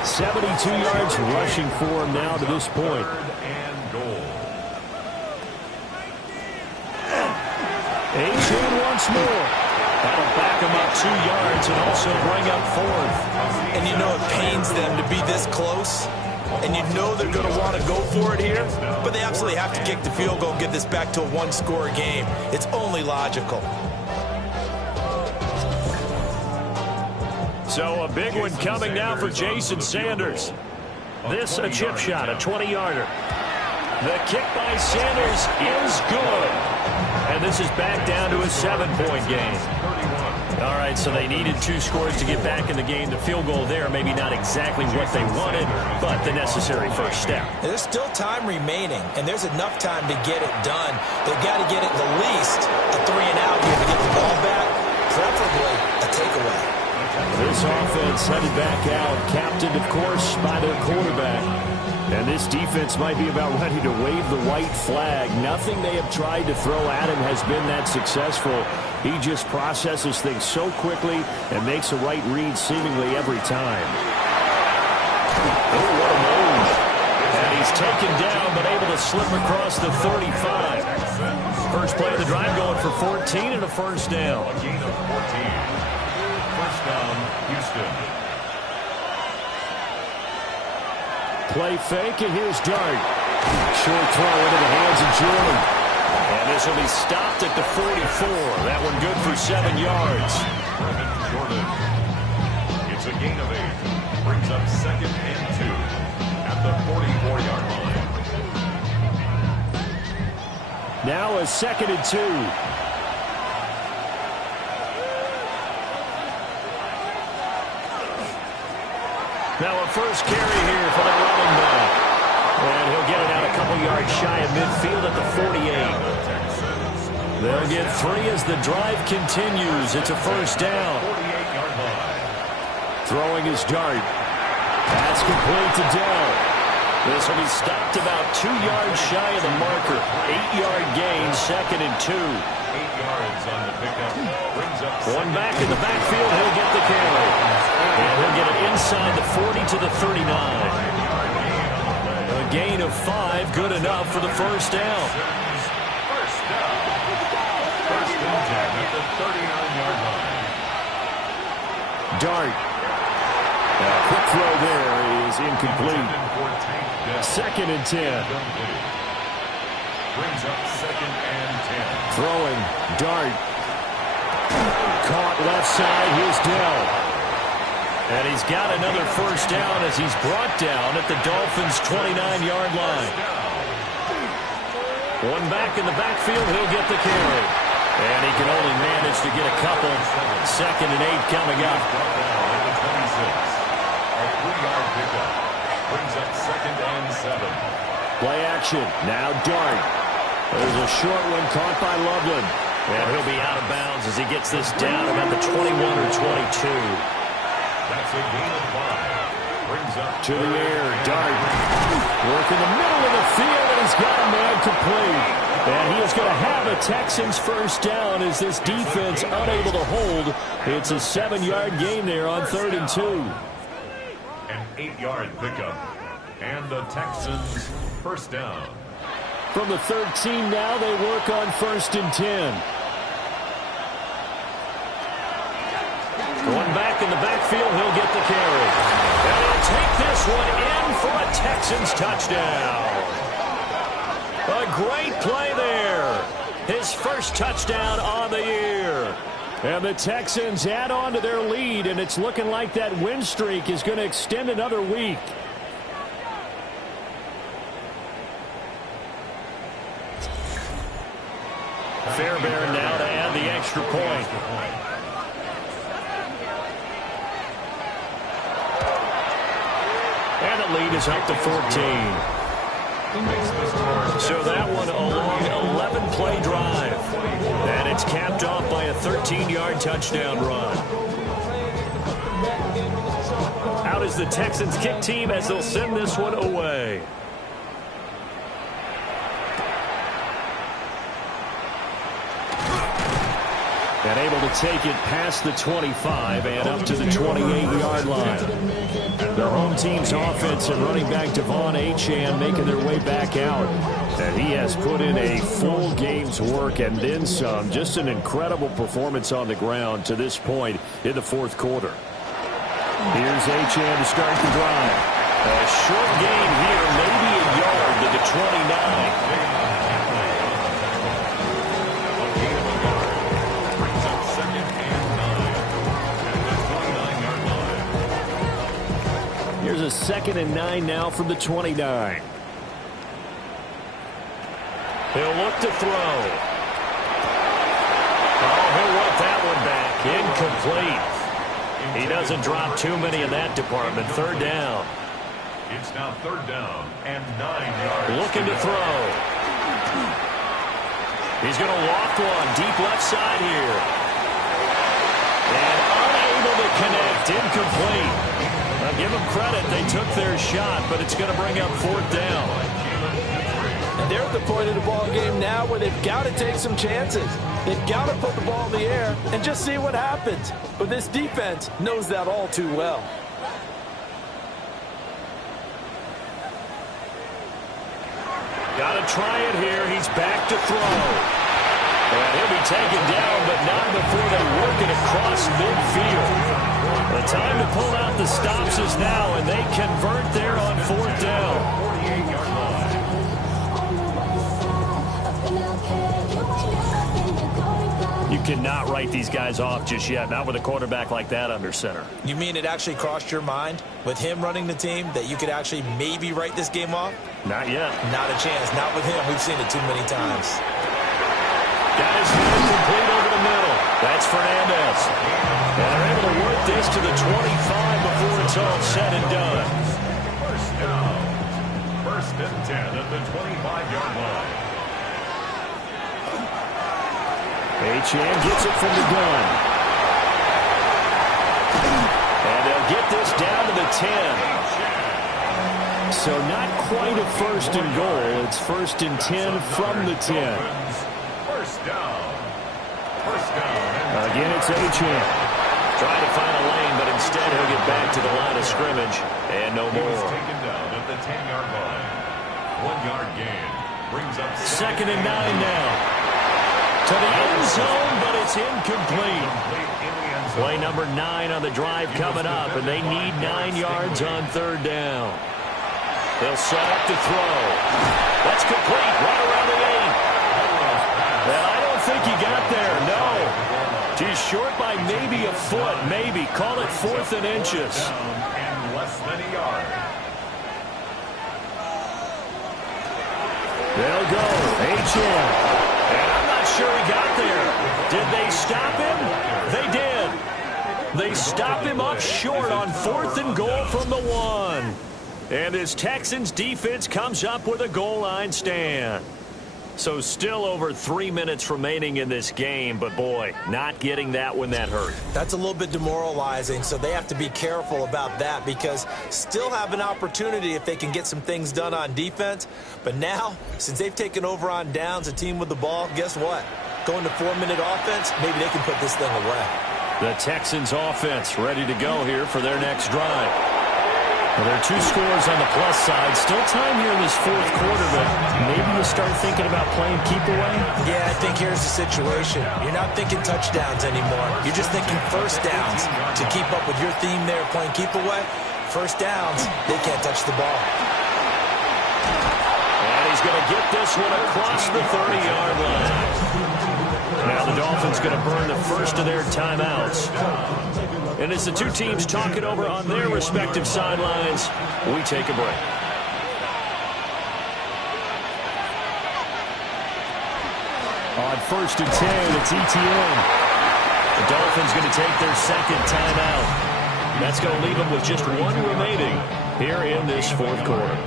1. 72 yards rushing for him now to this point. Achane once more. That'll back him up 2 yards and also bring up 4th. And you know it pains them to be this close. And you know they're going to want to go for it here. But they absolutely have to kick the field goal and get this back to a 1-score game. It's only logical. So a big one coming now for Jason Sanders. This a chip shot, a 20-yarder. The kick by Sanders is good. And this is back down to a 7-point game. All right, so they needed 2 scores to get back in the game. The field goal there, maybe not exactly what they wanted, but the necessary first step. There's still time remaining, and there's enough time to get it done. They've got to get it the least a 3-and-out here to get the ball back, preferably a takeaway. This offense headed back out, captained, of course, by their quarterback. And this defense might be about ready to wave the white flag. Nothing they have tried to throw at him has been that successful. He just processes things so quickly and makes a right read seemingly every time. Oh, what a move. And he's taken down, but able to slip across the 35. First play of the drive going for 14 and a first down. A gain of 14. First down, Houston. Play fake, and here's Dart. Short throw into the hands of Jordan. And this will be stopped at the 44. That one good for 7 yards. Jordan. It's a gain of 8. Brings up 2nd and 2 at the 44-yard line. Now a 2nd and 2. Now a first carry here for the running back. And he'll get it out a couple yards shy of midfield at the 48. They'll get 3 as the drive continues. It's a first down. 48-yard line. Throwing his Dart. That's complete to Dell. This will be stopped about 2 yards shy of the marker. 8-yard gain, 2nd and 2. 8 yards on the pickup. Brings up one back in the backfield. He'll get the carry. And he'll get it inside the 40 to the 39. A gain of 5, good enough for the first down. First down. First and 10 at the 39-yard line. Dart. A quick throw there is incomplete. 2nd and 10. Brings up 2nd and 10. Throwing. Dart. Caught left side. Here's Dell. And he's got another first down as he's brought down at the Dolphins' 29-yard line. One back in the backfield. He'll get the carry. And he can only manage to get a couple. 2nd and 8 coming up. A 3-yard pickup. Brings up 2nd and 7. Play action. Now Dart. There's a short one caught by Loveland. And he'll be out of bounds as he gets this down about the 21 or 22. That's a gain of 5. Brings up to the air. Dart. Work in the middle of the field, and he's got a man complete. And he is going to have a Texans first down as this defense unable to hold. It's a 7-yard gain there on 3rd and 2. An 8-yard pickup. And the Texans first down. From the 13 now, they work on 1st and 10. Going back in the backfield, he'll get the carry. And he'll take this one in for a Texans touchdown. A great play there. His first touchdown on the year. And the Texans add on to their lead, and it's looking like that win streak is going to extend another week. Fairbairn now to add the extra point. And the lead is up to 14. So that one a long 11-play drive. And it's capped off by a 13-yard touchdown run. Out is the Texans kick team as they'll send this one away. And able to take it past the 25 and up to the 28-yard line. The home team's offense and running back Devon Achane making their way back out. And he has put in a full game's work and then some. Just an incredible performance on the ground to this point in the 4th quarter. Here's Achane to start the drive. A short gain here, maybe a yard to the 29. Here's a 2nd and 9 now from the 29. He'll look to throw. Oh, he'll want that one back. Incomplete. He doesn't drop too many in that department. 3rd down. It's now 3rd down and 9 yards. Looking to throw. He's going to loft one deep left side here. And unable to connect. Incomplete. Now give them credit. They took their shot, but it's going to bring up 4th down. And they're at the point of the ball game now where they've got to take some chances. They've got to put the ball in the air and just see what happens. But this defense knows that all too well. Got to try it here. He's back to throw. And he'll be taken down, but not before they work it across midfield. The time to pull out the stops is now, and they convert there on 4th down. 48-yard line. You cannot write these guys off just yet, not with a quarterback like that under center. You mean it actually crossed your mind with him running the team that you could actually maybe write this game off? Not yet. Not a chance. Not with him. We've seen it too many times. Got his man complete over the middle. That's Fernandez. And they're able to work this to the 25 before it's all said and done. First down. 1st and 10 at the 25-yard line. Achane gets it from the gun. And they'll get this down to the 10. So not quite a first and goal. It's first and 10 from the 10. First down. First down. Again, it's Achane. Trying to find a lane, but instead he'll get back to the line of scrimmage. And no more. Taken down at the 10-yard line. 1-yard gain. Brings up second and 9 now. To the end zone, but it's incomplete. Play number 9 on the drive coming up, and they need 9 yards on third down. They'll set up to throw. That's complete, right around the 8. Well, I don't think he got there, no. He's short by maybe a foot, maybe. Call it 4th and inches. And less than a yard. They'll go. Achane. And I'm not sure he got there. Did they stop him? They did. They stop him up short on 4th and goal from the 1. And this Texans defense comes up with a goal line stand. So still over 3 minutes remaining in this game, but boy, not getting that when that hurt. That's a little bit demoralizing, so they have to be careful about that because still have an opportunity if they can get some things done on defense. But now, since they've taken over on downs, a team with the ball, guess what? Going to 4-minute offense, maybe they can put this thing away. The Texans offense ready to go here for their next drive. Well, there are 2 scores on the plus side. Still time here in this 4th quarter, but maybe you start thinking about playing keep away? Yeah, I think here's the situation. You're not thinking touchdowns anymore. You're just thinking first downs. To keep up with your theme there, playing keep away, first downs, they can't touch the ball. And he's going to get this one across the 30-yard line. Now the Dolphins going to burn the first of their timeouts. And as the 2 teams talk it over on their respective sidelines, we take a break. On 1st and 10, it's ETN. The Dolphins going to take their second timeout. That's going to leave them with just 1 remaining here in this 4th quarter.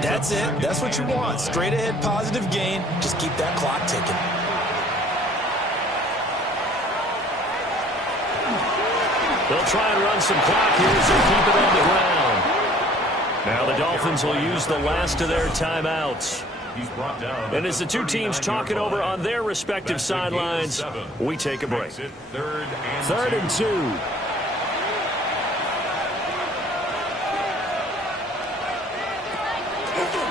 That's it. That's what you want. Straight ahead, positive gain. Just keep that clock ticking. They'll try and run some clock here as they keep it on the ground. Now the Dolphins will use the last of their timeouts. And as the 2 teams talk it over on their respective sidelines, we take a break. Third and 2.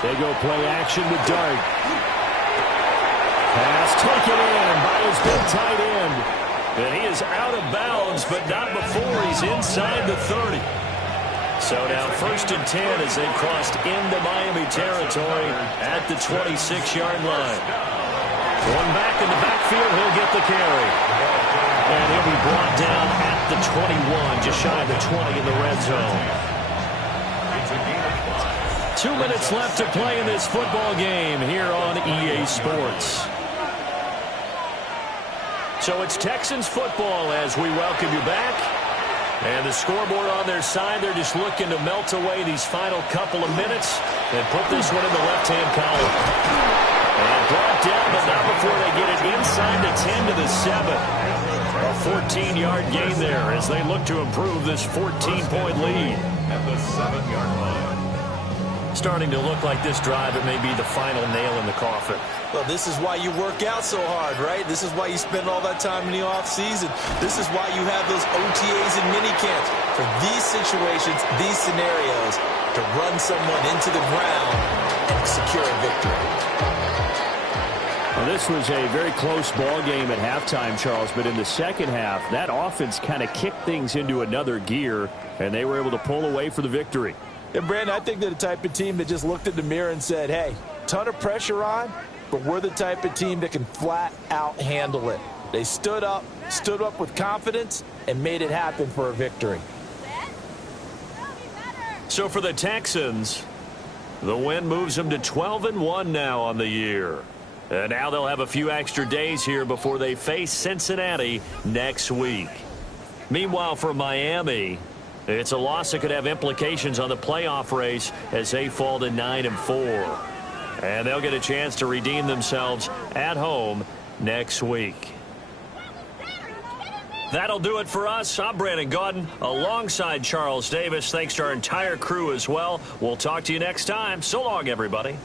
They go play action with Dart. Pass taken in by his big tight end. And he is out of bounds, but not before he's inside the 30. So now 1st and 10 as they've crossed into Miami territory at the 26-yard line. One back in the backfield, he'll get the carry. And he'll be brought down at the 21, just shy of the 20 in the red zone. 2 minutes left to play in this football game here on EA Sports. So it's Texans football as we welcome you back. And the scoreboard on their side, they're just looking to melt away these final couple of minutes and put this one in the left-hand column. And brought down, but not before they get it inside the 10 to the 7. A 14-yard gain there as they look to improve this 14-point lead. At the 7-yard line. Starting to look like this drive, it may be the final nail in the coffin. Well, this is why you work out so hard, right? This is why you spend all that time in the offseason. This is why you have those OTAs and minicamps. For these situations, these scenarios, to run someone into the ground and secure a victory. Well, this was a very close ball game at halftime, Charles, but in the second half, that offense kind of kicked things into another gear, and they were able to pull away for the victory. And, Brandon, I think they're the type of team that just looked in the mirror and said, hey, ton of pressure on, but we're the type of team that can flat out handle it. They stood up with confidence, and made it happen for a victory. So for the Texans, the win moves them to 12-1 now on the year. And now they'll have a few extra days here before they face Cincinnati next week. Meanwhile, for Miami, it's a loss that could have implications on the playoff race as they fall to 9-4. And they'll get a chance to redeem themselves at home next week. That'll do it for us. I'm Brandon Gaudin alongside Charles Davis. Thanks to our entire crew as well. We'll talk to you next time. So long, everybody.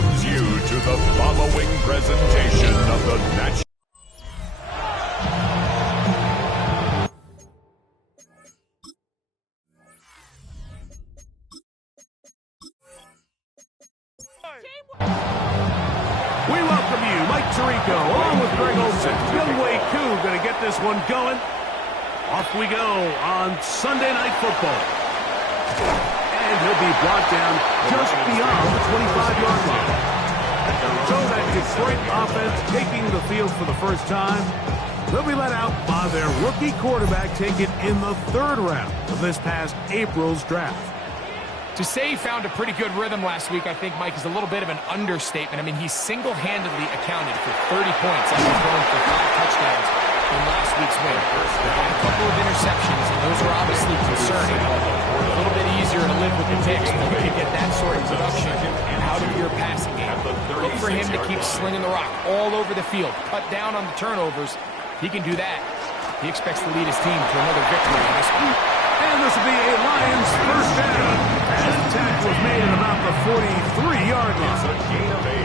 welcomes you to the following presentation of the National. We welcome you, Mike Tirico, along with Greg Olson. Youngway Koo going to get this one going. Off we go on Sunday Night Football. And he'll be brought down just beyond the 25-yard line. So that Detroit offense taking the field for the first time. They'll be let out by their rookie quarterback taken in the 3rd round of this past April's draft. To say he found a pretty good rhythm last week, I think, Mike, is a little bit of an understatement. I mean, he single-handedly accounted for 30 points after throwing for 5 touchdowns in last week's win. He had a couple of interceptions, and those were obviously concerning. A little bit easier to live with the picks when you can get that sort of production out of your passing game. Look for him to keep slinging the rock all over the field, cut down on the turnovers. He can do that. He expects to lead his team to another victory in this week. And this will be a Lions first down. And the tackle was made at about the 43-yard line. It's a gain of 8.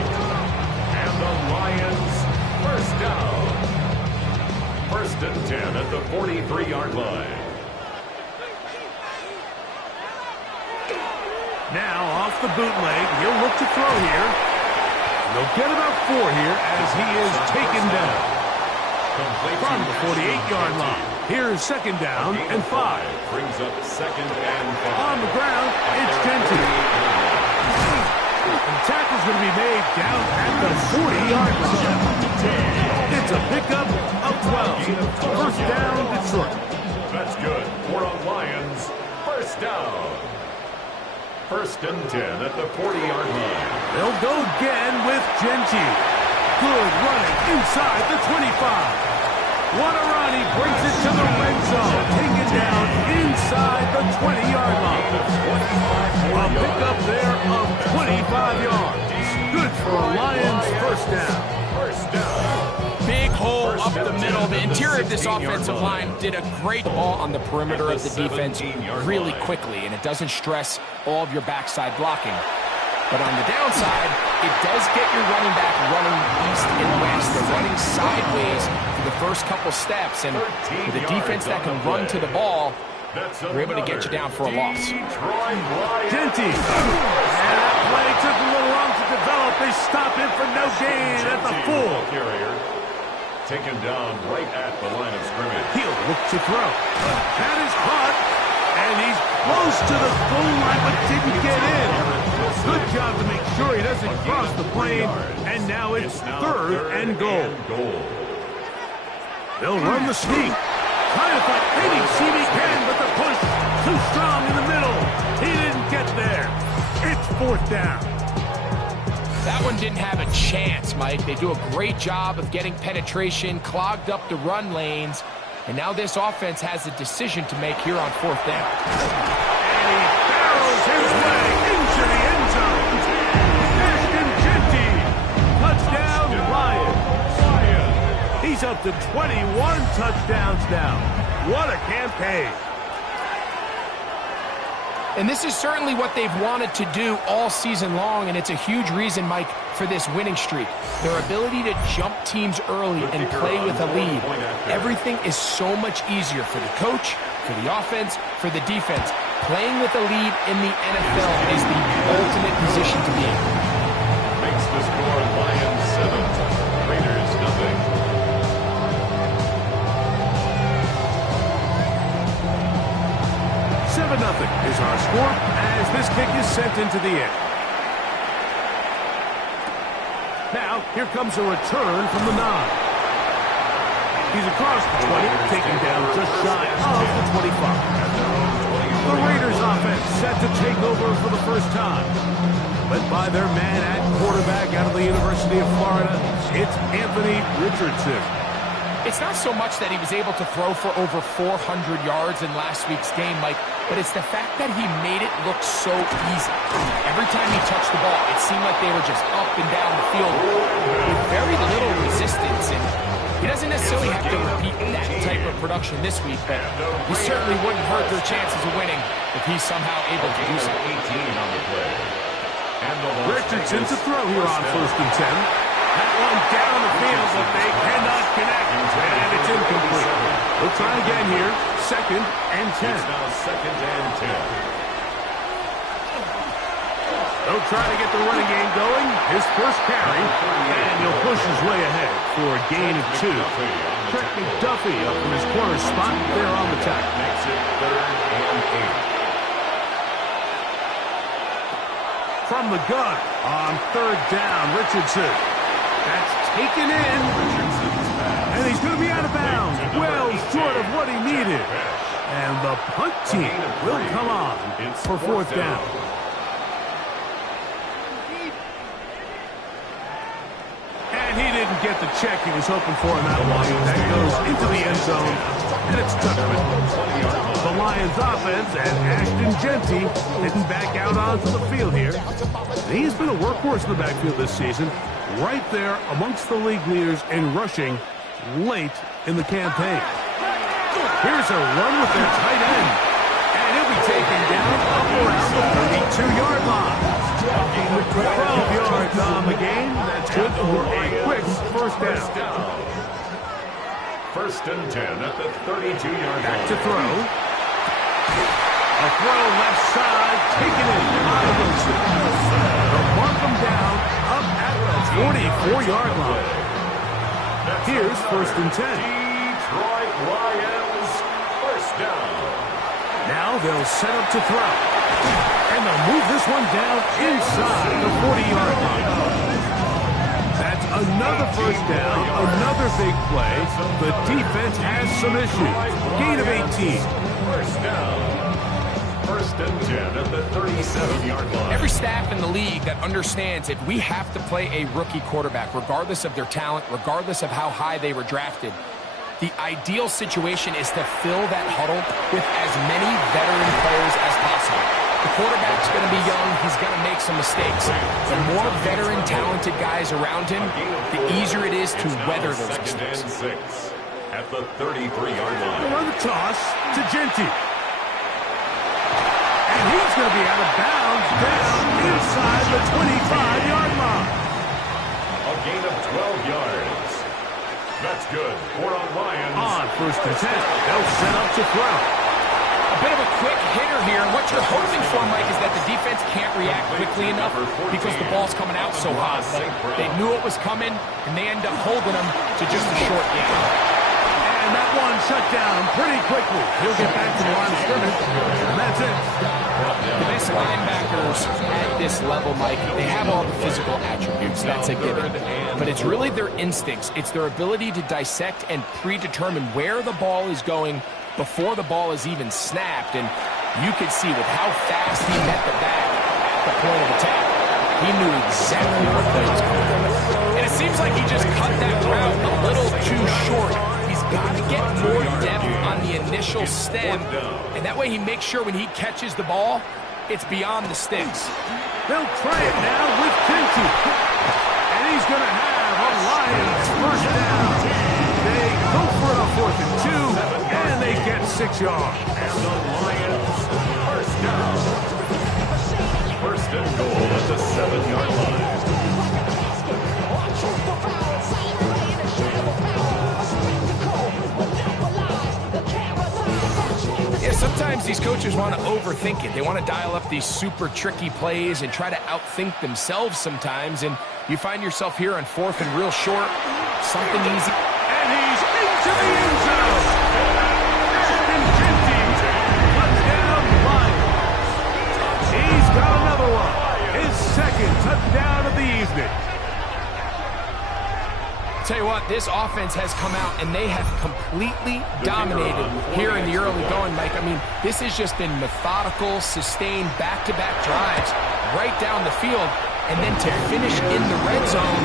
And the Lions first down. 1st and 10 at the 43-yard line. Now off the bootleg, he'll look to throw here. They'll get about 4 here as he is taken down. From the 48-yard line. Here's 2nd down and 5. Brings up 2nd and 5. On the ground, it's Gentry. The tackle's going to be made down at the 40-yard line. It's a pickup of 12. First down, Detroit. That's good for a Lions first down. 1st and 10 at the 40-yard line. They'll go again with Gentry. Good running inside the 25. Waterani brings it to the red zone. Taken down inside the 20-yard line. A pickup there of 25 yards. Good for a Lions first down. First down. Big hole up the middle. The interior of this offensive line did a great ball on the perimeter of the defense really quickly, and it doesn't stress all of your backside blocking. But on the downside, it does get your running back running east and west. They're running sideways for the first couple steps, and with a defense that can run to the ball, they're able to get you down for a loss. Gentry. And that play took a little long to develop. They stop him for no gain at the full. Taken down right at the line of scrimmage. He'll look to throw. That is caught. And he's close to the goal line, but didn't get in. Good job to make sure he doesn't cross the plane. And now it's 3rd and goal. They'll run the sneak. Trying to find any seam he can, but the push too strong in the middle. He didn't get there. It's 4th down. That one didn't have a chance, Mike. They do a great job of getting penetration, clogged up the run lanes, and now this offense has a decision to make here on 4th down. And he barrels his way into the end zone. Ashton Gentry. Touchdown, Lions. He's up to 21 touchdowns now. What a campaign. And this is certainly what they've wanted to do all season long, and it's a huge reason, Mike, for this winning streak. Their ability to jump teams early and play with a lead. Everything is so much easier for the coach, for the offense, for the defense. Playing with a lead in the NFL is the ultimate position to be in. Makes the score Lions 7, Raiders nothing. Nothing is our score as this kick is sent into the air. Now, here comes a return from the 9. He's across the 20, taken down just shy of the 25. The Raiders offense set to take over for the first time. Led by their man at quarterback out of the University of Florida, it's Anthony Richardson. It's not so much that he was able to throw for over 400 yards in last week's game, Mike, but it's the fact that he made it look so easy. Every time he touched the ball, it seemed like they were just up and down the field with very little resistance. And he doesn't necessarily have to repeat that type of production this week, but he certainly wouldn't hurt their chances of winning if he's somehow able to do so. 18 on the play. Richardson to throw here on 1st and 10. That one down the field, but they cannot connect. And it's incomplete. We'll try again here. 2nd and 10. It's now 2nd and 10. They'll try to get the running game going. His first carry, and he'll push his way ahead for a gain of 2. Trent McDuffie up from his corner spot there on the tackle. Makes it 3rd and 8. From the gun on 3rd down, Richardson. That's taken in. And he's going to be out of bounds. Well short of what he needed. And the punt team will come on for 4th down. And he didn't get the check he was hoping for in that one. That goes into the end zone, and it's touchdown. The Lions offense and Ashton Genty heading back out onto the field here. He's been a workhorse in the backfield this season, right there amongst the league leaders in rushing late in the campaign. Here's a run with their tight end, and he'll be taken down up around the 32-yard line. 12 yards on the game. That's good for a quick 1st down. 1st and 10 at the 32-yard line. Back to throw. A throw left side, taken in by Wilson. They'll mark him down up at the 44-yard line. Here's 1st and 10. Detroit Lions, 1st down. Now they'll set up to throw. And they'll move this one down inside the 40-yard line. That's another 1st down, another big play. The defense has some issues. Gain of 18. 1st down. 1st and 10 at the 37-yard line. Every staff in the league that understands if we have to play a rookie quarterback, regardless of their talent, regardless of how high they were drafted, the ideal situation is to fill that huddle with as many veteran players as possible. The quarterback's going to be young. He's going to make some mistakes. The more veteran, talented guys around him, the easier it is to weather those mistakes. 2nd and 6 at the 33-yard line. They'll run the toss to Genty. And he's going to be out of bounds down inside the 25-yard line. A gain of 12 yards. That's good for a Lions. On 1st and 10, they'll set up to throw. A bit of a quick hitter here. What you're hoping for, Mike, is that the defense can't react quickly enough because the ball's coming out so hot. But they knew it was coming, and they end up holding them to just a short gain. And that one shut down pretty quickly. He'll get back to the line of scrimmage, and that's it. The best linebackers at this level, Mike, they have all the physical attributes. That's a given. But it's really their instincts. It's their ability to dissect and predetermine where the ball is going before the ball is even snapped. And you could see with how fast he met the back at the point of attack, he knew exactly where play was coming. And it seems like he just cut that route a little too short. He's got to get more depth on the initial stem, and that way he makes sure when he catches the ball, it's beyond the sticks. They'll try it now with Genty. And he's going to have a Lions 1st down. They go for it on 4th and 2, and they get 6 yards. And the Lions, 1st down. 1st and goal at the 7-yard line. Yeah, sometimes these coaches want to overthink it. They want to dial up these super tricky plays and try to outthink themselves sometimes, and you find yourself here on 4th and real short, something easy. And he's into the end zone. Ashton Genty, touchdown Lions. He's got another one. His 2nd touchdown of the evening. Tell you what, this offense has come out and they have completely dominated here in the early going, Mike. I mean, this has just been methodical, sustained back-to-back drives right down the field. And then to finish in the red zone,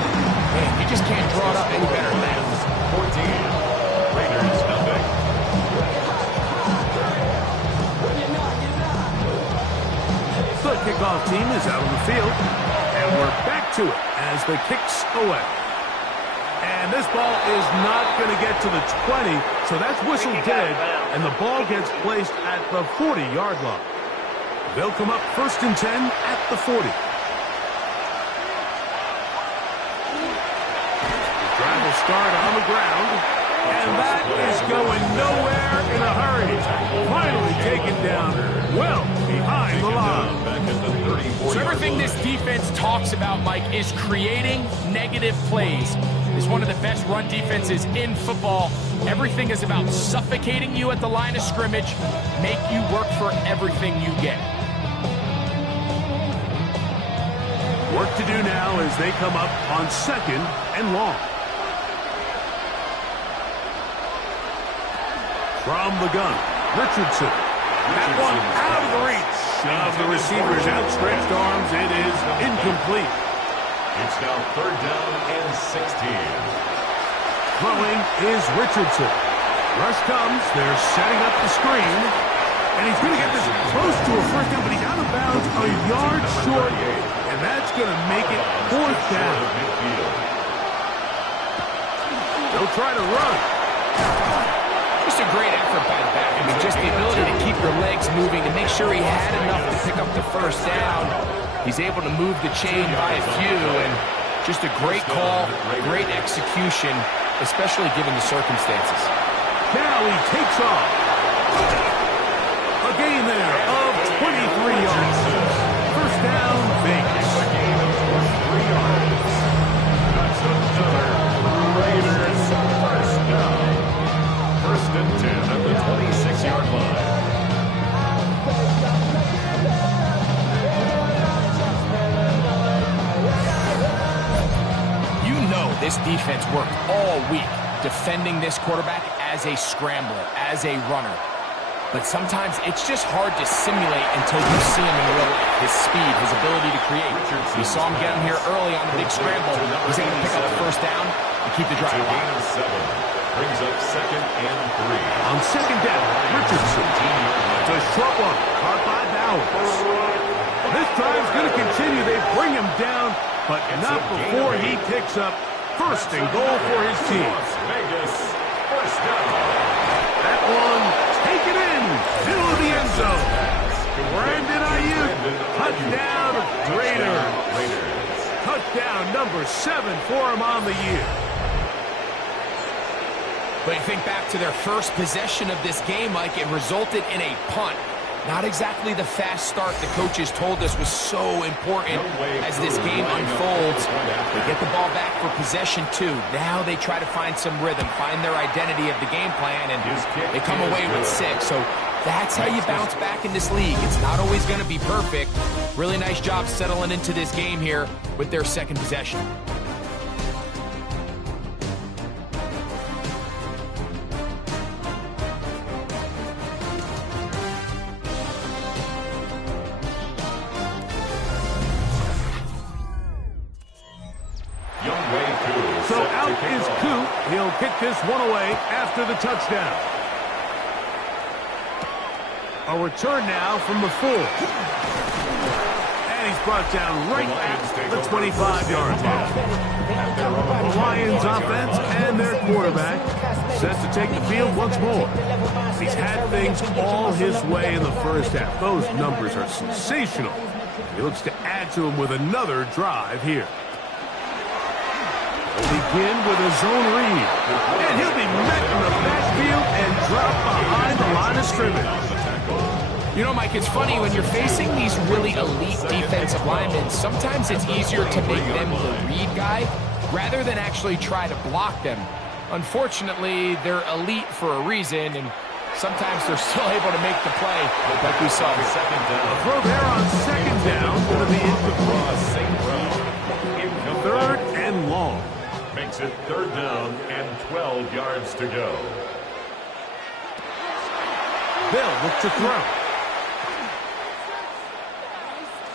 man, you just can't draw it up any better than that. 14. Raiders, nothing. The kickoff team is out on the field. And we're back to it as the kick's away. And this ball is not going to get to the 20, so that's whistled dead, and the ball gets placed at the 40-yard line. They'll come up 1st and 10 at the 40. start on the ground. And that is going nowhere in a hurry. Finally taken down well behind the line. So everything this defense talks about, Mike, is creating negative plays. It's one of the best run defenses in football. Everything is about suffocating you at the line of scrimmage, make you work for everything you get. Work to do now as they come up on 2nd and long. From the gun, Richardson. That one out of the reach of the receiver's outstretched arms. It is incomplete. It's now 3rd down and 16. Throwing is Richardson. Rush comes. They're setting up the screen. And he's going to get this close to a first down, but he's out of bounds a yard short. And that's going to make it 4th down. They'll try to run. Just a great effort by the back. I mean, just the ability to keep your legs moving to make sure he had enough to pick up the first down. He's able to move the chain by a few, and just a great call, great execution, especially given the circumstances. Now he takes off. A gain there of 23 yards. First down, Vegas. That's another Raiders first down. 1st and 10 at the 26-yard line. You know this defense worked all week defending this quarterback as a scrambler, as a runner. But sometimes it's just hard to simulate until you see him in real life. His speed, his ability to create. We saw him get him here early on a big scramble. He's able to pick up the first down and keep the drive alive. Brings up 2nd and 3. On 2nd down, Richardson. It's a short one, caught by Bowers. This drive's going to continue. They bring him down, but not before he picks up 1st and goal for his team. Vegas, first down. That one taken in, middle of the end zone. Brandon Ayuk, touchdown Raiders. Touchdown number 7 for him on the year. But you think back to their first possession of this game, Mike, it resulted in a punt. Not exactly the fast start the coaches told us was so important as this game unfolds. They get the ball back for possession 2. Now they try to find some rhythm, find their identity of the game plan, and they come away with 6. So that's how you bounce back in this league. It's not always going to be perfect. Really nice job settling into this game here with their 2nd possession. So out is Coop. He'll kick this one away after the touchdown. A return now from the 4. And he's brought down right at the 25-yard line. The Lions offense and their quarterback set to take the field once more. He's had things all his way in the first half. Those numbers are sensational. He looks to add to them with another drive here. Begin with a zone read. And he'll be met in the backfield and dropped behind the line of scrimmage. You know, Mike, it's funny when you're facing these really elite defensive linemen, sometimes it's easier to make them the read guy rather than actually try to block them. Unfortunately, they're elite for a reason, and sometimes they're still able to make the play like we saw. Second down. A throw there on 2nd down. Going to be incomplete. 3rd and long. Makes it 3rd down and 12 yards to go. They'll look to throw.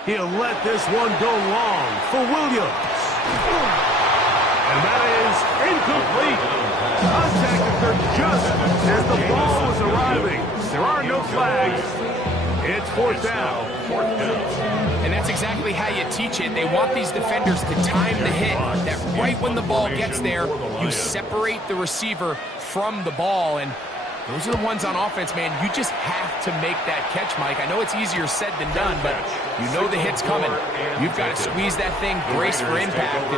He'll let this one go long for Williams. And that is incomplete. Contact occurred just as the ball was arriving. There are no flags. It's 4th down. 4th down. And that's exactly how you teach it. They want these defenders to time the hit, that right when the ball gets there, you separate the receiver from the ball. And those are the ones on offense, man. You just have to make that catch, Mike. I know it's easier said than done, but you know the hit's coming. You've got to squeeze that thing, brace for impact.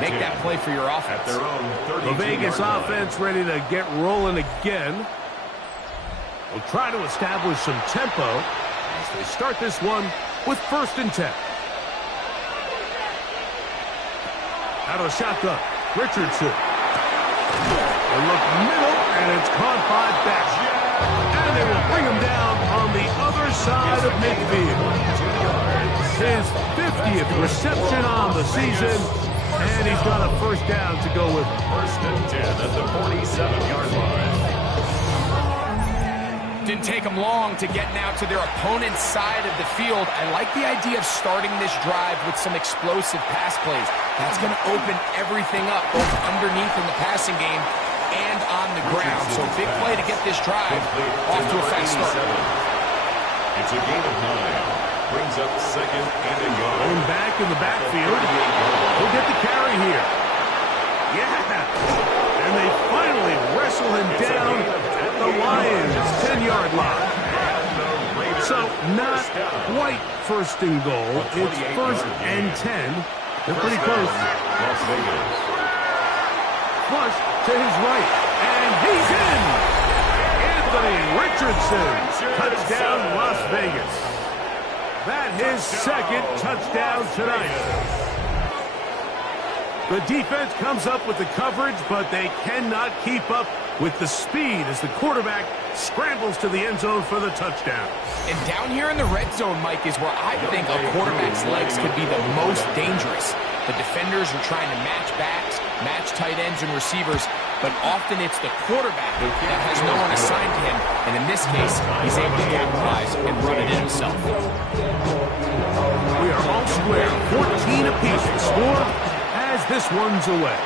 And make that play for your offense. At their own The Vegas 32-yard offense ready to get rolling again. We'll try to establish some tempo as they start this one with 1st and 10. Out of the shotgun, Richardson. They look middle, and it's caught by Beck. And they will bring him down on the other side of midfield. His 50th reception on the season, and he's got a 1st down to go with him. 1st and 10 at the 47-yard line. Didn't take them long to get now to their opponent's side of the field. I like the idea of starting this drive with some explosive pass plays. That's going to open everything up, both underneath in the passing game and on the ground. So big play to get this drive off to a fast start. It's a gain of 9. Brings up 2nd and a yard. Going back in the backfield. He'll get the carry here. Yeah. And they finally wrestle him down at the Lions' 10-yard line. So not quite 1st and goal. It's 1st and 10. They're pretty close. Las Vegas. Flush to his right. And he's in. Anthony Richardson. Touchdown, Las Vegas. That his 2nd touchdown tonight. The defense comes up with the coverage, but they cannot keep up with the speed as the quarterback scrambles to the end zone for the touchdown. And down here in the red zone, Mike, is where I think a quarterback's legs could be the most dangerous. The defenders are trying to match backs, match tight ends and receivers, but often it's the quarterback that has no one assigned to him, and in this case, he's able to capitalize and run it in himself. We are all square, 14 apiece to score as this one's away.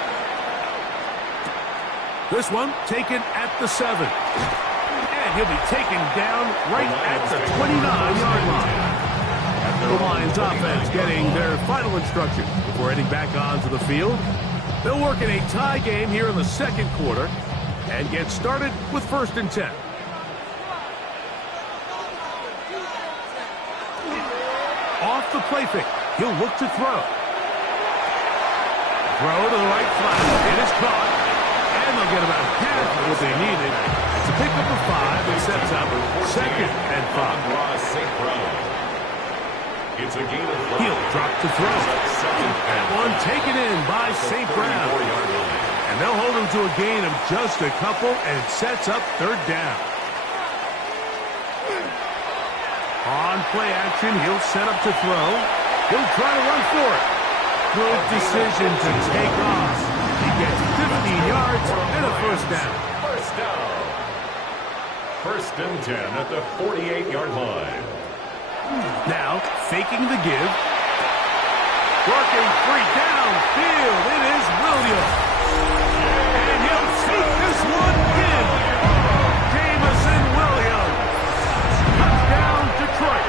This one taken at the 7. And he'll be taken down right at the 29-yard line. The Lions offense getting their final instruction before heading back onto the field. They'll work in a tie game here in the 2nd quarter and get started with 1st and 10. Off the play fake, he'll look to throw. Throw to the right flat. It is caught. And they'll get about half of what they needed. It's a pickup of 5 and sets up 2nd and 5. It's a gain of 5. He'll drop to throw. That one taken in by St. Brown. And they'll hold him to a gain of just a couple, and it sets up 3rd down. On play action, he'll set up to throw. He'll try to run for it. Good decision to take off. He gets 15 yards and a 1st down. 1st down. 1st and 10 at the 48-yard line. Now, faking the give. Working free downfield. It is Williams. And he'll sneak this one in. Jamison Williams. Touchdown, Detroit.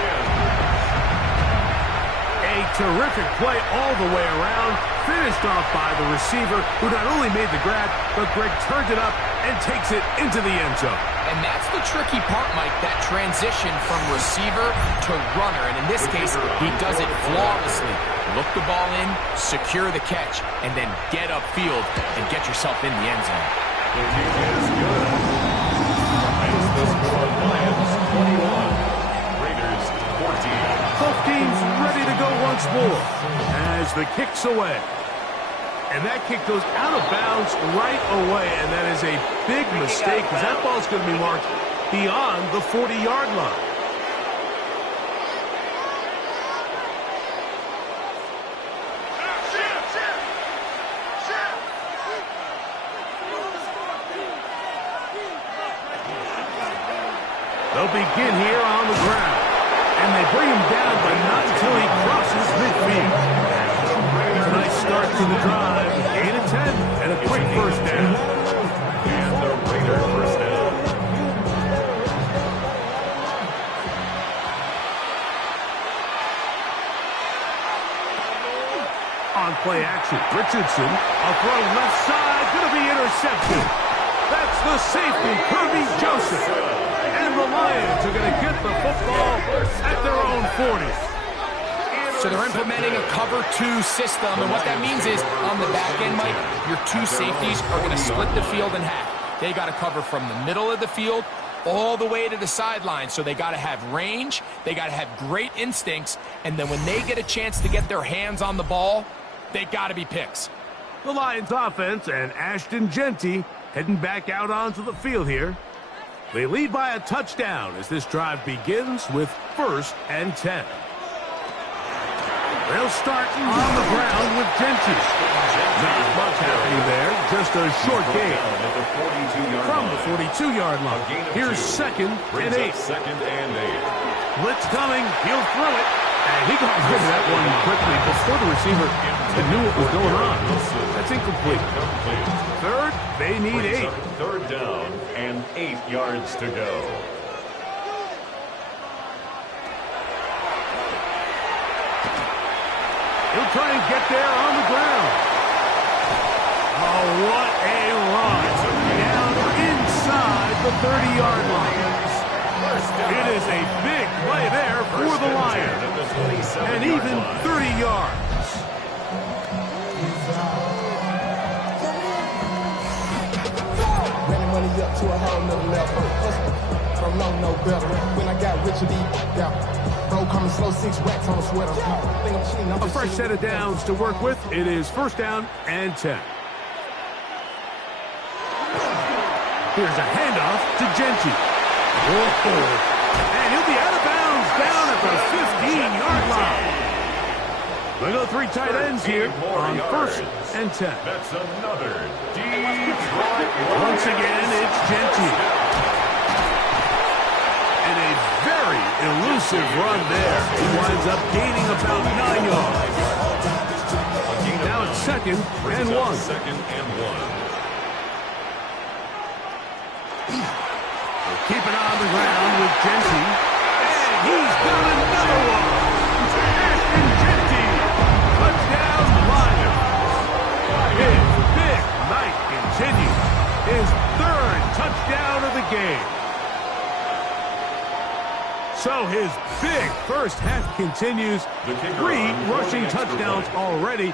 A terrific play all the way around. Finished off by the receiver, who not only made the grab, but Greg turned it up and takes it into the end zone. And that's the tricky part, Mike, that transition from receiver to runner. And in this case, he does it flawlessly. Look the ball in, secure the catch, and then get upfield and get yourself in the end zone. The kick is good. It's the score, Lions 21, Raiders 14. Both teams ready to go once more as the kick's away. And that kick goes out of bounds right away, and that is a big mistake because that ball's going to be marked beyond the 40-yard line. They'll begin here on the ground, and they bring him down, but not until he crosses midfield. Nice start to the drive, 8 of 10, and a quick 1st down. And the Raider 1st down. On play action, Richardson, a throw left side, going to be intercepted. That's the safety, Kirby Joseph. And the Lions are going to get the football at their own 40. So they're implementing a cover 2 system, and what that means is on the back end, Mike, your 2 safeties are going to split the field in half. They got to cover from the middle of the field all the way to the sideline. So they got to have range, they got to have great instincts, and then when they get a chance to get their hands on the ball, they got to be picks. The Lions offense and Ashton Genty heading back out onto the field here. They lead by a touchdown as this drive begins with 1st and 10. They'll start on the ground with Genty. Not much happening there, just a short gain. From the 42-yard line. Here's 2nd and 8. Blitz coming, he'll throw it. And he got rid of that one quickly before the receiver knew what was going on. That's incomplete. 3rd, they need 8. 3rd down and 8 yards to go. He'll try and get there on the ground. Oh, what a run. Down inside the 30-yard line. It is a big play there for the Lions. And even 30 yards. Running money up to a whole nother level. Don't know no better. When I got rich, bro coming slow, 6 racks on a sweater. A fresh set of downs to work with. It is 1st down and 10. Here's a handoff to Genty. Whoa. And he'll be out of bounds down at the 15-yard line. They go 3 tight ends here on 1st and 10. That's another deep right. Once again, it's Genty. And a very elusive run there. He winds up gaining about 9 yards. Now it's 2nd and 1. 2nd and 1. Keep it on the ground with Genty. And he's got another one. Ashton Genty. Touchdown, Lions. His big night continues. His 3rd touchdown of the game. So his big first half continues. 3 rushing touchdowns already.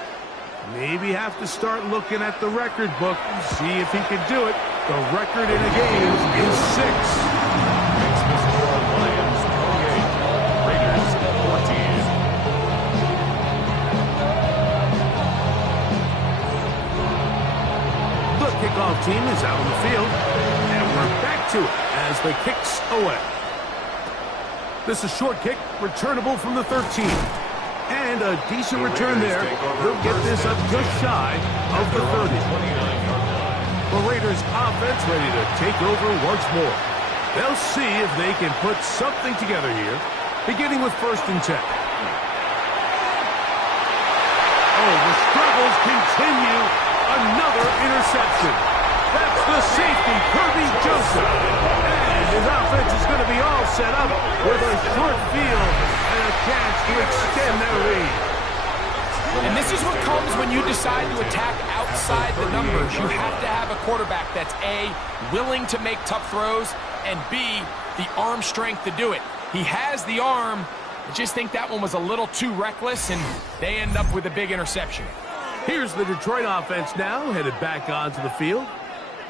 Maybe have to start looking at the record book and see if he can do it. The record in a game is 6. Lions 28, Raiders 14. The kickoff team is out on the field, and we're back to it as the kick's away. This is short kick, returnable from the 13. And a decent return there. He'll get this up just shy of the 30. The Raiders offense ready to take over once more. They'll see if they can put something together here, beginning with 1st and 10. Oh, the struggles continue. Another interception. That's the safety, Kirby Joseph. And his offense is going to be all set up with a short field and a chance to extend their lead. And this is what comes when you decide to attack outside the numbers. You have to have a quarterback that's A, willing to make tough throws, and B, the arm strength to do it. He has the arm. I just think that one was a little too reckless, and they end up with a big interception. Here's the Detroit offense now, headed back onto the field.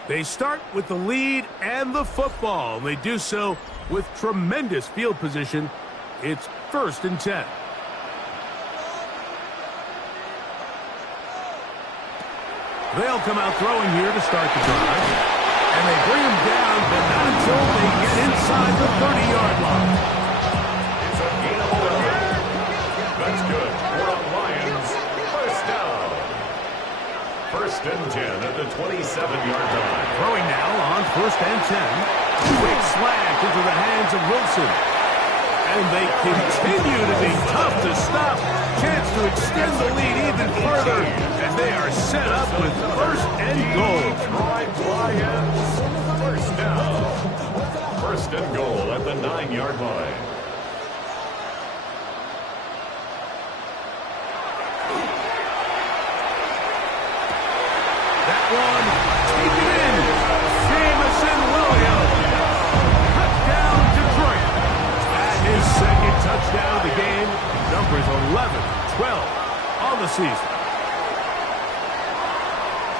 They start with the lead and the football, and they do so with tremendous field position. It's 1st and 10. They'll come out throwing here to start the drive. And they bring him down, but not until they get inside the 30-yard line. It's a gain of 11. That's good for the Lions. 1st down. 1st and 10 at the 27-yard line. Throwing now on 1st and 10. Quick slant into the hands of Wilson. And they continue to be tough to stop. Chance to extend the lead even further. And they are set up with 1st and goal. Lions. 1st down. 1st and goal at the 9-yard line. That one, taken in. Jamison Williams. Touchdown, Detroit. And his 2nd touchdown of the game. Number for his 11th, 12 on the season.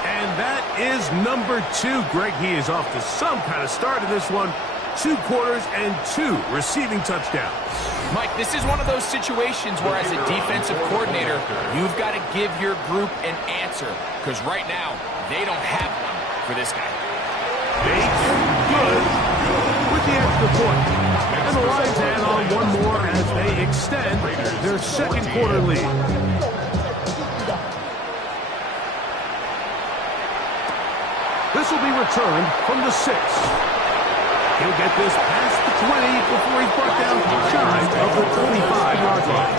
And that is number 2. Greg, he is off to some kind of start in this one. 2 quarters and 2 receiving touchdowns. Mike, this is one of those situations where as a defensive coordinator, you've got to give your group an answer. Because right now, they don't have one for this guy. Bates, good, with the extra point. And the Lions add on one more as they extend their second quarter lead. This will be returned from the 6. He'll get this past the 20 before he's brought down shy of the 25-yard line.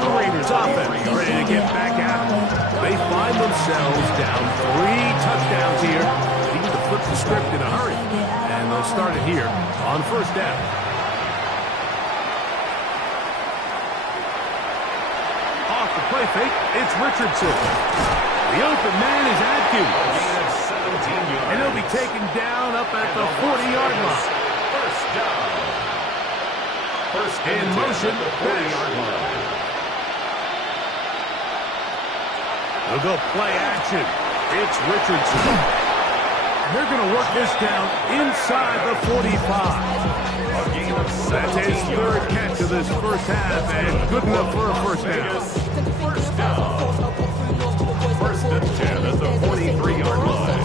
The Raiders offense ready to get back at it. They find themselves down 3 touchdowns here. They need to flip the script in a hurry. And they'll start it here on first down. Off the play fake, it's Richardson. The open man is Atkins. And he'll be taken down up at the 40-yard line. First down. First in motion. They'll go play action. It's Richardson. And they're going to work this down inside the 45. That's his 3rd catch of this first half, and good enough for a first down. First down. First and 10 at the 43-yard line.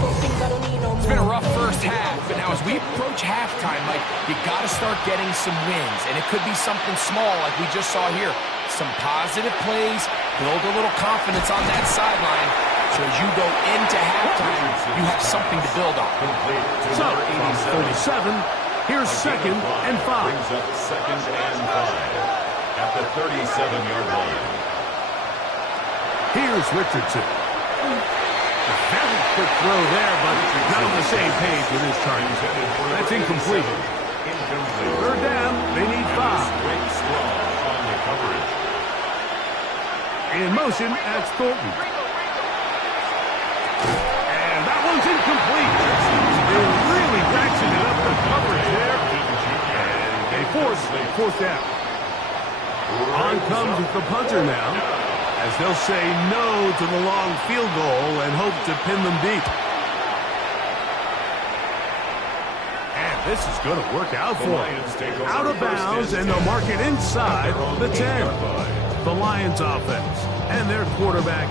It's been a rough first half, but now as we approach halftime, Mike, you got to start getting some wins, and it could be something small like we just saw here. Some positive plays, build a little confidence on that sideline, so as you go into halftime, you have something to build on. So, 37, here's 2nd and 5. Brings up 2nd and 5 at the 37-yard line. Here's Richardson. A very quick throw there, but not on the same page with his target. That's incomplete. 3rd down, they need 5. On the coverage. In motion, that's Thornton. And that one's incomplete. They really ratcheted up the coverage there. And they force 4th down. On comes the punter now, as they'll say no to the long field goal and hope to pin them deep. And this is going to work out for them. Out of bounds, and they'll mark it inside the 10. The Lions offense and their quarterback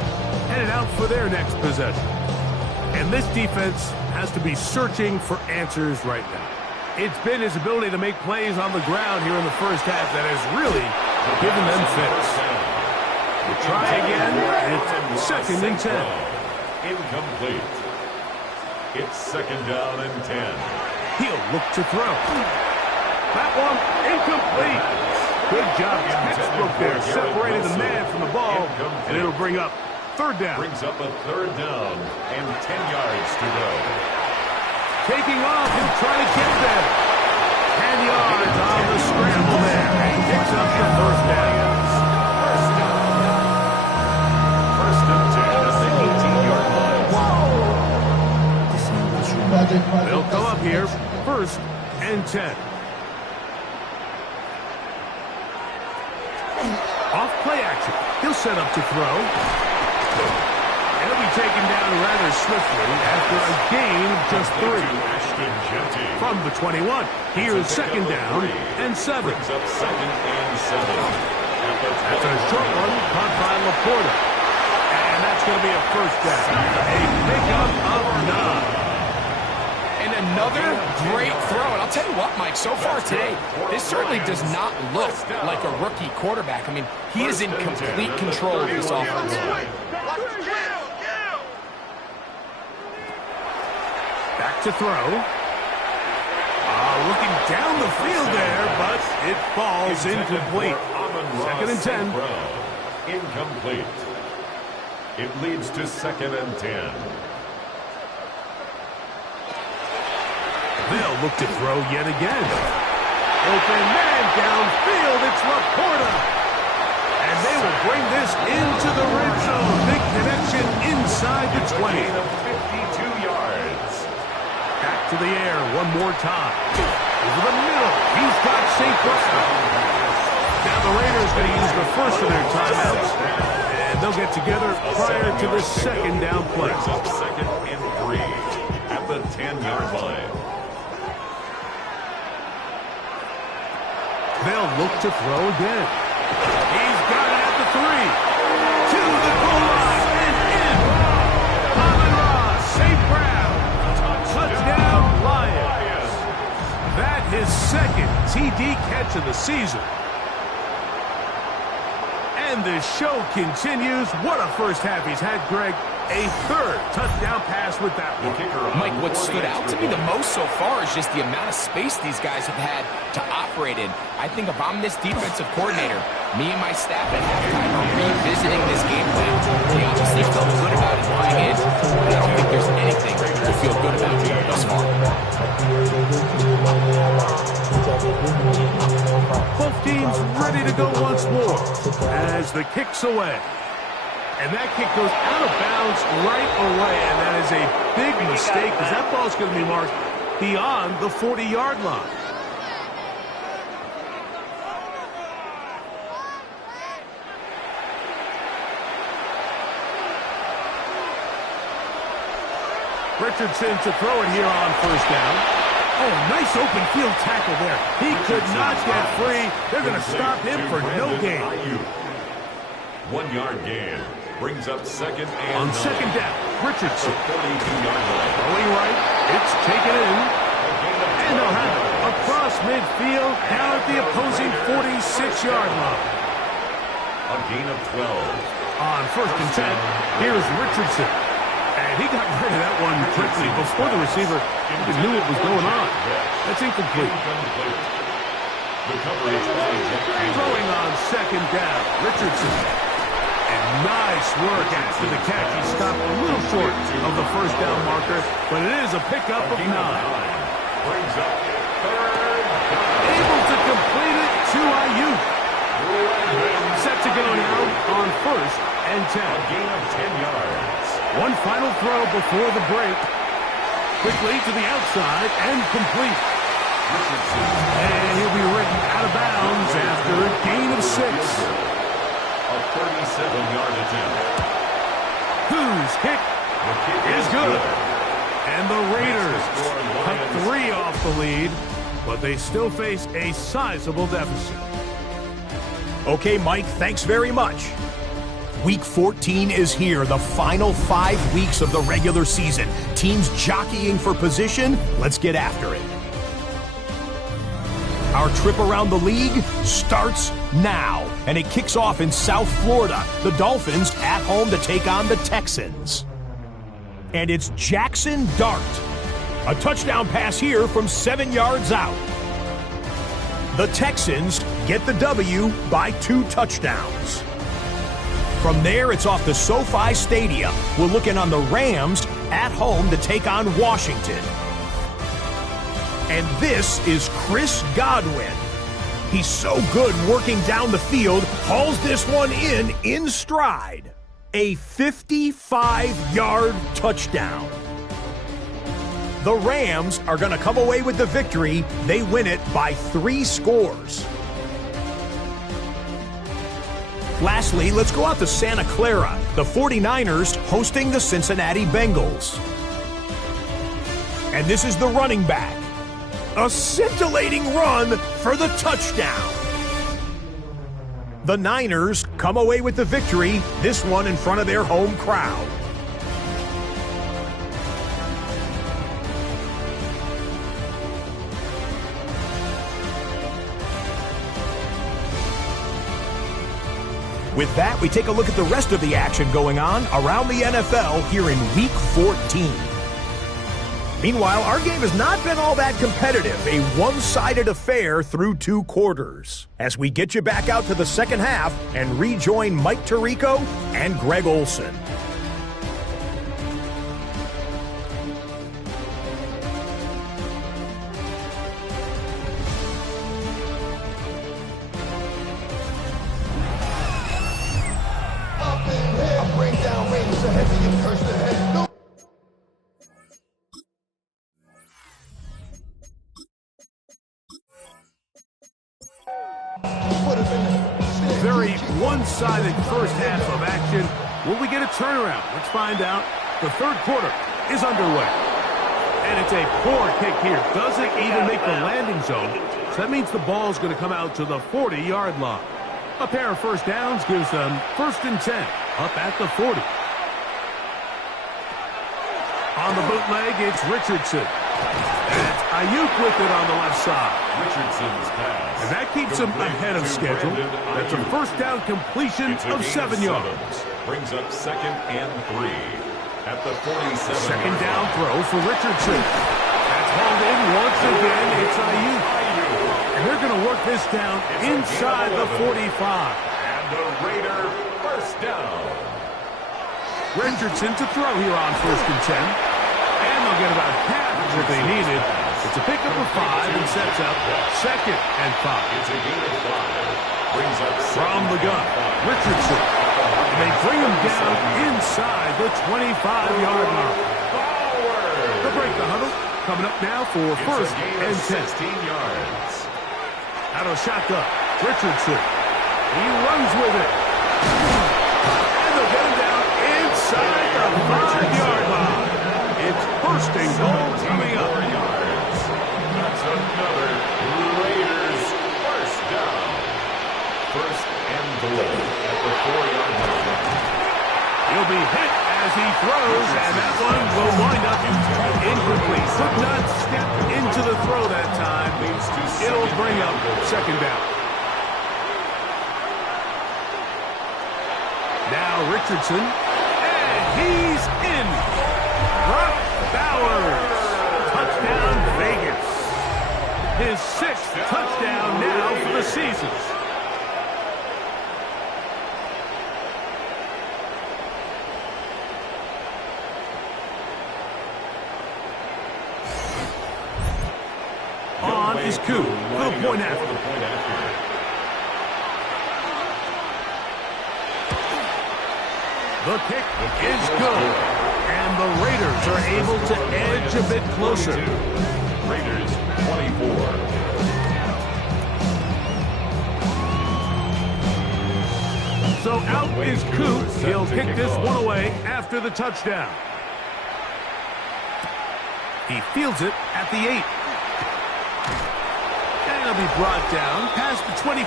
headed out for their next possession. And this defense has to be searching for answers right now. It's been his ability to make plays on the ground here in the first half that has really given them fits. We'll try again. It's 2nd and 10. Incomplete. It's 2nd down and 10. He'll look to throw. That one incomplete. Good job. Textbook there. Separated the man from the ball. And it'll bring up 3rd down. Brings up a 3rd down and 10 yards to go. Taking off. He'll try to get there. 10 yards on the scramble there. And picks up the 1st down. First and 10 at the 18-yard line. They'll come up here. 1st and 10. Off play action. He'll set up to throw. And he'll be taken down rather swiftly after a gain of just 3. From the 21. Here's 2nd down and 7. Brings up 2nd and 7. That's a short one caught by Laporta. And that's going to be a 1st down. A pickup of 9. And another great throw. And I'll tell you what, Mike, so far today, this certainly does not look like a rookie quarterback. I mean, he is in complete control of this offense. Back to throw. Looking down the field there, but it falls incomplete. 2nd and 10. Incomplete. It leads to 2nd and 10. They'll look to throw yet again. Open man downfield. It's Laporta. And they will bring this into the red zone. Big connection inside the 20. 52 yards. Back to the air one more time. Over the middle. He's got St. Brown. Now the Raiders going to use the first of their timeouts, and they'll get together prior to the second down play. Second and 3 at the 10-yard line. They'll look to throw again. He's got it at the 3. To the goal line and in. Amon-Ra, safe ground. Touchdown, Lions. That his second TD catch of the season. And the show continues. What a first half he's had, Greg. A third touchdown pass with that one. Mike, what stood out to me the most so far is just the amount of space these guys have had to operate in. I think if I'm this defensive coordinator, me and my staff at halftime are revisiting this game plan. We obviously felt good about it going in, but I don't think there's anything to feel good about thus far. Both teams ready to go once more as the kick's away. And that kick goes out of bounds right away, and that is a big mistake because that ball's going to be marked beyond the 40-yard line. Richardson to throw it here on first down. Oh, nice open field tackle there. He could not get free. They're going to stop him for no gain. 1-yard gain. Brings up second and on second down, Richardson. 42-yard line. Going right. It's taken in. And they'll have it across midfield down at the opposing 46-yard line. A gain of 12. On first and 10, here's Richardson. And he got rid of that one quickly before the receiver even knew what was going on. That's incomplete. The coverage throwing on second down, Richardson. And nice work after the catch. He stopped a little short of the first down marker, but it is a pickup of 9. Brings up third. Able to complete it to Ayuk. Set to go now on first and 10. A gain of 10 yards. One final throw before the break. Quickly to the outside and complete. And he'll be written out of bounds after a gain of 6. A 37-yard attempt. Whose kick is good. And the Raiders cut 3 off the lead, but they still face a sizable deficit. Okay, Mike, thanks very much. Week 14 is here, the final 5 weeks of the regular season. Teams jockeying for position. Let's get after it. Our trip around the league starts now, and it kicks off in South Florida. The Dolphins at home to take on the Texans. And it's Jackson Dart. A touchdown pass here from 7 yards out. The Texans get the W by 2 touchdowns. From there, it's off to SoFi Stadium. We're looking on the Rams at home to take on Washington. And this is Chris Godwin. He's so good working down the field, hauls this one in stride. A 55-yard touchdown. The Rams are going to come away with the victory. They win it by 3 scores. Lastly, let's go out to Santa Clara. The 49ers hosting the Cincinnati Bengals. And this is the running back. A scintillating run for the touchdown. The Niners come away with the victory, this one in front of their home crowd. With that, we take a look at the rest of the action going on around the NFL here in Week 14. Meanwhile, our game has not been all that competitive, a one-sided affair through 2 quarters. As we get you back out to the second half and rejoin Mike Tirico and Greg Olson. Put him in the one-sided first half of action. Will we get a turnaround? Let's find out. The third quarter is underway. And it's a poor kick here. Doesn't even make the landing zone. So that means the ball's going to come out to the 40-yard line. A pair of first downs gives them 1st and 10, up at the 40. On the bootleg, it's Richardson. That's Ayuk with it on the left side. Richardson's pass. And that keeps him ahead of schedule. That's a first down completion of 7 yards. Brings up 2nd and 3 at the 47. Second down throw for Richardson. That's hauled in once again. It's Ayuk. And they're going to work this down inside the 45. And the Raider first down. Richardson to throw here on 1st and 10. And they'll get about half of what they needed. It's a pickup of 5 and sets up 2nd and 5. It's a gain of 5. Brings up from the gun, Richardson. And they bring him down inside the 25-yard line. They'll break the huddle. Coming up now for 1st and 10. 16 yards. Out of shotgun, Richardson. He runs with it. And they'll get him down inside the 5-yard line. It's 1st and goal coming up. That's another Raiders first down. 1st and goal at the 4-yard line. He'll be hit as he throws, and that one will wind up incomplete. Could not step into the throw that time. It'll bring up 2nd down. Now Richardson, and he's in. Brock Bowers, touchdown Vegas. His 6th touchdown now for the season. On is Koo for the point after. The kick is good. And the Raiders are able to edge a bit closer. Raiders 24. So out is Koo. He'll kick this one away after the touchdown. He fields it at the 8. And he'll be brought down past the 25.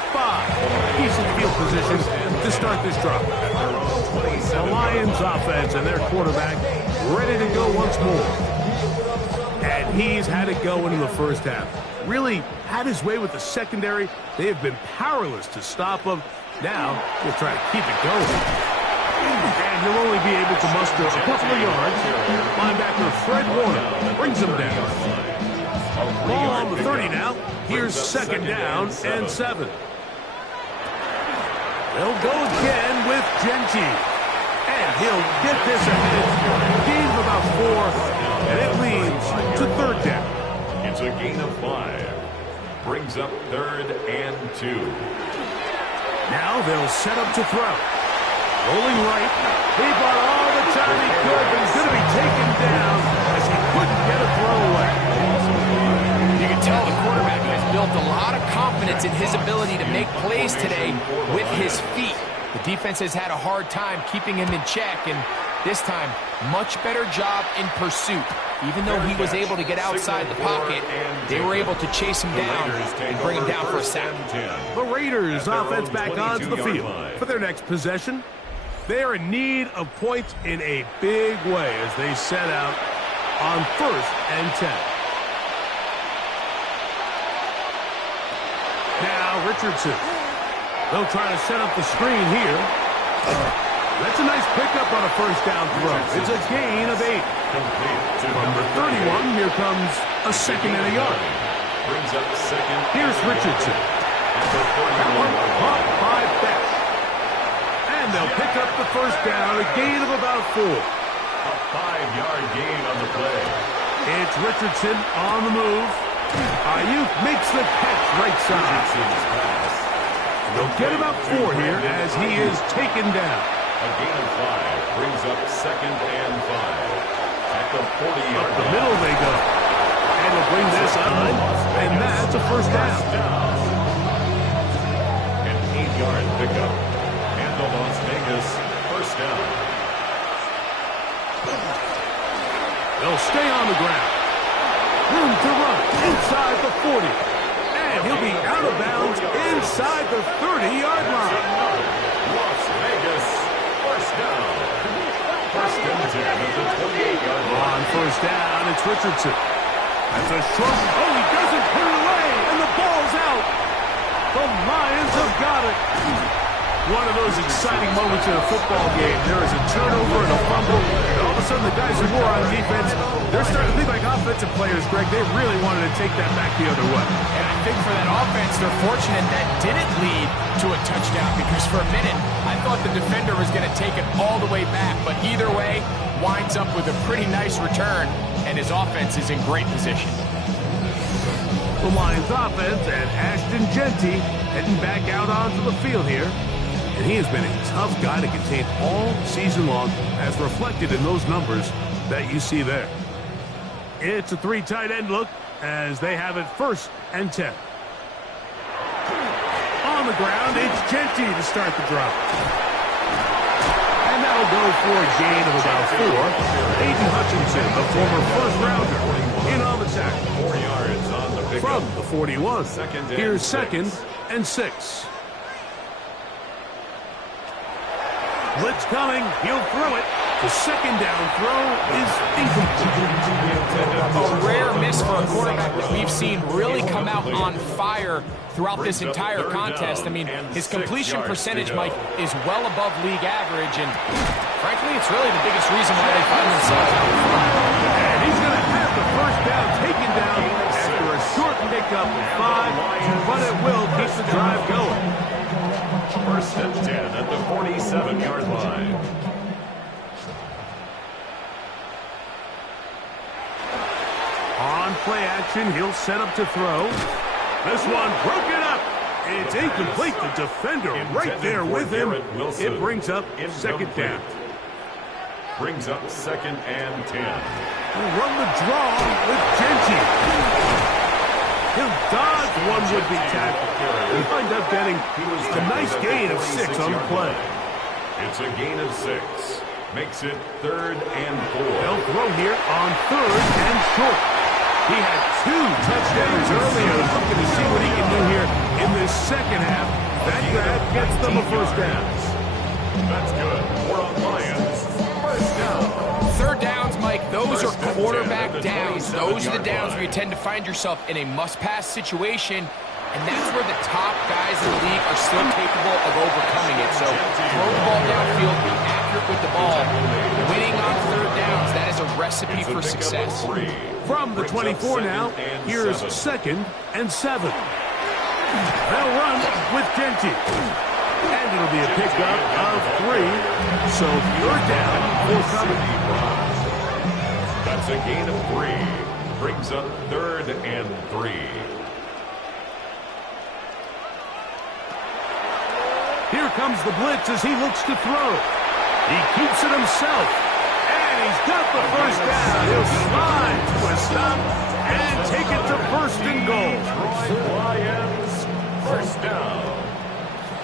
Decent field position to start this drive. The Lions offense and their quarterback ready to go once more. And he's had it go into the first half. Really had his way with the secondary. They have been powerless to stop him. Now he'll try to keep it going. And he'll only be able to muster a couple of yards. Linebacker Fred Warner brings him down. Ball on the 30 now. Here's 2nd down and 7. They'll go again with Genty. And he'll get this ahead. Gain of about 4. And it leads to 3rd down. It's a gain of 5. Brings up 3rd and 2. Now they'll set up to throw. Rolling right. He bought all the time he could, but he's going to be taken down as he couldn't get a throw away. You can tell the quarterback has built a lot of confidence in his ability to make plays today with his feet. The defense has had a hard time keeping him in check, and this time, much better job in pursuit. Even though he was able to get outside the pocket, they were able to chase him down and bring him down for a sack. The Raiders offense back onto the field for their next possession. They are in need of points in a big way as they set out on 1st and 10. Now Richardson. They'll try to set up the screen here. That's a nice pickup on a first down throw. It's a gain of 8. From the 31, here comes a 2nd and a yard. Brings up 2nd. Here's Richardson. That one caught by Beck. And they'll pick up the first down, a gain of about 4. A 5-yard gain on the play. It's Richardson on the move. Ayuk makes the catch right side. They'll get about 4 here as he is taken down. A gain of 5 brings up 2nd and 5. At the 40-yard Up the middle they go. And they'll bring this on. And that's a first down. An 8-yard pickup. And the Vegas, first down. They'll stay on the ground. Room to run inside the 40. And he'll be out of bounds inside the 30-yard line. Las Vegas, first down. First and 10 at the 28-yard line. On first down, it's Richardson. That's a short. Oh, he doesn't put it away, and the ball's out. The Lions have got it. One of those exciting moments in a football game. There is a turnover and a fumble, and all of a sudden the guys who were on defense, they're starting to think like offensive players, Greg. They really wanted to take that back the other way. And I think for that offense, they're fortunate that didn't lead to a touchdown, because for a minute, I thought the defender was going to take it all the way back. But either way, winds up with a pretty nice return, and his offense is in great position. The Lions offense and Ashton Genty heading back out onto the field here. And he has been a tough guy to contain all season long, as reflected in those numbers that you see there. It's a 3 tight end look as they have it first and 10. On the ground, it's Genty to start the drive. And that'll go for a gain of about 4. Aiden Hutchinson, the former first-rounder, in on the tackle. 4 yards on the pickup. From the 41. Here's 2nd and 6. Blitz coming. He'll throw it. The second down throw is incomplete. A rare miss for a quarterback that we've seen really come out on fire throughout this entire contest. I mean, his completion percentage, Mike, is well above league average, and frankly, it's really the biggest reason why they find themselves out in front. And he's going to have the first down taken down after a short pickup of 5, but it will keep the drive going. First and 10 at the 47-yard line. On play action, he'll set up to throw. This one broken up. It's incomplete. The defender right there with him. It brings up second down. Brings up 2nd and 10. We'll run the draw with Genty. He'll dodge one would-be tackle. He'll wind up getting a nice gain of 6 on the play. It's a gain of 6. Makes it 3rd and 4. They'll throw here on 3rd and short. He had 2 touchdowns earlier. Looking to see what he can do here in this second half. That grab gets them a first down. That's good. We're on Lions. First down. 3rd downs, Mike, those are quarterback downs. Those are the downs where you tend to find yourself in a must-pass situation, and that's where the top guys in the league are still capable of overcoming it. So throw the ball downfield, be accurate with the ball. Winning on 3rd downs, that is a recipe for success. From the 24 now, here's 2nd and 7. They'll run with Genty. And it'll be a pickup of 3. So 3rd down forthcoming. That's a gain of 3. Brings up 3rd and 3. Here comes the blitz as he looks to throw. He keeps it himself. And he's got the first down. He'll slide to a stop and take it to 1st and goal. Lions, first down.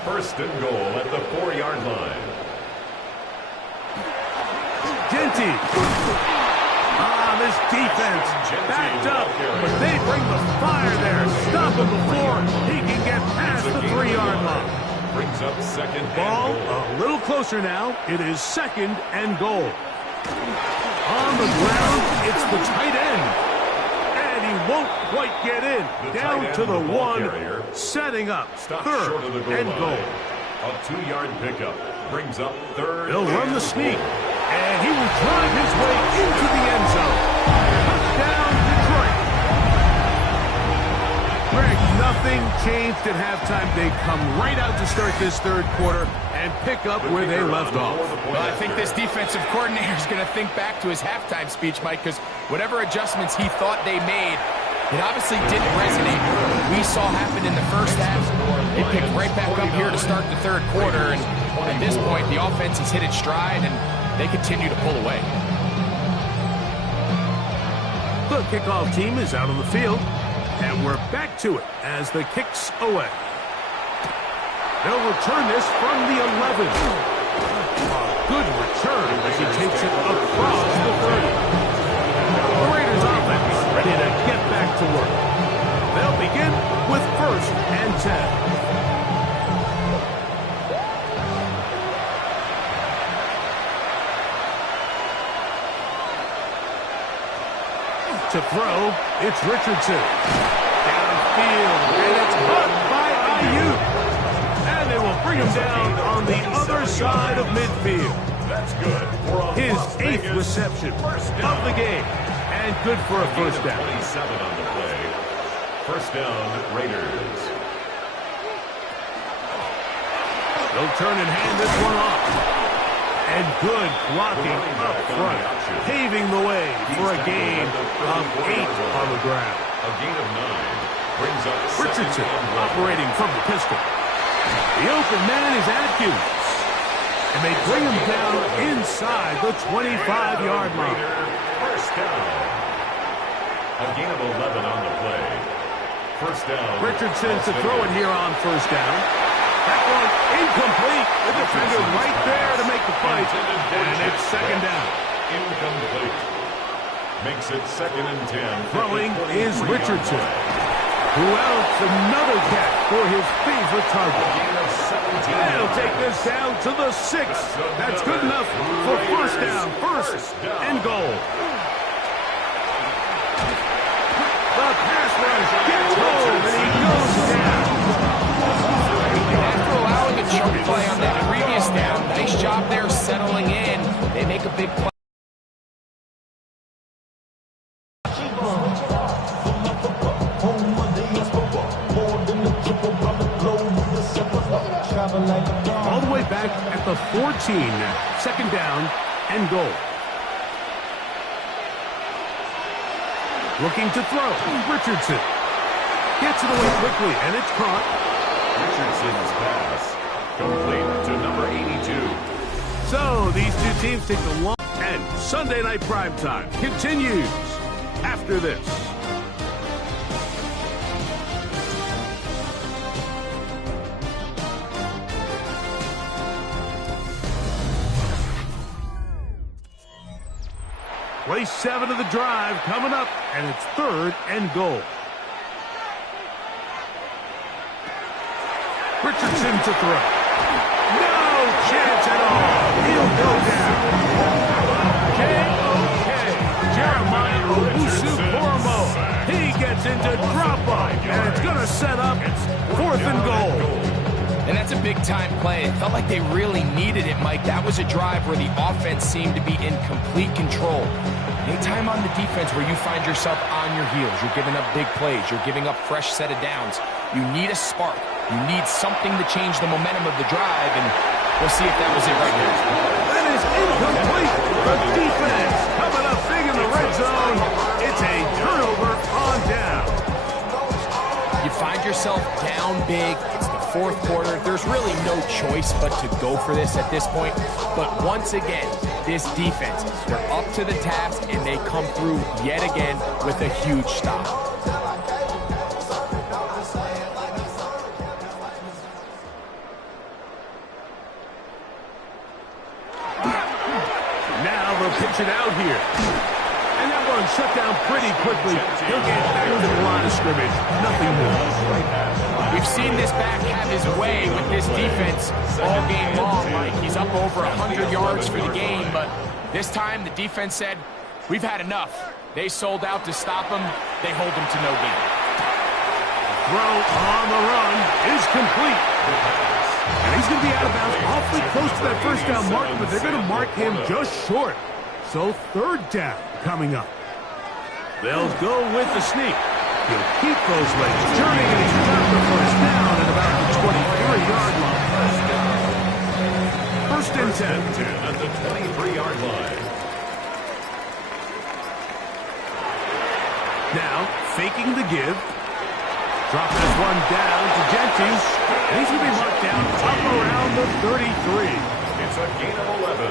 1st and goal at the 4-yard line. Genty. This defense backed up, but they bring the fire there. Stop him before he can get past the 3-yard line. Brings up 2nd Ball and goal. a little closer now. It is 2nd and goal. On the ground, it's the tight end. And he won't quite get in. Down to the 1, setting up 3rd and goal. A 2-yard pickup. Brings up 3rd. He'll run the sneak. And he will drive his way into the end zone. Touchdown, Detroit. Greg, nothing changed at halftime. They come right out to start this 3rd quarter and pick up where they left off. Well, I think this defensive coordinator is going to think back to his halftime speech, Mike, because whatever adjustments he thought they made, it obviously didn't resonate. We saw happen in the first half. They picked right back up here to start the 3rd quarter, and at this point, the offense has hit its stride, and they continue to pull away. The kickoff team is out on the field, and we're back to it as the kick's away. They'll return this from the 11. return as he takes it across the 30. The Raiders offense ready to get back to work. They'll begin with 1st and 10. To throw, it's Richardson. Downfield, and it's caught by Ayuk. And they will bring him down on the other side of midfield. That's good. His 8th reception of the game. And good for a first down. 27 on the play. First down, Raiders. They'll turn and hand this one off. And good blocking up front, paving the way for a gain of 8 on the ground. A gain of 9 brings up Richardson operating from the pistol. The open man is Atkins. And they bring him down inside the 25-yard line. First down. A gain of 11 on the play. First down. Richardson to throw it here on first down. That one incomplete. The defender right there to make the fight. And it's second down. Incomplete. Makes it 2nd and 10. Throwing is Richardson. Who else? Another catch for his favorite target. They'll take this down to the 6. That's good enough for first down. First and goal. The pass rush gets home and he goes down. After allowing a choke play on that previous down, nice job there settling in. They make a big play. All the way back at the 14 now. Second down and goal. Looking to throw. Richardson gets it away quickly, and it's caught. Richardson's pass complete to number 82. So these two teams take the long, and Sunday Night Primetime continues after this. Play 7 of the drive coming up, and it's 3rd and goal. Richardson to throw. No chance at all. He'll go down. K.O.K. Jeremiah Owusu-Koromo. He gets into drop-off, and it's going to set up 4th and goal. And that's a big-time play. It felt like they really needed it, Mike. That was a drive where the offense seemed to be in complete control. Anytime on the defense where you find yourself on your heels, you're giving up big plays, you're giving up fresh set of downs, you need a spark. You need something to change the momentum of the drive, and we'll see if that was it right here. That is incomplete. The defense coming up big in the red zone. It's a turnover on down. You find yourself down big. It's the 4th quarter. There's really no choice but to go for this at this point. But once again, this defense, they're up to the task, and they come through yet again with a huge stop. Now they'll pitch it out here. And that one shut down pretty quickly. He'll get back to the line of scrimmage. Nothing more. We've seen this back have his way with this defense all game long, Mike. He's up over 100 yards for the game, but this time the defense said, we've had enough. They sold out to stop him. They hold him to no gain. Throw on the run is complete. And he's going to be out of bounds awfully close to that first down mark, but they're going to mark him just short. So 3rd down coming up. They'll go with the sneak. He'll keep those legs turning, and he's got the first down at about the 23-yard line. 1st and 10. At the 23-yard line. Now, faking the give. Drop this one down to Gentry. And he's going to be marked down up around the 33. It's a gain of 11.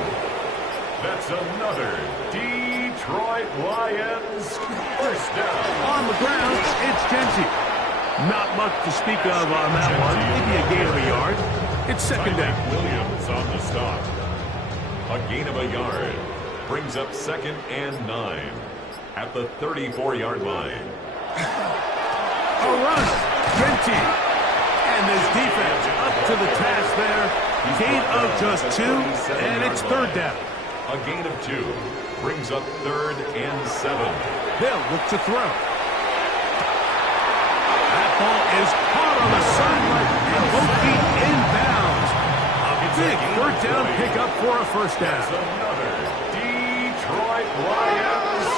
That's another Detroit Lions first down. On the ground, it's Gentry. Not much to speak of on that one. Maybe a gain of a yard. It's 2nd down. Williams on the stop. A gain of a yard. Brings up 2nd and 9 at the 34-yard line. A run. Genty. And this defense up to the task there. Gain of just 2, and it's 3rd down. A gain of 2 brings up 3rd and 7. They'll look to throw. That ball is caught on the sideline and both feet inbounds. A big 3rd down pickup for a 1st down. Another Detroit Lions.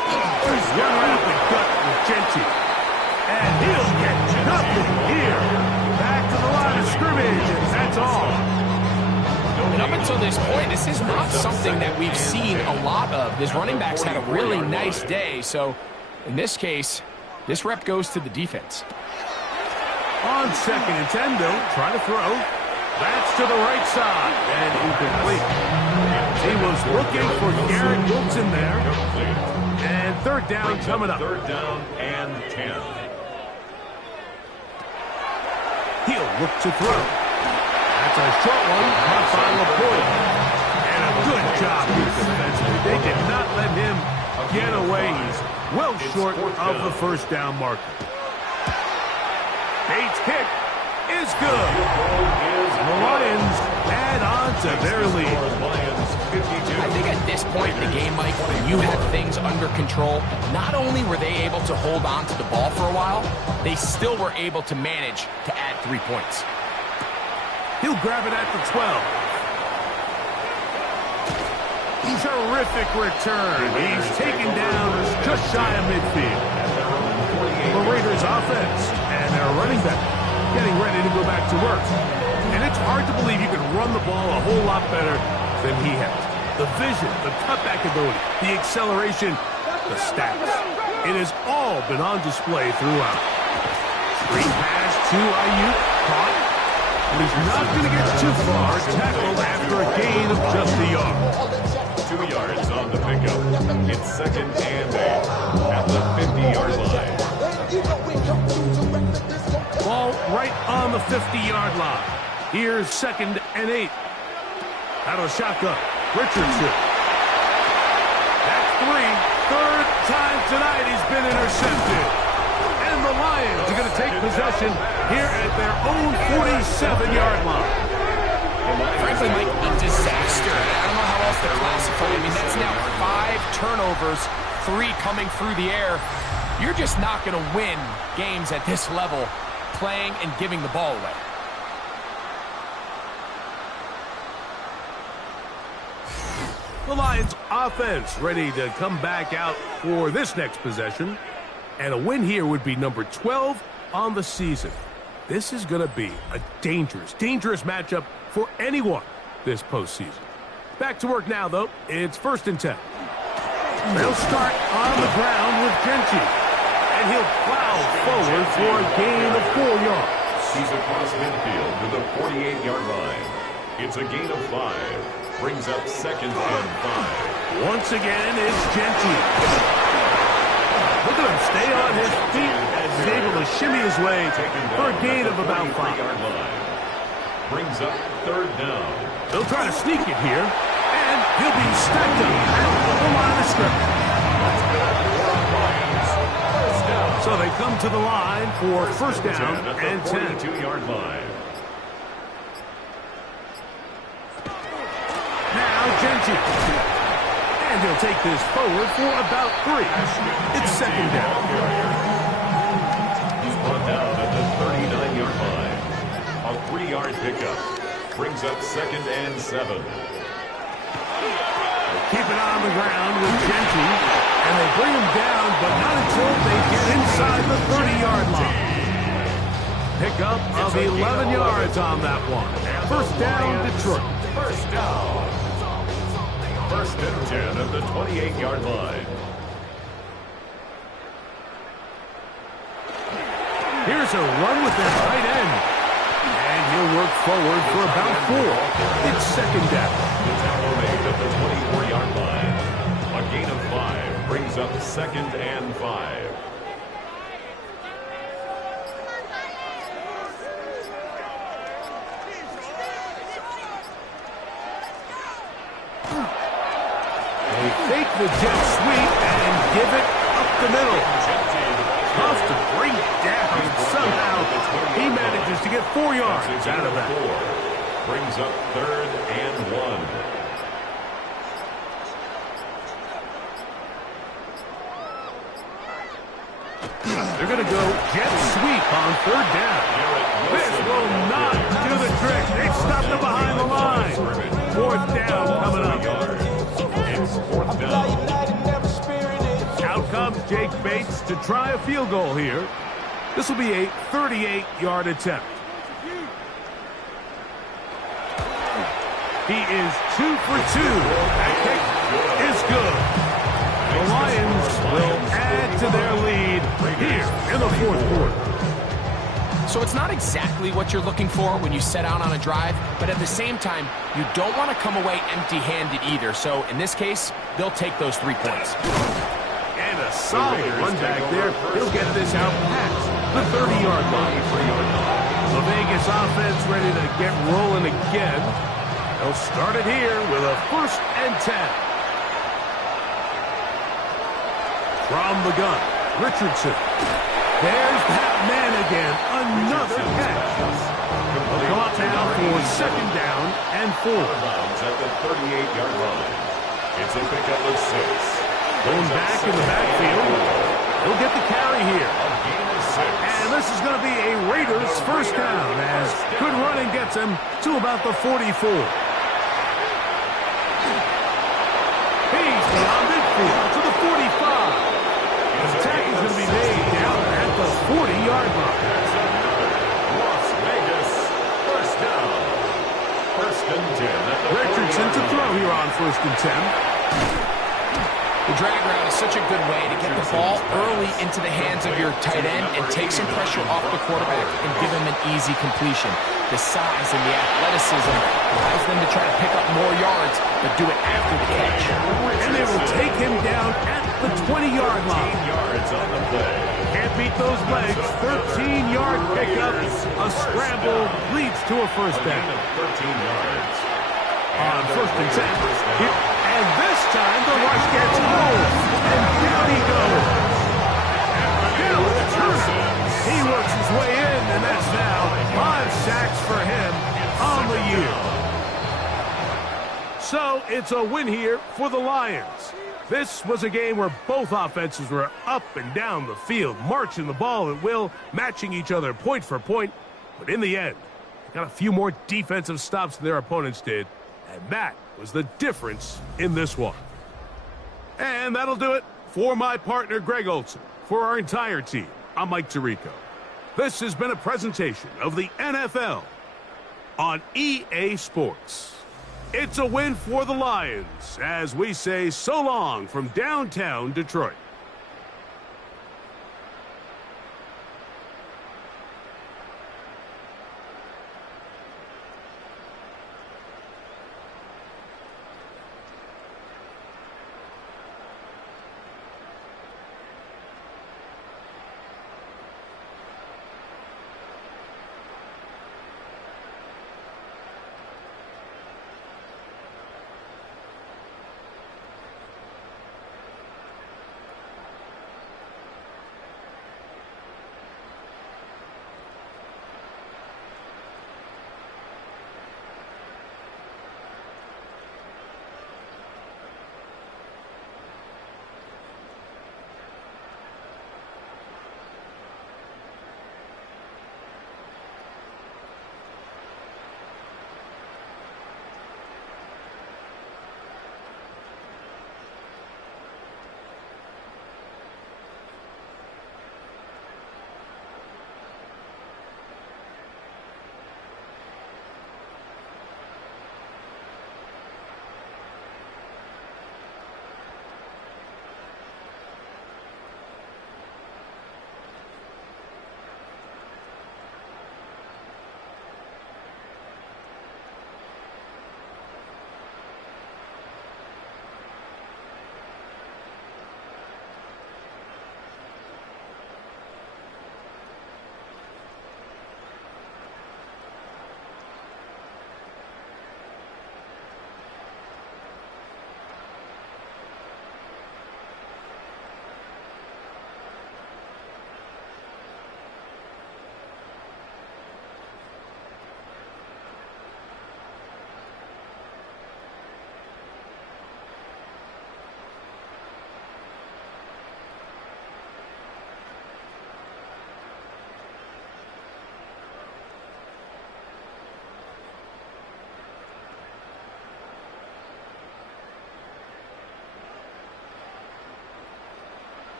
Run out the gut with Genty. And he'll get nothing here. Back to the line of scrimmage, and that's all. And up until this point, this is not something that we've seen a lot of. His running backs had a really nice day, so in this case, this rep goes to the defense. On 2nd and 10, they'll try to throw. That's to the right side, and incomplete. He was looking for Garrett Wilson there. And 3rd down coming up. 3rd down and 10. He'll look to throw. That's a short one, caught by LaPointe. And a good job defensively. They did not let him get away. He's well short of the 1st down marker. Bates' kick is good. And the Lions add on to their lead. I think at this point in the game, Mike, when you have things under control, not only were they able to hold on to the ball for a while, they still were able to manage to add 3 points. He'll grab it at the 12. Terrific return. He's taken down just shy of midfield. The Raiders offense and their running back getting ready to go back to work. And it's hard to believe you can run the ball a whole lot better than he has. The vision, the cutback ability, the acceleration, the stats. It has all been on display throughout. Screen pass to Ayuk, caught. But he's not going to get too far. Tackled after a gain of just a yard. 2 yards on the pickup. It's 2nd and 8 at the 50-yard line. Ball right on the 50-yard line. Here's 2nd and 8. Out of shotgun. Richardson. That's 3. 3rd time tonight he's been intercepted. And the Lions are going to take possession here at their own 47-yard line. Frankly, Mike, a disaster. I don't know how else to classify it. I mean, that's now 5 turnovers, 3 coming through the air. You're just not going to win games at this level playing and giving the ball away. The Lions offense ready to come back out for this next possession. And a win here would be number 12 on the season. This is going to be a dangerous matchup for anyone this postseason. Back to work now, though. It's 1st and 10. They'll start on the ground with Genty. And he'll plow forward for a gain of 4 yards. He's across midfield to the 48-yard line. It's a gain of 5. Brings up 2nd and 5. Once again, it's Genty. Look at him stay on his feet as he's able to shimmy his way for a gain of about 5. Brings up 3rd down. They'll try to sneak it here, and he'll be stacked up at the line of scrimmage. So they come to the line for 1st down and 10. 42-yard line. Now Genty. And he'll take this forward for about 3. It's 2nd down. He's brought down at the 39-yard line. A 3-yard pickup. Brings up 2nd and 7. Keep it on the ground with Genty. And they bring him down, but not until they get inside the 30-yard line. Pickup of 11 yards on that one. 1st down, Detroit. 1st down. 1st and 10 at the 28-yard line. Here's a run with their tight end. And he'll work forward for about 4. It's 2nd down. The tackle made at the 24-yard line. A gain of 5 brings up 2nd and 5. the jet sweep and give it up the middle. Tough to bring down. Somehow he manages to get 4 yards out of that. Brings up 3rd and 1. They're going to go jet sweep on 3rd down. This will not do the trick. They stopped them behind the line. 4th down coming up. It's 4th down. Out comes Jake Bates to try a field goal here. This will be a 38-yard attempt. He is 2 for 2. That kick is good. The Lions will add to their lead here in the 4th quarter. So it's not exactly what you're looking for when you set out on a drive, but at the same time, you don't want to come away empty-handed either. So in this case, they'll take those 3 points. And a solid run back there. He'll get this out past the 30-yard line. The Vegas offense ready to get rolling again. They'll start it here with a 1st and 10. From the gun, Richardson. There's that man again. Another catch. They'll go out now for 2nd down and 4. At the 38-yard line. It's a pickup of 6. Going back in the backfield. He'll get the carry here. And this is going to be a Raiders 1st down as good running gets him to about the 44. He's beyond midfield to the 45. The tackle's going to be made down at the 40-yard line. Las Vegas 1st down. 1st and 10. Richardson to throw here on 1st and 10. The drag route is such a good way to get the ball early into the hands of your tight end and take some pressure off the quarterback and give him an easy completion. The size and the athleticism allows them to try to pick up more yards, but do it after the catch. And they will take him down at the 20-yard line. 15 yards on the play. Can't beat those legs. 13-yard pickup. A scramble leads to a 1st down. 13 yards. On 1st and 10. And this time the rush gets home. And down he goes. Bill Turner. He works his way in, and that's now 5 sacks for him on the year. So it's a win here for the Lions. This was a game where both offenses were up and down the field, marching the ball at will, matching each other point for point. But in the end, they got a few more defensive stops than their opponents did. And that was the difference in this one. And that'll do it for my partner, Greg Olson. For our entire team, I'm Mike Tirico. This has been a presentation of the NFL on EA Sports. It's a win for the Lions as we say so long from downtown Detroit.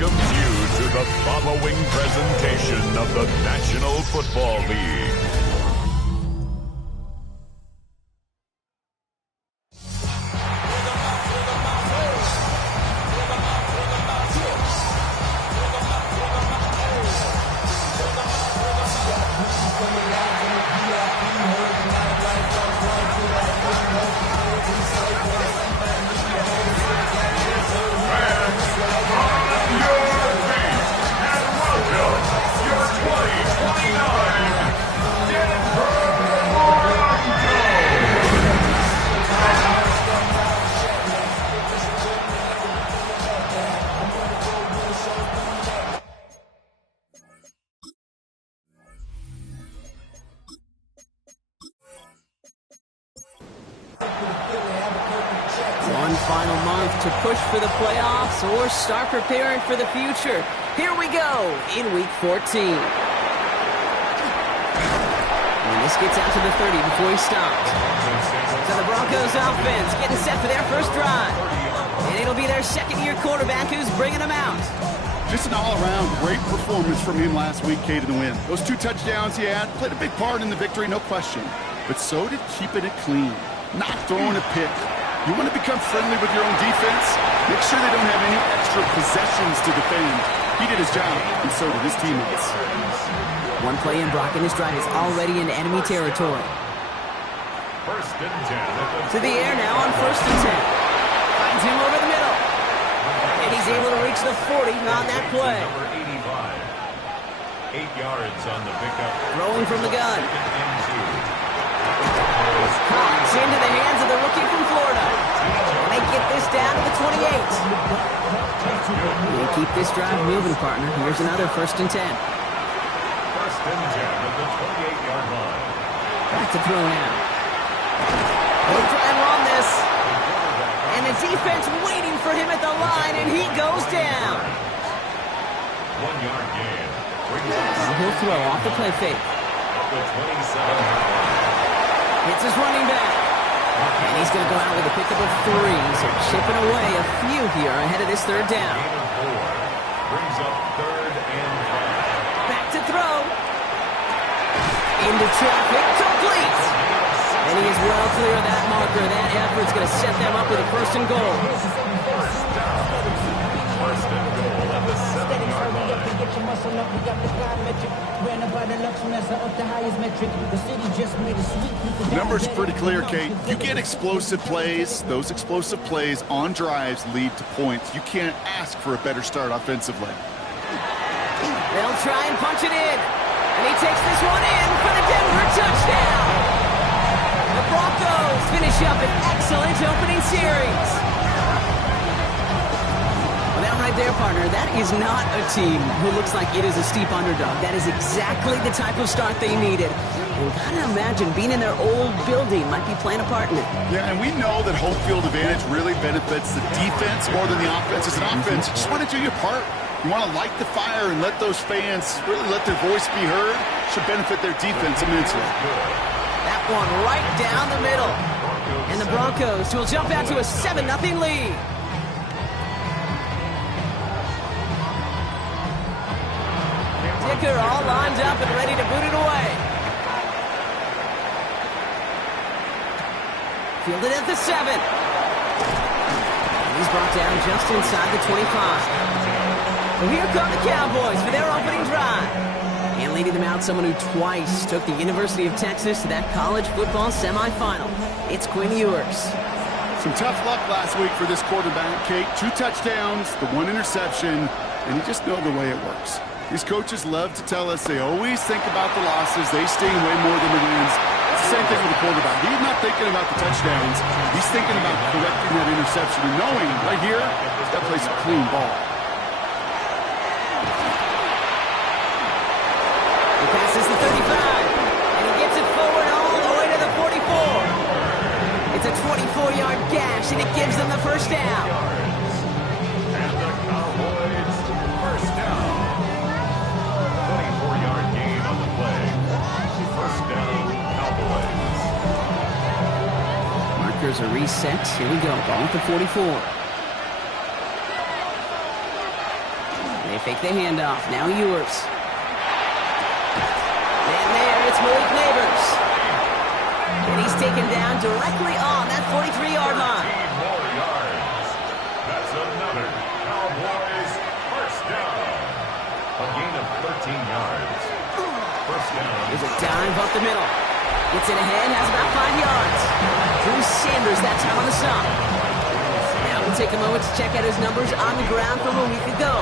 welcomes you to the following presentation of the National Football League. One final month to push for the playoffs or start preparing for the future. Here we go in Week 14. And this gets out to the 30 before he stops. So the Broncos offense getting set for their first drive. And it'll be their second-year quarterback who's bringing them out. Just an all-around great performance from him last week, Kate, in the win. Those 2 touchdowns he had played a big part in the victory, no question. But so did keeping it clean, not throwing a pick. You want to become friendly with your own defense? Make sure they don't have any extra possessions to defend. He did his job, and so did his teammates. One play in Brock, and his drive is already in enemy territory. First and 10. To the air now on first and 10. Finds him over the middle. And he's able to reach the 40 on that play. Number 85. 8 yards on the pickup. Throwing from the gun. Cox into the hands of the rookie from Florida. And they get this down to the 28. They keep this drive moving, partner. Here's another first and 10. First and 10 at the 28-yard line. Back to throw now. They'll try and run this. And the defense waiting for him at the line, and he goes down. 1-yard gain. He'll throw off the play fake. The 27-yard line. Hits his running back. And he's going to go out with a pickup of 3. So chipping away a few here ahead of this third down. Gain of 4. Brings up 3rd and 5. Back to throw. Into traffic. Complete. And he is well clear of that marker. That effort's going to set them up with a first and goal. First and goal at the 7-yard line. The number's pretty clear, Kate. You get explosive plays. Those explosive plays on drives lead to points. You can't ask for a better start offensively. They'll try and punch it in. And he takes this one in for the Denver touchdown. The Broncos finish up an excellent opening series. Well, that right there, partner, that is not a team who looks like it is a steep underdog. That is exactly the type of start they needed. And gotta imagine being in their old building might be playing a part in it. Yeah, and we know that home field advantage really benefits the defense more than the offense. As an offense, you just want to do your part. You want to light the fire and let those fans really let their voice be heard. Should benefit their defense immensely. That one right down the middle. And the Broncos will jump out to a 7-0 lead. Dicker all lined up and ready to boot it away. Fielded at the 7. And he's brought down just inside the 25. Well, here come the Cowboys for their opening drive. And leading them out, someone who twice took the University of Texas to that college football semifinal. It's Quinn Ewers. Some tough luck last week for this quarterback, Kate. 2 touchdowns, the 1 interception, and you just know the way it works. These coaches love to tell us they always think about the losses. They sting way more than the wins. It's the same thing with the quarterback. He's not thinking about the touchdowns. He's thinking about correcting that interception and knowing right here, that plays a clean ball. He passes the 35, and he gets it forward all the way to the 44. It's a 24-yard gash, and it gives them the first down. And the Cowboys first down. 24-yard gain on the play. First down, Cowboys. Markers are reset. Here we go. Ball at the 44. They fake the handoff. Now Ewers. And there, it's Malik Neighbors. And he's taken down directly on that 43-yard line. More yards. That's another Cowboys first down. A gain of 13 yards. First down. There's a dive up the middle. Gets it ahead, has about 5 yards. Drew Sanders that time on the stop. Now we'll take a moment to check out his numbers on the ground from a week ago.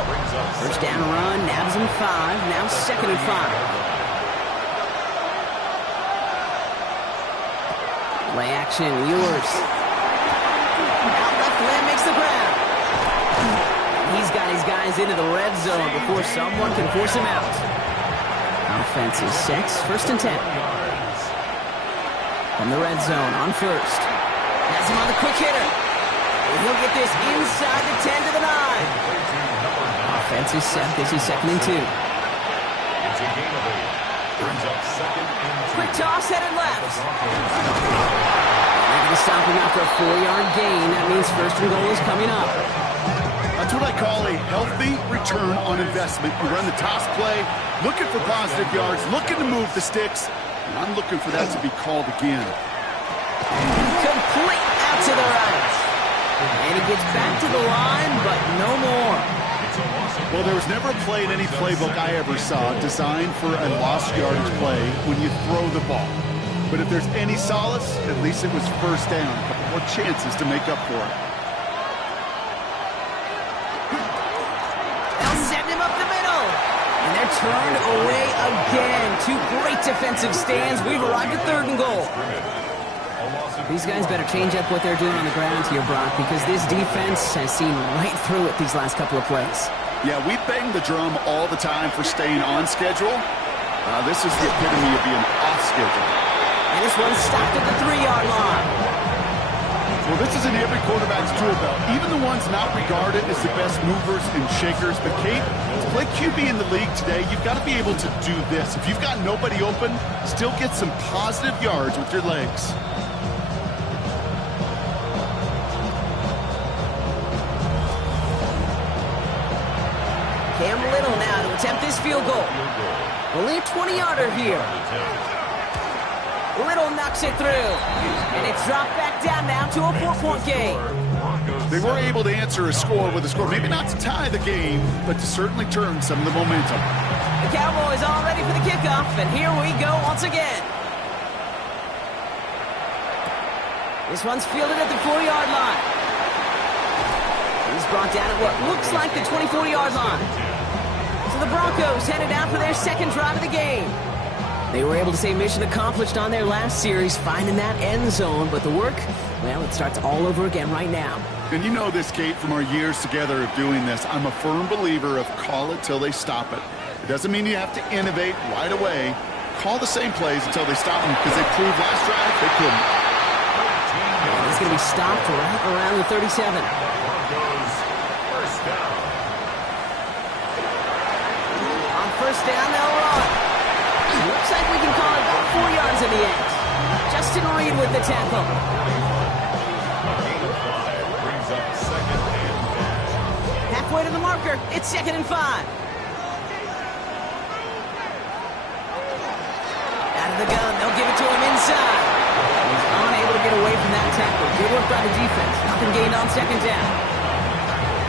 First down run, nabs him 5, now 2nd and 5. Play action, Ewers. Out left limb makes the grab. He's got his guys into the red zone before someone can force him out. Offense is set, 1st and 10. From the red zone on first. Has him on the quick hitter. And he'll get this inside the 10 to the 9. Offense is set, this is 2nd and 2. It's a gain of 8. Brings up 2nd and 2. Quick toss headed left. They're going to stop him after a 4-yard gain. That means 1st and goal is coming up. That's what I call a healthy return on investment. You run the toss play, looking for positive yards, looking to move the sticks, and I'm looking for that to be called again. Complete out to the right. And he gets back to the line, but no more. Well, there was never a play in any playbook I ever saw designed for a lost yardage play when you throw the ball. But if there's any solace, at least it was first down. A couple more chances to make up for it. They'll send him up the middle. And they're turned away again. 2 great defensive stands. We've arrived at 3rd and goal. These guys better change up what they're doing on the ground here, Brock, because this defense has seen right through it these last couple of plays. Yeah, we bang the drum all the time for staying on schedule. This is the epitome of being off schedule. And this one's stopped at the 3-yard line. Well, this is in every quarterback's tool belt, even the ones not regarded as the best movers and shakers. But, Kate, to play QB in the league today, you've got to be able to do this. If you've got nobody open, still get some positive yards with your legs. Cam Little now to attempt this field goal. Only a 20-yarder here. Little knocks it through. And it's dropped back down now to a 4-point game. They were able to answer a score with a score, maybe not to tie the game, but to certainly turn some of the momentum. The Cowboys all ready for the kickoff, and here we go once again. This one's fielded at the 4-yard line. He's brought down at what looks like the 24-yard line. So the Broncos headed out for their 2nd drive of the game. They were able to say mission accomplished on their last series, finding that end zone. But the work, well, it starts all over again right now. And you know this, Kate, from our years together of doing this. I'm a firm believer of call it till they stop it. It doesn't mean you have to innovate right away. Call the same plays until they stop them, because they proved last drive they couldn't. He's going to be stopped right around the 37. On first down, they'll run. Looks like we can call it about 4 yards in the end. Justin Reed with the tackle. Halfway to the marker. It's 2nd and 5. Out of the gun. They'll give it to him inside. He's unable to get away from that tackle. Good work by the defense. Nothing gained on 2nd down.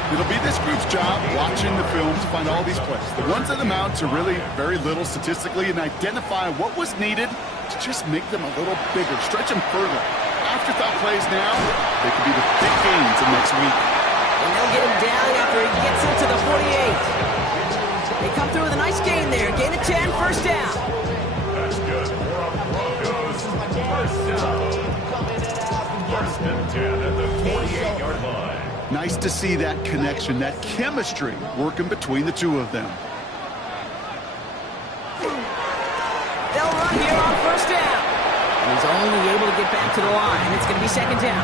It'll be this group's job watching the film to find all these plays. The ones that amount to really very little statistically, and identify what was needed to just make them a little bigger, stretch them further. Afterthought plays now, they could be the big gains of next week. And they'll get him down after he gets into the 48. They come through with a nice gain there. Gain of 10, first down. That's good. Broncos, first down. 1st and 10 at the 48-yard line. Nice to see that connection, that chemistry working between the two of them. They'll run here on first down. He's only able to get back to the line. It's going to be 2nd down.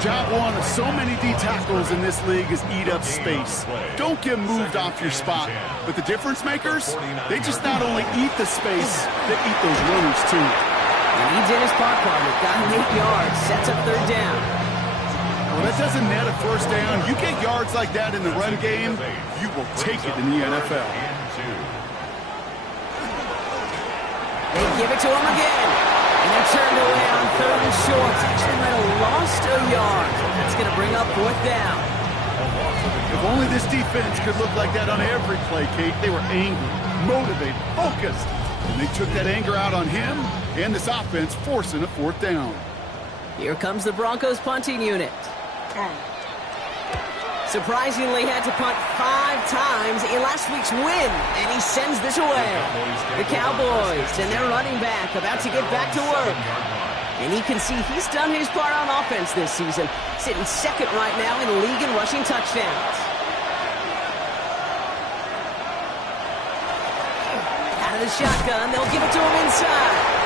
Job one of so many D tackles in this league is eat up space. Don't get moved off your spot. But the difference makers, they just not only eat the space, they eat those runners too. And he did his part, partner. Got him 8 yards. Sets up 3rd down. Well, that doesn't net a first down. You get yards like that in the run game, you will take it in the NFL. They give it to him again. And they're turned away on 3rd and short. Actually might have lost a yard. That's going to bring up 4th down. If only this defense could look like that on every play, Kate. They were angry, motivated, focused. And they took that anger out on him and this offense, forcing a 4th down. Here comes the Broncos punting unit. Surprisingly had to punt 5 times in last week's win, and he sends this away. The Cowboys and their running back about to get back to work. And you can see he's done his part on offense this season, sitting 2nd right now in the league in rushing touchdowns. Out of the shotgun, they'll give it to him inside.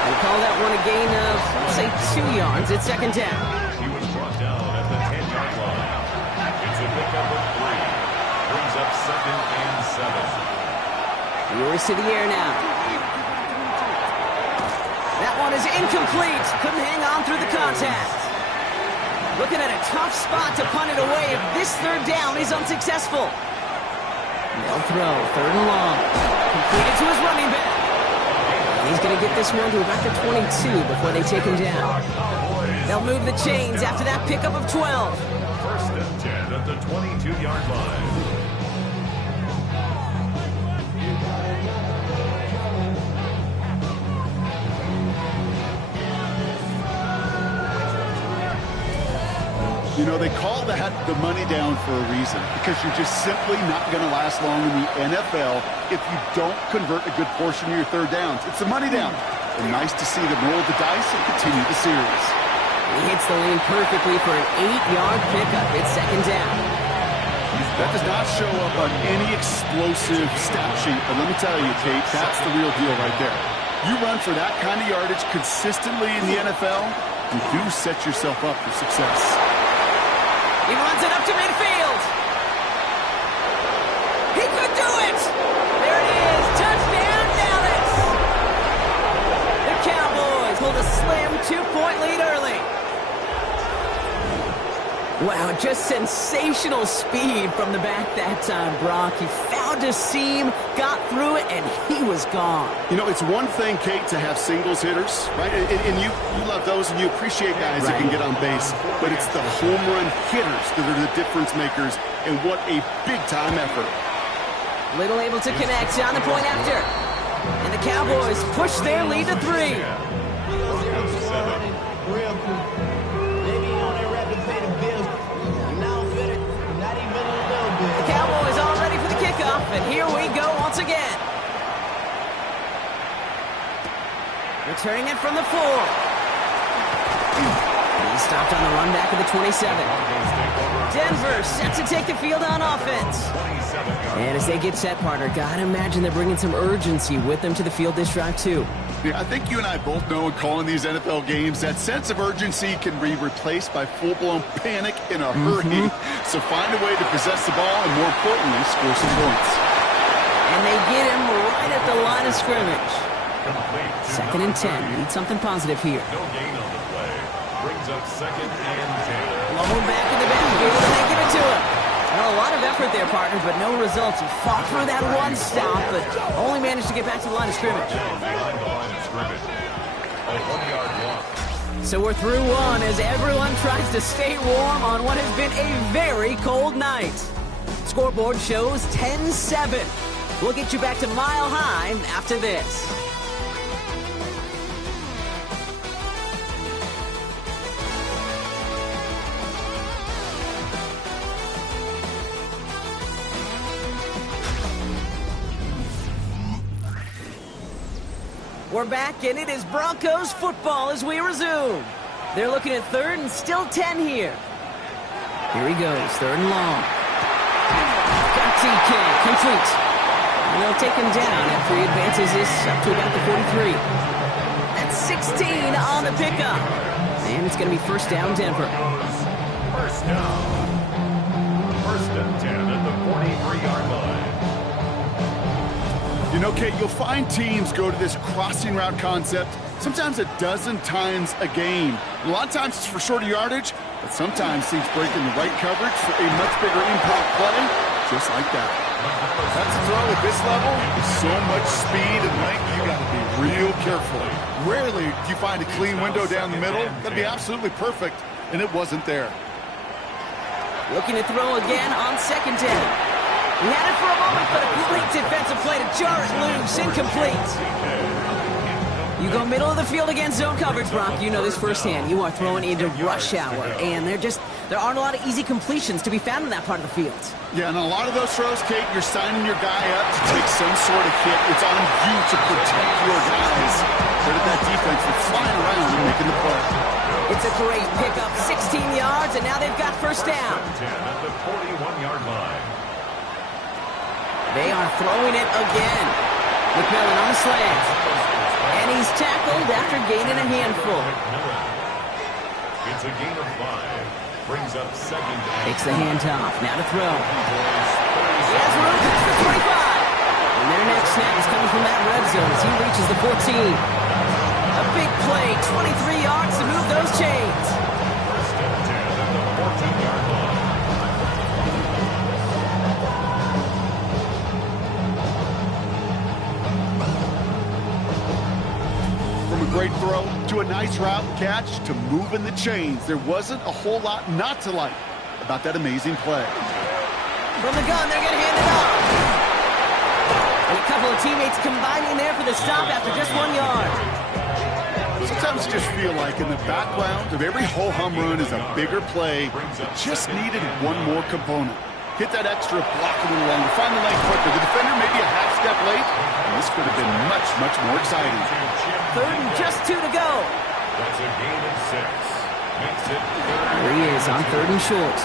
They call that one a gain of, say, 2 yards at 2nd down. He was brought down at the 10-yard line. It's a pickup of 3. Brings up 2nd and 7. Yours to the air now. That one is incomplete. Couldn't hang on through the contact. Looking at a tough spot to punt it away if this 3rd down is unsuccessful. They'll throw 3rd and long. Completed to his running back. He's going to get this one to about the 22 before they take him down. They'll move the chains after that pickup of 12. 1st and 10 at the 22-yard line. You know, they call that the money down for a reason, because you're just simply not going to last long in the NFL if you don't convert a good portion of your 3rd downs. It's the money down. And nice to see them roll the dice and continue the series. He hits the lane perfectly for an 8-yard pickup. It's 2nd down. That does not show up on any explosive stat sheet, but let me tell you, Kate, that's the real deal right there. You run for that kind of yardage consistently in the NFL, you do set yourself up for success. He runs it up to midfield. He could do it. There it is. Touchdown, Dallas. The Cowboys hold a slim 2-point lead early. Wow, just sensational speed from the back that time, Brock. He found a seam, got through it, and he was gone. You know, it's one thing, Kate, to have singles hitters, right? And you love those, and you appreciate guys that can get on base. But it's the home run hitters that are the difference makers, and what a big-time effort. Little able to connect on the point after. And the Cowboys push their lead to 3. The Cowboys all ready for the kickoff, and here we go once again. Returning it from the 4. He's stopped on the run back of the 27. Denver set to take the field on offense. And as they get set, partner, gotta imagine they're bringing some urgency with them to the field this drive, too. Yeah, I think you and I both know in calling these NFL games that sense of urgency can be replaced by full-blown panic in a hurry. So find a way to possess the ball and, more importantly, score some points. And they get him right at the line of scrimmage. 2nd and 10. Need something positive here. No gain on the play. Brings up 2nd and 10. Low back in the backfield, and they give it to him. Well, a lot of effort there, partner, but no results. He fought through that one stop, but only managed to get back to the line of scrimmage. Behind the line of scrimmage. A 1-yard walk. So we're through one as everyone tries to stay warm on what has been a very cold night. Scoreboard shows 10-7. We'll get you back to Mile High after this. We're back, and it is Broncos football as we resume. They're looking at 3rd and still 10 here. Here he goes, 3rd and long. Got TK, complete. And they'll take him down after he advances this up to about the 43. That's 16 on the pickup. And it's going to be 1st down, Denver. 1st down. 1st and 10 at the 43-yard line. You know, Kate, you'll find teams go to this crossing route concept sometimes a dozen times a game. A lot of times it's for shorter yardage, but sometimes teams break in the right coverage for a much bigger impact play, just like that. That's a throw at this level. With so much speed and length, you got to be real careful. Rarely do you find a clean window down the middle. That'd be absolutely perfect, and it wasn't there. Looking to throw again on second down. He had it for a moment, but a great defensive play to jar it loose. Incomplete. You go middle of the field against zone coverage, Brock. You know this firsthand. You are throwing into rush hour, and there aren't a lot of easy completions to be found in that part of the field. Yeah, and a lot of those throws, Kate, you're signing your guy up to take some sort of hit. It's on you to protect your guys. Credit that defense for flying around and making the play. It's a great pickup, 16 yards, and now they've got first down. At the 41-yard line. They are throwing it again. McMillan on the slant. And he's tackled after gaining a handful. It's a gain of 5. Brings up second down. Takes the handoff. Now to throw. He has room for 25. And their next snap is coming from that red zone as he reaches the 14. A big play, 23 yards to move those chains. First and 10 at the 14-yard line. From a great throw to a nice route catch to moving the chains, there wasn't a whole lot not to like about that amazing play. From the gun, they're going to hand it off. And a couple of teammates combining there for the stop after just 1 yard. Sometimes you just feel like in the background of every ho-hum run is a bigger play that just needed one more component. Hit that extra block a little longer, find the lane quicker. The defender maybe a half step late, and this could have been much, much more exciting. Third and just 2 to go. That's a gain of 6. Makes it There he is on third and short.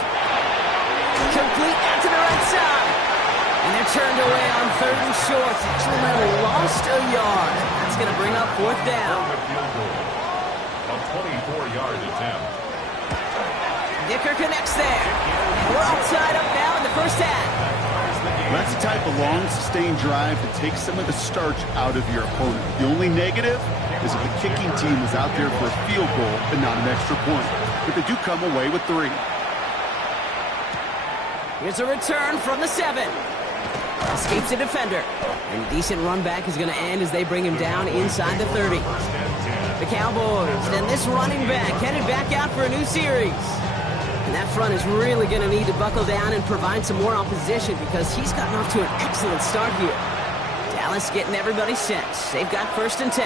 Complete out to the right side. And they're turned away on third and short. Actually might have lost a yard. That's going to bring up fourth down. A 24-yard attempt. Dicker connects there. And we're all tied up now in the first half. That's the type of long, sustained drive that takes some of the starch out of your opponent. The only negative is if the kicking team is out there for a field goal and not an extra point. But they do come away with 3. Here's a return from the 7. Escapes the defender. And a decent run back is going to end as they bring him down inside the 30. The Cowboys and this running back headed back out for a new series. And that front is really going to need to buckle down and provide some more opposition because he's gotten off to an excellent start here. Dallas getting everybody set. They've got first and 10.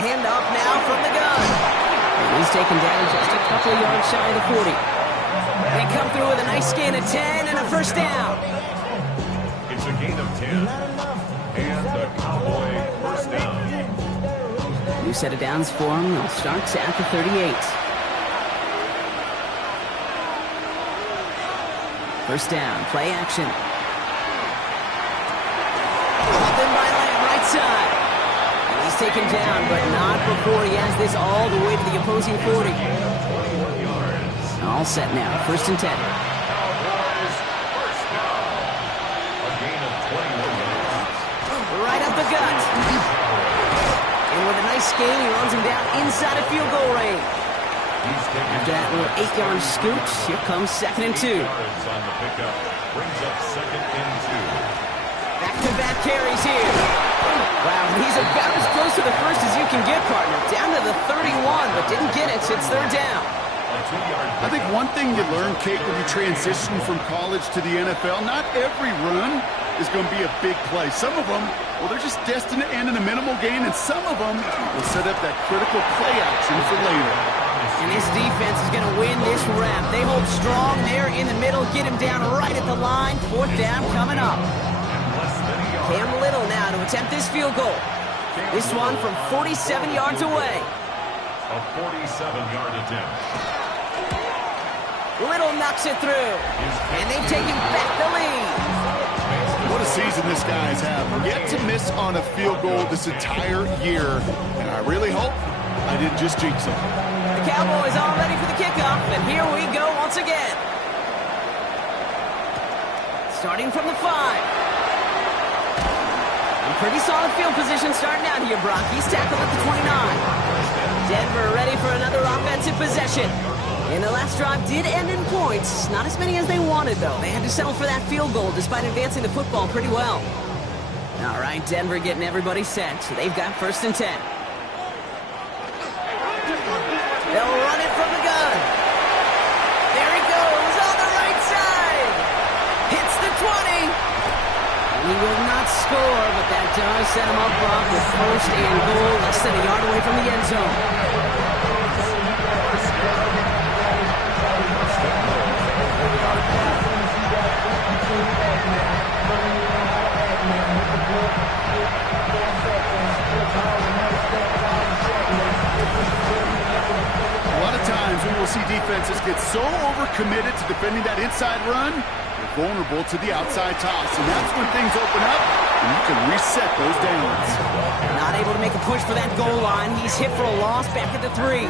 Hand off now from the gun. And he's taken down just a couple of yards shy of the 40. They come through with a nice gain of 10 and a first down. It's a gain of 10. And the Cowboy first down. New set of downs for him. They'll start at the 38. First down, play action. Up in by Lamb, right side. And he's taken down, but not before he has this all the way to the opposing 40. All set now, first and 10. Cowboys first down. A gain of 21 yards. Right up the gut. And with a nice gain, he runs him down inside of field goal range. After that little 8-yard scoot, here comes second and 2. On the pickup. Brings up second and 2. Back-to-back carries here. Wow, he's about as close to the first as you can get, partner. Down to the 31, but didn't get it, so it's third down. I think one thing you learn, Kate, when you transition from college to the NFL, not every run is going to be a big play. Some of them, well, they're just destined to end in a minimal gain, and some of them will set up that critical play action for later. And this defense is going to win this rep. They hold strong there in the middle, get him down right at the line. Fourth down coming up. Cam Little now to attempt this field goal. This one from 47 yards away. A 47-yard attempt. Little knocks it through. And they've taken back the lead. What a season this guy's had. Yet to miss on a field goal this entire year. And I really hope I didn't just jinx him. The Cowboys all ready for the kickoff, and here we go once again. starting from the 5. Pretty solid field position starting out here, Brock. He's tackled at the 29. Denver ready for another offensive possession. And the last drive did end in points. Not as many as they wanted, though. They had to settle for that field goal despite advancing the football pretty well. All right, Denver getting everybody set. They've got 1st and 10. They'll run it from the gun. There he goes on the right side. Hits the 20. He will not score, but that does set him up, Brock, with 1st and goal, less than a yard away from the end zone. A lot of times we will see defenses get so overcommitted to defending that inside run, vulnerable to the outside toss, and that's when things open up and you can reset those downs. Not able to make a push for that goal line. He's hit for a loss back at the 3.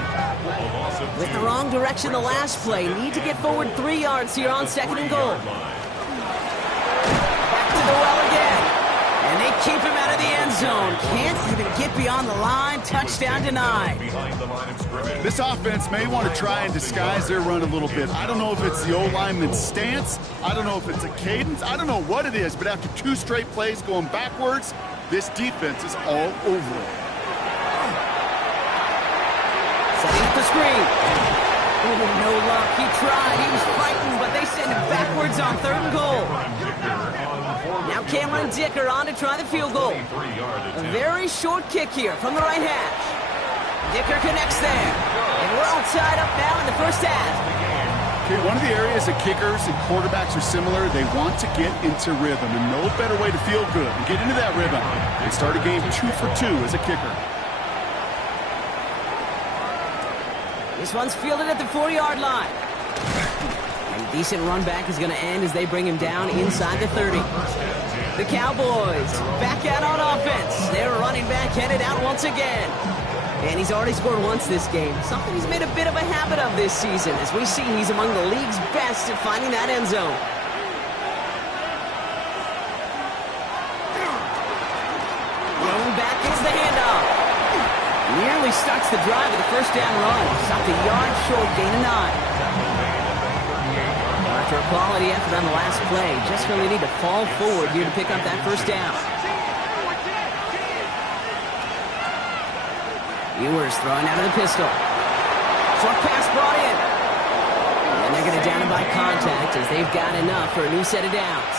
With the wrong direction the last play. Need to get forward 3 yards here on 2nd and goal. Back to the well again. And they keep him out of the end zone. Can't even get beyond the line. Touchdown denied. This offense may want to try and disguise their run a little bit. I don't know if it's the O-lineman's stance. I don't know if it's a cadence. I don't know what it is, but after 2 straight plays going backwards, this defense is all over it. Setting up the screen. Oh, no luck. He tried. He was fighting, but they send him backwards on 3rd and goal. Now Cameron Dicker on to try the field goal. A very short kick here from the right hash. Dicker connects there. And we're all tied up now in the 1st half. Okay, one of the areas that kickers and quarterbacks are similar, they want to get into rhythm. And no better way to feel good and get into that rhythm and start a game 2 for 2 as a kicker. This one's fielded at the 40-yard line. And a decent run back is going to end as they bring him down inside the 30. The Cowboys back out on offense. Their running back headed out once again. And he's already scored once this game. Something he's made a bit of a habit of this season. As we see, he's among the league's best at finding that end zone. Thrown back is the handoff. Nearly starts the drive with a 1st down run. Stopped a yard short, gain of 9. After a quality effort on the last play, just really need to fall forward here to pick up that 1st down. Ewers throwing out of the pistol. Short pass brought in. And they're going to down him by contact as they've got enough for a new set of downs.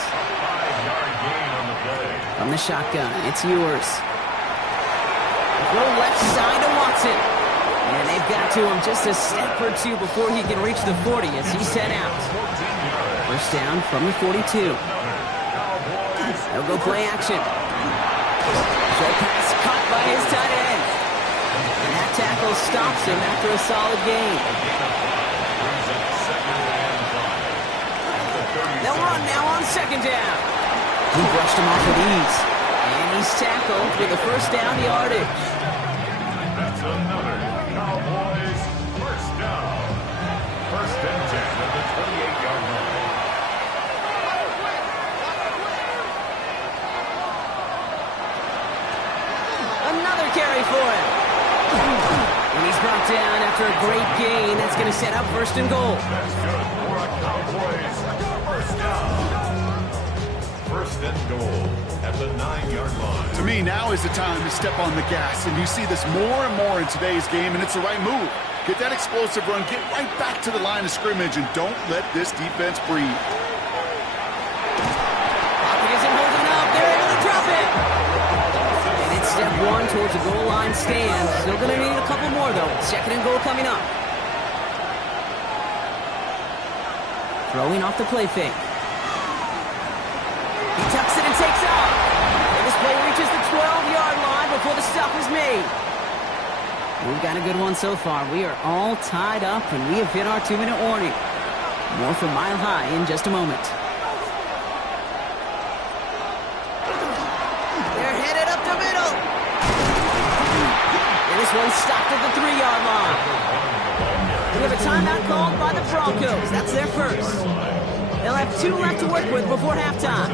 From the shotgun, it's Ewers. Throw left side to Watson. And they've got to him just a step or 2 before he can reach the 40 as he's sent out. 1st down from the 42. They'll go play action. Short pass caught by his tight end. And that tackle stops him after a solid gain. They'll run now on 2nd down. He brushed him off with ease. And he's tackled with a 1st down yardage. That's another Cowboys 1st down. 1st and 10 at the 28-yard line. Another carry for him. And he's brought down after a great gain. That's going to set up 1st and goal. That's good for a Cowboys 1st down. 1st and goal at the 9-yard line. To me, now is the time to step on the gas, and you see this more and more in today's game, and it's the right move. Get that explosive run, get right back to the line of scrimmage, and don't let this defense breathe. Pocket isn't holding up. They're able to drop it. And it's step 1 towards a goal line stand. Still going to need a couple more, though. 2nd and goal coming up. Throwing off the play fake. He tucks it and takes off. And this play reaches the 12-yard line before the stop is made. We've got a good one so far. We are all tied up, and we have hit our 2-minute warning. More from Mile High in just a moment. They're headed up the middle. And this one's stopped at the 3-yard line. We have a timeout called by the Broncos. That's their first. They'll have 2 left to work with before halftime.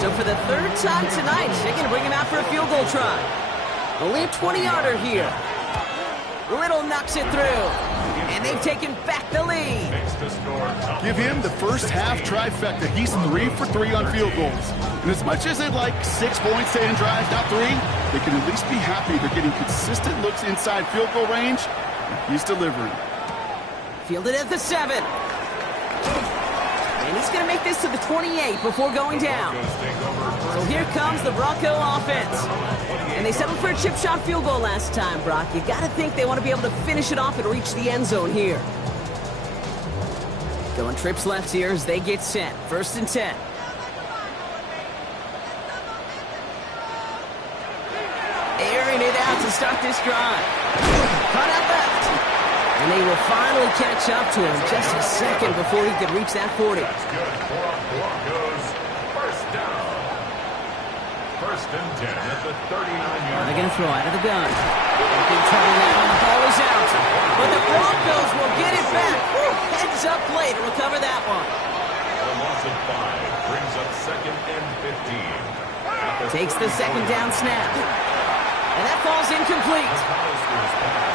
So for the 3rd time tonight, they're going to bring him out for a field goal try. Only a 20-yarder here. Little knocks it through. And they've taken back the lead. Give him the first half trifecta. He's 3 for 3 on field goals. And as much as they'd like 6 points to end drives, not 3, they can at least be happy they're getting consistent looks inside field goal range. He's delivering. Fielded at the 7. And he's going to make this to the 28 before going down. So here comes the Bronco offense. And they settled for a chip shot field goal last time, Brock. You got to think they want to be able to finish it off and reach the end zone here. Going trips left here as they get set. 1st and 10. Airing it out to start this drive. Cut out left. And they will finally catch up to him just a second before he could reach that 40. That's good for Broncos. First down. 1st and 10 at the 39-yard. They're going to throw out of the gun. Big trouble now, and the ball is out. But the Broncos will get it back. Woo, heads up play to recover that one. A loss of 5 brings up 2nd and 15. Takes the 2nd down snap. And that falls incomplete.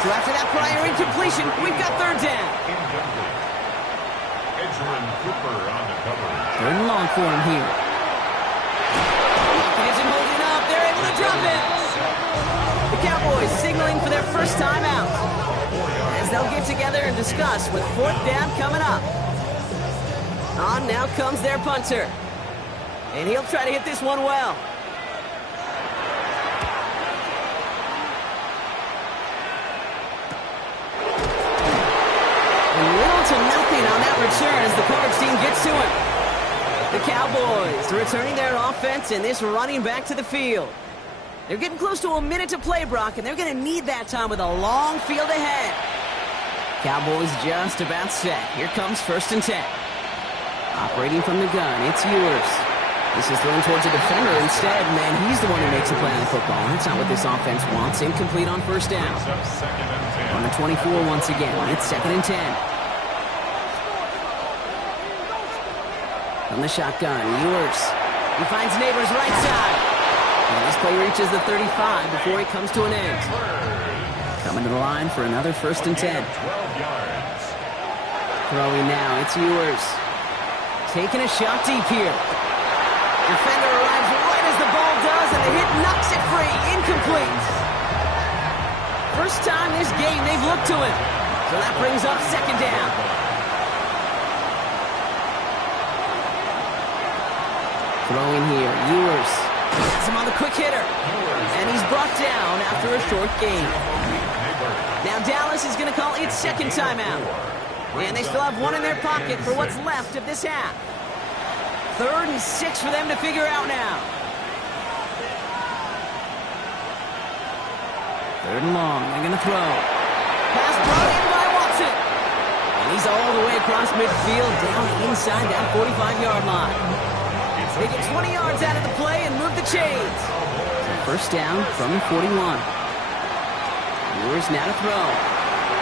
So after that prior incompletion, we've got 3rd down. Edgerrin Cooper on the cover. 3rd and long for him here. Isn't holding up. They're able to drop it. The Cowboys signaling for their first time out. As they'll get together and discuss with 4th down coming up. On now comes their punter. And he'll try to hit this one well. Little to nothing on that return as the coverage team gets to him. The Cowboys returning their offense and this running back to the field. They're getting close to a minute to play, Brock, and they're going to need that time with a long field ahead. Cowboys just about set. Here comes 1st and 10. Operating from the gun, it's Ewers. This is thrown towards a defender instead. Man, he's the one who makes a play on the football. That's not what this offense wants. Incomplete on 1st down. On the 24 once again. It's 2nd and 10. From the shotgun, Ewers. He finds Neighbors right side. And this play reaches the 35 before it comes to an end. Coming to the line for another 1st and 10. Throwing now, it's Ewers. Taking a shot deep here. Defender arrives right as the ball does, and the hit knocks it free. Incomplete. First time this game they've looked to him. So that brings up 2nd down. Throwing here, Ewers. Has him on the quick hitter. And he's brought down after a short gain. Now Dallas is going to call its 2nd timeout. And they still have 1 in their pocket for what's left of this half. 3rd and 6 for them to figure out now. 3rd and long. They're going to throw. Pass brought in by Watson. And he's all the way across midfield, down inside that 45-yard line. They get 20 yards out of the play and move the chains. So 1st down from the 41. Ewers now to throw.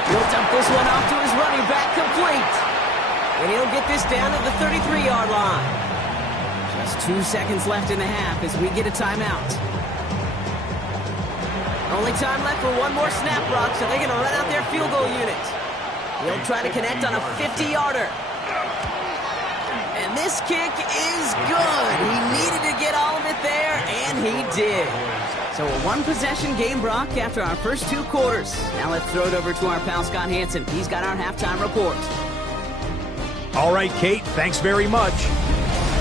He'll dump this one off to his running back, complete. And he'll get this down to the 33-yard line. Just 2 seconds left in the half as we get a timeout. Only time left for one more snap, Brock, so they're going to run out their field goal unit. He'll try to connect on a 50-yarder. And this kick is good. He needed to get all of it there, and he did. So a 1-possession game, Brock, after our first 2 quarters. Now let's throw it over to our pal Scott Hansen. He's got our halftime report. All right, Kate, thanks very much.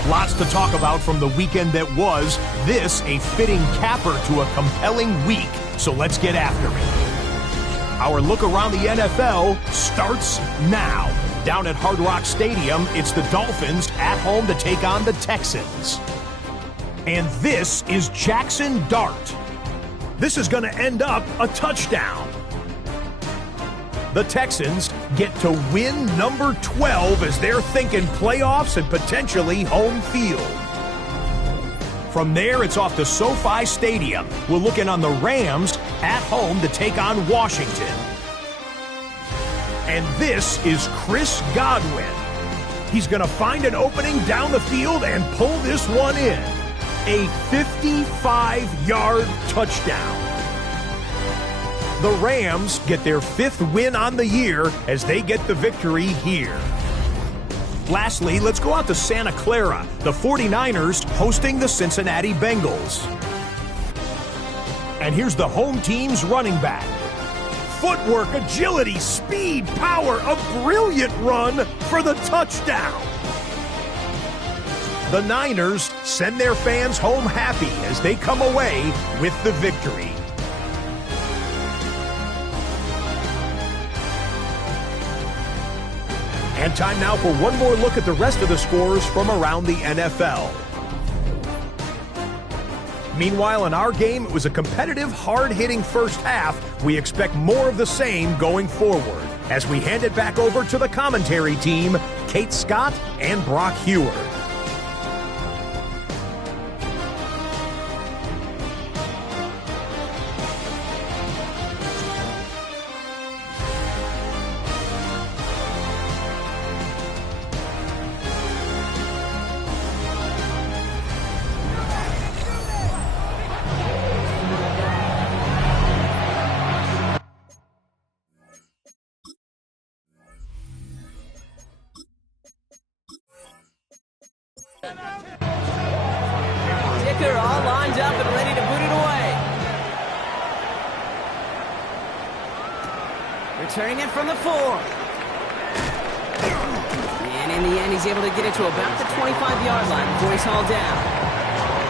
Lots to talk about from the weekend that was. This a fitting capper to a compelling week. So let's get after it. Our look around the NFL starts now. Down at Hard Rock Stadium, it's the Dolphins at home to take on the Texans. And this is Jackson Dart. This is going to end up a touchdown. The Texans get to win number 12 as they're thinking playoffs and potentially home field. From there, it's off to SoFi Stadium. We're looking on the Rams at home to take on Washington. And this is Chris Godwin. He's going to find an opening down the field and pull this one in. A 55-yard touchdown. The Rams get their 5th win on the year as they get the victory here. Lastly, let's go out to Santa Clara. The 49ers hosting the Cincinnati Bengals. And here's the home team's running back. Footwork, agility, speed, power, a brilliant run for the touchdown. The Niners send their fans home happy as they come away with the victory. And time now for one more look at the rest of the scores from around the NFL. Meanwhile, in our game, it was a competitive, hard-hitting first half. We expect more of the same going forward as we hand it back over to the commentary team, Kate Scott and Brock Heward. Dicker all lined up and ready to boot it away. Returning it from the 4. And in the end, he's able to get it to about the 25-yard line before he's hauled down.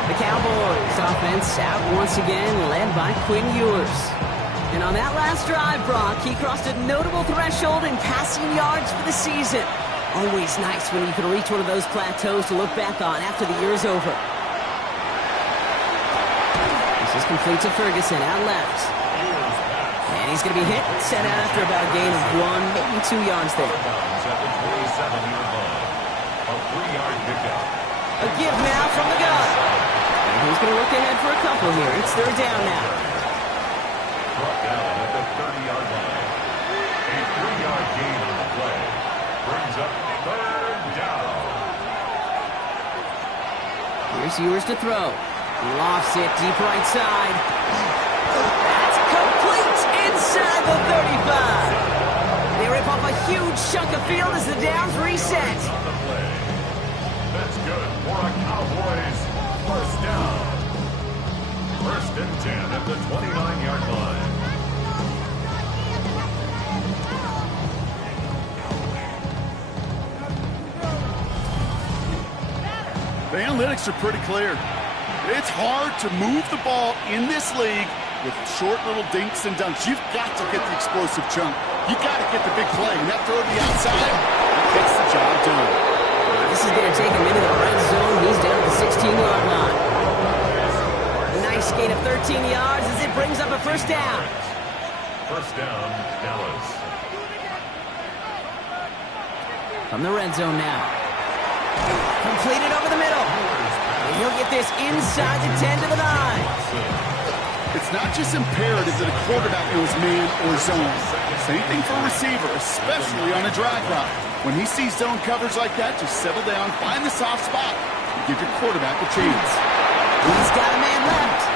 The Cowboys offense out once again, led by Quinn Ewers. And on that last drive, Brock, he crossed a notable threshold in passing yards for the season. Always nice when you can reach one of those plateaus to look back on after the year's over. This is complete to Ferguson out left. And he's going to be hit and set out after about a gain of 1, maybe 2 yards there. A give now from the gun. And he's going to look ahead for a couple here. It's 3rd down now. Brought down at the 30-yard line. A 3-yard gain on the play. Brings up 3rd down. Here's Ewers to throw. He lofts it deep right side. That's complete inside the 35. They rip off a huge chunk of field as the downs reset. That's good for a Cowboys 1st down. 1st and 10 at the 29-yard line. The analytics are pretty clear. It's hard to move the ball in this league with short little dinks and dunks. You've got to get the explosive chunk. You've got to get the big play. And that throw to the outside gets the job done. This is going to take him into the red zone. He's down at the 16-yard line. A nice gain of 13 yards as it brings up a 1st down. 1st down, Dallas. From the red zone now. Completed over the middle. And he'll get this inside the 10 to the 9. It's not just imperative that a quarterback knows man or zone. Same thing for a receiver, especially on a drag route. When he sees zone coverage like that, just settle down, find the soft spot, and give your quarterback a chance. He's got a man left.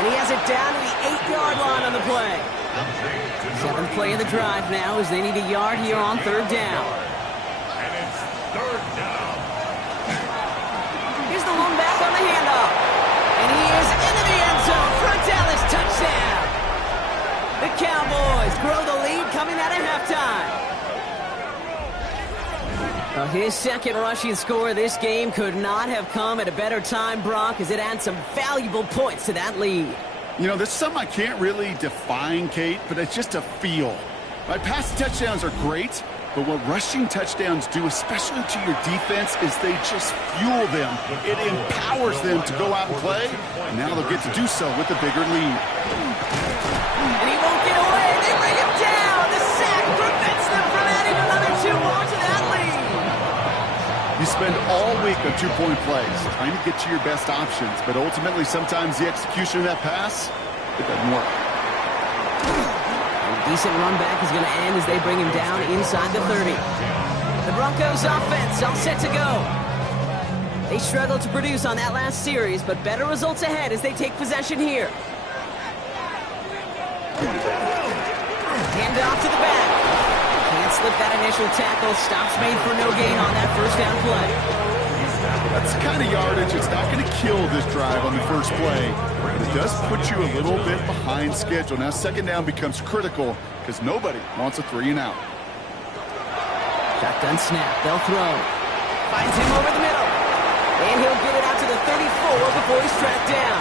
And he has it down to the 8-yard line on the play. 7th play of the drive now as they need a yard here on 3rd down. And it's 3rd down. Here's the one back on the handoff. And he is into the end zone for a Dallas touchdown. The Cowboys grow the lead coming out of halftime. His 2nd rushing score of this game could not have come at a better time, Brock, as it adds some valuable points to that lead. You know, this is something I can't really define, Kate, but it's just a feel. My passing touchdowns are great, but what rushing touchdowns do, especially to your defense, is they just fuel them. It empowers them to go out and play, and now they'll get to do so with a bigger lead. And he won't get away. They bring him down. The sack prevents them from adding another 2 more to that lead. You spend all week on 2-point plays, trying to get to your best options, but ultimately sometimes the execution of that pass, it doesn't work. A decent run back is going to end as they bring him down inside the 30. The Broncos offense all set to go. They struggled to produce on that last series, but better results ahead as they take possession here. Hand off to the back. Can't slip that initial tackle. Stops made for no gain on that first down play. That's the kind of yardage. It's not going to kill this drive on the first play, but it does put you a little bit behind schedule. Now second down becomes critical because nobody wants a 3 and out. Shotgun snap. They'll throw. Finds him over the middle. And he'll get it out to the 34 before he's tracked down.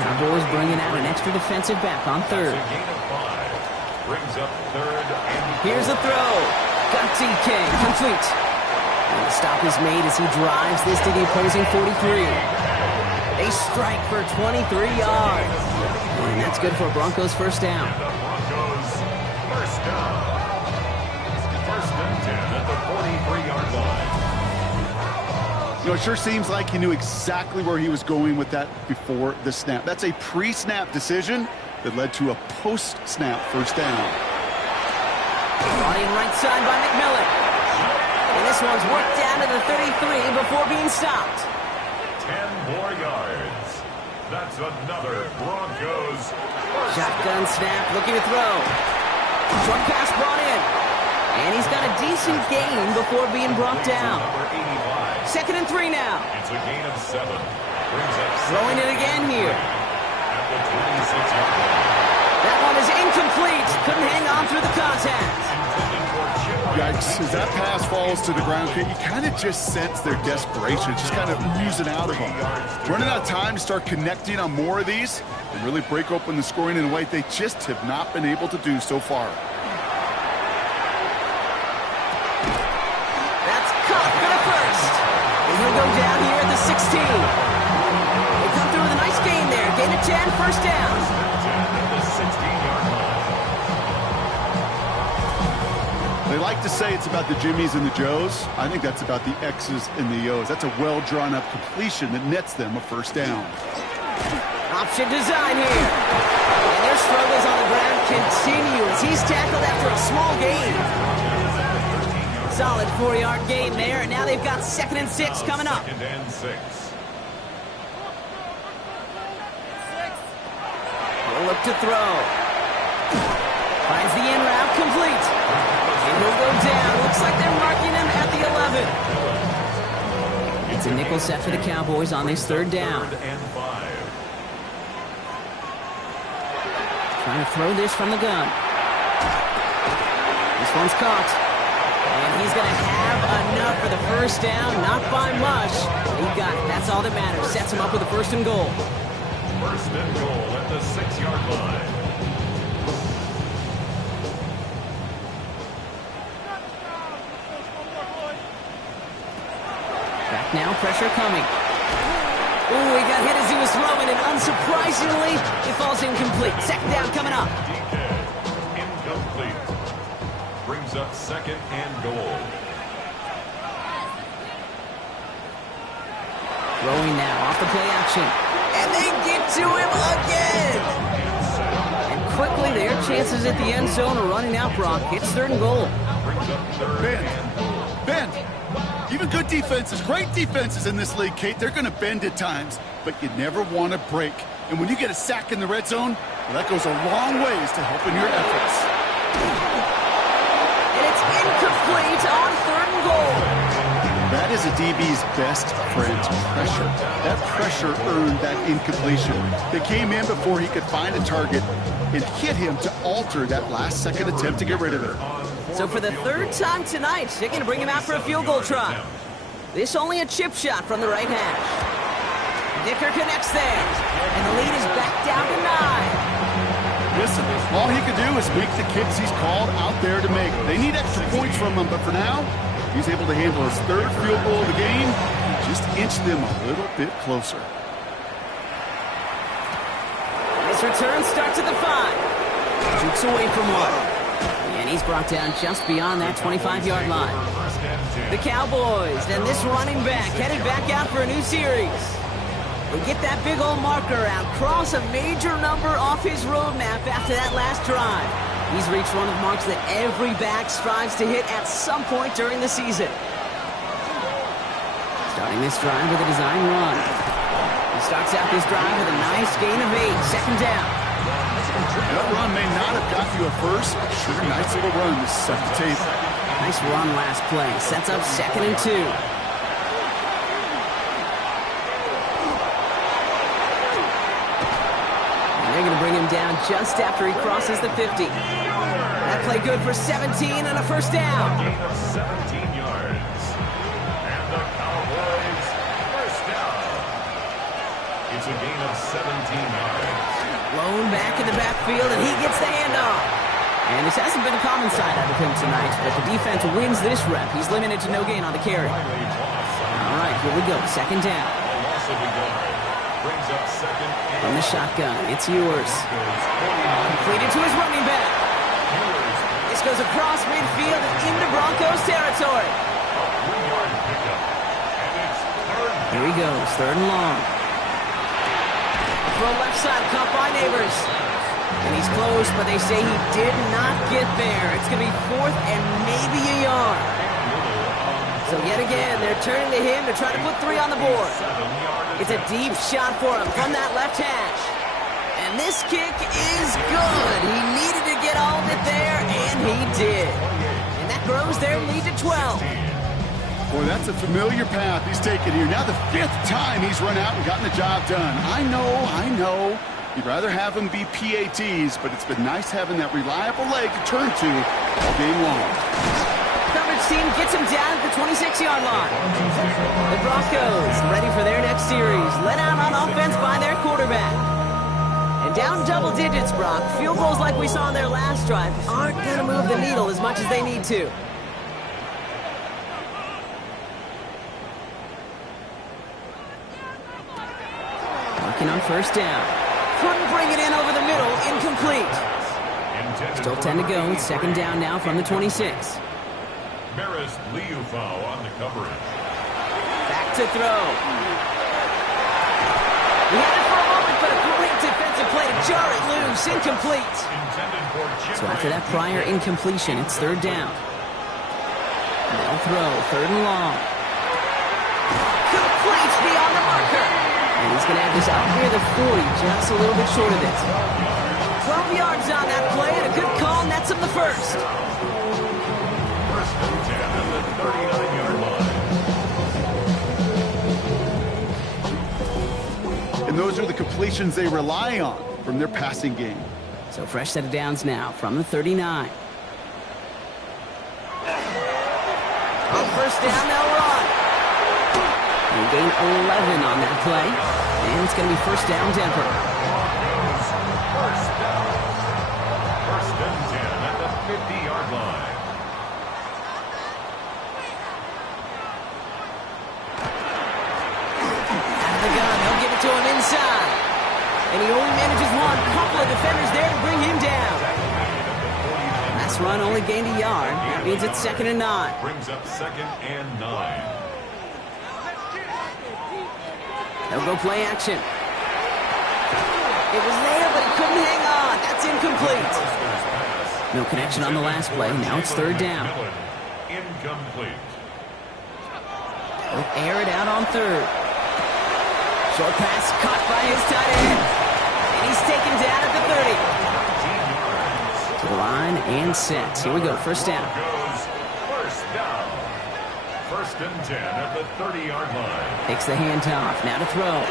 Cowboys bringing out an extra defensive back on third. Here's the throw. Got DK. Complete. And the stop is made as he drives this to the opposing 43. They strike for 23 yards. And that's good for Broncos first down. First and 10 at the 43-yard line. You know, it sure seems like he knew exactly where he was going with that before the snap. That's a pre-snap decision that led to a post-snap first down. Brought in right side by McMillan. And this one's worked down to the 33 before being stopped. 10 more yards. That's another Broncos. Shotgun snap, looking to throw. Short pass brought in. And he's got a decent gain before being brought down. Second and 3 now. It's a gain of 7. Throwing it again here. At the 26-yard line. That one is incomplete. Couldn't hang on through the contact. Yikes. As that pass falls to the ground, you kind of just sense their desperation. Just kind of oozing out of them. Running out of time to start connecting on more of these and really break open the scoring in a way they just have not been able to do so far. That's caught for the first. And he'll go down here at the 16. They come through with a nice gain there. Gain of 10, first down. They like to say it's about the Jimmies and the Joes. I think that's about the X's and the O's. That's a well-drawn-up completion that nets them a first down. Option design here. And their struggles on the ground continue as he's tackled after a small gain. Solid 4-yard gain there, and now they've got 2nd and 6 coming up. 2nd and 6. He'll look to throw. Finds the in route complete. And he'll go down. Looks like they're marking him at the 11. It's a nickel set for the Cowboys on this 3rd down. 3rd and 5. Trying to throw this from the gun. This one's caught. And he's going to have enough for the first down. Not by much. He got it. That's all that matters. Sets him up with a 1st and goal. 1st and goal at the 6-yard line. Back now, pressure coming. Ooh, he got hit as he was throwing, and unsurprisingly, it falls incomplete. 2nd down coming up. DK, incomplete. Brings up 2nd and goal. Throwing now off the play action. And they get to him again. And quickly, their chances at the end zone are running out, Brock. It's 3rd and goal. Bend. Even good defenses, great defenses in this league, Kate, they're going to bend at times, but you never want to break. And when you get a sack in the red zone, well, that goes a long ways to helping your efforts. And it's incomplete on 3rd and goal. That is a DB's best friend, pressure. That pressure earned that incompletion. They came in before he could find a target and hit him to alter that last-second attempt to get rid of it. So for the 3rd time tonight, they're going to bring him out for a field goal try. This only a chip shot from the right hash. Dicker connects there, and the lead is back down to 9. Listen, all he could do is make the kicks he's called out there to make. They need extra points from him, but for now, he's able to handle his 3rd field goal of the game and just inch them a little bit closer. This return starts at the 5. Shoots away from one. And he's brought down just beyond that 25-yard line. The Cowboys and this running back headed back out for a new series. They get that big old marker out, cross a major number off his roadmap after that last drive. He's reached one of the marks that every back strives to hit at some point during the season. Starting this drive with a design run. He starts out this drive with a nice gain of 8. Second down. That run may not have got you a first, but sure, nice little run to set the table. Nice run last play. Sets up 2nd and 2. And they're going to bring him down just after he crosses the 50. That play good for 17 and a first down. Gain of 17 yards. And the Cowboys first down. It's a gain of 17 yards. Blown back in the backfield, and he gets the handoff. And this hasn't been a common sight out of him tonight, but the defense wins this rep. He's limited to no gain on the carry. All right, here we go. Second down. Brings up second. From the shotgun, it's yours. Completed to his running back. This goes across midfield and into Broncos territory. Here he goes, 3rd and long. Throw left side, caught by Neighbors. And he's close, but they say he did not get there. It's going to be 4th and maybe a yard. So yet again, they're turning to him to try to put 3 on the board. It's a deep shot for him from that left hash. And this kick is good. He needed to get all of it there, and he did. And that grows their lead to 12. Boy, that's a familiar path he's taken here. Now the 5th time he's run out and gotten the job done. I know. You'd rather have him be PATs, but it's been nice having that reliable leg to turn to all game long. Coverage team gets him down at the 26-yard line. The Broncos ready for their next series. Let out on offense by their quarterback. And down double digits, Brock. Field goals like we saw on their last drive aren't going to move the needle as much as they need to. On first down. Couldn't bring it in over the middle. Incomplete. Still 10 to go. 2nd down now from the 26. Maris Liufau on the coverage. Back to throw. He had it for a moment, but a great defensive play to jar it loose. Incomplete. So after that prior incompletion, it's 3rd down. They'll throw. 3rd and long. Complete beyond the marker. And he's going to have this out near the 40, just a little bit short of it. 12 yards on that play, and a good call nets him the first. First and 10 at the 39-yard line. And those are the completions they rely on from their passing game. So fresh set of downs now from the 39. On first down, they'll run. They gain 11 on that play. And it's going to be first down, Denver. First down. First and 10 at the 50-yard line. Out of the gun, they'll give it to him inside. And he only manages one. Couple of defenders there to bring him down. Last run only gained a yard. That means it's 2nd and 9. Brings up 2nd and 9. They'll go play action. It was there, but he couldn't hang on. That's incomplete. No connection on the last play. Now it's 3rd down. Incomplete. They'll air it out on 3rd. Short pass caught by his tight end. And he's taken down at the 30. To the line and set. Here we go. First down. First down. First and 10 at the 30-yard line. Takes the handoff. Now to throw.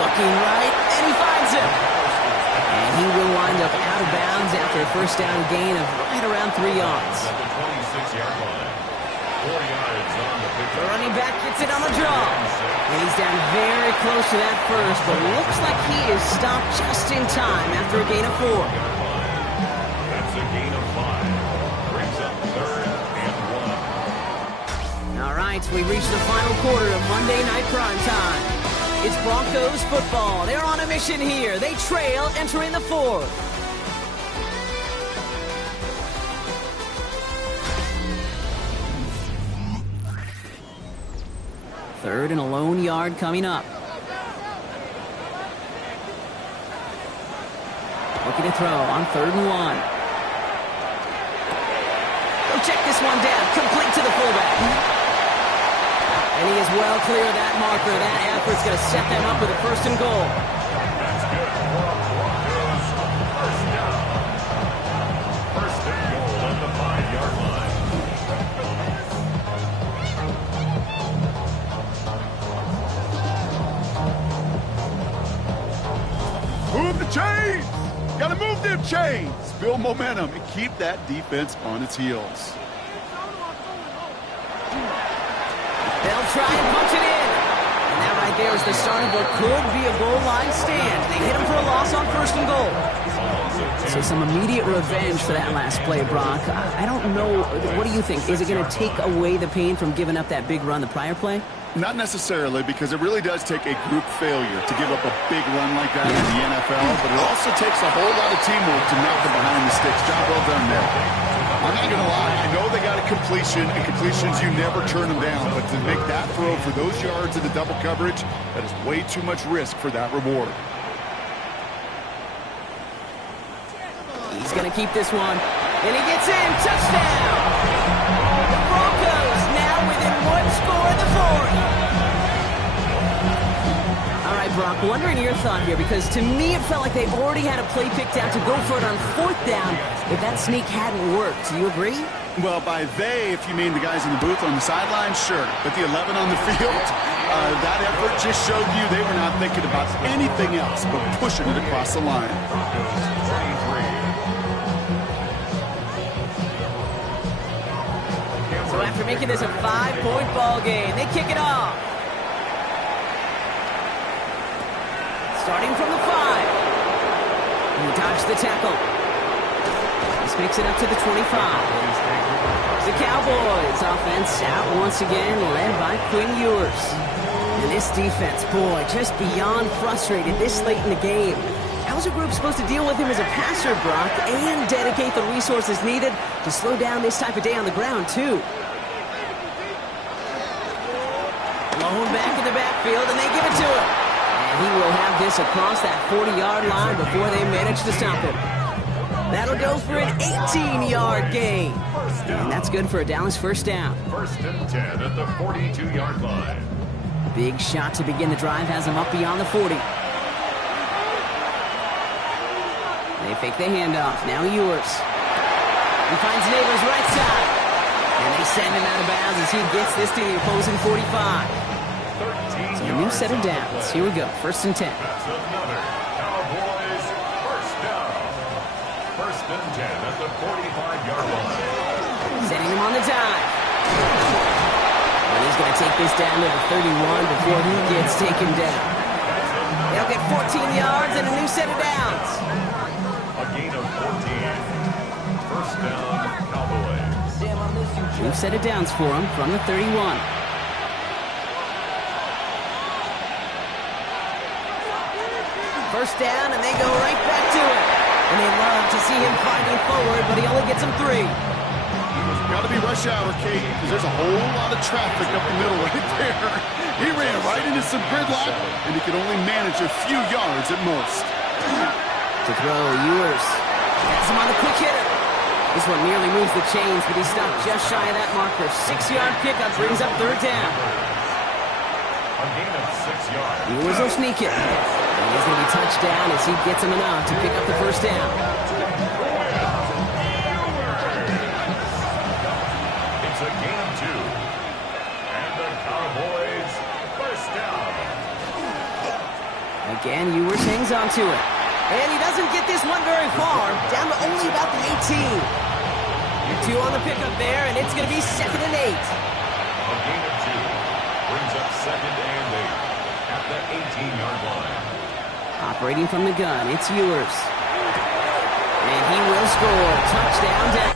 Looking right, and he finds him. And he will wind up out of bounds after a first down gain of right around 3 yards. At the 26-yard line. 4 yards on the pitch. The running back gets it on the draw. And he's down very close to that first, but looks like he is stopped just in time after a gain of 4. That's a gain of 5. Brings up 3rd and 1. All right, we reach the final quarter of Monday Night Prime Time. It's Broncos football. They're on a mission here. They trail entering the 4th. Third and a lone yard coming up. Looking Looking to throw on 3rd and 1. He'll check this one down, complete to the fullback. And he is well clear of that marker. That effort's going to set them up with a 1st and goal. That's good for Broncos. First down. 1st and goal at the 5-yard line. Move the chains! Gotta move them chains! Build momentum and keep that defense on its heels. They'll try and punch it in. And that right there is the start of what could be a goal line stand. They hit him for a loss on 1st and goal. So some immediate revenge for that last play, Brock. I don't know. What do you think? Is it going to take away the pain from giving up that big run the prior play? Not necessarily, because it really does take a group failure to give up a big run like that in the NFL, but it also takes a whole lot of teamwork to knock them behind the sticks. Job well done there. I'm not going to lie. I know they got a completion, and completions, you never turn them down, but to make that throw for those yards in the double coverage, that is way too much risk for that reward. He's going to keep this one, and he gets in. Touchdown! The Broncos now within 1 score of the 4th. All right, Brock, wondering your thought here, because to me it felt like they already had a play picked out to go for it on 4th down if that sneak hadn't worked. Do you agree? Well, by they, if you mean the guys in the booth on the sideline, sure. But the 11 on the field, that effort just showed you they were not thinking about anything else but pushing it across the line. So after making this a 5-point ball game, they kick it off. Starting from the 5. And he dodged the tackle. This makes it up to the 25. The Cowboys offense out once again, led by Quinn Ewers. And this defense, boy, just beyond frustrated this late in the game. How's a group supposed to deal with him as a passer, Brock, and dedicate the resources needed to slow down this type of day on the ground, too? Blown back in the backfield, and they give it to him. And he will have this across that 40-yard line before they manage to stop him. That'll go for an 18-yard gain. And that's good for a Dallas 1st down. 1st and 10 at the 42-yard line. Big shot to begin the drive has him up beyond the 40. They fake the handoff. Now Ewers. He finds Neighbors right side. And they send him out of bounds as he gets this to the opposing 45. So a new set of downs. Here we go. 1st and 10. That's another Cowboys 1st down. 1st and 10 at the 45-yard line. Setting him on the dive. And he's going to take this down to the 31 before he gets taken down. They'll get 14 yards and a new set of downs. A gain of 14. 1st down, Cowboys. New set of downs for him from the 31. First down, and they go right back to it. And they love to see him fighting forward, but he only gets him 3. Got to be rush hour, Kate, because there's a whole lot of traffic up the middle right there. He ran right into some gridlock, and he could only manage a few yards at most. To throw, Ewers has him on the quick hitter. This one nearly moves the chains, but he stopped just shy of that marker. 6-yard pickup brings up 3rd down. A gain of 6 yards. Ewers will sneak it. And he's going to be touched down as he gets him enough to pick up the 1st down. It's a gain of 2. And the Cowboys 1st down. Again, Ewers hangs on to it. And he doesn't get this one very far, down to only about the 18. 2 on the pickup there, and it's going to be 2nd and 8. A gain of 2 brings up 2nd and 8 at the 18-yard line. Operating from the gun, it's Ewers. And he will score. Touchdown, Dallas.